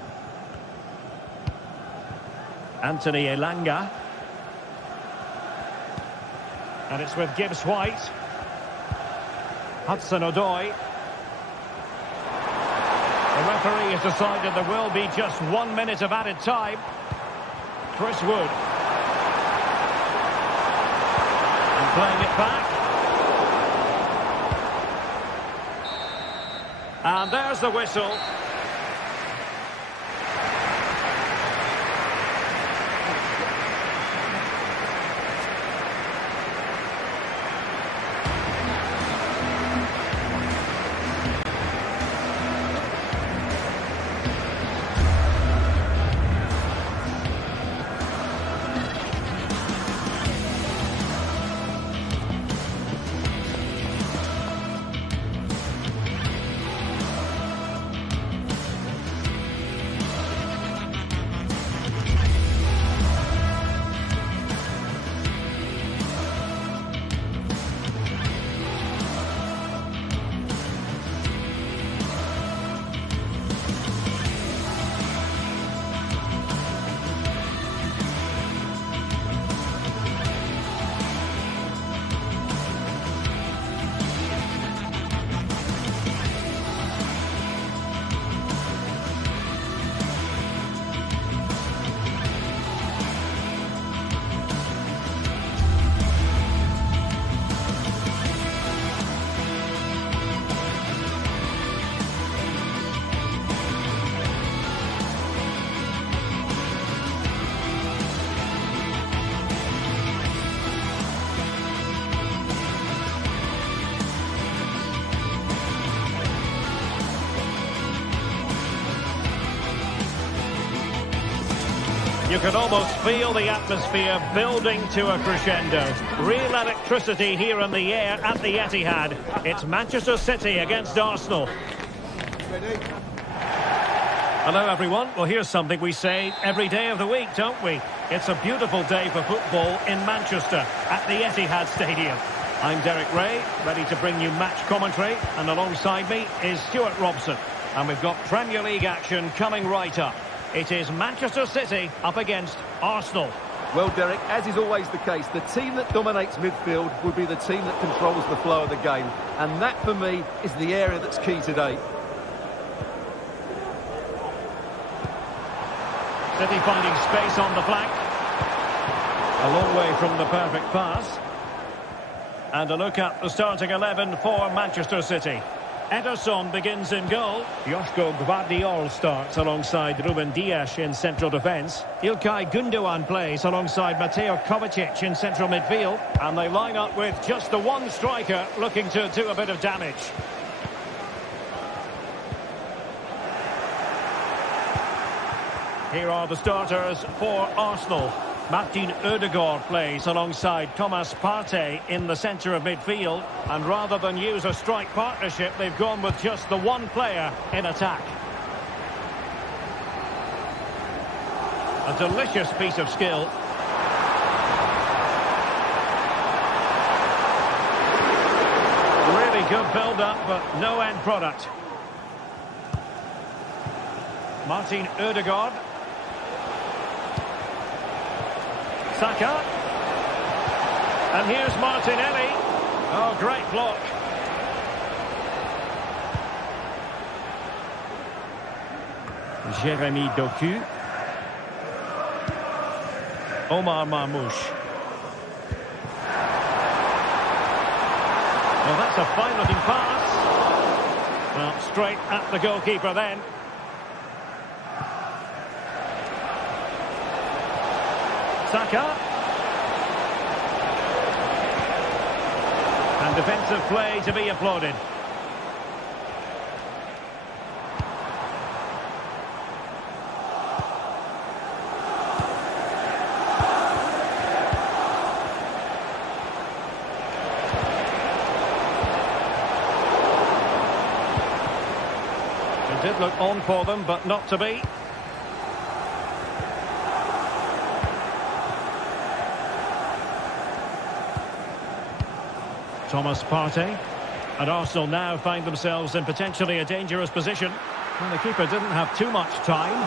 Anthony Elanga. And it's with Gibbs White. Hudson-Odoi. The referee has decided there will be just 1 minute of added time. Chris Wood. And playing it back. And there's the whistle. You can almost feel the atmosphere building to a crescendo. Real electricity here in the air at the Etihad. It's Manchester City against Arsenal. Hello everyone. Well, here's something we say every day of the week, don't we? It's a beautiful day for football in Manchester at the Etihad Stadium. I'm Derek Ray, ready to bring you match commentary, and alongside me is Stuart Robson. And we've got Premier League action coming right up. It is Manchester City up against Arsenal. Well, Derek, as is always the case, the team that dominates midfield would be the team that controls the flow of the game. And that, for me, is the area that's key today. City finding space on the flank. A long way from the perfect pass. And a look at the starting 11 for Manchester City. Ederson begins in goal. Joško Gvardiol starts alongside Ruben Dias in central defence. Ilkay Gundogan plays alongside Mateo Kovacic in central midfield. And they line up with just the one striker looking to do a bit of damage. Here are the starters for Arsenal. Martin Ødegaard plays alongside Thomas Partey in the centre of midfield. And rather than use a strike partnership, they've gone with just the one player in attack. A delicious piece of skill. Really good build-up, but no end product. Martin Ødegaard. Saka. And here's Martinelli. Oh, great block. Jérémy Doku. Omar Marmoush. Well, that's a fine-looking pass. Well, straight at the goalkeeper then. Saka. And defensive play to be applauded. It did look on for them, but not to be. Thomas Partey. And Arsenal now find themselves in potentially a dangerous position. And the keeper didn't have too much time.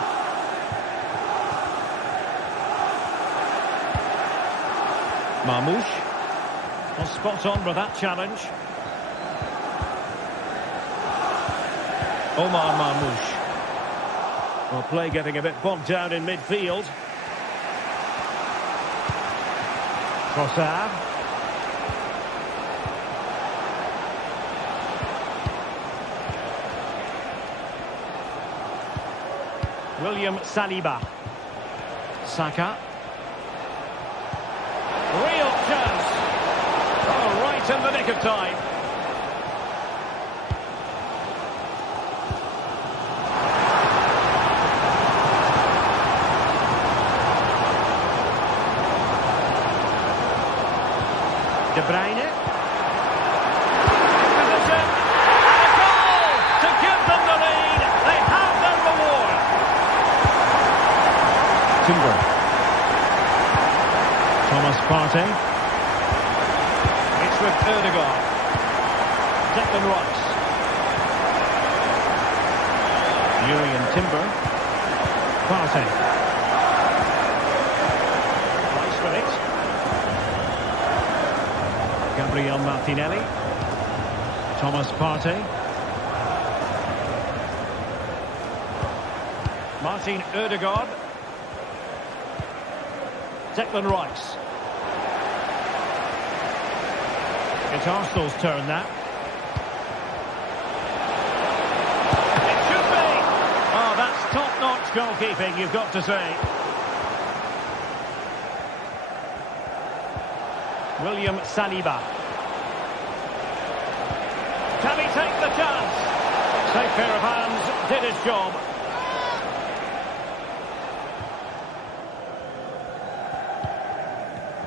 Marmoush. Well, spot on with that challenge. Omar Marmoush. Well, play getting a bit bogged down in midfield. Trossard. William Saliba. Saka. Real chance. Oh, right in the nick of time. De Bruyne. Position. And a goal to give them the lead. They have their reward. Timber. Thomas Partey. It's with Ødegaard. Declan Rice. Jurriën Timber. Partey. Rice with it. Gabriel Martinelli. Thomas Partey. Martin Ødegaard. Declan Rice. It's Arsenal's turn now. It should be. Oh, that's top-notch goalkeeping, you've got to say. William Saliba. Can he take the chance? Safe pair of hands, did his job.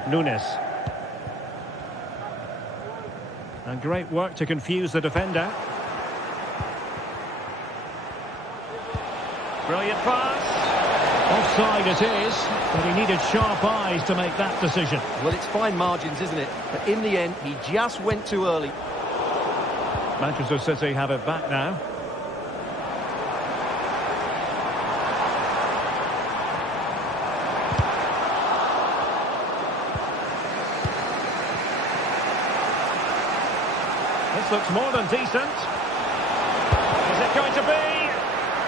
Nunes. And great work to confuse the defender. Brilliant pass. Offside it is, but he needed sharp eyes to make that decision. Well, it's fine margins, isn't it? But in the end, he just went too early. Manchester City have it back now. looks more than decent. Is it going to be?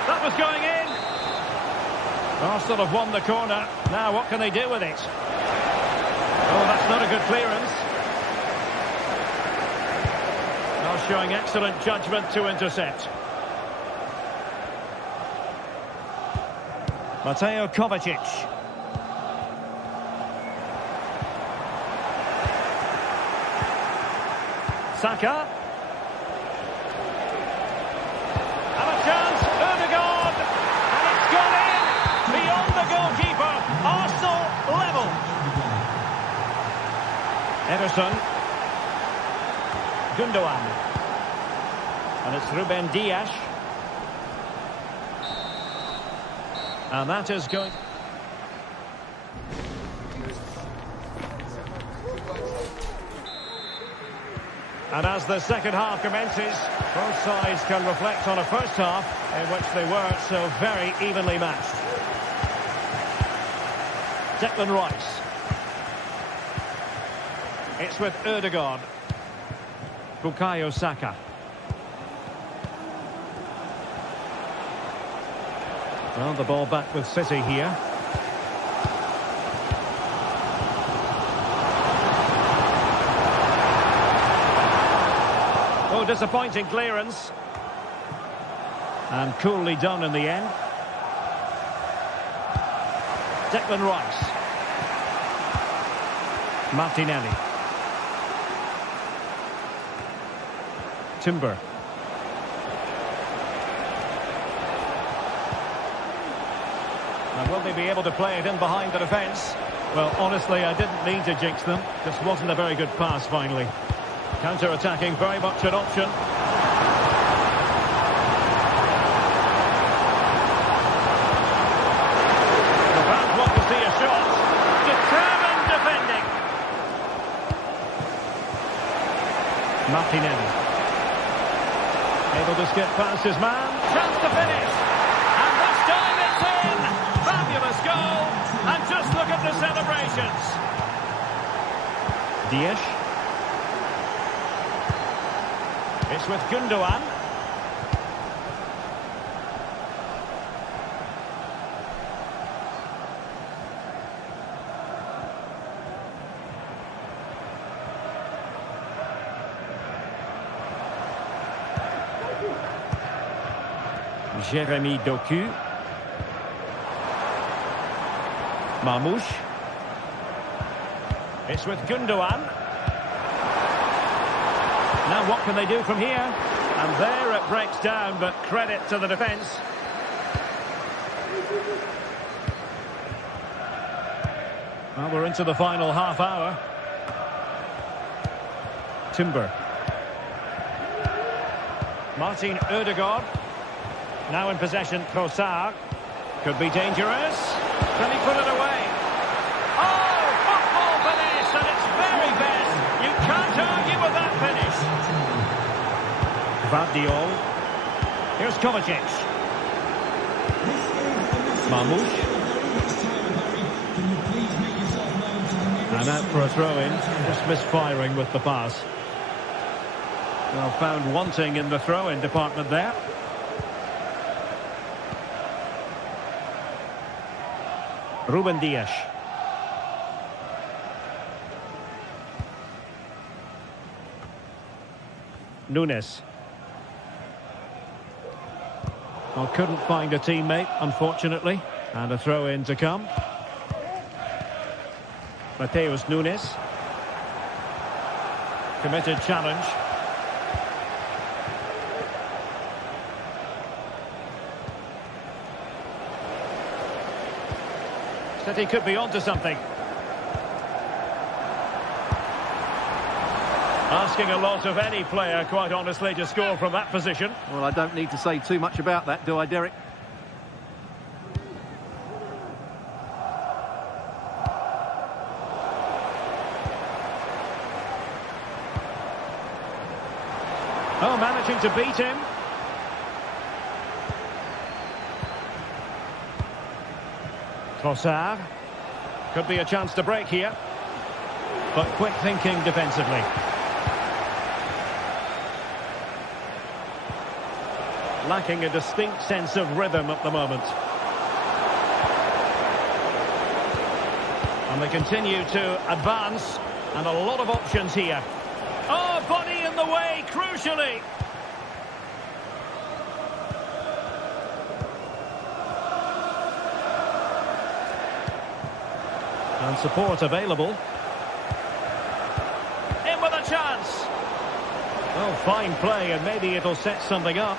That was going in. Arsenal have won the corner. Now what can they do with it? Oh, that's not a good clearance. Now showing excellent judgment to intercept. Mateo Kovacic. Saka. And a chance, Ødegaard. And it's gone in. Beyond the goalkeeper. Arsenal level. Ederson. Gundogan. And it's Ruben Dias. And that is going... And as the second half commences, both sides can reflect on a first half in which they were so very evenly matched. Declan Rice. It's with Ødegaard. Bukayo Saka. Well, the ball back with City here. Oh, disappointing clearance. And coolly done in the end. Declan Rice. Martinelli. Timber. And will they be able to play it in behind the defence? Well, honestly, I didn't mean to jinx them. Just wasn't a very good pass, finally. Counter-attacking, very much an option. The fans want to see a shot. Determined defending. Martinelli. Able to skip past his man. Chance to finish. And this time it's in. Fabulous goal. And just look at the celebrations. Dias. It's with Gundogan. Jérémy Doku. Marmoush. It's with Gundogan. Now what can they do from here? And there it breaks down, but credit to the defence. Well, we're into the final half hour. Timber. Martin Ødegaard. Now in possession, Trossard. Could be dangerous. Can he put it away? Oh, football finish, and it's very best. You can't argue with that finish. Vardiol. Here's Kovacic. Marmoush. And out for a throw-in. Just misfiring with the pass. Well, found wanting in the throw-in department there. Ruben Dias. Nunes. Well, couldn't find a teammate, unfortunately. And a throw-in to come. Mateus Nunes. Committed challenge. City could be onto something. Asking a lot of any player, quite honestly, to score from that position. Well, I don't need to say too much about that, do I, Derek? Oh, managing to beat him. Trossard. Could be a chance to break here. But quick thinking defensively. lacking a distinct sense of rhythm at the moment. And they continue to advance, and a lot of options here. Oh, body in the way, crucially. And support available. In with a chance. Oh, fine play, and maybe it'll set something up.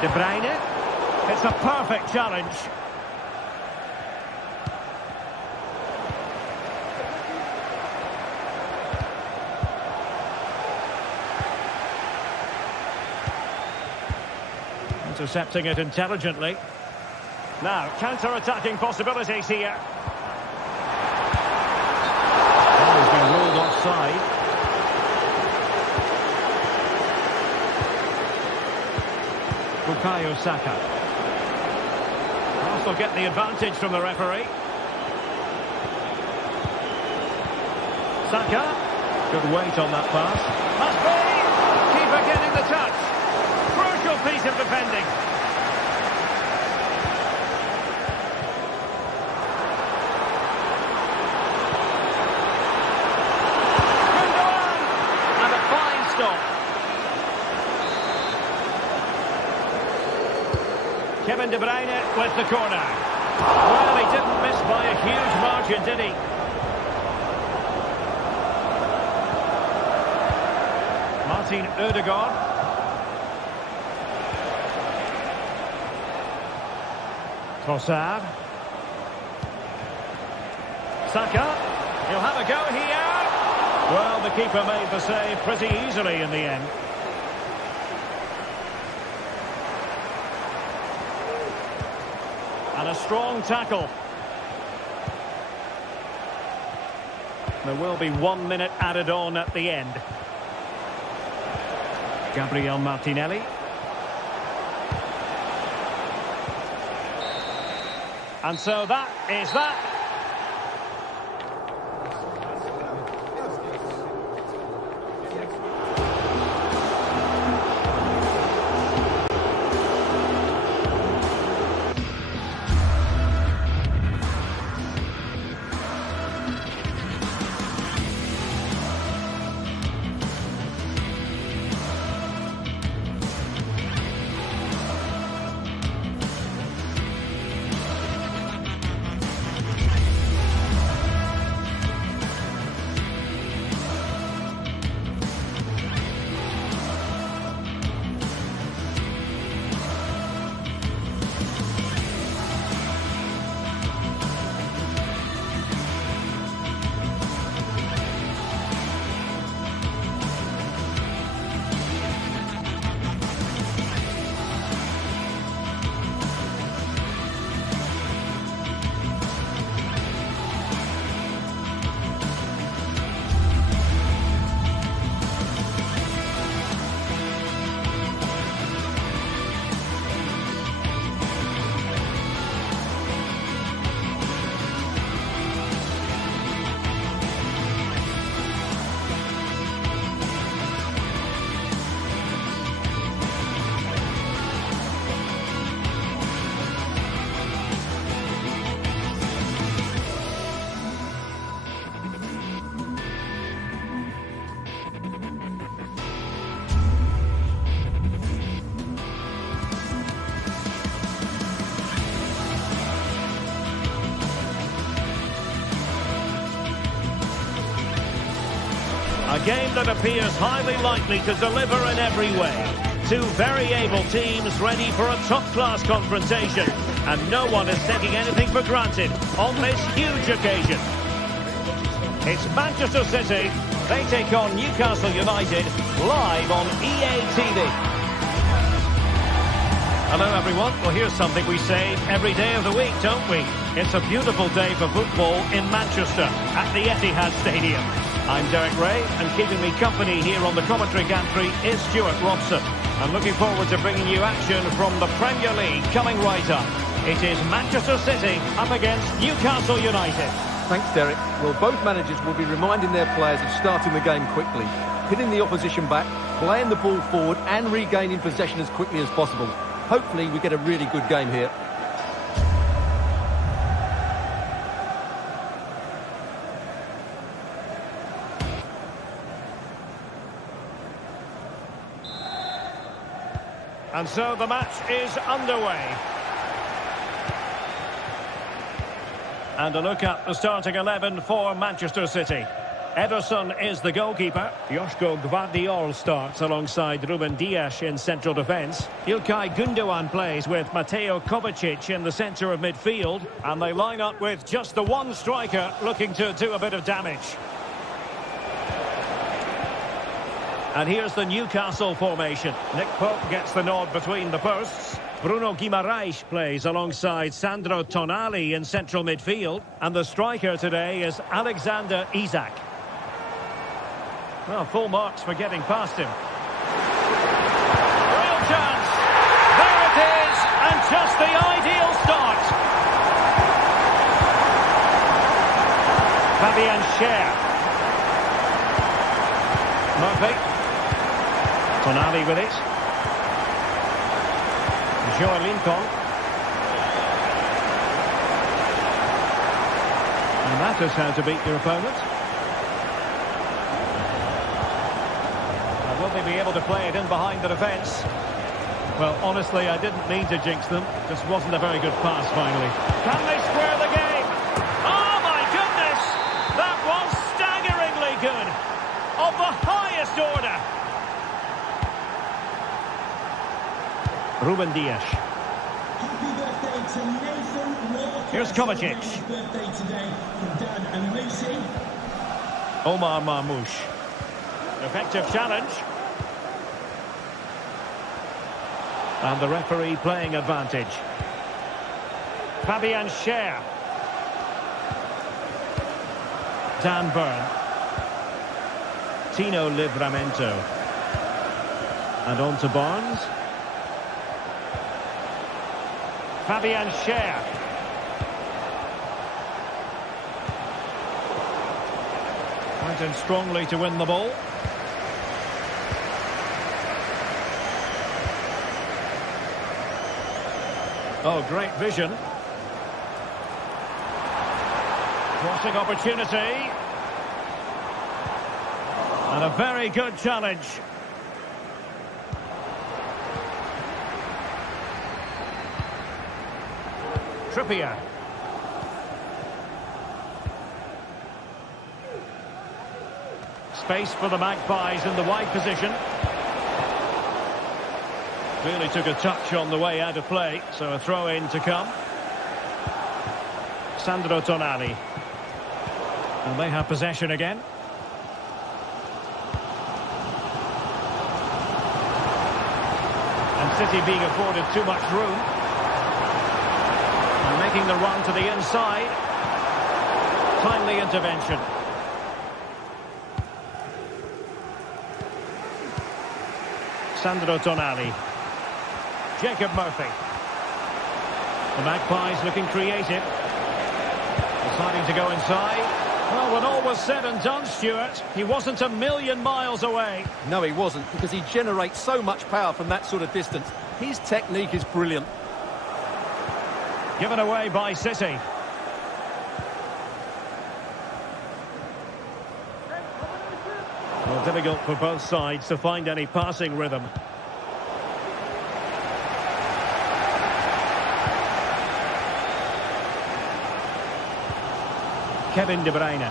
De Bruyne. It's a perfect challenge. Intercepting it intelligently. Now, counter-attacking possibilities here. Oh, he's been ruled offside. Bukayo Saka. Also get the advantage from the referee. Saka. Good weight on that pass. Must be! Keeper getting the touch. Crucial piece of defending. Gundogan! And a fine stop. Kevin De Bruyne with the corner. Well, he didn't miss by a huge margin, did he? Martin Ødegaard. Trossard. Saka. He'll have a go here. Well, the keeper made the save pretty easily in the end. And a strong tackle. There will be 1 minute added on at the end. Gabriel Martinelli. And so that is that. A game that appears highly likely to deliver in every way. Two very able teams ready for a top-class confrontation. And no one is taking anything for granted on this huge occasion. It's Manchester City. They take on Newcastle United live on EA TV. Hello everyone. Well, here's something we say every day of the week, don't we? It's a beautiful day for football in Manchester at the Etihad Stadium. I'm Derek Ray, and keeping me company here on the commentary gantry is Stuart Robson. I'm looking forward to bringing you action from the Premier League coming right up. It is Manchester City up against Newcastle United. Thanks, Derek. Well, both managers will be reminding their players of starting the game quickly, hitting the opposition back, playing the ball forward and regaining possession as quickly as possible. Hopefully we get a really good game here. And so the match is underway. And a look at the starting 11 for Manchester City. Ederson is the goalkeeper. Joško Gvardiol starts alongside Ruben Dias in central defence. İlkay Gündoğan plays with Mateo Kovacic in the centre of midfield. And they line up with just the one striker looking to do a bit of damage. And here's the Newcastle formation. Nick Pope gets the nod between the posts. Bruno Guimaraes plays alongside Sandro Tonali in central midfield. And the striker today is Alexander Isak. Well, full marks for getting past him. Real chance. There it is. And just the ideal start. Fabian Schär. Murphy. Tonali with it. Joe Lincoln. And that is how to beat your opponent. Will they be able to play it in behind the defence? Well, honestly, I didn't mean to jinx them. Just wasn't a very good pass, finally. Can they square the game? Oh, my goodness! That was staggeringly good. Of the highest order. Ruben Dias. Happy birthday to Nathan Walker. Here's Kovacic. Happy birthday today from Dad and Lucy. Omar Marmoush. Effective challenge. And the referee playing advantage. Fabian Schär. Dan Burn. Tino Livramento. And on to Barnes. Fabian Schär. Went in strongly to win the ball. Oh, great vision. Crossing opportunity. And a very good challenge. Trippier. Space for the Magpies in the wide position. Really took a touch on the way out of play, so a throw-in to come. Sandro Tonali. And they have possession again. And City being afforded too much room. And making the run to the inside. Timely intervention. Sandro Tonali. Jacob Murphy. The Magpies looking creative. Deciding to go inside. Well, when all was said and done, Stuart, he wasn't a million miles away. No, he wasn't, because he generates so much power from that sort of distance. His technique is brilliant. Given away by City. Well, difficult for both sides to find any passing rhythm. Kevin De Bruyne.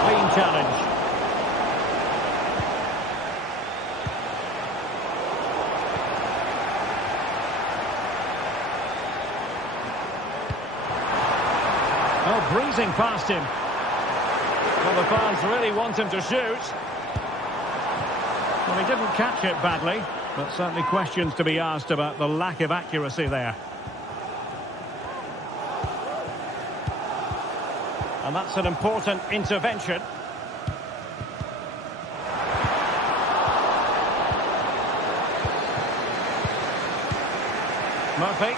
Clean challenge. Oh, breezing past him. Well, the fans really want him to shoot. Well, he didn't catch it badly, but certainly questions to be asked about the lack of accuracy there. And that's an important intervention. Murphy.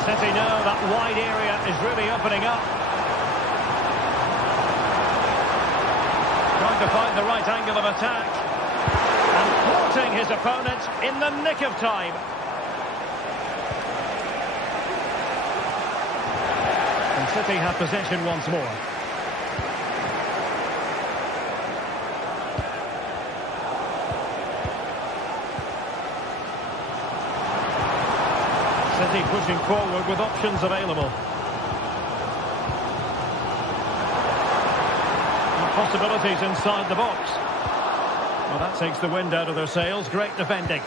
City know that wide area is really opening up. Trying to find the right angle of attack. And thwarting his opponent in the nick of time. And City have possession once more. City pushing forward with options available. And possibilities inside the box. Well, that takes the wind out of their sails. Great defending.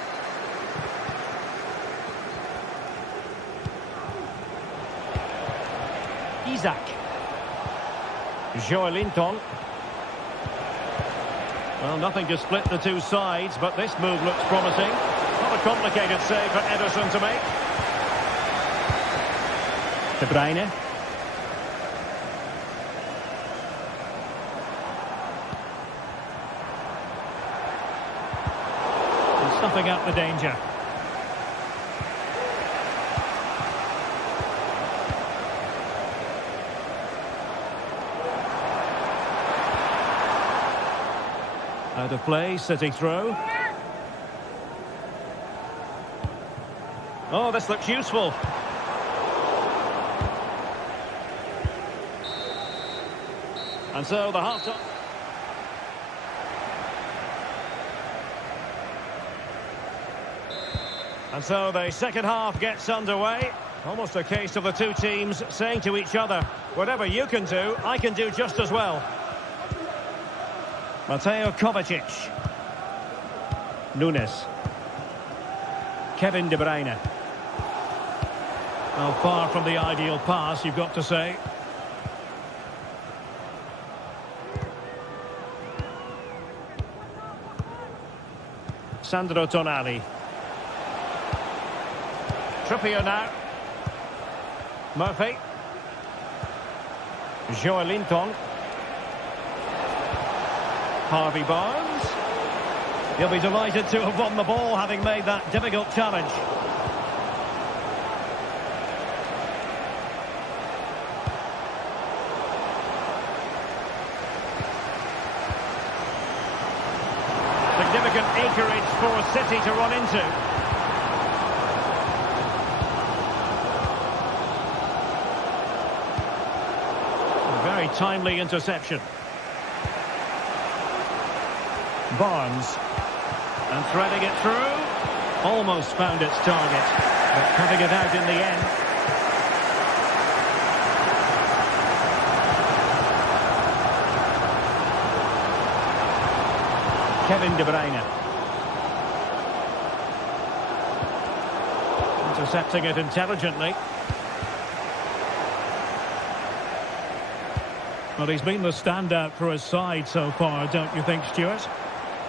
Isaac. Joelinton. Well, nothing to split the two sides, but this move looks promising. Not a complicated save for Ederson to make. De Bruyne. And snuffing out the danger. Out of play, City throw. Oh, this looks useful. And so the half-time. And so the second half gets underway. Almost a case of the two teams saying to each other, whatever you can do, I can do just as well. Mateo Kovacic. Nunes. Kevin De Bruyne. Well, far from the ideal pass, you've got to say. Sandro Tonali. Trippier now. Murphy. Joelinton. Harvey Barnes. He'll be delighted to have won the ball, having made that difficult challenge. Significant acreage for City to run into. A very timely interception. Barnes. And threading it through. Almost found its target, but cutting it out in the end. Kevin De Bruyne. Intercepting it intelligently. Well, he's been the standout for his side so far, don't you think, Stuart?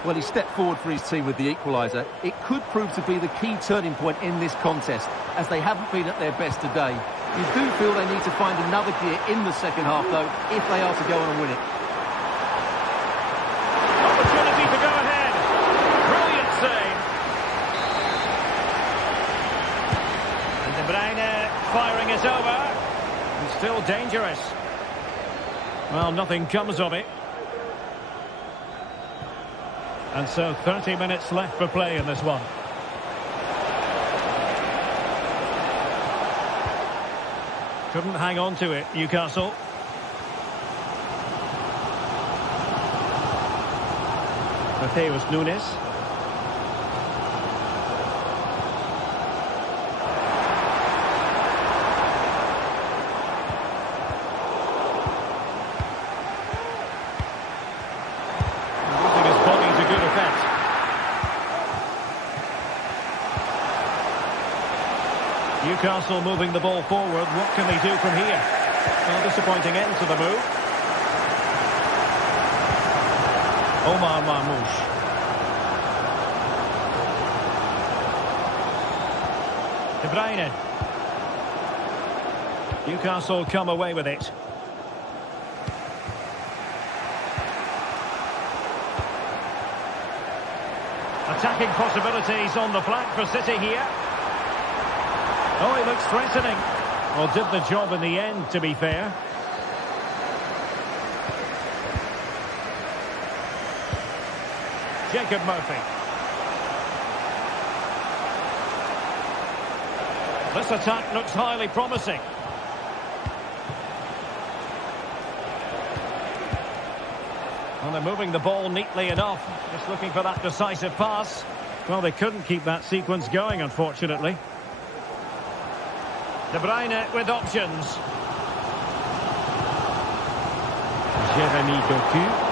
Well, he stepped forward for his team with the equaliser. It could prove to be the key turning point in this contest, as they haven't been at their best today. You do feel they need to find another gear in the second half, though, if they are to go on and win it. Opportunity to go ahead. Brilliant save. And De Bruyne firing it over. And still dangerous. Well, nothing comes of it. And so 30 minutes left for play in this one. Couldn't hang on to it, Newcastle. Mateus Nunes. Newcastle moving the ball forward. What can they do from here? Well, disappointing end to the move. Omar Marmoush. De Bruyne. Newcastle come away with it. Attacking possibilities on the flank for City here. Oh, he looks threatening. Well, did the job in the end, to be fair. Jacob Murphy. This attack looks highly promising. Well, they're moving the ball neatly enough. Just looking for that decisive pass. Well, they couldn't keep that sequence going, unfortunately. De Bruyne with options. Jeremy Doku.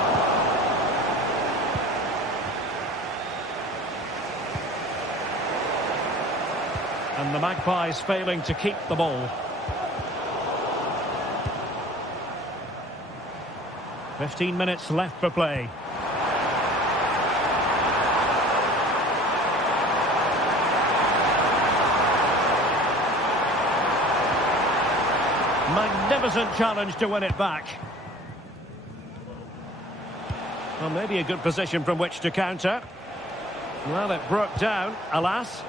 And the Magpies failing to keep the ball. 15 minutes left for play. Magnificent challenge to win it back. Well, maybe a good position from which to counter. Well, it broke down, alas.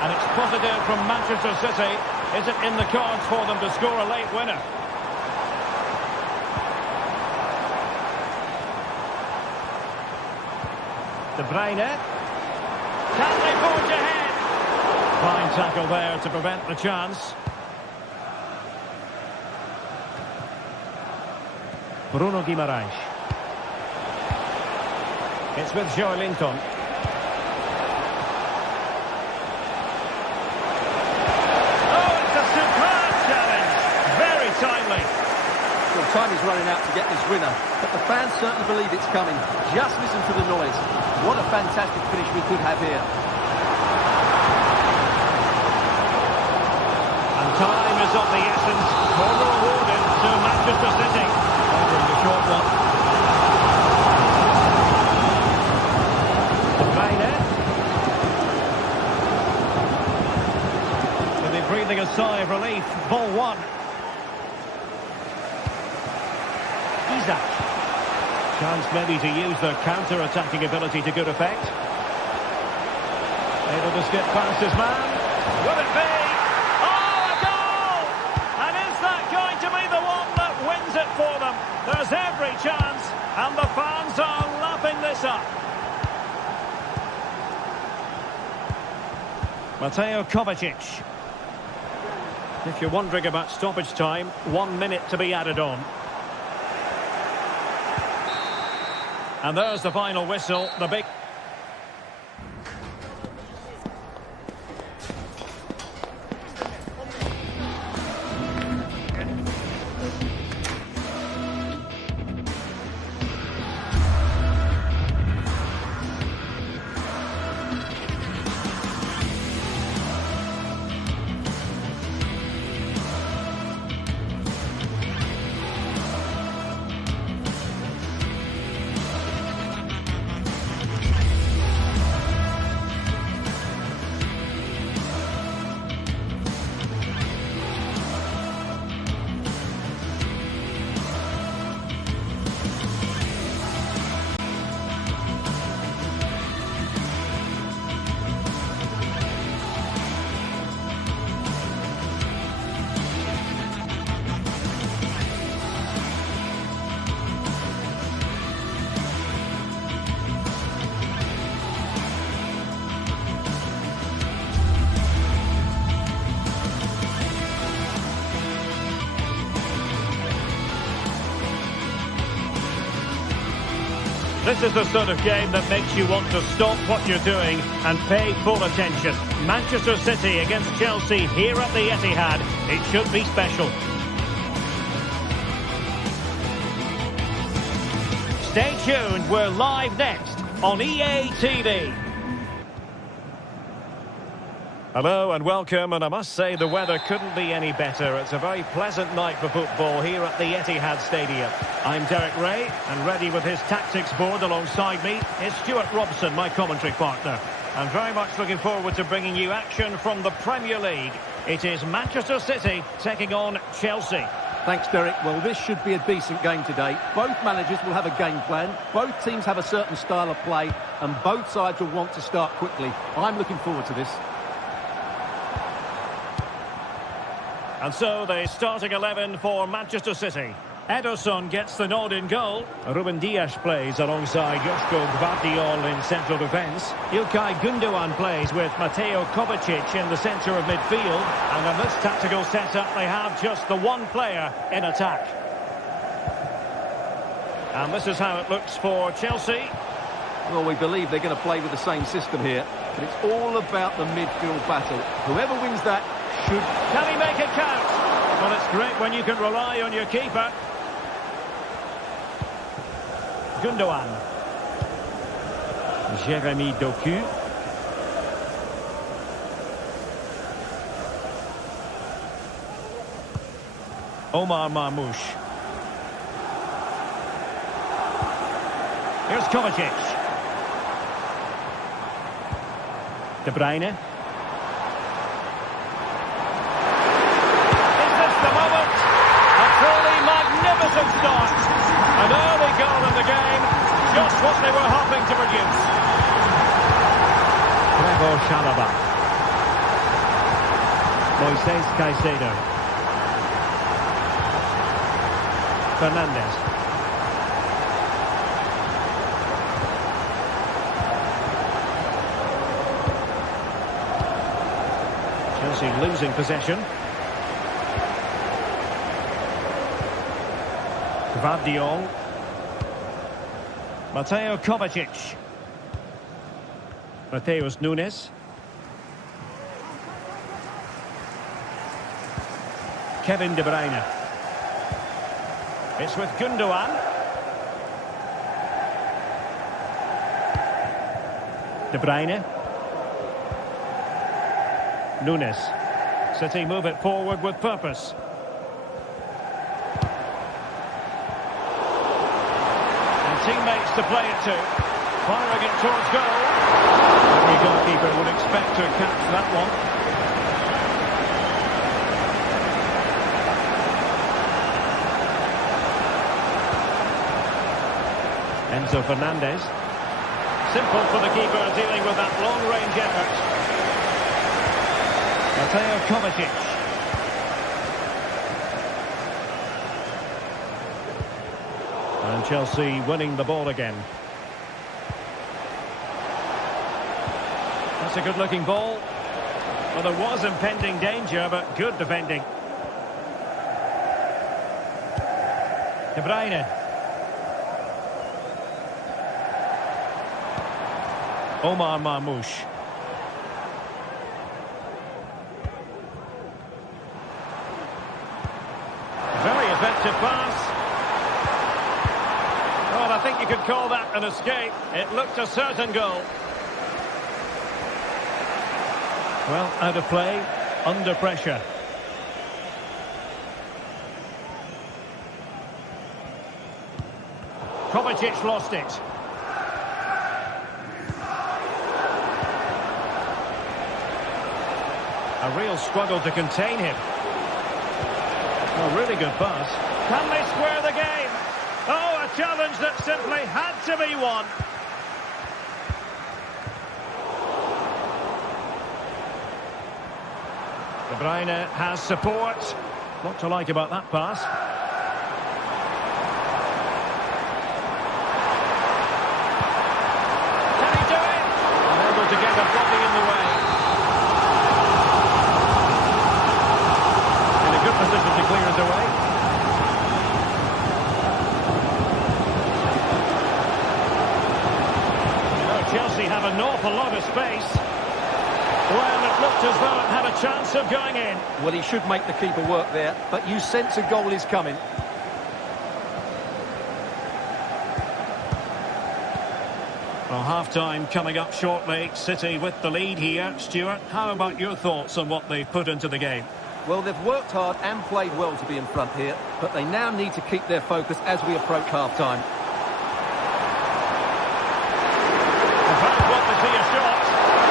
And it's positive from Manchester City. Is it in the cards for them to score a late winner? De Bruyne. Can they forge ahead? Fine tackle there to prevent the chance. Bruno Guimaraes. It's with Joe Linton. Timely. Well, time is running out to get this winner, but the fans certainly believe it's coming. Just listen to the noise. What a fantastic finish we could have here. And time is of the essence. Corner awarded to Manchester City. Covering the short one. De Bruyne. They'll be breathing a sigh of relief. Ball one. Chance maybe to use their counter-attacking ability to good effect. Able to skip past his man. Will it be? Oh, a goal! And is that going to be the one that wins it for them? There's every chance, and the fans are lapping this up. Mateo Kovacic. If you're wondering about stoppage time, 1 minute to be added on. And there's the final whistle, the big... This is the sort of game that makes you want to stop what you're doing and pay full attention. Manchester City against Chelsea here at the Etihad. It should be special. Stay tuned, we're live next on EA TV. Hello and welcome, and I must say the weather couldn't be any better. It's a very pleasant night for football here at the Etihad Stadium. I'm Derek Ray, and ready with his tactics board alongside me is Stuart Robson, my commentary partner. I'm very much looking forward to bringing you action from the Premier League. It is Manchester City taking on Chelsea. Thanks, Derek. Well, this should be a decent game today. Both managers will have a game plan. Both teams have a certain style of play, and both sides will want to start quickly. I'm looking forward to this. And so the starting 11 for Manchester City. Ederson gets the nod in goal. Ruben Dias plays alongside Joško Gvardiol in central defence. Ilkay Gundogan plays with Mateo Kovacic in the centre of midfield. And in this tactical setup, they have just the one player in attack. And this is how it looks for Chelsea. Well, we believe they're going to play with the same system here. But it's all about the midfield battle. Whoever wins that should... Can he make it count? Well, it's great when you can rely on your keeper. Gundogan. Jeremy Doku. Omar Marmoush. Here's Kovacic. De Bruyne. Is this the moment? A truly magnificent start. An early goal in the game, just what they were hoping to produce. Trevor Chalobah. Moises Caicedo. Fernandes. Chelsea losing possession. Gvardiol. Mateo Kovacic. Mateus Nunes. Kevin De Bruyne. It's with Gundogan. De Bruyne. Nunes. City move it forward with purpose. Teammates to play it to, firing it towards goal. Every goalkeeper would expect to catch that one. Enzo Fernandez. Simple for the keeper dealing with that long-range effort. Mateo Kovacic. And Chelsea winning the ball again. That's a good-looking ball. Well, there was impending danger, but good defending. De Bruyne. Omar Marmoush. Very effective pass. Well, I think you could call that an escape. It looked a certain goal. Well, out of play, under pressure. Kovacic lost it. A real struggle to contain him. A really good pass. Can they square the game? Oh, a challenge that simply had to be won. De Bruyne has support. What to like about that pass? Can he do it? Unable to get a body in the way. In a good position to clear it away. Chelsea have an awful lot of space. Well, it looked as though it had a chance of going in. Well, he should make the keeper work there, but you sense a goal is coming. Well, half-time coming up shortly. City with the lead here. Stuart, how about your thoughts on what they've put into the game? Well, they've worked hard and played well to be in front here, but they now need to keep their focus as we approach half-time. Want to see a shot.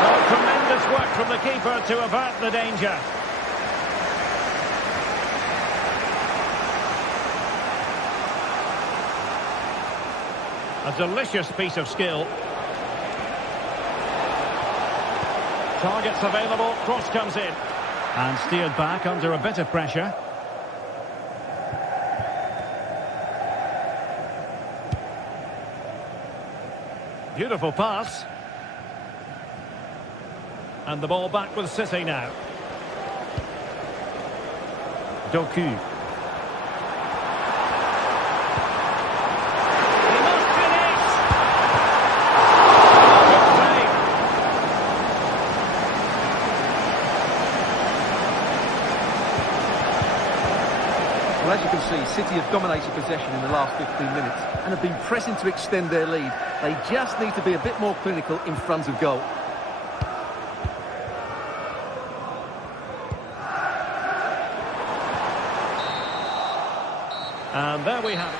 Oh, tremendous work from the keeper to avert the danger. A delicious piece of skill. Targets available, cross comes in. And steered back under a bit of pressure. Beautiful pass. And the ball back with City now. Doku. He must finish! Good save. Well, as you can see, City have dominated possession in the last 15 minutes and have been pressing to extend their lead. They just need to be a bit more clinical in front of goal. And there we have it.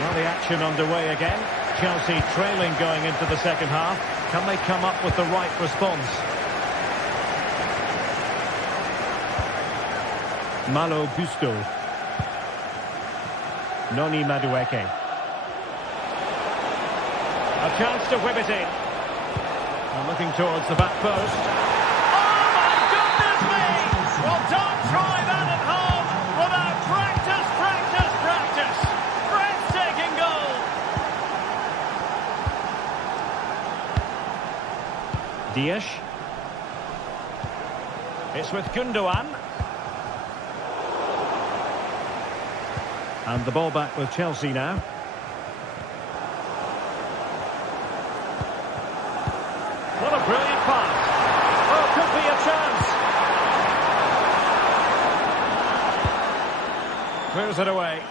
Well, the action underway again. Chelsea trailing going into the second half. Can they come up with the right response? Malo Gusto. Noni Madueke. A chance to whip it in. And looking towards the back post. Oh my goodness me! Well, don't try that at home without practice, practice, practice. Breathtaking goal. Dias. It's with Gundogan. And the ball back with Chelsea now. What a brilliant pass. Oh, could be a chance. Clears it away.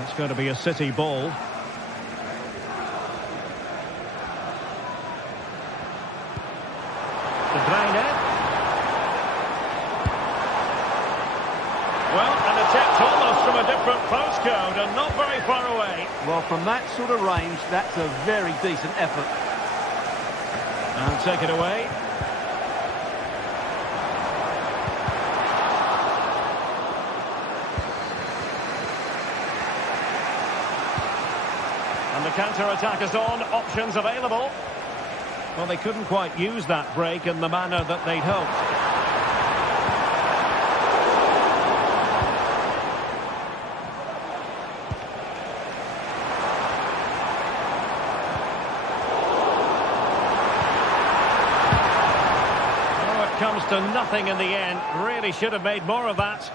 It's going to be a City ball. De Bruyne. Well, an attempt almost from a different postcode and not very far away. Well, from that sort of range, that's a very decent effort. And take it away. And the counter-attack is on. Options available. Well, they couldn't quite use that break in the manner that they'd hoped. Comes to nothing in the end. Really should have made more of that.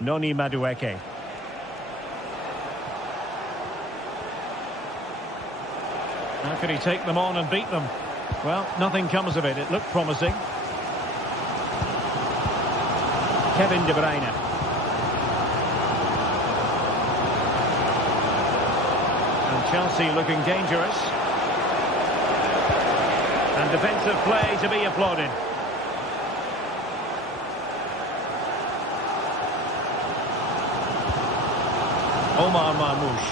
Noni Madueke. How could he take them on and beat them? Well, nothing comes of it. It looked promising. Kevin De Bruyne. And Chelsea looking dangerous. And defensive play to be applauded. Omar Marmoush.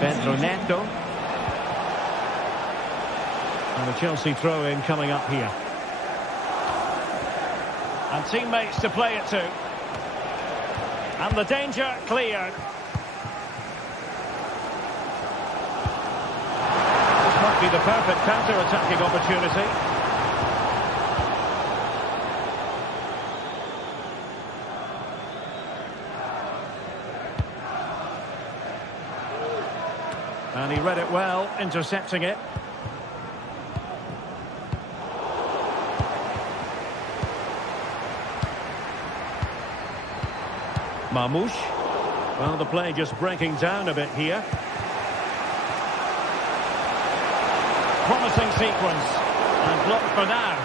Pedro Neto. And a Chelsea throw-in coming up here. And teammates to play it to. And the danger cleared. Might be the perfect counter-attacking opportunity. And he read it well, intercepting it. Marmoush. Well, the play just breaking down a bit here. Promising sequence, and blocked for now.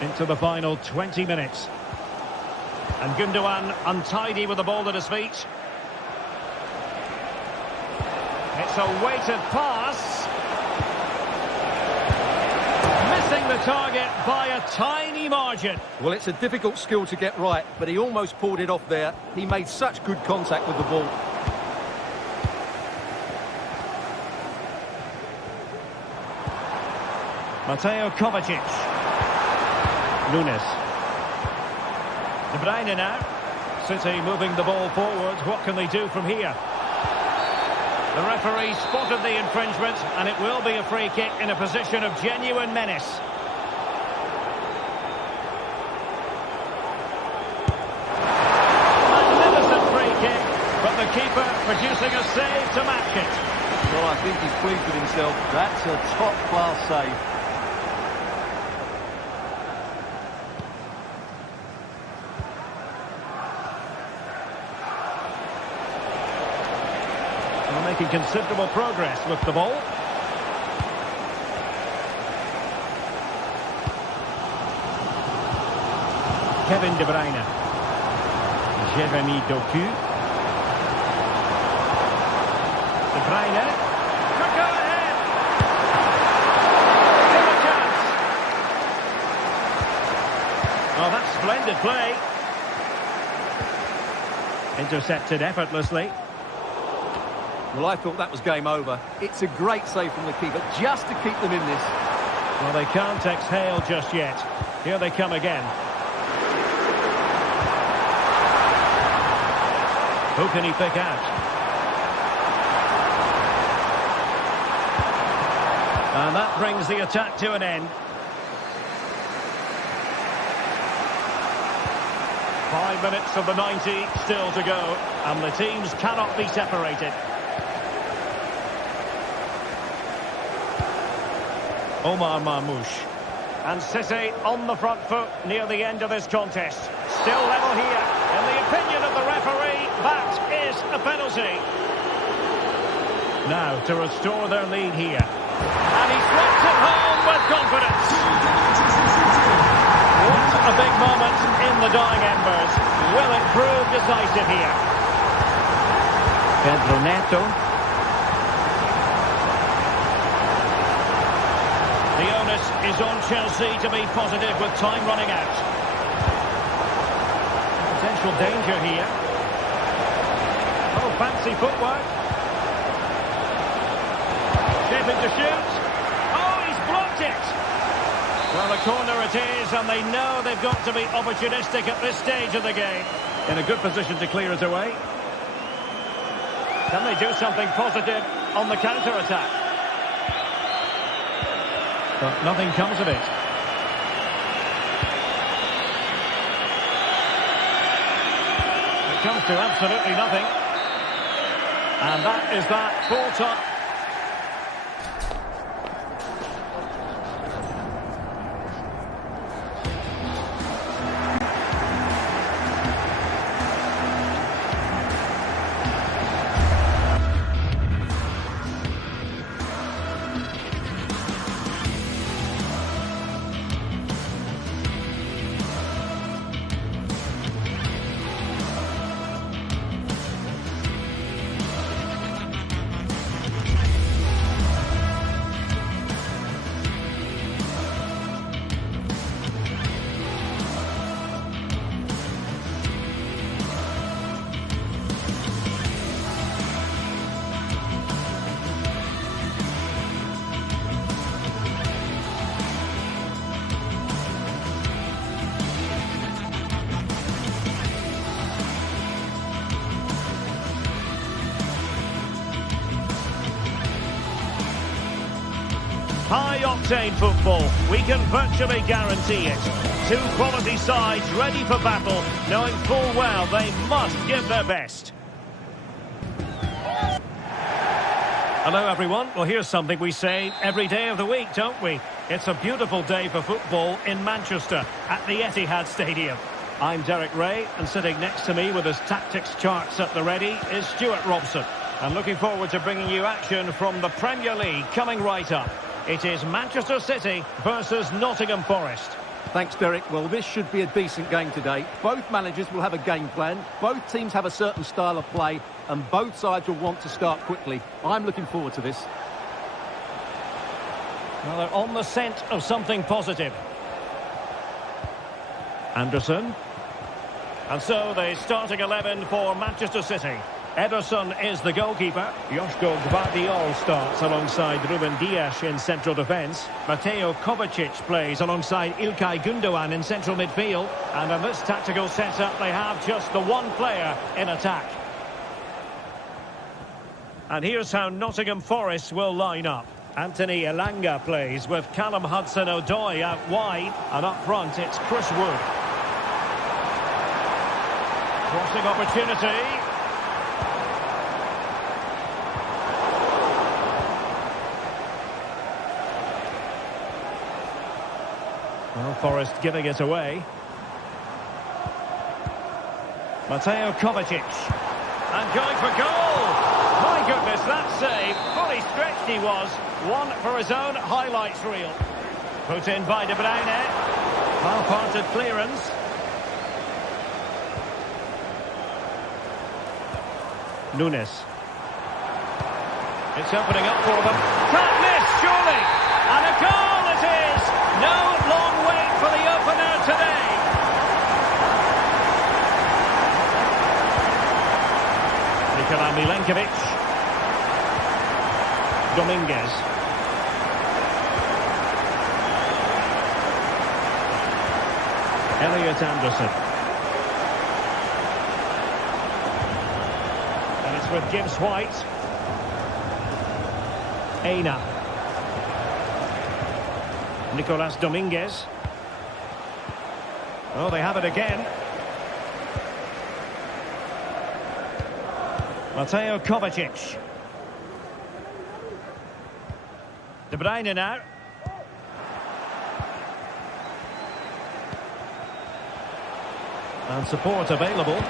Into the final 20 minutes. And Gundogan untidy with the ball at his feet. It's a weighted pass. Missing the target by a tiny margin. Well, it's a difficult skill to get right, but he almost pulled it off there. He made such good contact with the ball. Mateo Kovacic. Nunes. De Bruyne now. City moving the ball forward. What can they do from here? The referee spotted the infringement, and it will be a free kick in a position of genuine menace. Magnificent free kick, but the keeper producing a save to match it. Well, I think he's pleased with himself. That's a top-class save. Making considerable progress with the ball. Kevin De Bruyne. Jeremy Doku. De Bruyne. Could go ahead. Still a chance. Oh, that's splendid play. Intercepted effortlessly. Well, I thought that was game over. It's a great save from the keeper, just to keep them in this. Well, they can't exhale just yet. Here they come again. Who can he pick out? And that brings the attack to an end. 5 minutes of the 90 still to go, and the teams cannot be separated. Omar Marmoush. And City on the front foot near the end of this contest. Still level here. In the opinion of the referee, that is a penalty. Now to restore their lead here. And he slots it home with confidence. What a big moment in the dying embers. Will it prove decisive here? Pedro Neto. The onus is on Chelsea to be positive with time running out. Potential danger here. Oh, fancy footwork. Shaping to shoot. Oh, he's blocked it. Well, a corner it is, and they know they've got to be opportunistic at this stage of the game. In a good position to clear it away. Can they do something positive on the counter-attack? But nothing comes of it. It comes to absolutely nothing. And that is that full time. High-octane football, we can virtually guarantee it. Two quality sides ready for battle, knowing full well they must give their best. Hello everyone, well here's something we say every day of the week, don't we? It's a beautiful day for football in Manchester at the Etihad Stadium. I'm Derek Ray, and sitting next to me with his tactics charts at the ready is Stuart Robson. I'm looking forward to bringing you action from the Premier League coming right up. It is Manchester City versus Nottingham Forest. Thanks, Derek. Well, this should be a decent game today. Both managers will have a game plan. Both teams have a certain style of play, and both sides will want to start quickly. I'm looking forward to this. Well, they're on the scent of something positive. Anderson. And so the starting 11 for Manchester City. Ederson is the goalkeeper. Joško Gvardiol starts alongside Ruben Dias in central defence. Mateo Kovacic plays alongside İlkay Gündoğan in central midfield. And in this tactical setup, they have just the one player in attack. And here's how Nottingham Forest will line up. Anthony Elanga plays with Callum Hudson-Odoi out wide. And up front, it's Chris Wood. Crossing opportunity. Well, Forest giving it away. Mateo Kovacic. And going for goal. My goodness, that save. Fully stretched he was. One for his own highlights reel. Put in by De Bruyne. Half-hearted clearance. Nunes. It's opening up for them. Can't miss, surely. And a goal it is. No long wait for the opener today. Nikola Milenkovic. Dominguez. Elliot Anderson. And it's with Gibbs White. Aina. Nicolas Dominguez. Oh, they have it again. Mateo Kovacic. De Bruyne now. And support available.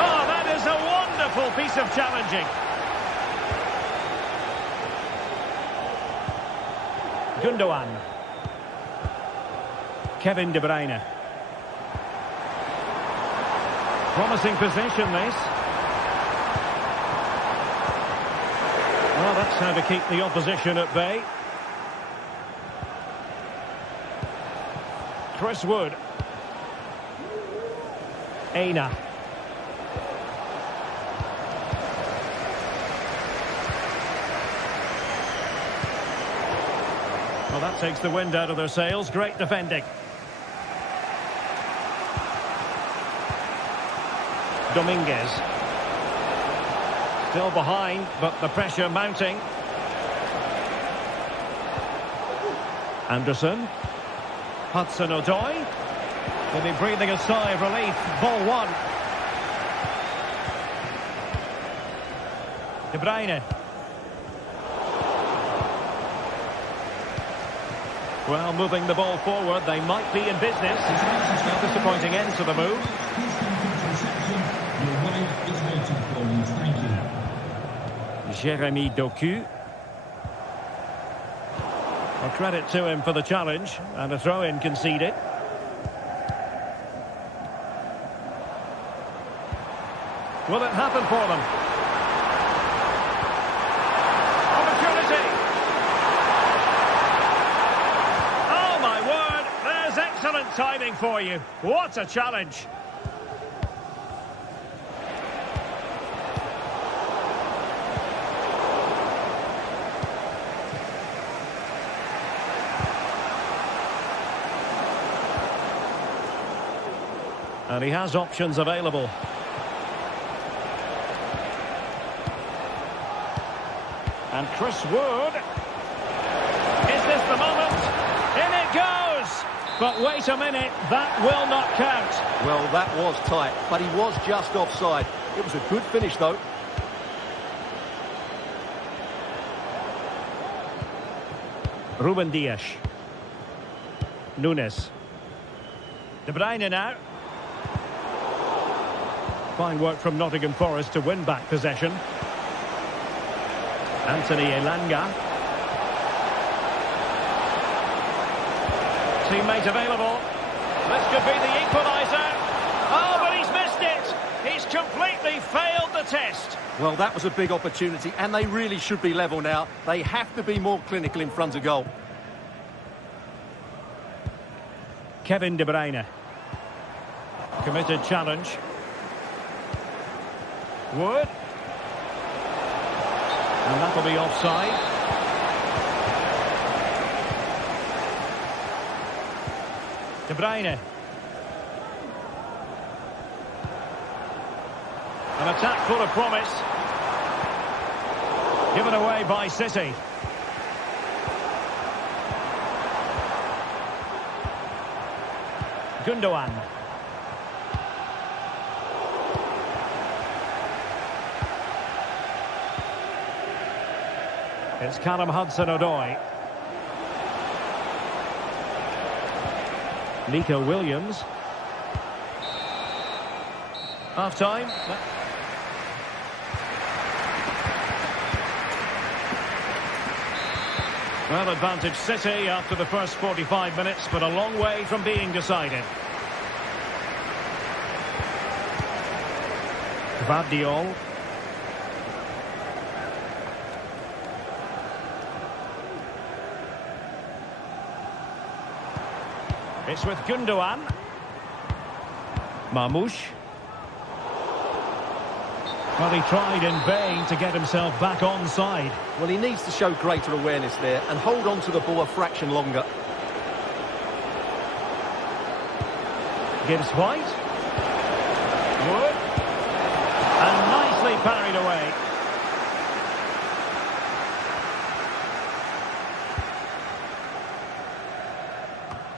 Oh, that is a wonderful piece of challenging. Gündoğan. Kevin De Bruyne. Promising position, this. Well, that's how to keep the opposition at bay. Chris Wood. Aina. Well, that takes the wind out of their sails. Great defending. Dominguez. Still behind, but the pressure mounting. Anderson. Hudson-Odoi. Will be breathing a sigh of relief. Ball one. De Bruyne. Well, moving the ball forward, they might be in business. No disappointing end to the move. Jeremy Doku. Well, credit to him for the challenge, and a throw-in conceded. Will it happen for them? Opportunity! Oh my word, there's excellent timing for you. What a challenge! And he has options available. And Chris Wood. Is this the moment? In it goes! But wait a minute, that will not count. Well, that was tight, but he was just offside. It was a good finish, though. Ruben Dias. Nunes. De Bruyne now. Fine work from Nottingham Forest to win back possession. Anthony Elanga. Teammate available. This could be the equaliser. Oh, but he's missed it. He's completely failed the test. Well, that was a big opportunity, and they really should be level now. They have to be more clinical in front of goal. Kevin De Bruyne. Committed challenge. Wood. And that'll be offside. De Bruyne. An attack full of promise. Given away by City. Gundogan. It's Callum Hudson-Odoi. Nico Williams. Half-time. Well, advantage City after the first 45 minutes, but a long way from being decided. Gvardiol. It's with Gundogan. Marmoush. Well, he tried in vain to get himself back onside. Well, he needs to show greater awareness there and hold on to the ball a fraction longer. Gibbs White. Wood. And nicely parried away.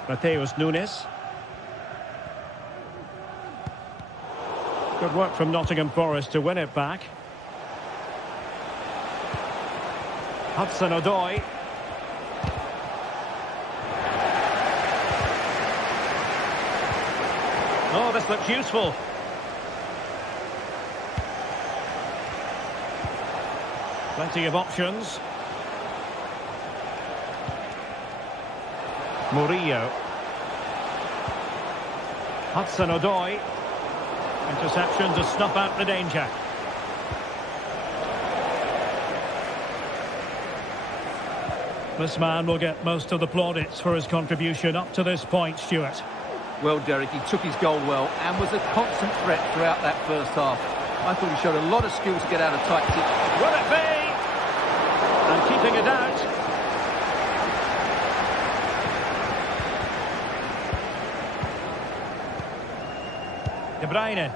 Mateus Nunes. Good work from Nottingham Forest to win it back. Hudson-Odoi. Oh, this looks useful. Plenty of options. Murillo. Hudson-Odoi. Interception to snuff out the danger. This man will get most of the plaudits for his contribution up to this point, Stuart. Well, Derek, he took his goal well and was a constant threat throughout that first half. I thought he showed a lot of skill to get out of tight situations. Will it be? And keeping it out. De Bruyne.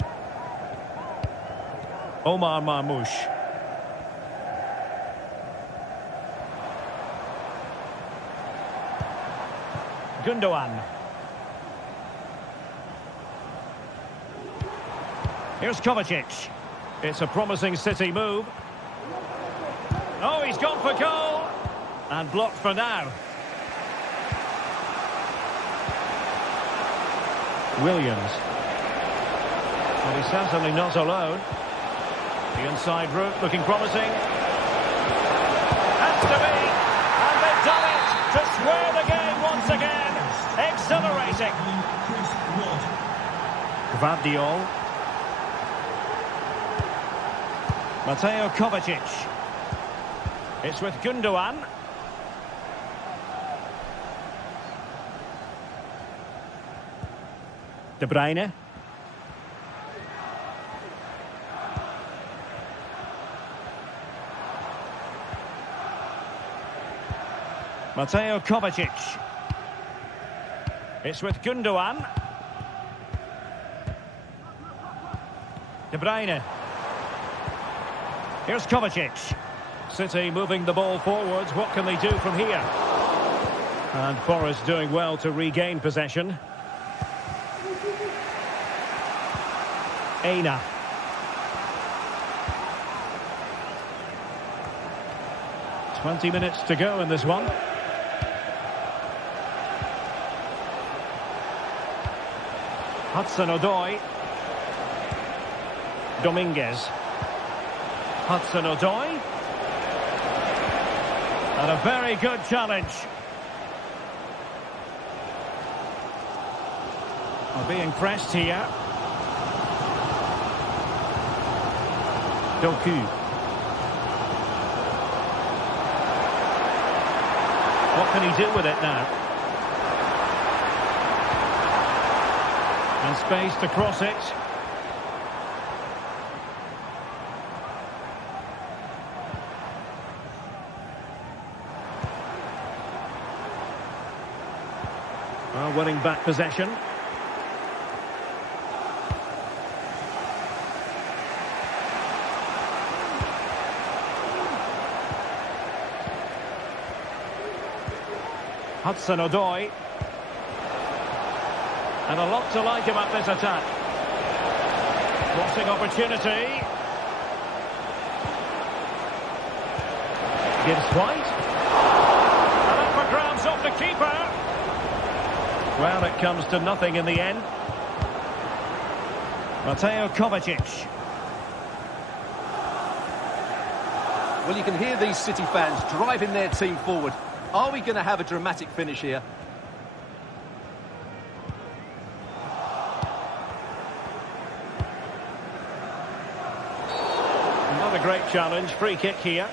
Omar Marmoush. Gundogan. Here's Kovacic. It's a promising City move. Oh, he's gone for goal. And blocked for now. Williams. Well, he's certainly not alone. The inside route looking promising. Has to be. And they've done it to square the game once again. Exhilarating. Gvardiol. Mateo Kovacic. It's with Gundogan. De Bruyne. Mateo Kovacic. It's with Gundogan. De Bruyne. Here's Kovacic. City moving the ball forwards. What can they do from here? And Forest doing well to regain possession. Aina. "20 minutes to go in this one. Hudson-Odoi. Dominguez. Hudson-Odoi. And a very good challenge. Are being pressed here. Doku. What can he do with it now? And space to cross it. Well, winning back possession. Hudson-Odoi. And a lot to like about this attack. Crossing opportunity. Gives White. And up for grabs off the keeper. Well, it comes to nothing in the end. Mateo Kovacic. Well, you can hear these City fans driving their team forward. Are we going to have a dramatic finish here? Another great challenge. Free kick here.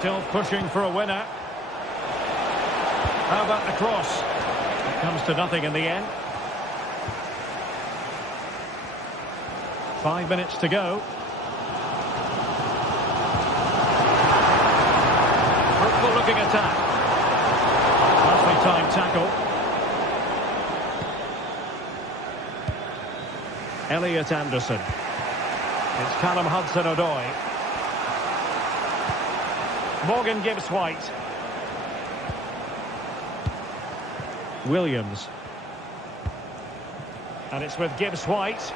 Still pushing for a winner. How about the cross? It comes to nothing in the end. 5 minutes to go. Fruitful looking attack. Nicely timed tackle. Elliot Anderson. It's Callum Hudson-Odoi. Morgan gives White. Williams. And it's with Gibbs White.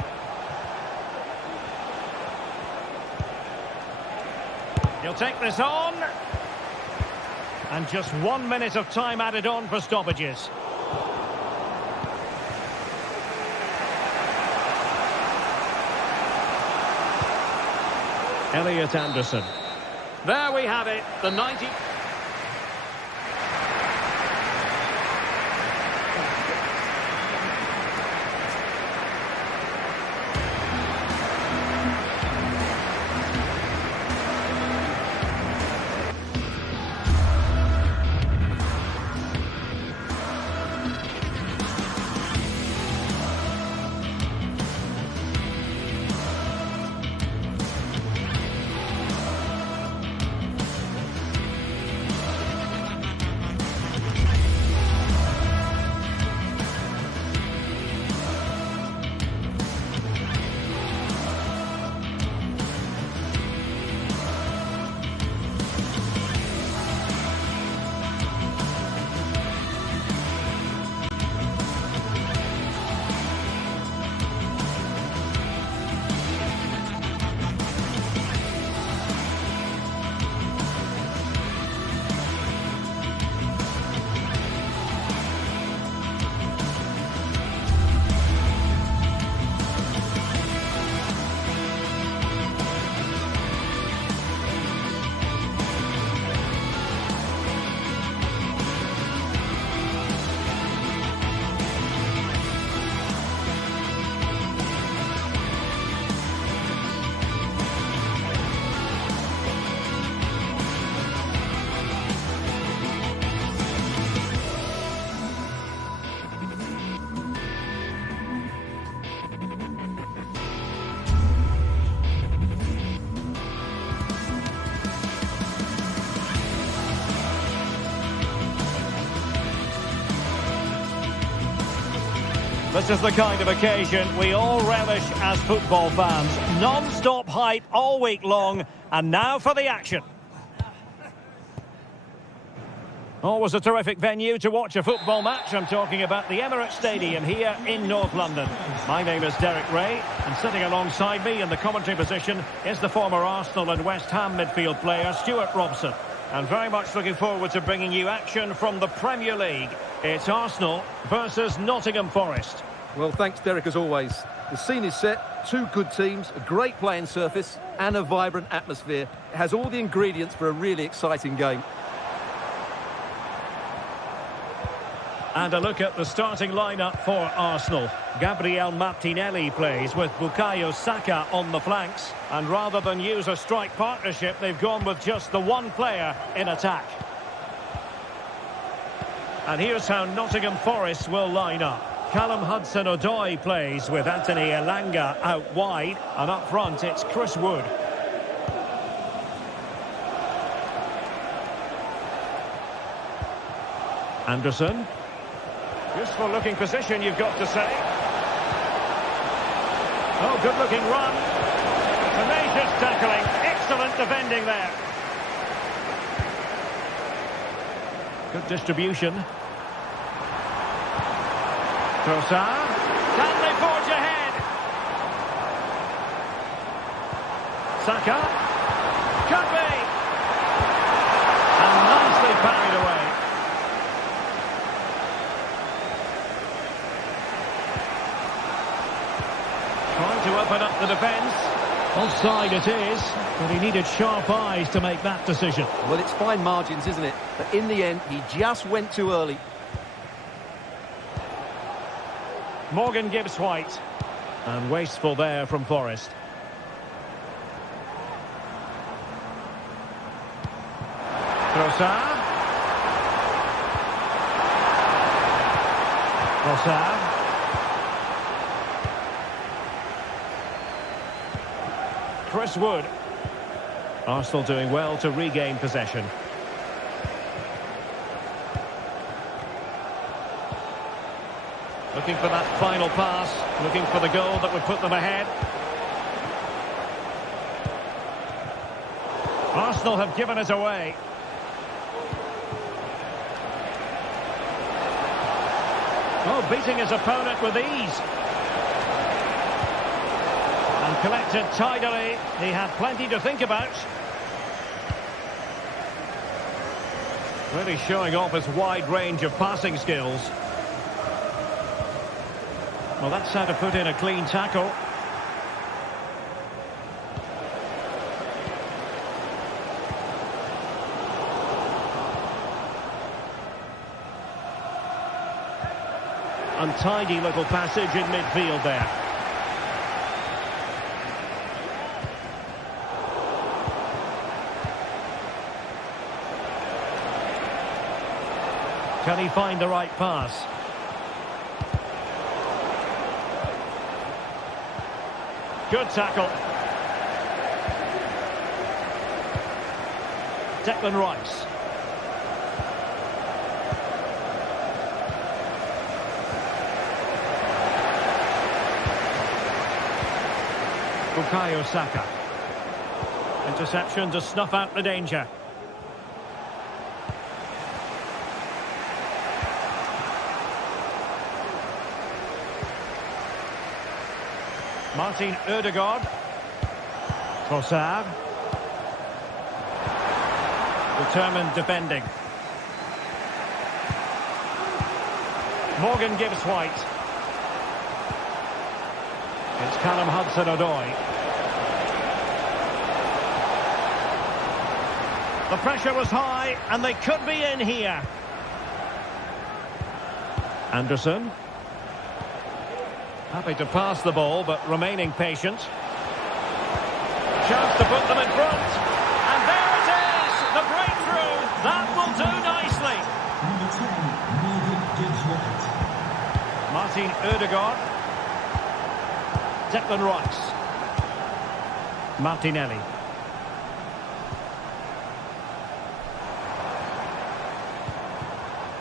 He'll take this on. And just 1 minute of time added on for stoppages. Elliot Anderson. There we have it, the 90... This is the kind of occasion we all relish as football fans. Non-stop hype all week long, and now for the action. Always a terrific venue to watch a football match. I'm talking about the Emirates Stadium here in North London. My name is Derek Ray, and sitting alongside me in the commentary position is the former Arsenal and West Ham midfield player, Stuart Robson. And very much looking forward to bringing you action from the Premier League. It's Arsenal versus Nottingham Forest. Well, thanks, Derek, as always. The scene is set, two good teams, a great playing surface and a vibrant atmosphere. It has all the ingredients for a really exciting game. And a look at the starting lineup for Arsenal. Gabriel Martinelli plays with Bukayo Saka on the flanks. And rather than use a strike partnership, they've gone with just the one player in attack. And here's how Nottingham Forest will line up. Callum Hudson-Odoi plays with Anthony Elanga out wide. And up front, it's Chris Wood. Anderson. Useful looking position, you've got to say. Oh, good looking run. Tenacious tackling. Excellent defending there. Good distribution. Trossard. Can they forge ahead? Saka. Could be. And nicely parried away. Trying to open up the defence. Offside it is, but he needed sharp eyes to make that decision. Well, it's fine margins, isn't it? But in the end, he just went too early. Morgan Gibbs-White. And wasteful there from Forest. Trossard. Trossard. Chris Wood. Arsenal doing well to regain possession. Looking for that final pass, looking for the goal that would put them ahead. Arsenal have given it away. Oh, beating his opponent with ease. And collected tidily. He had plenty to think about. Really showing off his wide range of passing skills. Well, that's how to put in a clean tackle. Untidy little passage in midfield there. Can he find the right pass? Good tackle. Declan Rice. Bukayo Saka. Interception to snuff out the danger. Martin Ødegaard. Trossard. Determined defending. Morgan Gibbs-White. It's Callum Hudson-Odoi. The pressure was high, and they could be in here. Anderson. Happy to pass the ball, but remaining patient. Chance to put them in front. And there it is! The breakthrough! That will do nicely. Number 10, Morgan Gibbs-White. Martin Ødegaard. Declan Rice. Martinelli.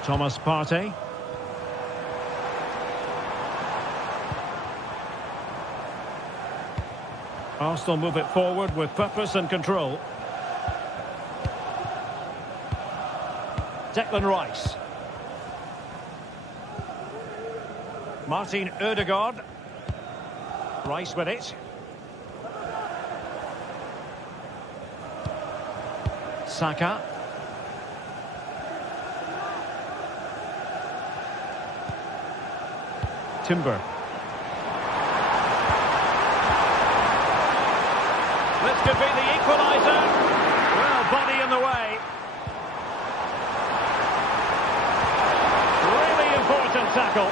Thomas Partey. Arsenal move it forward with purpose and control. Declan Rice. Martin Ødegaard. Rice with it. Saka. Timber. This could be the equaliser. Well, body in the way. Really tackle.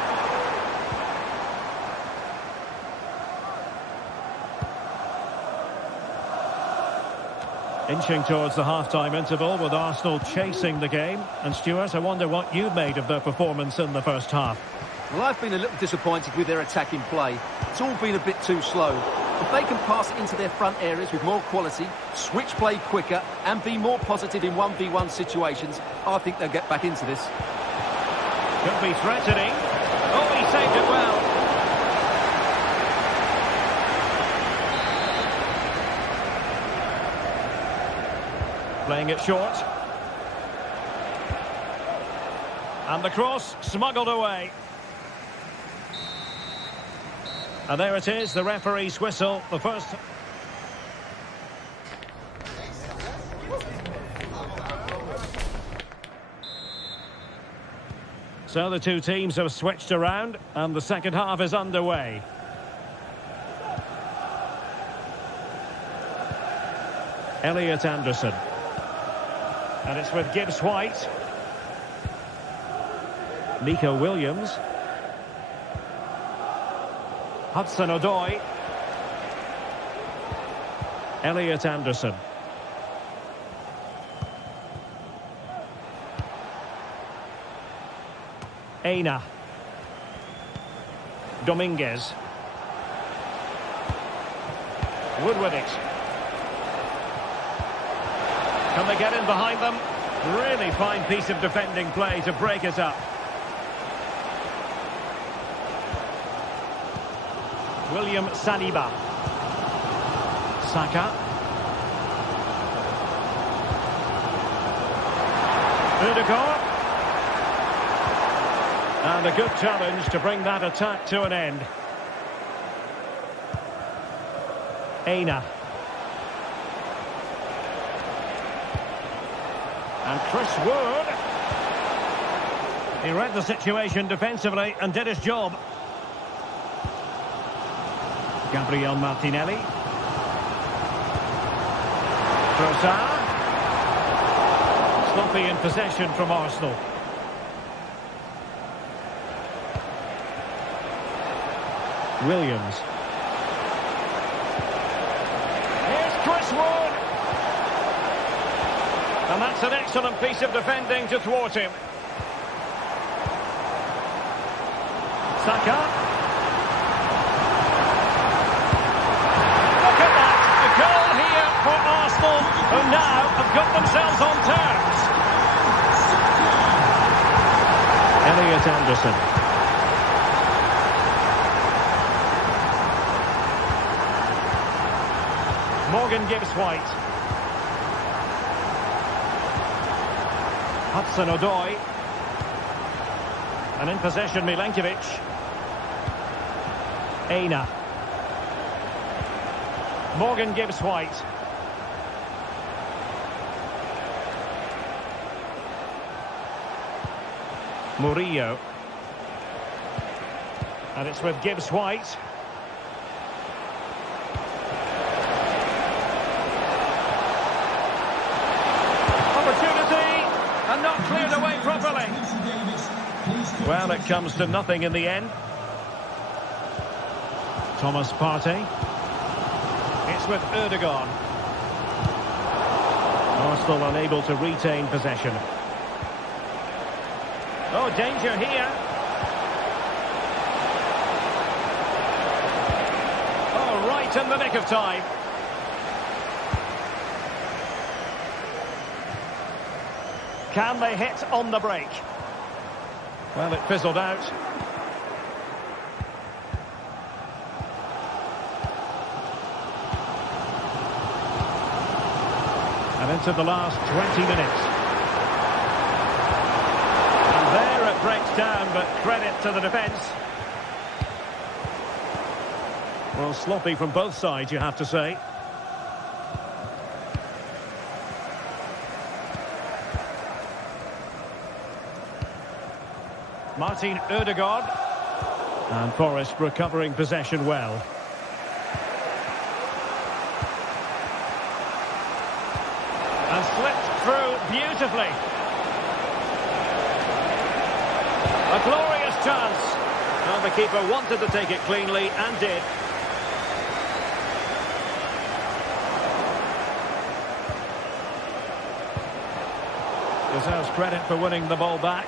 Inching towards the half-time interval with Arsenal chasing the game. And Stuart, I wonder what you made of their performance in the first half. Well, I've been a little disappointed with their attacking play. It's all been a bit too slow. If they can pass it into their front areas with more quality, switch play quicker and be more positive in 1v1 situations, I think they'll get back into this. Could be threatening. Oh, he saved it well. Playing it short. And the cross smuggled away. And there it is, the referee's whistle. The first... So the two teams have switched around and the second half is underway. Elliot Anderson. And it's with Gibbs White. Nico Williams. Hudson-Odoi. Elliot Anderson. Aina. Dominguez. Wood with it. Can they get in behind them? Really fine piece of defending play to break it up. William Saliba. Saka. Ødegaard. And a good challenge to bring that attack to an end. Aina. And Chris Wood. He read the situation defensively and did his job. Gabriel Martinelli. Trossard. Sloppy in possession from Arsenal. Williams. Here's Chris Wood. And that's an excellent piece of defending to thwart him. Saka. Look at that. A goal here for Arsenal, who now have got themselves on terms. Elliot Anderson. Morgan Gibbs White. Hudson-Odoi. And in possession, Milenkovic. Aina. Morgan Gibbs White. Murillo. And it's with Gibbs White. And not cleared away properly. Well, it comes to nothing in the end. Thomas Partey. It's with Ødegaard. Arsenal unable to retain possession. Oh, danger here. Oh, right in the nick of time. Can they hit on the break? Well, it fizzled out. And into the last 20 minutes. And there it breaks down, but credit to the defence. Well, sloppy from both sides, you have to say. Martin Ødegaard. And Forest recovering possession well. And slipped through beautifully. A glorious chance. Well, the keeper wanted to take it cleanly and did. Deserves credit for winning the ball back.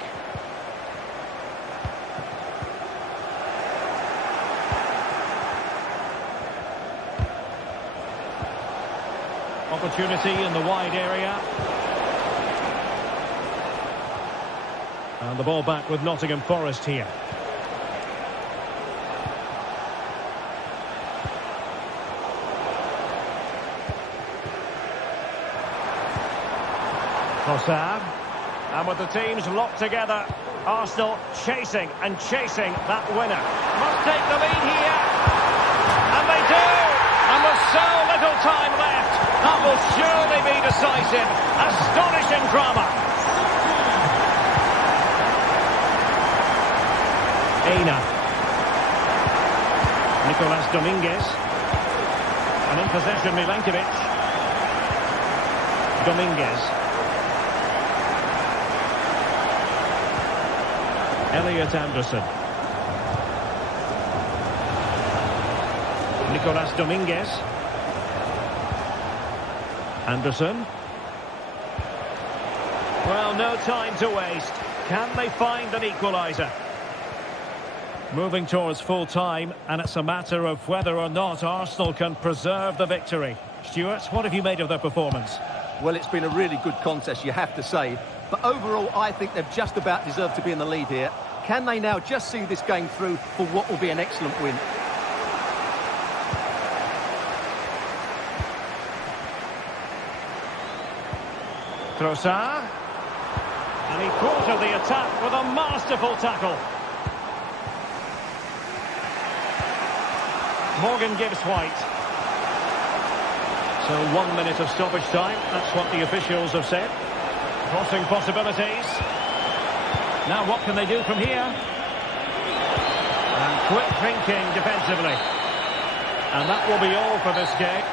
Opportunity in the wide area. And the ball back with Nottingham Forest here. Trossard. And with the teams locked together, Arsenal chasing and chasing that winner. Must take the lead here. And they do! And with so little time left, that will surely be decisive. Astonishing drama. Aina. Nicolas Dominguez. And in possession, Milenkovic. Dominguez. Elliot Anderson. Nicolas Dominguez. Anderson. Well, no time to waste. Can they find an equaliser? Moving towards full time, and it's a matter of whether or not Arsenal can preserve the victory. Stuart, what have you made of their performance? Well, it's been a really good contest, you have to say. But overall, I think they've just about deserved to be in the lead here. Can they now just see this game through for what will be an excellent win? Trossard. And he quartered the attack with a masterful tackle. Morgan gives White. So 1 minute of stoppage time. That's what the officials have said. Crossing possibilities. Now what can they do from here? And quick thinking defensively. And that will be all for this game.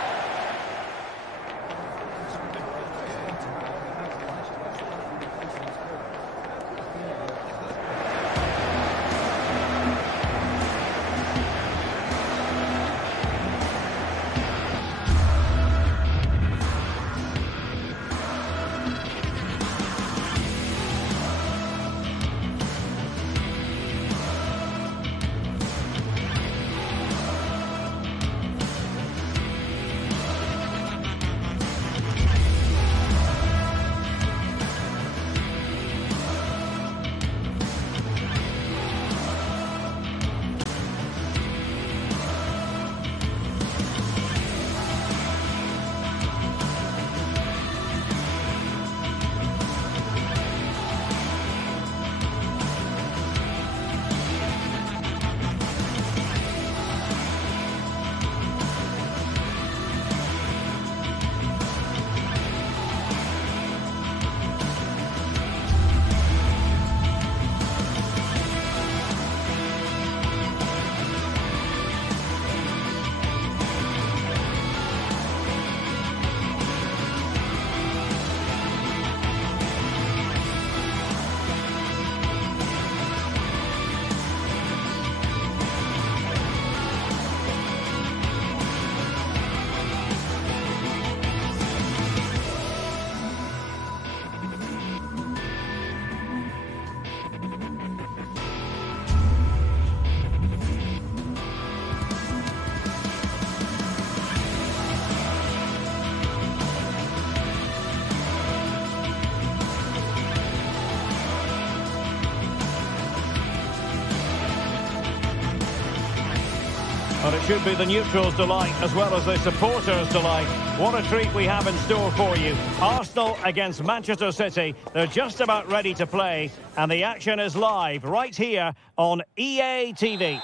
But it should be the neutrals' delight as well as the supporters' delight. What a treat we have in store for you. Arsenal against Manchester City. They're just about ready to play, and the action is live right here on EA TV.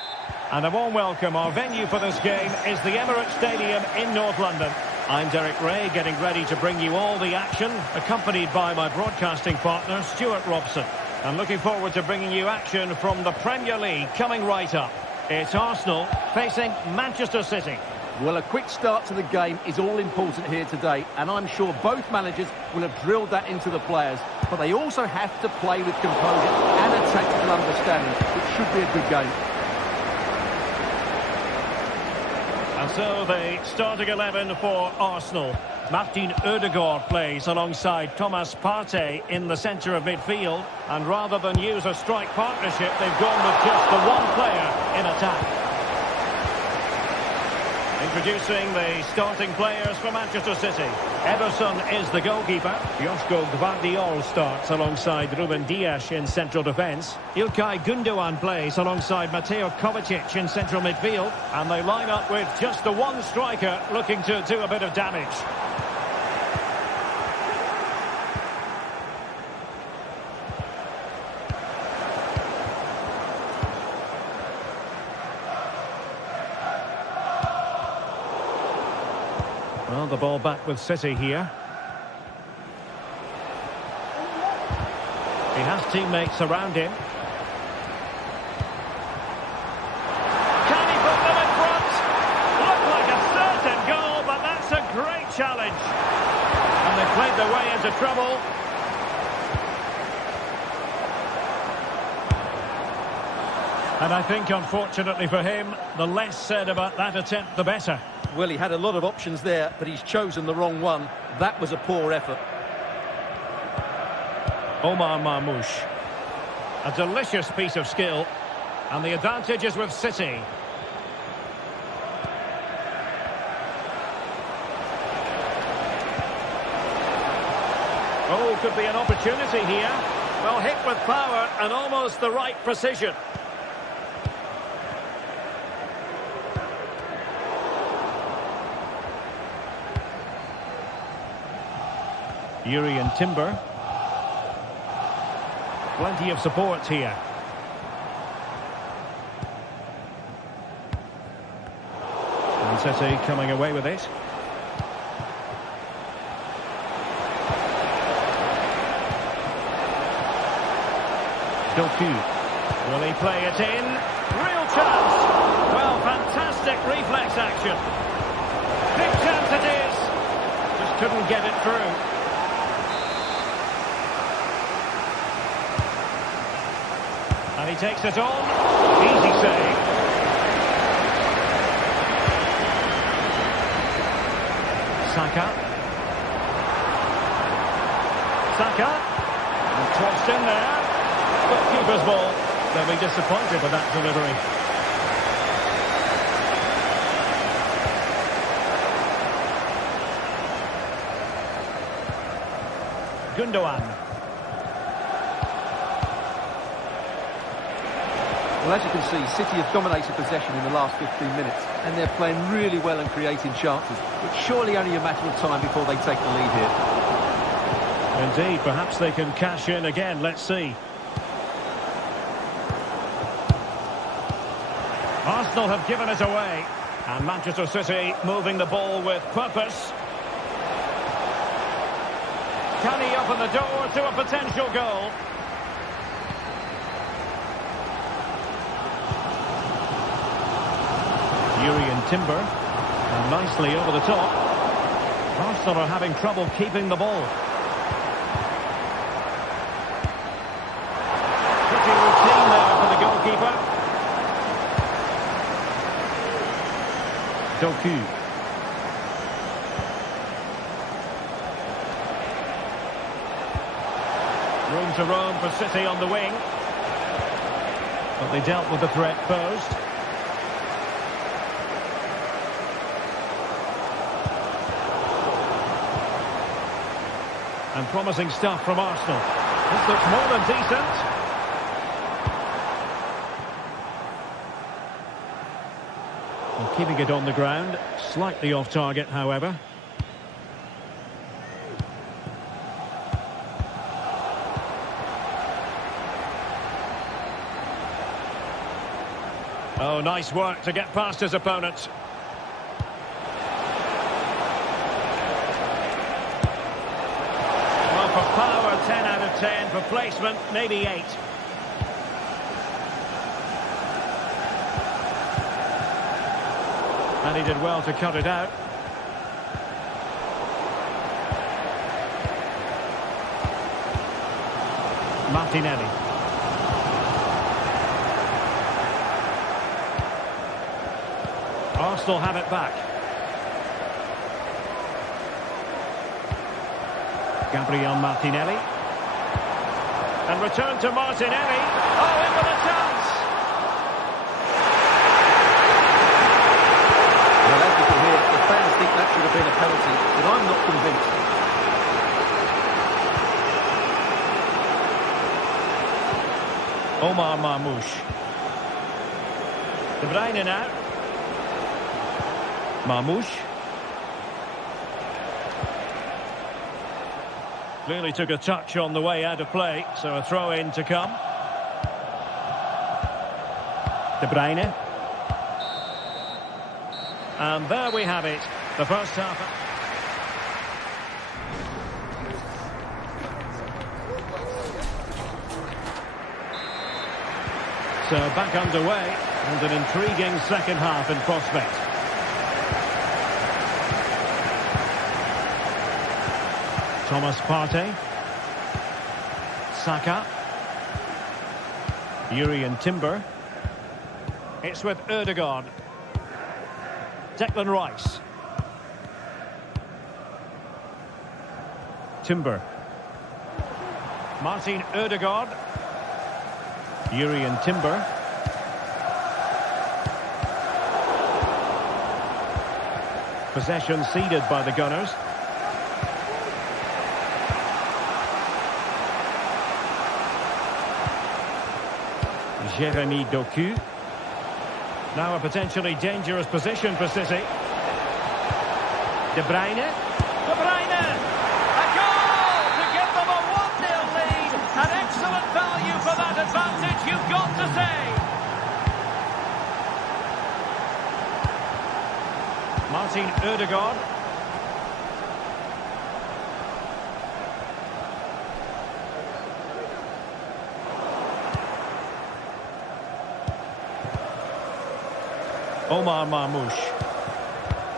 And a warm welcome. Our venue for this game is the Emirates Stadium in North London. I'm Derek Ray, getting ready to bring you all the action, accompanied by my broadcasting partner, Stuart Robson. I'm looking forward to bringing you action from the Premier League coming right up. It's Arsenal facing Manchester City. Well, a quick start to the game is all important here today, and I'm sure both managers will have drilled that into the players. But they also have to play with composure and a tactical understanding, which should be a good game. And so the starting 11 for Arsenal. Martin Ødegaard plays alongside Thomas Partey in the centre of midfield. And rather than use a strike partnership, they've gone with just the one player in attack. Introducing the starting players for Manchester City. Ederson is the goalkeeper. Josko Gvardiol starts alongside Ruben Dias in central defence. İlkay Gündoğan plays alongside Mateo Kovacic in central midfield. And they line up with just the one striker looking to do a bit of damage. Well, the ball back with City here. He has teammates around him. Can he put them in front? Looked like a certain goal, but that's a great challenge. And they played their way into trouble. And I think, unfortunately for him, the less said about that attempt, the better. Well, he had a lot of options there, but he's chosen the wrong one. That was a poor effort. Omar Marmoush. A delicious piece of skill. And the advantage is with City. Oh, could be an opportunity here. Well, hit with power and almost the right precision. Yuri and Timber. Plenty of support here. And City coming away with it. Doku. Will he play it in? Real chance. Well, fantastic reflex action. Big chance it is. Just couldn't get it through. And he takes it on. Easy save. Saka. And tossed in there. But keeper's ball. They'll be disappointed with that delivery. Gündoğan. Well, as you can see, City have dominated possession in the last 15 minutes, and they're playing really well and creating chances. It's surely only a matter of time before they take the lead here. Indeed, perhaps they can cash in again. Let's see. Arsenal have given it away. And Manchester City moving the ball with purpose. Can he open the door to a potential goal? Yuri and Timber. And nicely over the top. Arsenal are having trouble keeping the ball. Pretty routine there for the goalkeeper. Doku. Room to roam for City on the wing. But they dealt with the threat posed. And promising stuff from Arsenal. This looks more than decent. Well, keeping it on the ground. Slightly off target, however. Oh, nice work to get past his opponent. For power, 10 out of 10. For placement, maybe 8. And he did well to cut it out. Martinelli. Arsenal have it back. Gabriel Martinelli. And return to Martinelli. Oh, in with a chance! Well, as you can hear, the fans think that should have been a penalty, but I'm not convinced. Omar Marmoush. De Bruyne now. Marmoush. Clearly took a touch on the way out of play, so a throw-in to come. De Bruyne. And there we have it, the first half. So back underway, and an intriguing second half in prospect. Thomas Partey. Saka. Jurrien Timber. It's with Ødegaard. Declan Rice. Timber. Martin Ødegaard. Jurrien Timber. Possession ceded by the Gunners. Jeremy Doku. Now a potentially dangerous position for City. De Bruyne. De Bruyne! A goal to give them a 1-0 lead. An excellent value for that advantage, you've got to say. Martin Ødegaard. Omar Marmoush.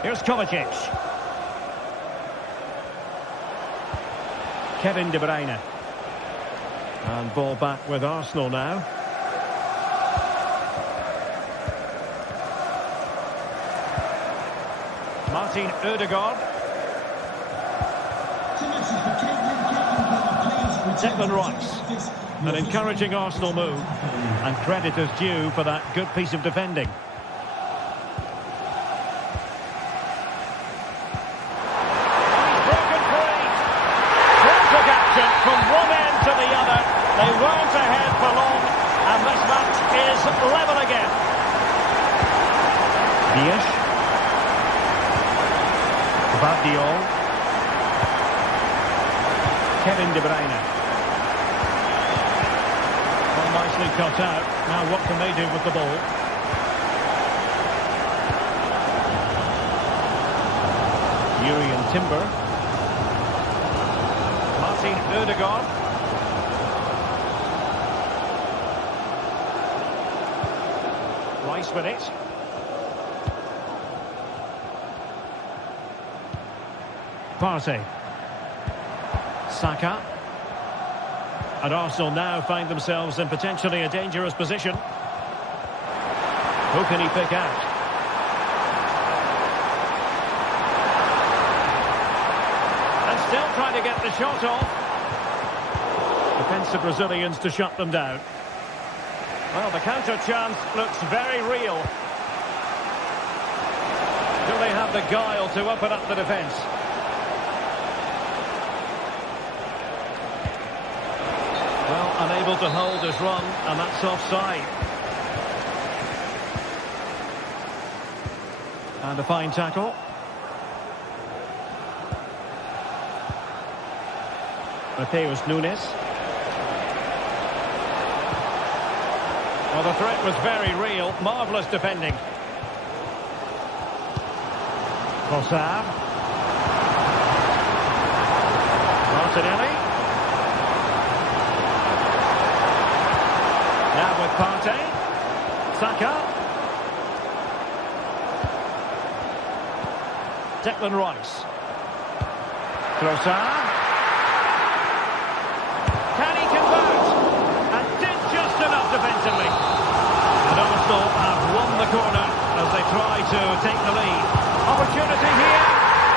Here's Kovacic. Kevin De Bruyne. And ball back with Arsenal now. Martin Ødegaard. Declan Rice. An encouraging Arsenal move. And credit is due for that good piece of defending. From one end to the other, they weren't ahead for long, and this match is level again. Dias. Gvardiol. Kevin De Bruyne. Well, nicely cut out. Now what can they do with the ball? Jurrien Timber. Martin Ødegaard. Rice with it. Partey. Saka. And Arsenal now find themselves in potentially a dangerous position. Who can he pick out? Still trying to get the shot off. Defensive Brazilians to shut them down. Well, the counter chance looks very real. Do they have the guile to open up the defence? Well, unable to hold his run, and that's offside. And a fine tackle. Mateus Nunes. Well, the threat was very real. Marvellous defending. Trossard. Martinelli. Now with Partey. Saka. Declan Rice. Trossard. Can he convert? And did just enough defensively. And Arsenal have won the corner as they try to take the lead. Opportunity here.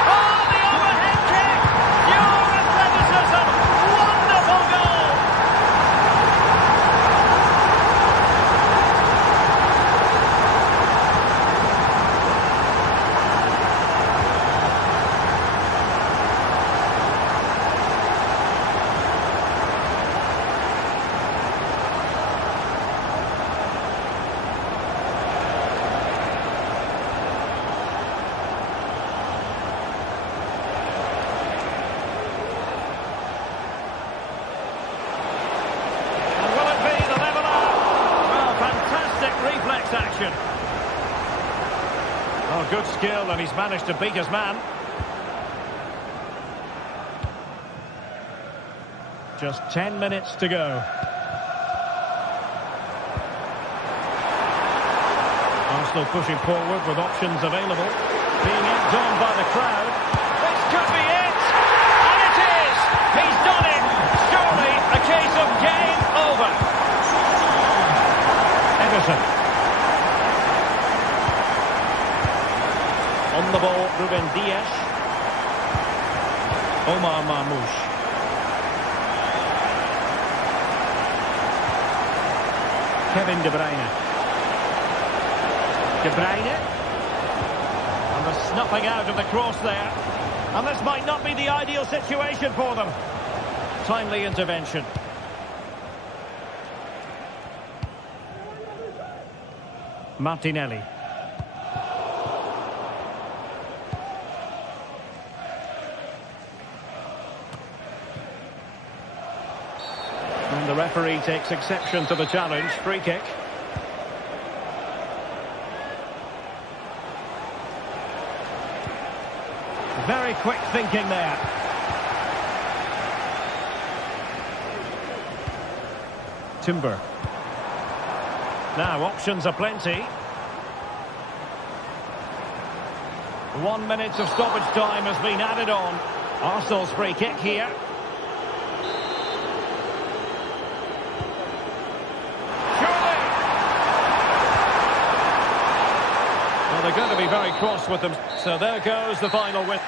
Oh, the overhead kick! Pure athleticism! Wonderful goal! Action. Oh, good skill, and he's managed to beat his man. Just 10 minutes to go. Arsenal pushing forward with options available. Being outdone by the crowd. This could be it! And it is! He's done it! Surely a case of game over. Ederson. On the ball, Ruben Dias. Omar Marmoush. Kevin De Bruyne. De Bruyne. And the snuffing out of the cross there. And this might not be the ideal situation for them. Timely intervention. Martinelli. And the referee takes exception to the challenge. Free kick. Very quick thinking there. Timber. Now options are plenty. 1 minute of stoppage time has been added on. Arsenal's free kick here. They're going to be very cross with them. So there goes the final whistle.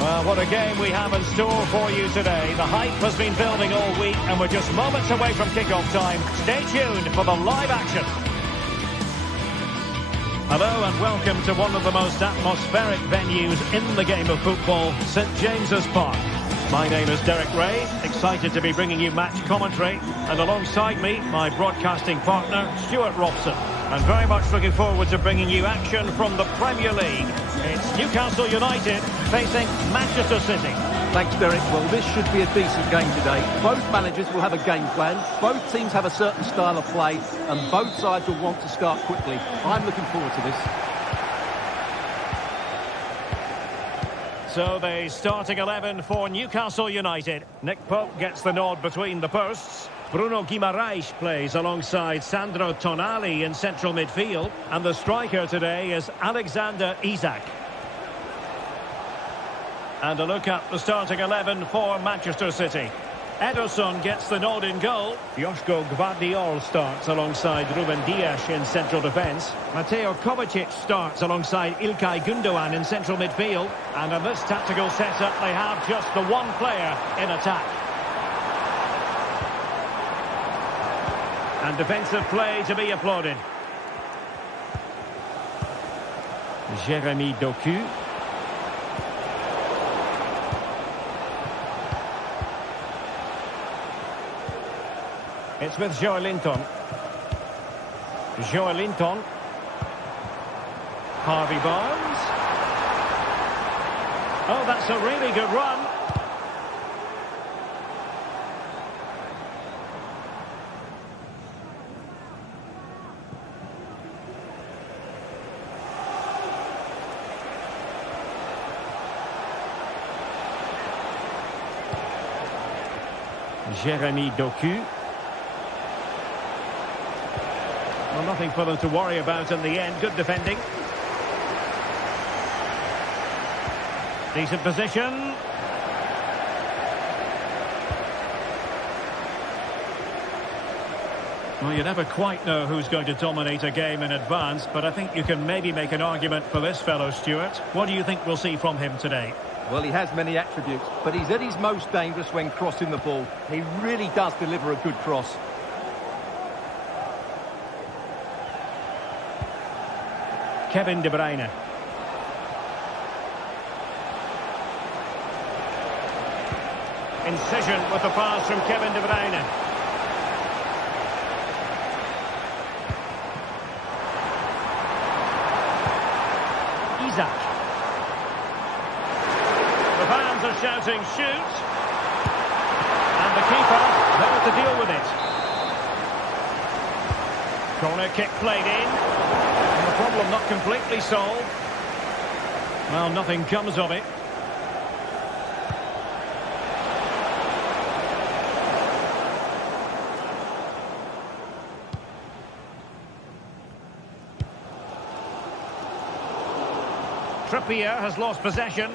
Well, what a game we have in store for you today. The hype has been building all week and we're just moments away from kick-off time. Stay tuned for the live action. Hello and welcome to one of the most atmospheric venues in the game of football, St James's Park. My name is Derek Ray, excited to be bringing you match commentary, and alongside me, my broadcasting partner, Stuart Robson. And very much looking forward to bringing you action from the Premier League. It's Newcastle United facing Manchester City. Thanks, Derek. Well, this should be a decent game today. Both managers will have a game plan. Both teams have a certain style of play, and both sides will want to start quickly. I'm looking forward to this. So the starting 11 for Newcastle United. Nick Pope gets the nod between the posts. Bruno Guimaraes plays alongside Sandro Tonali in central midfield. And the striker today is Alexander Isak. And a look at the starting 11 for Manchester City. Ederson gets the nod in goal. Joško Gvardiol starts alongside Ruben Dias in central defence. Mateo Kovacic starts alongside Ilkay Gundogan in central midfield. And in this tactical setup, they have just the one player in attack. And defensive play to be applauded. Jeremy Doku. It's with Joelinton. Joelinton. Harvey Barnes. Oh, that's a really good run. Jeremy Doku. Well, nothing for them to worry about in the end. Good defending. Decent position. Well, you never quite know who's going to dominate a game in advance, but I think you can maybe make an argument for this fellow, Stuart. What do you think we'll see from him today? Well, he has many attributes, but he's at his most dangerous when crossing the ball. He really does deliver a good cross. Kevin De Bruyne. Incision with the pass from Kevin De Bruyne. Isaac. The fans are shouting, shoot! And the keeper there to deal with it. Corner kick played in. And the problem not completely solved. Well, nothing comes of it. Trippier has lost possession.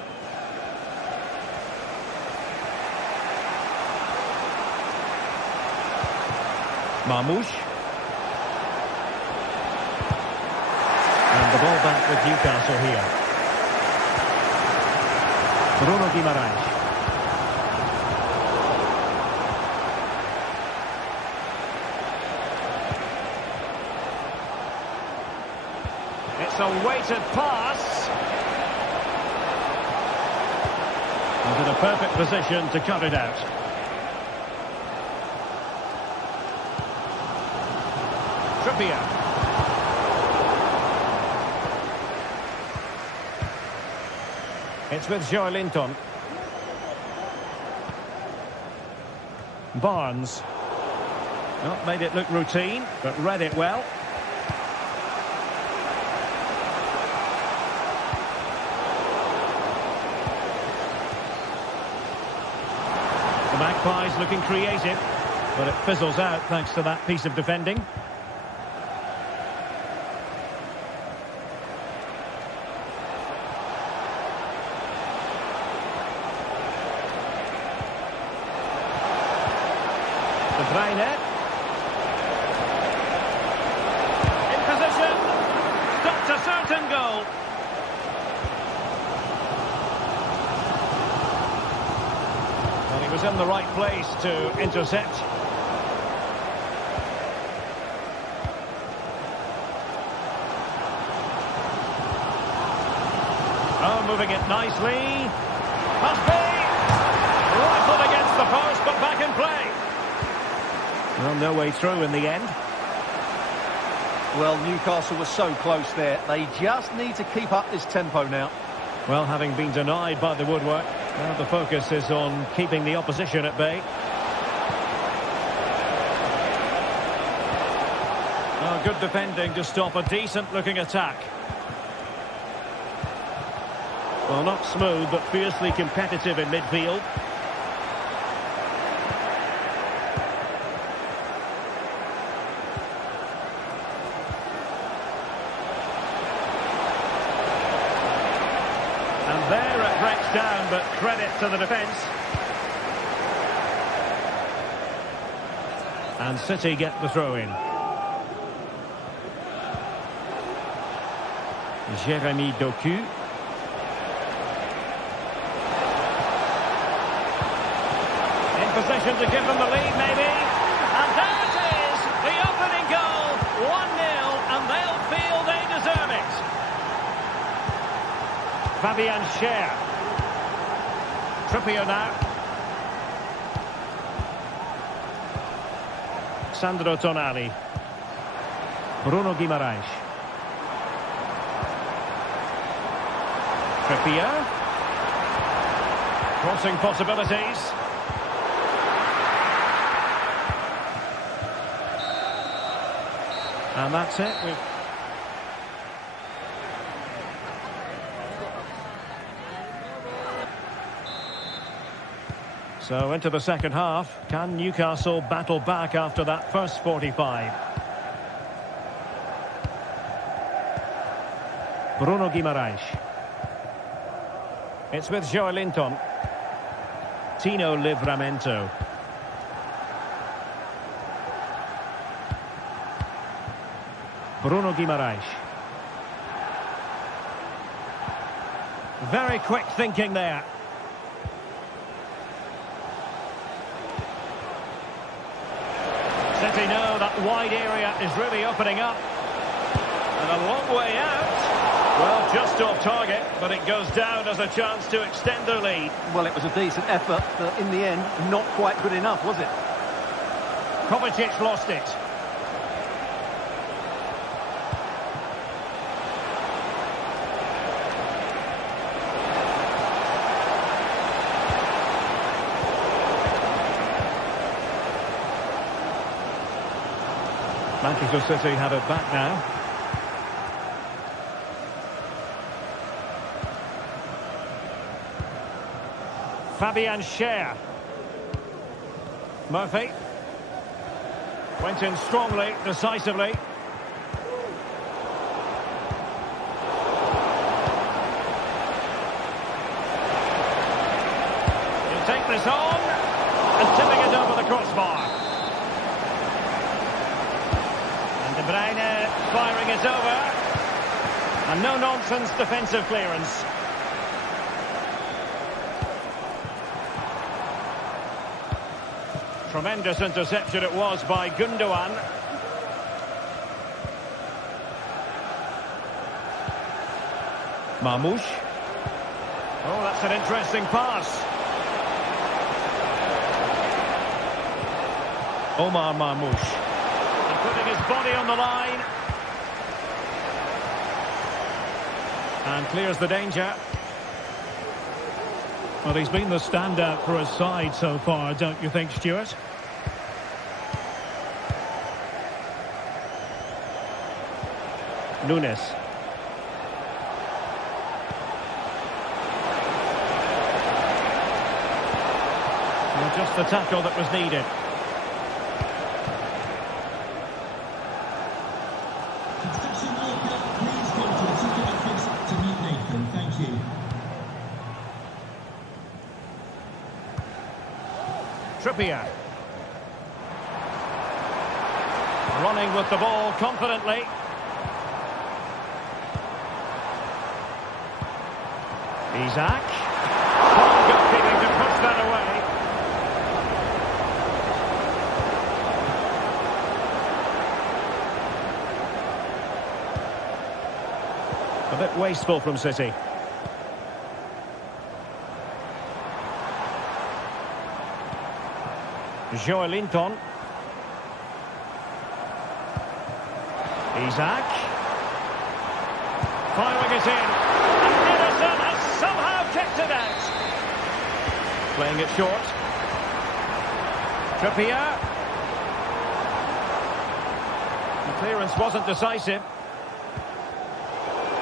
Marmoush. And the ball back with Newcastle here. Bruno Guimaraes. It's a weighted pass. He's in a perfect position to cut it out. Trippier. It's with Joelinton. Barnes. Not made it look routine, but read it well. The Magpies looking creative, but it fizzles out thanks to that piece of defending. De Bruyne. In position. Stopped a certain goal. Well, he was in the right place to intercept. Oh, moving it nicely. Must be. Rifled against the post, but back in play. Well, no way through in the end. Well, Newcastle was so close there. They just need to keep up this tempo now. Well, having been denied by the woodwork, now the focus is on keeping the opposition at bay. Oh, good defending to stop a decent-looking attack. Well, not smooth, but fiercely competitive in midfield. And there it breaks down, but credit to the defence. And City get the throw in. Jérémy Doku. In position to give them the lead, maybe. And there it is, the opening goal. 1-0, and they'll feel they deserve it. Fabian Schär. Trippier now. Sandro Tonali. Bruno Guimaraes. Trippier. Crossing possibilities. And that's it. So into the second half. Can Newcastle battle back after that first 45? Bruno Guimaraes. It's with Joelinton. Tino Livramento. Bruno Guimaraes. Very quick thinking there. City know that wide area is really opening up. And a long way out. Well, just off target, but it goes down as a chance to extend their lead. Well, it was a decent effort, but in the end, not quite good enough, was it? Kovacic lost it. Manchester City have it back now. Fabian Schär. Murphy. Went in strongly, decisively. He'll take this on. And tipping it over the crossbar. De Bruyne firing it over. And no-nonsense defensive clearance. Tremendous interception it was by Gundogan. Marmoush. Oh, that's an interesting pass. Omar Marmoush. Putting his body on the line. And clears the danger. Well, he's been the standout for his side so far, don't you think, Stuart? Nunes. Well, just the tackle that was needed. Trippier. Running with the ball confidently. Isaac. Goalkeeping to push that away. A bit wasteful from City. Joelinton. Isaac. Firing it in. And Ederson has somehow kept it out. Playing it short. Trippier. The clearance wasn't decisive.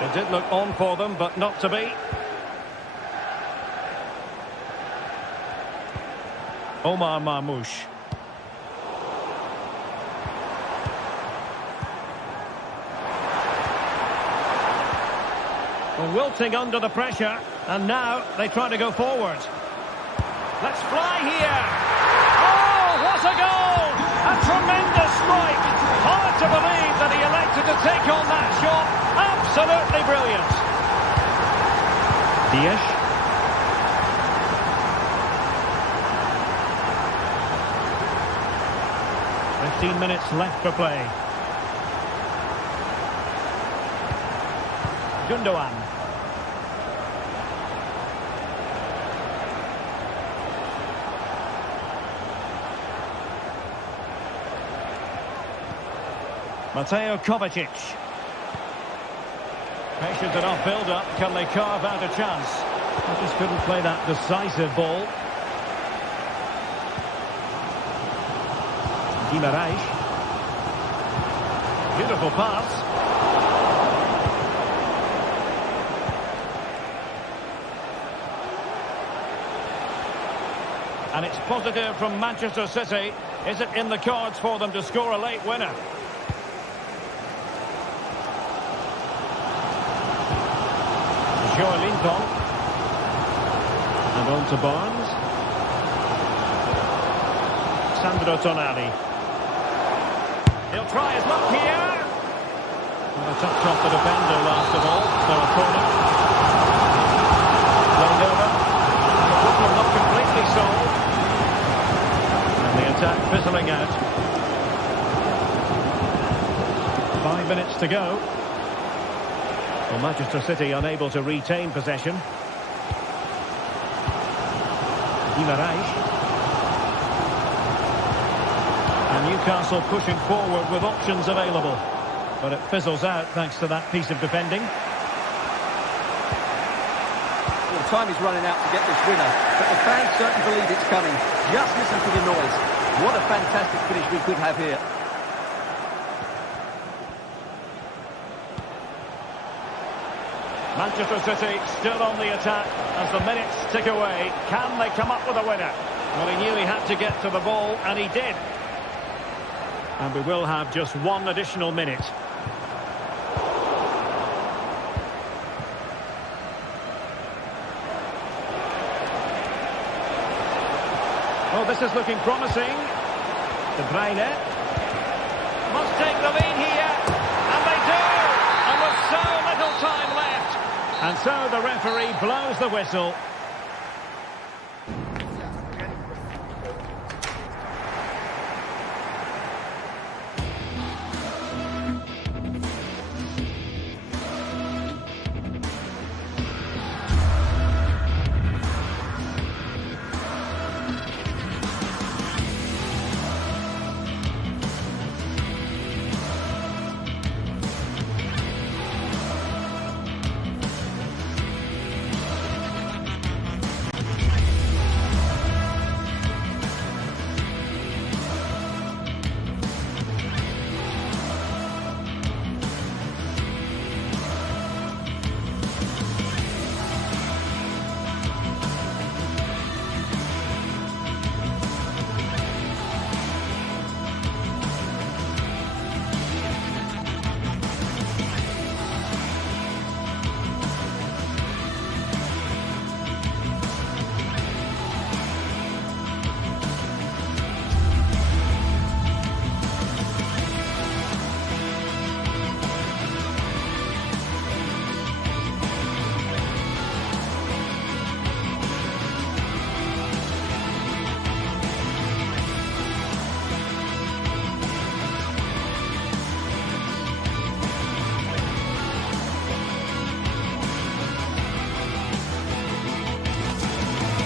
It did look on for them, but not to be. Omar Marmoush. Well, wilting under the pressure, and now they try to go forward. Let's fly here. Oh, what a goal! A tremendous strike. Hard to believe that he elected to take on that shot. Absolutely brilliant. Dias. 15 minutes left for play. Gundogan. Mateo Kovacic. Patient enough build-up. Can they carve out a chance? They just couldn't play that decisive ball. Guimaraes. Beautiful pass. And it's positive from Manchester City. Is it in the cards for them to score a late winner? Joe Linton. And on to Barnes. Sandro Tonali. He'll try his luck here. And a touch off the defender last of all. So a corner. Played over. The problem not completely solved. And the attack fizzling out. 5 minutes to go. Well, Manchester City unable to retain possession. Guimaraes. And Newcastle pushing forward with options available. But it fizzles out thanks to that piece of defending. Well, time is running out to get this winner, but the fans certainly believe it's coming. Just listen to the noise. What a fantastic finish we could have here. Manchester City still on the attack as the minutes tick away. Can they come up with a winner? Well, he knew he had to get to the ball, and he did. And we will have just one additional minute. Oh, this is looking promising. De Bruyne must take the lead here, and they do. And with so little time left. And so the referee blows the whistle.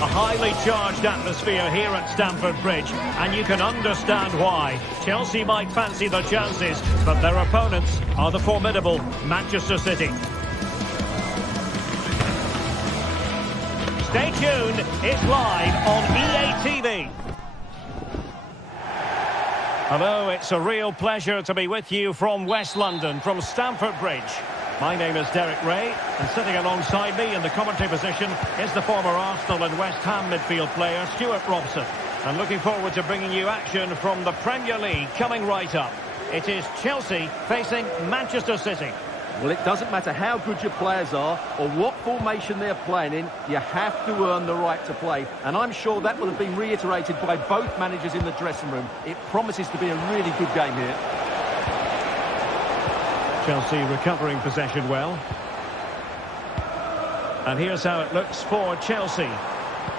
A highly charged atmosphere here at Stamford Bridge, and you can understand why. Chelsea might fancy their chances, but their opponents are the formidable Manchester City. Stay tuned, it's live on EA TV. Hello, it's a real pleasure to be with you from West London, from Stamford Bridge. My name is Derek Ray, and sitting alongside me in the commentary position is the former Arsenal and West Ham midfield player, Stuart Robson. And looking forward to bringing you action from the Premier League coming right up. It is Chelsea facing Manchester City. Well, it doesn't matter how good your players are or what formation they're playing in, you have to earn the right to play. And I'm sure that will have been reiterated by both managers in the dressing room. It promises to be a really good game here. Chelsea recovering possession well. And here's how it looks for Chelsea.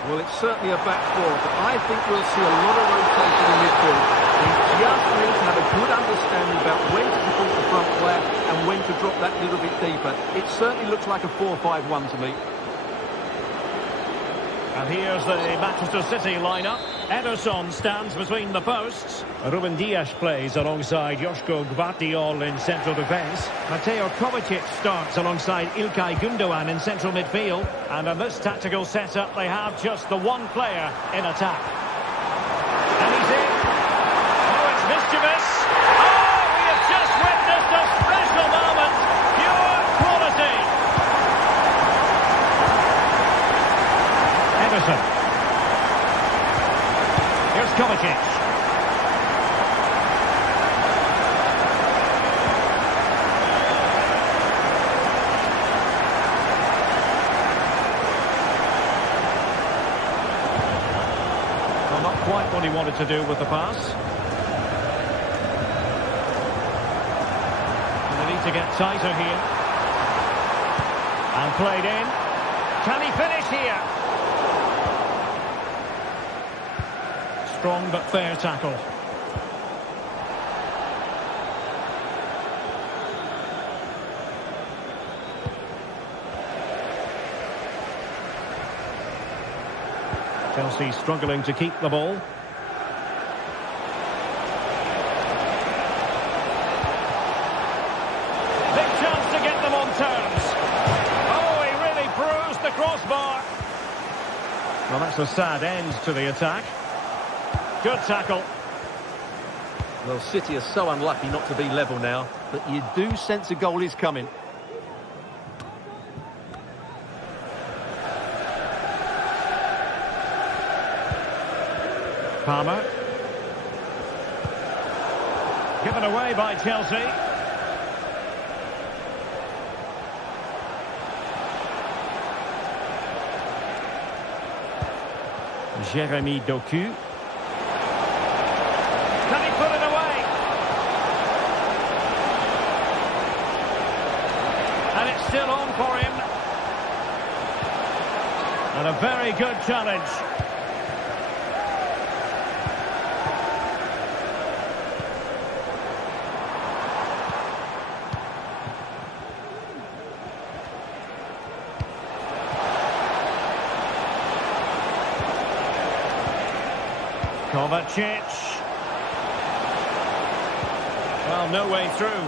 Well, it's certainly a back four, but I think we'll see a lot of rotation in midfield. They just need to have a good understanding about when to support the front player and when to drop that little bit deeper. It certainly looks like a 4-5-1 to me. And here's the Manchester City lineup. Ederson stands between the posts. Ruben Dias plays alongside Joško Gvardiol in central defence. Mateo Kovacic starts alongside İlkay Gündoğan in central midfield. And in this tactical setup, they have just the one player in attack. And he's in. Oh, it's mischievous. Oh, we have just witnessed a special moment. Pure quality. Ederson. Here's Kovacic. Well, not quite what he wanted to do with the pass. And they need to get tighter here. And played in. Can he finish here? Strong but fair tackle. Chelsea struggling to keep the ball. Big chance to get them on terms. Oh, he really bruised the crossbar. Well, that's a sad end to the attack. Good tackle. Well, City are so unlucky not to be level now, but you do sense a goal is coming. Palmer. Given away by Chelsea. Jeremy Doku. Can he put it away? And it's still on for him. And a very good challenge. Kovacic. Well, no way through.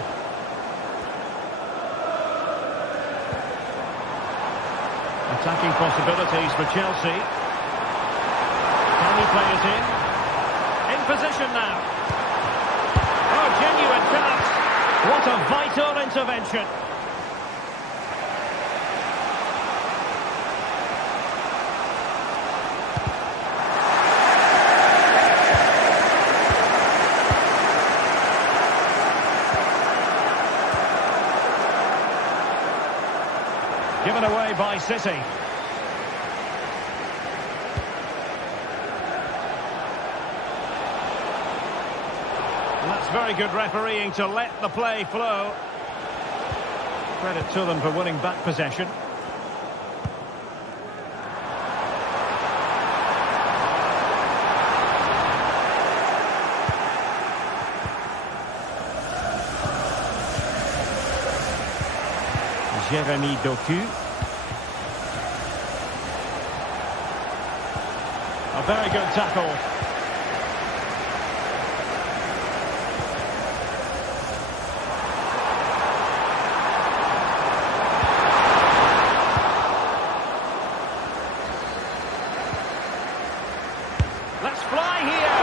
Attacking possibilities for Chelsea. Can he play it in? In position now. Oh, genuine chance. What a vital intervention. Given away by City. And that's very good refereeing to let the play flow. Credit to them for winning back possession. Jeremy Doku. A very good tackle. Let's fly here.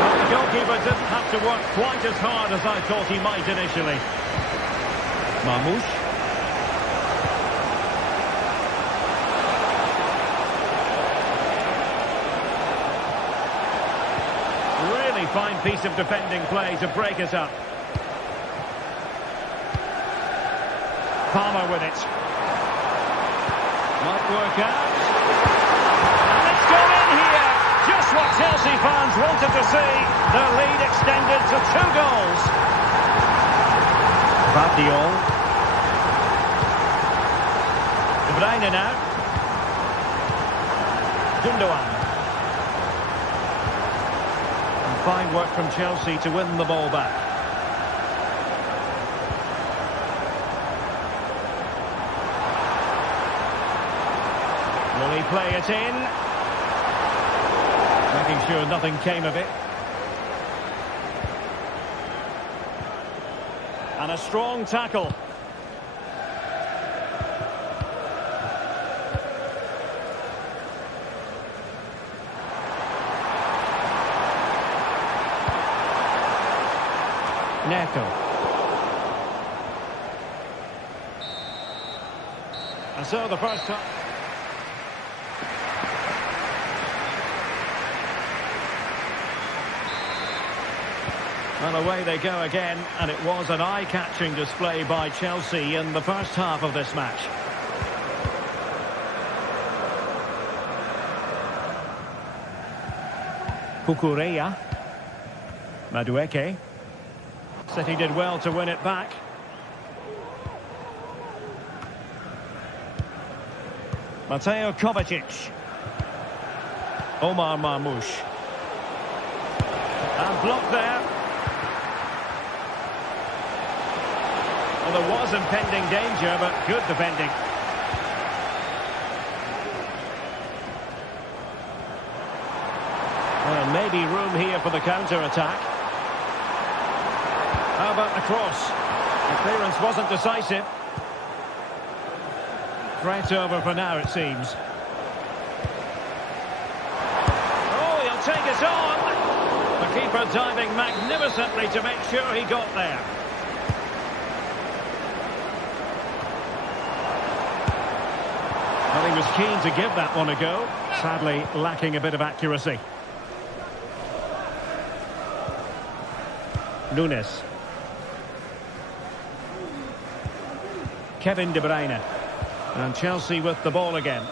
Well, the goalkeeper didn't have to work quite as hard as I thought he might initially. Marmoush. Fine piece of defending play to break it up. Palmer with it. Might work out. And it's gone in here. Just what Chelsea fans wanted to see. Their lead extended to 2 goals. Vardiol. De Bruyne now. Gundogan. And fine work from Chelsea to win the ball back. Will he play it in? Making sure nothing came of it. And a strong tackle. Neto. And so the first time. And away they go again, and it was an eye-catching display by Chelsea in the first half of this match. Cucurella. Madueke. City did well to win it back. Mateo Kovacic. Omar Marmoush. And blocked there. Well, there was impending danger, but good defending. Well, maybe room here for the counter-attack. How about the cross? The clearance wasn't decisive. Threat over for now, it seems. Oh, he'll take it on. The keeper diving magnificently to make sure he got there. Well, he was keen to give that one a go. Sadly, lacking a bit of accuracy. Nunes. Kevin De Bruyne. And Chelsea with the ball again.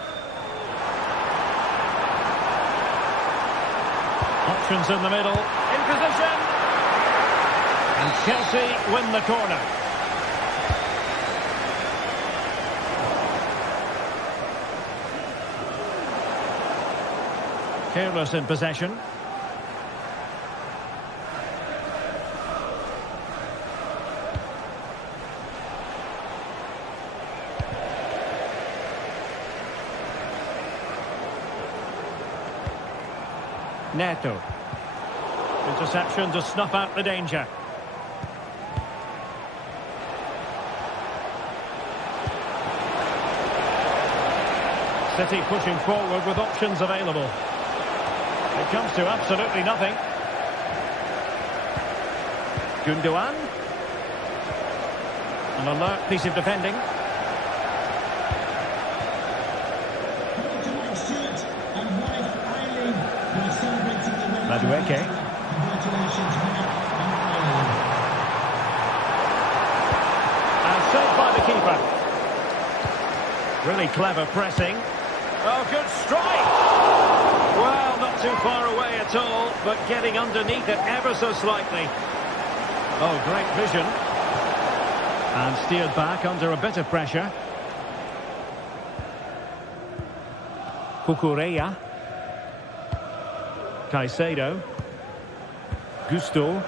Options in the middle. In position. And Chelsea win the corner. Careless in possession. Neto. Interception to snuff out the danger. City pushing forward with options available. It comes to absolutely nothing. Gundogan. An alert piece of defending. Madueke. And saved by the keeper. Really clever pressing. Oh, good strike! Well, not too far away at all, but getting underneath it ever so slightly. Oh, great vision. And steered back under a bit of pressure. Cucurella. Caicedo. Gusto.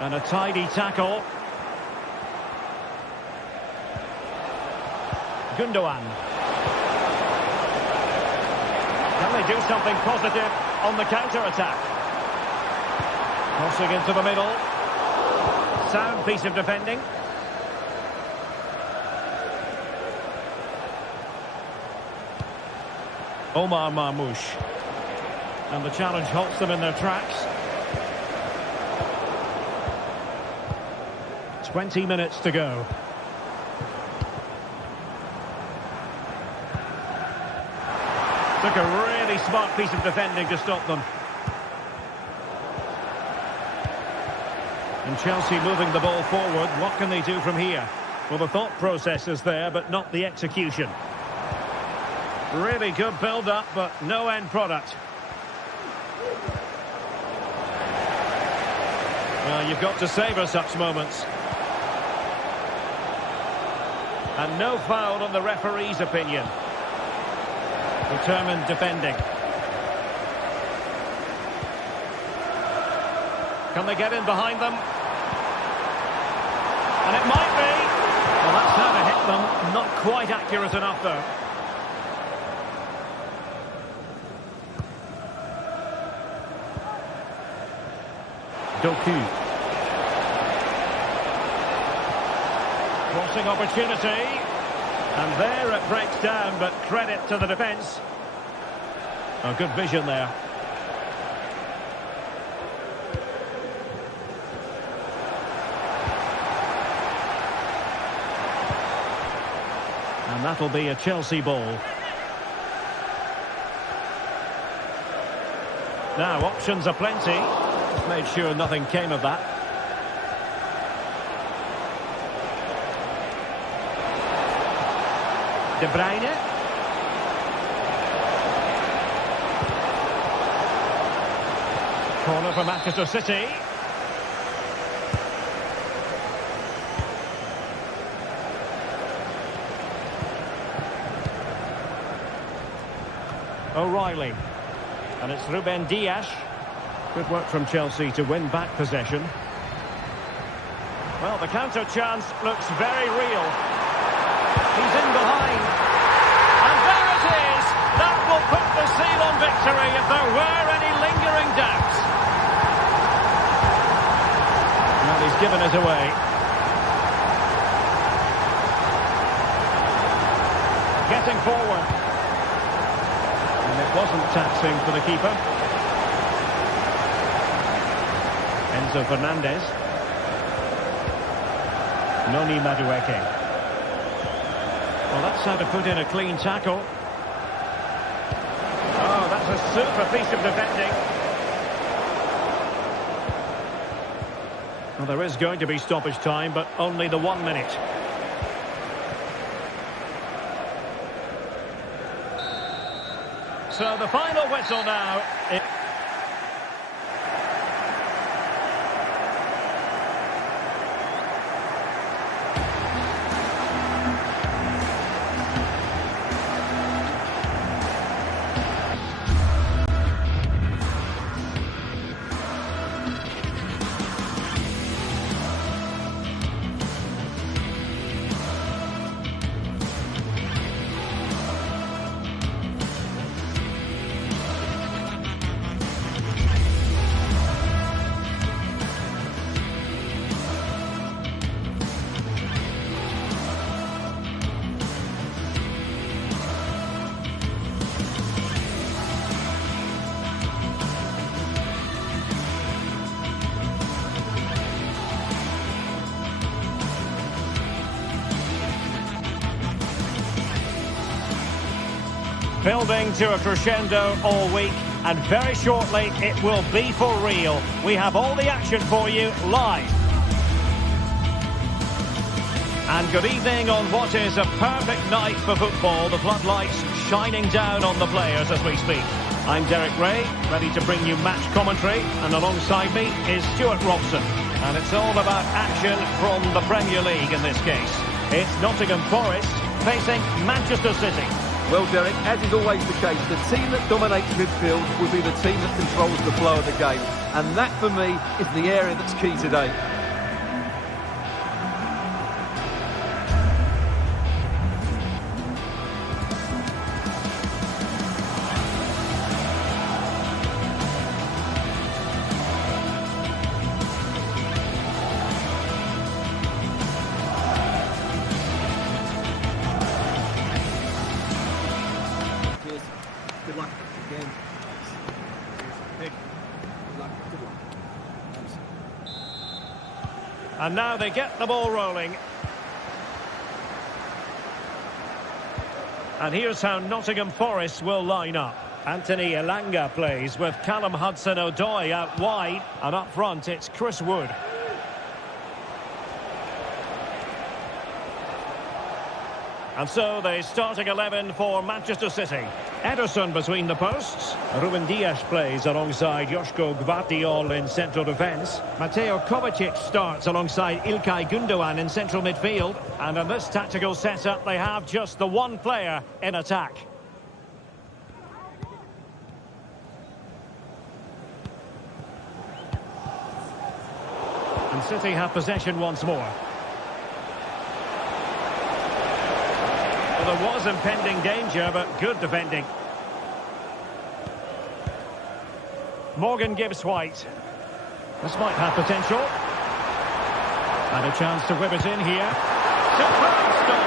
And a tidy tackle. Gundogan. Can they do something positive on the counter-attack? Crossing into the middle. Sound piece of defending. Omar Marmoush. And the challenge halts them in their tracks. 20 minutes to go. Took a really smart piece of defending to stop them. And Chelsea moving the ball forward. What can they do from here? Well, the thought process is there, but not the execution. Really good build-up, but no end product. Well, you've got to savour such moments. And no foul on the referee's opinion. Determined defending. Can they get in behind them? And it might be. Well, that's how to hit them. Not quite accurate enough, though. Doku. Crossing opportunity. And there it breaks down, but credit to the defence. Oh, good vision there. And that'll be a Chelsea ball. Now, options are plenty. Made sure nothing came of that. De Bruyne. Corner for Manchester City. O'Reilly. And it's Ruben Dias. Good work from Chelsea to win back possession. Well, the counter chance looks very real. He's in behind. And there it is! That will put the seal on victory if there were any lingering doubts. Well, he's given it away. Getting forward. And it wasn't taxing for the keeper. Enzo Fernandez. Noni Madueke. Well, that's how to put in a clean tackle. Oh, that's a super piece of defending. Well, there is going to be stoppage time, but only the 1 minute. So the final whistle now. Building to a crescendo all week, and very shortly it will be for real. We have all the action for you live. And good evening on what is a perfect night for football. The floodlights shining down on the players as we speak. I'm Derek Ray, ready to bring you match commentary, and alongside me is Stuart Robson. And it's all about action from the Premier League in this case. It's Nottingham Forest facing Manchester City. Well, Derek, as is always the case, the team that dominates midfield will be the team that controls the flow of the game. And that, for me, is the area that's key today. Good luck again. Good luck. Good luck. And now they get the ball rolling. And here's how Nottingham Forest will line up. Anthony Elanga plays with Callum Hudson-Odoi out wide. And up front, it's Chris Wood. And so the starting 11 for Manchester City. Ederson between the posts. Ruben Dias plays alongside Joško Gvardiol in central defence. Mateo Kovacic starts alongside Ilkay Gundogan in central midfield. And in this tactical setup, they have just the one player in attack. And City have possession once more. Well, there was impending danger, but good defending. Morgan Gibbs-White. This might have potential. And a chance to whip it in here. Superb stop.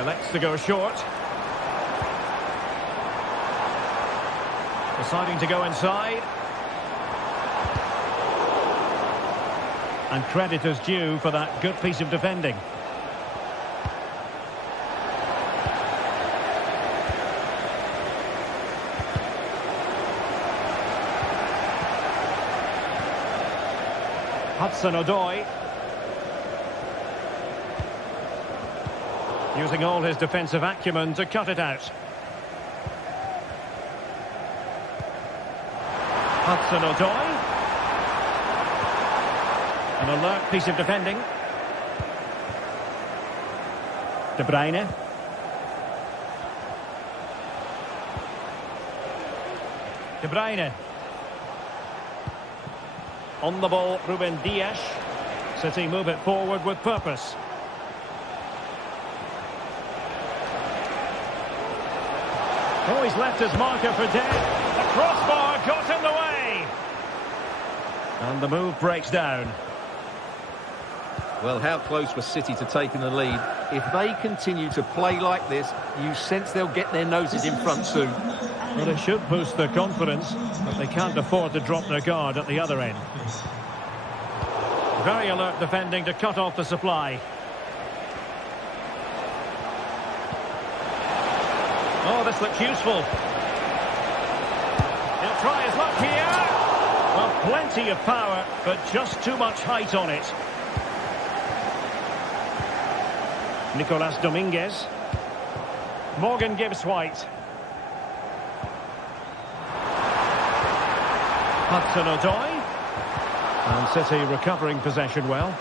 Elects to go short. Deciding to go inside. And credit is due for that good piece of defending. Hudson-Odoi. Using all his defensive acumen to cut it out. Hudson-Odoi. An alert piece of defending. De Bruyne. De Bruyne. On the ball, Ruben Dias. City move it forward with purpose. Oh, he's left his marker for dead. The crossbar got in the way. And the move breaks down. Well, how close was City to taking the lead? If they continue to play like this, you sense they'll get their noses in front soon. Well, it should boost their confidence, but they can't afford to drop their guard at the other end. Very alert defending to cut off the supply. Oh, this looks useful. He'll try his luck here. Well, plenty of power, but just too much height on it. Nicolas Dominguez. Morgan Gibbs-White. Hudson-Odoi. And City recovering possession well.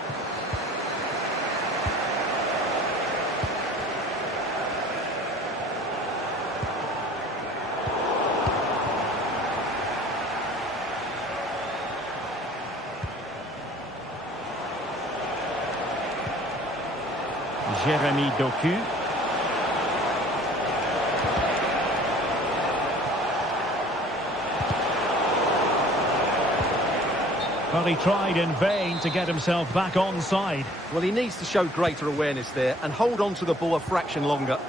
Jérémy Doku. Well, he tried in vain to get himself back onside. Well, he needs to show greater awareness there and hold on to the ball a fraction longer.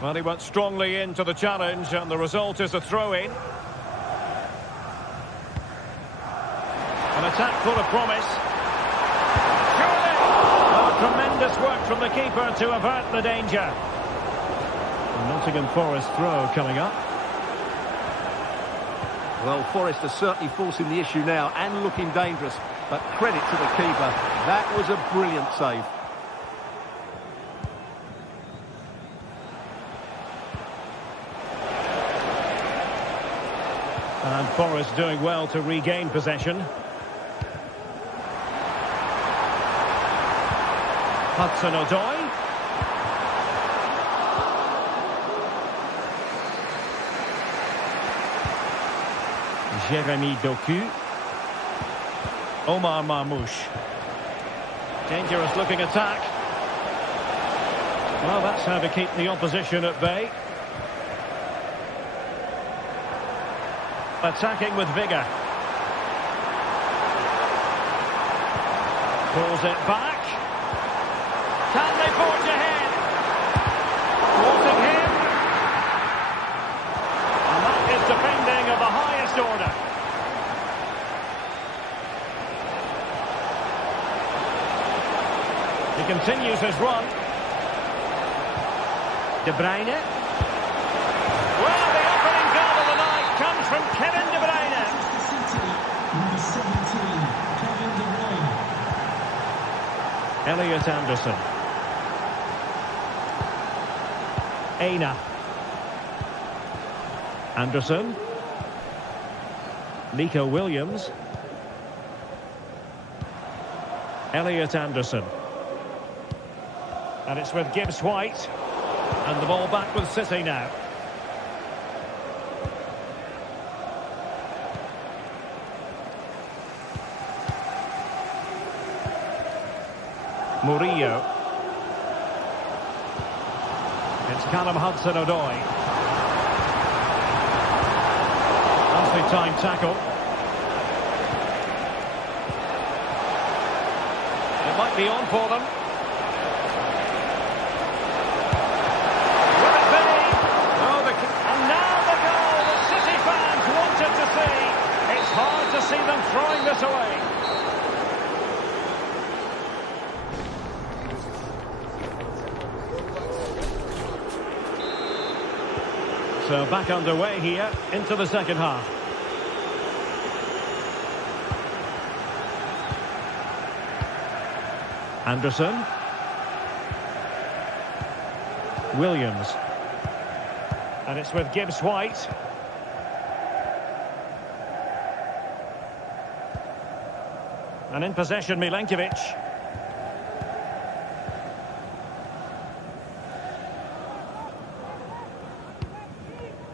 Well, he went strongly into the challenge, and the result is a throw-in. An attack full of promise. Tremendous work from the keeper to avert the danger. And Nottingham Forest throw coming up. Well, Forest are certainly forcing the issue now and looking dangerous. But credit to the keeper. That was a brilliant save. And Forest doing well to regain possession. Hudson-Odoi. Jérémy Doku. Omar Marmoush. Dangerous looking attack. Well, that's how to keep the opposition at bay. Attacking with vigour. Pulls it back. Can they forge ahead? Forcing him. And that is defending of the highest order. He continues his run. De Bruyne. Well, the opening goal of the night comes from Kevin De Bruyne. Elliot Anderson. Aina. Anderson. Nico Williams. Elliot Anderson. And it's with Gibbs White. And the ball back with City now. Murillo. It's Callum Hudson-Odoi. Nicely timed tackle. It might be on for them. Will it be? Oh, and now the goal that City fans wanted to see. It's hard to see them throwing this away. So back underway here into the second half. Anderson. Williams. And it's with Gibbs White. And in possession, Milenkovic.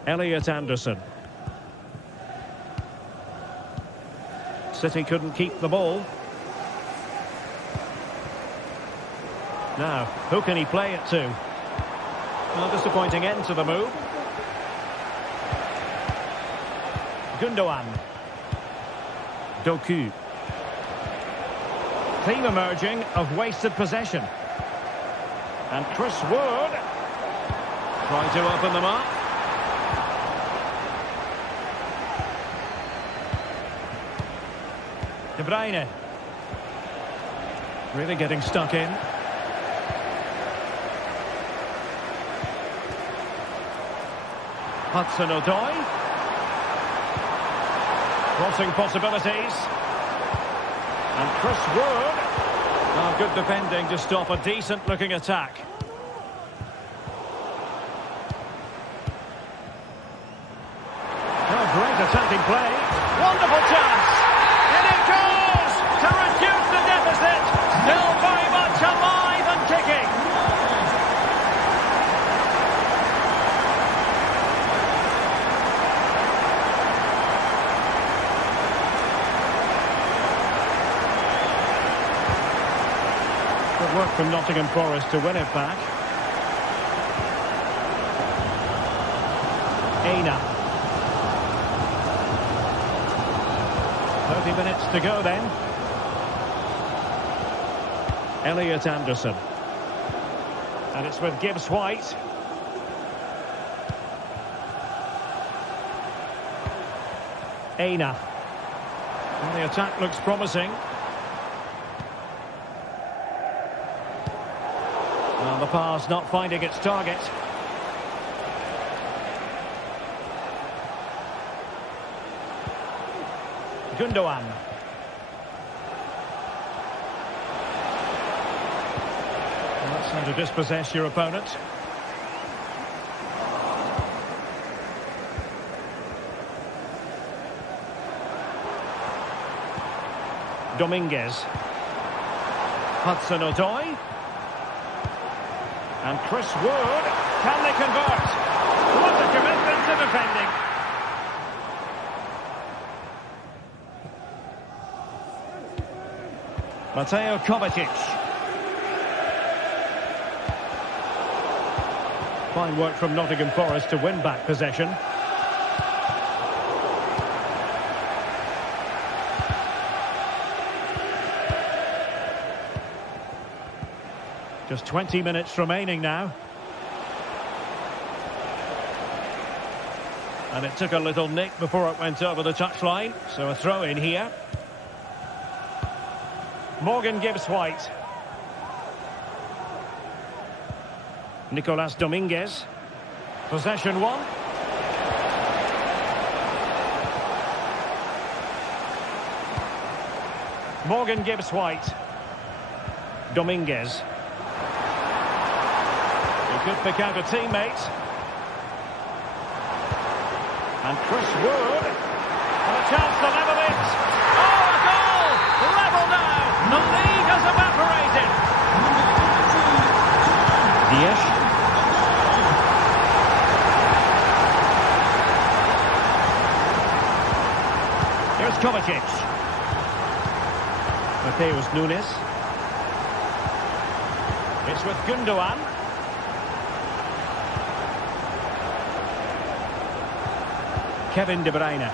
Elliot Anderson. City couldn't keep the ball. Now, who can he play it to? Well, disappointing end to the move. Gundogan. Doku. Theme emerging of wasted possession. And Chris Wood trying to open them up. De Bruyne. Really getting stuck in. Hudson-Odoi. Crossing possibilities. And Chris Wood. Oh, good defending to stop a decent-looking attack. Oh, great attacking play. Wonderful chance. And it goes to reduce the deficit. Still very much alive and kicking. Good work from Nottingham Forest to win it back. Aina. 30 minutes to go then. Elliot Anderson. And it's with Gibbs White. Aina. And the attack looks promising. And the pass not finding its target. Gundogan. And that's how to dispossess your opponent. Dominguez. Hudson-Odoi. And Chris Wood. Can they convert? What a commitment to defending. Mateo Kovacic. Fine work from Nottingham Forest to win back possession. Just 20 minutes remaining now. And it took a little nick before it went over the touchline. So a throw in here. Morgan Gibbs White. Nicolas Dominguez. Possession one. Morgan Gibbs White. Dominguez. He could pick out a teammate. And Chris Wood. And a chance to level it. Oh, a goal! Level now! The lead has evaporated. Diaz. Here's Kovacic. Mateus Nunes. It's with Gundogan. Kevin De Bruyne.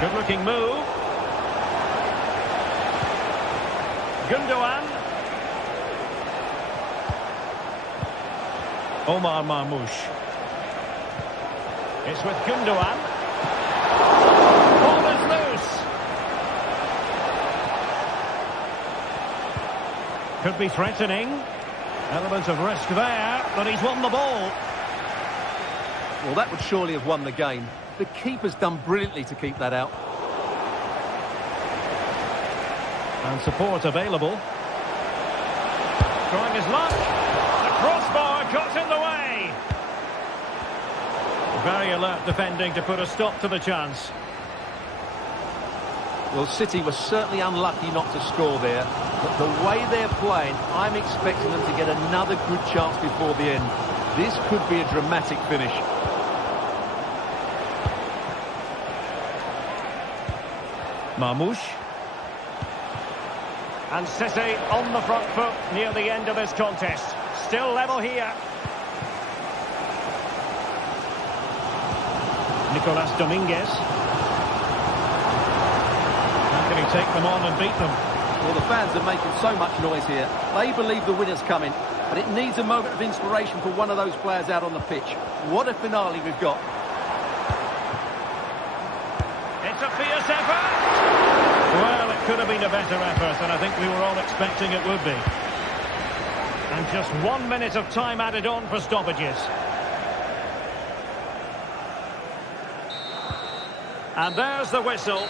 Good looking move. Gundogan. Omar Marmoush. It's with Gundogan. Ball is loose. Could be threatening. Element of risk there, but he's won the ball. Well, that would surely have won the game. The keeper's done brilliantly to keep that out. And support available. Trying his luck. The crossbar got in the way. Very alert defending to put a stop to the chance. Well, City were certainly unlucky not to score there. But the way they're playing, I'm expecting them to get another good chance before the end. This could be a dramatic finish. Marmoush. And City on the front foot near the end of this contest. Still level here. Nicolas Dominguez. How can he take them on and beat them? Well, the fans are making so much noise here. They believe the winner's coming, but it needs a moment of inspiration for one of those players out on the pitch. What a finale we've got. It's a fierce effort. Well, it could have been a better effort, and I think we were all expecting it would be. And just 1 minute of time added on for stoppages. And there's the whistle.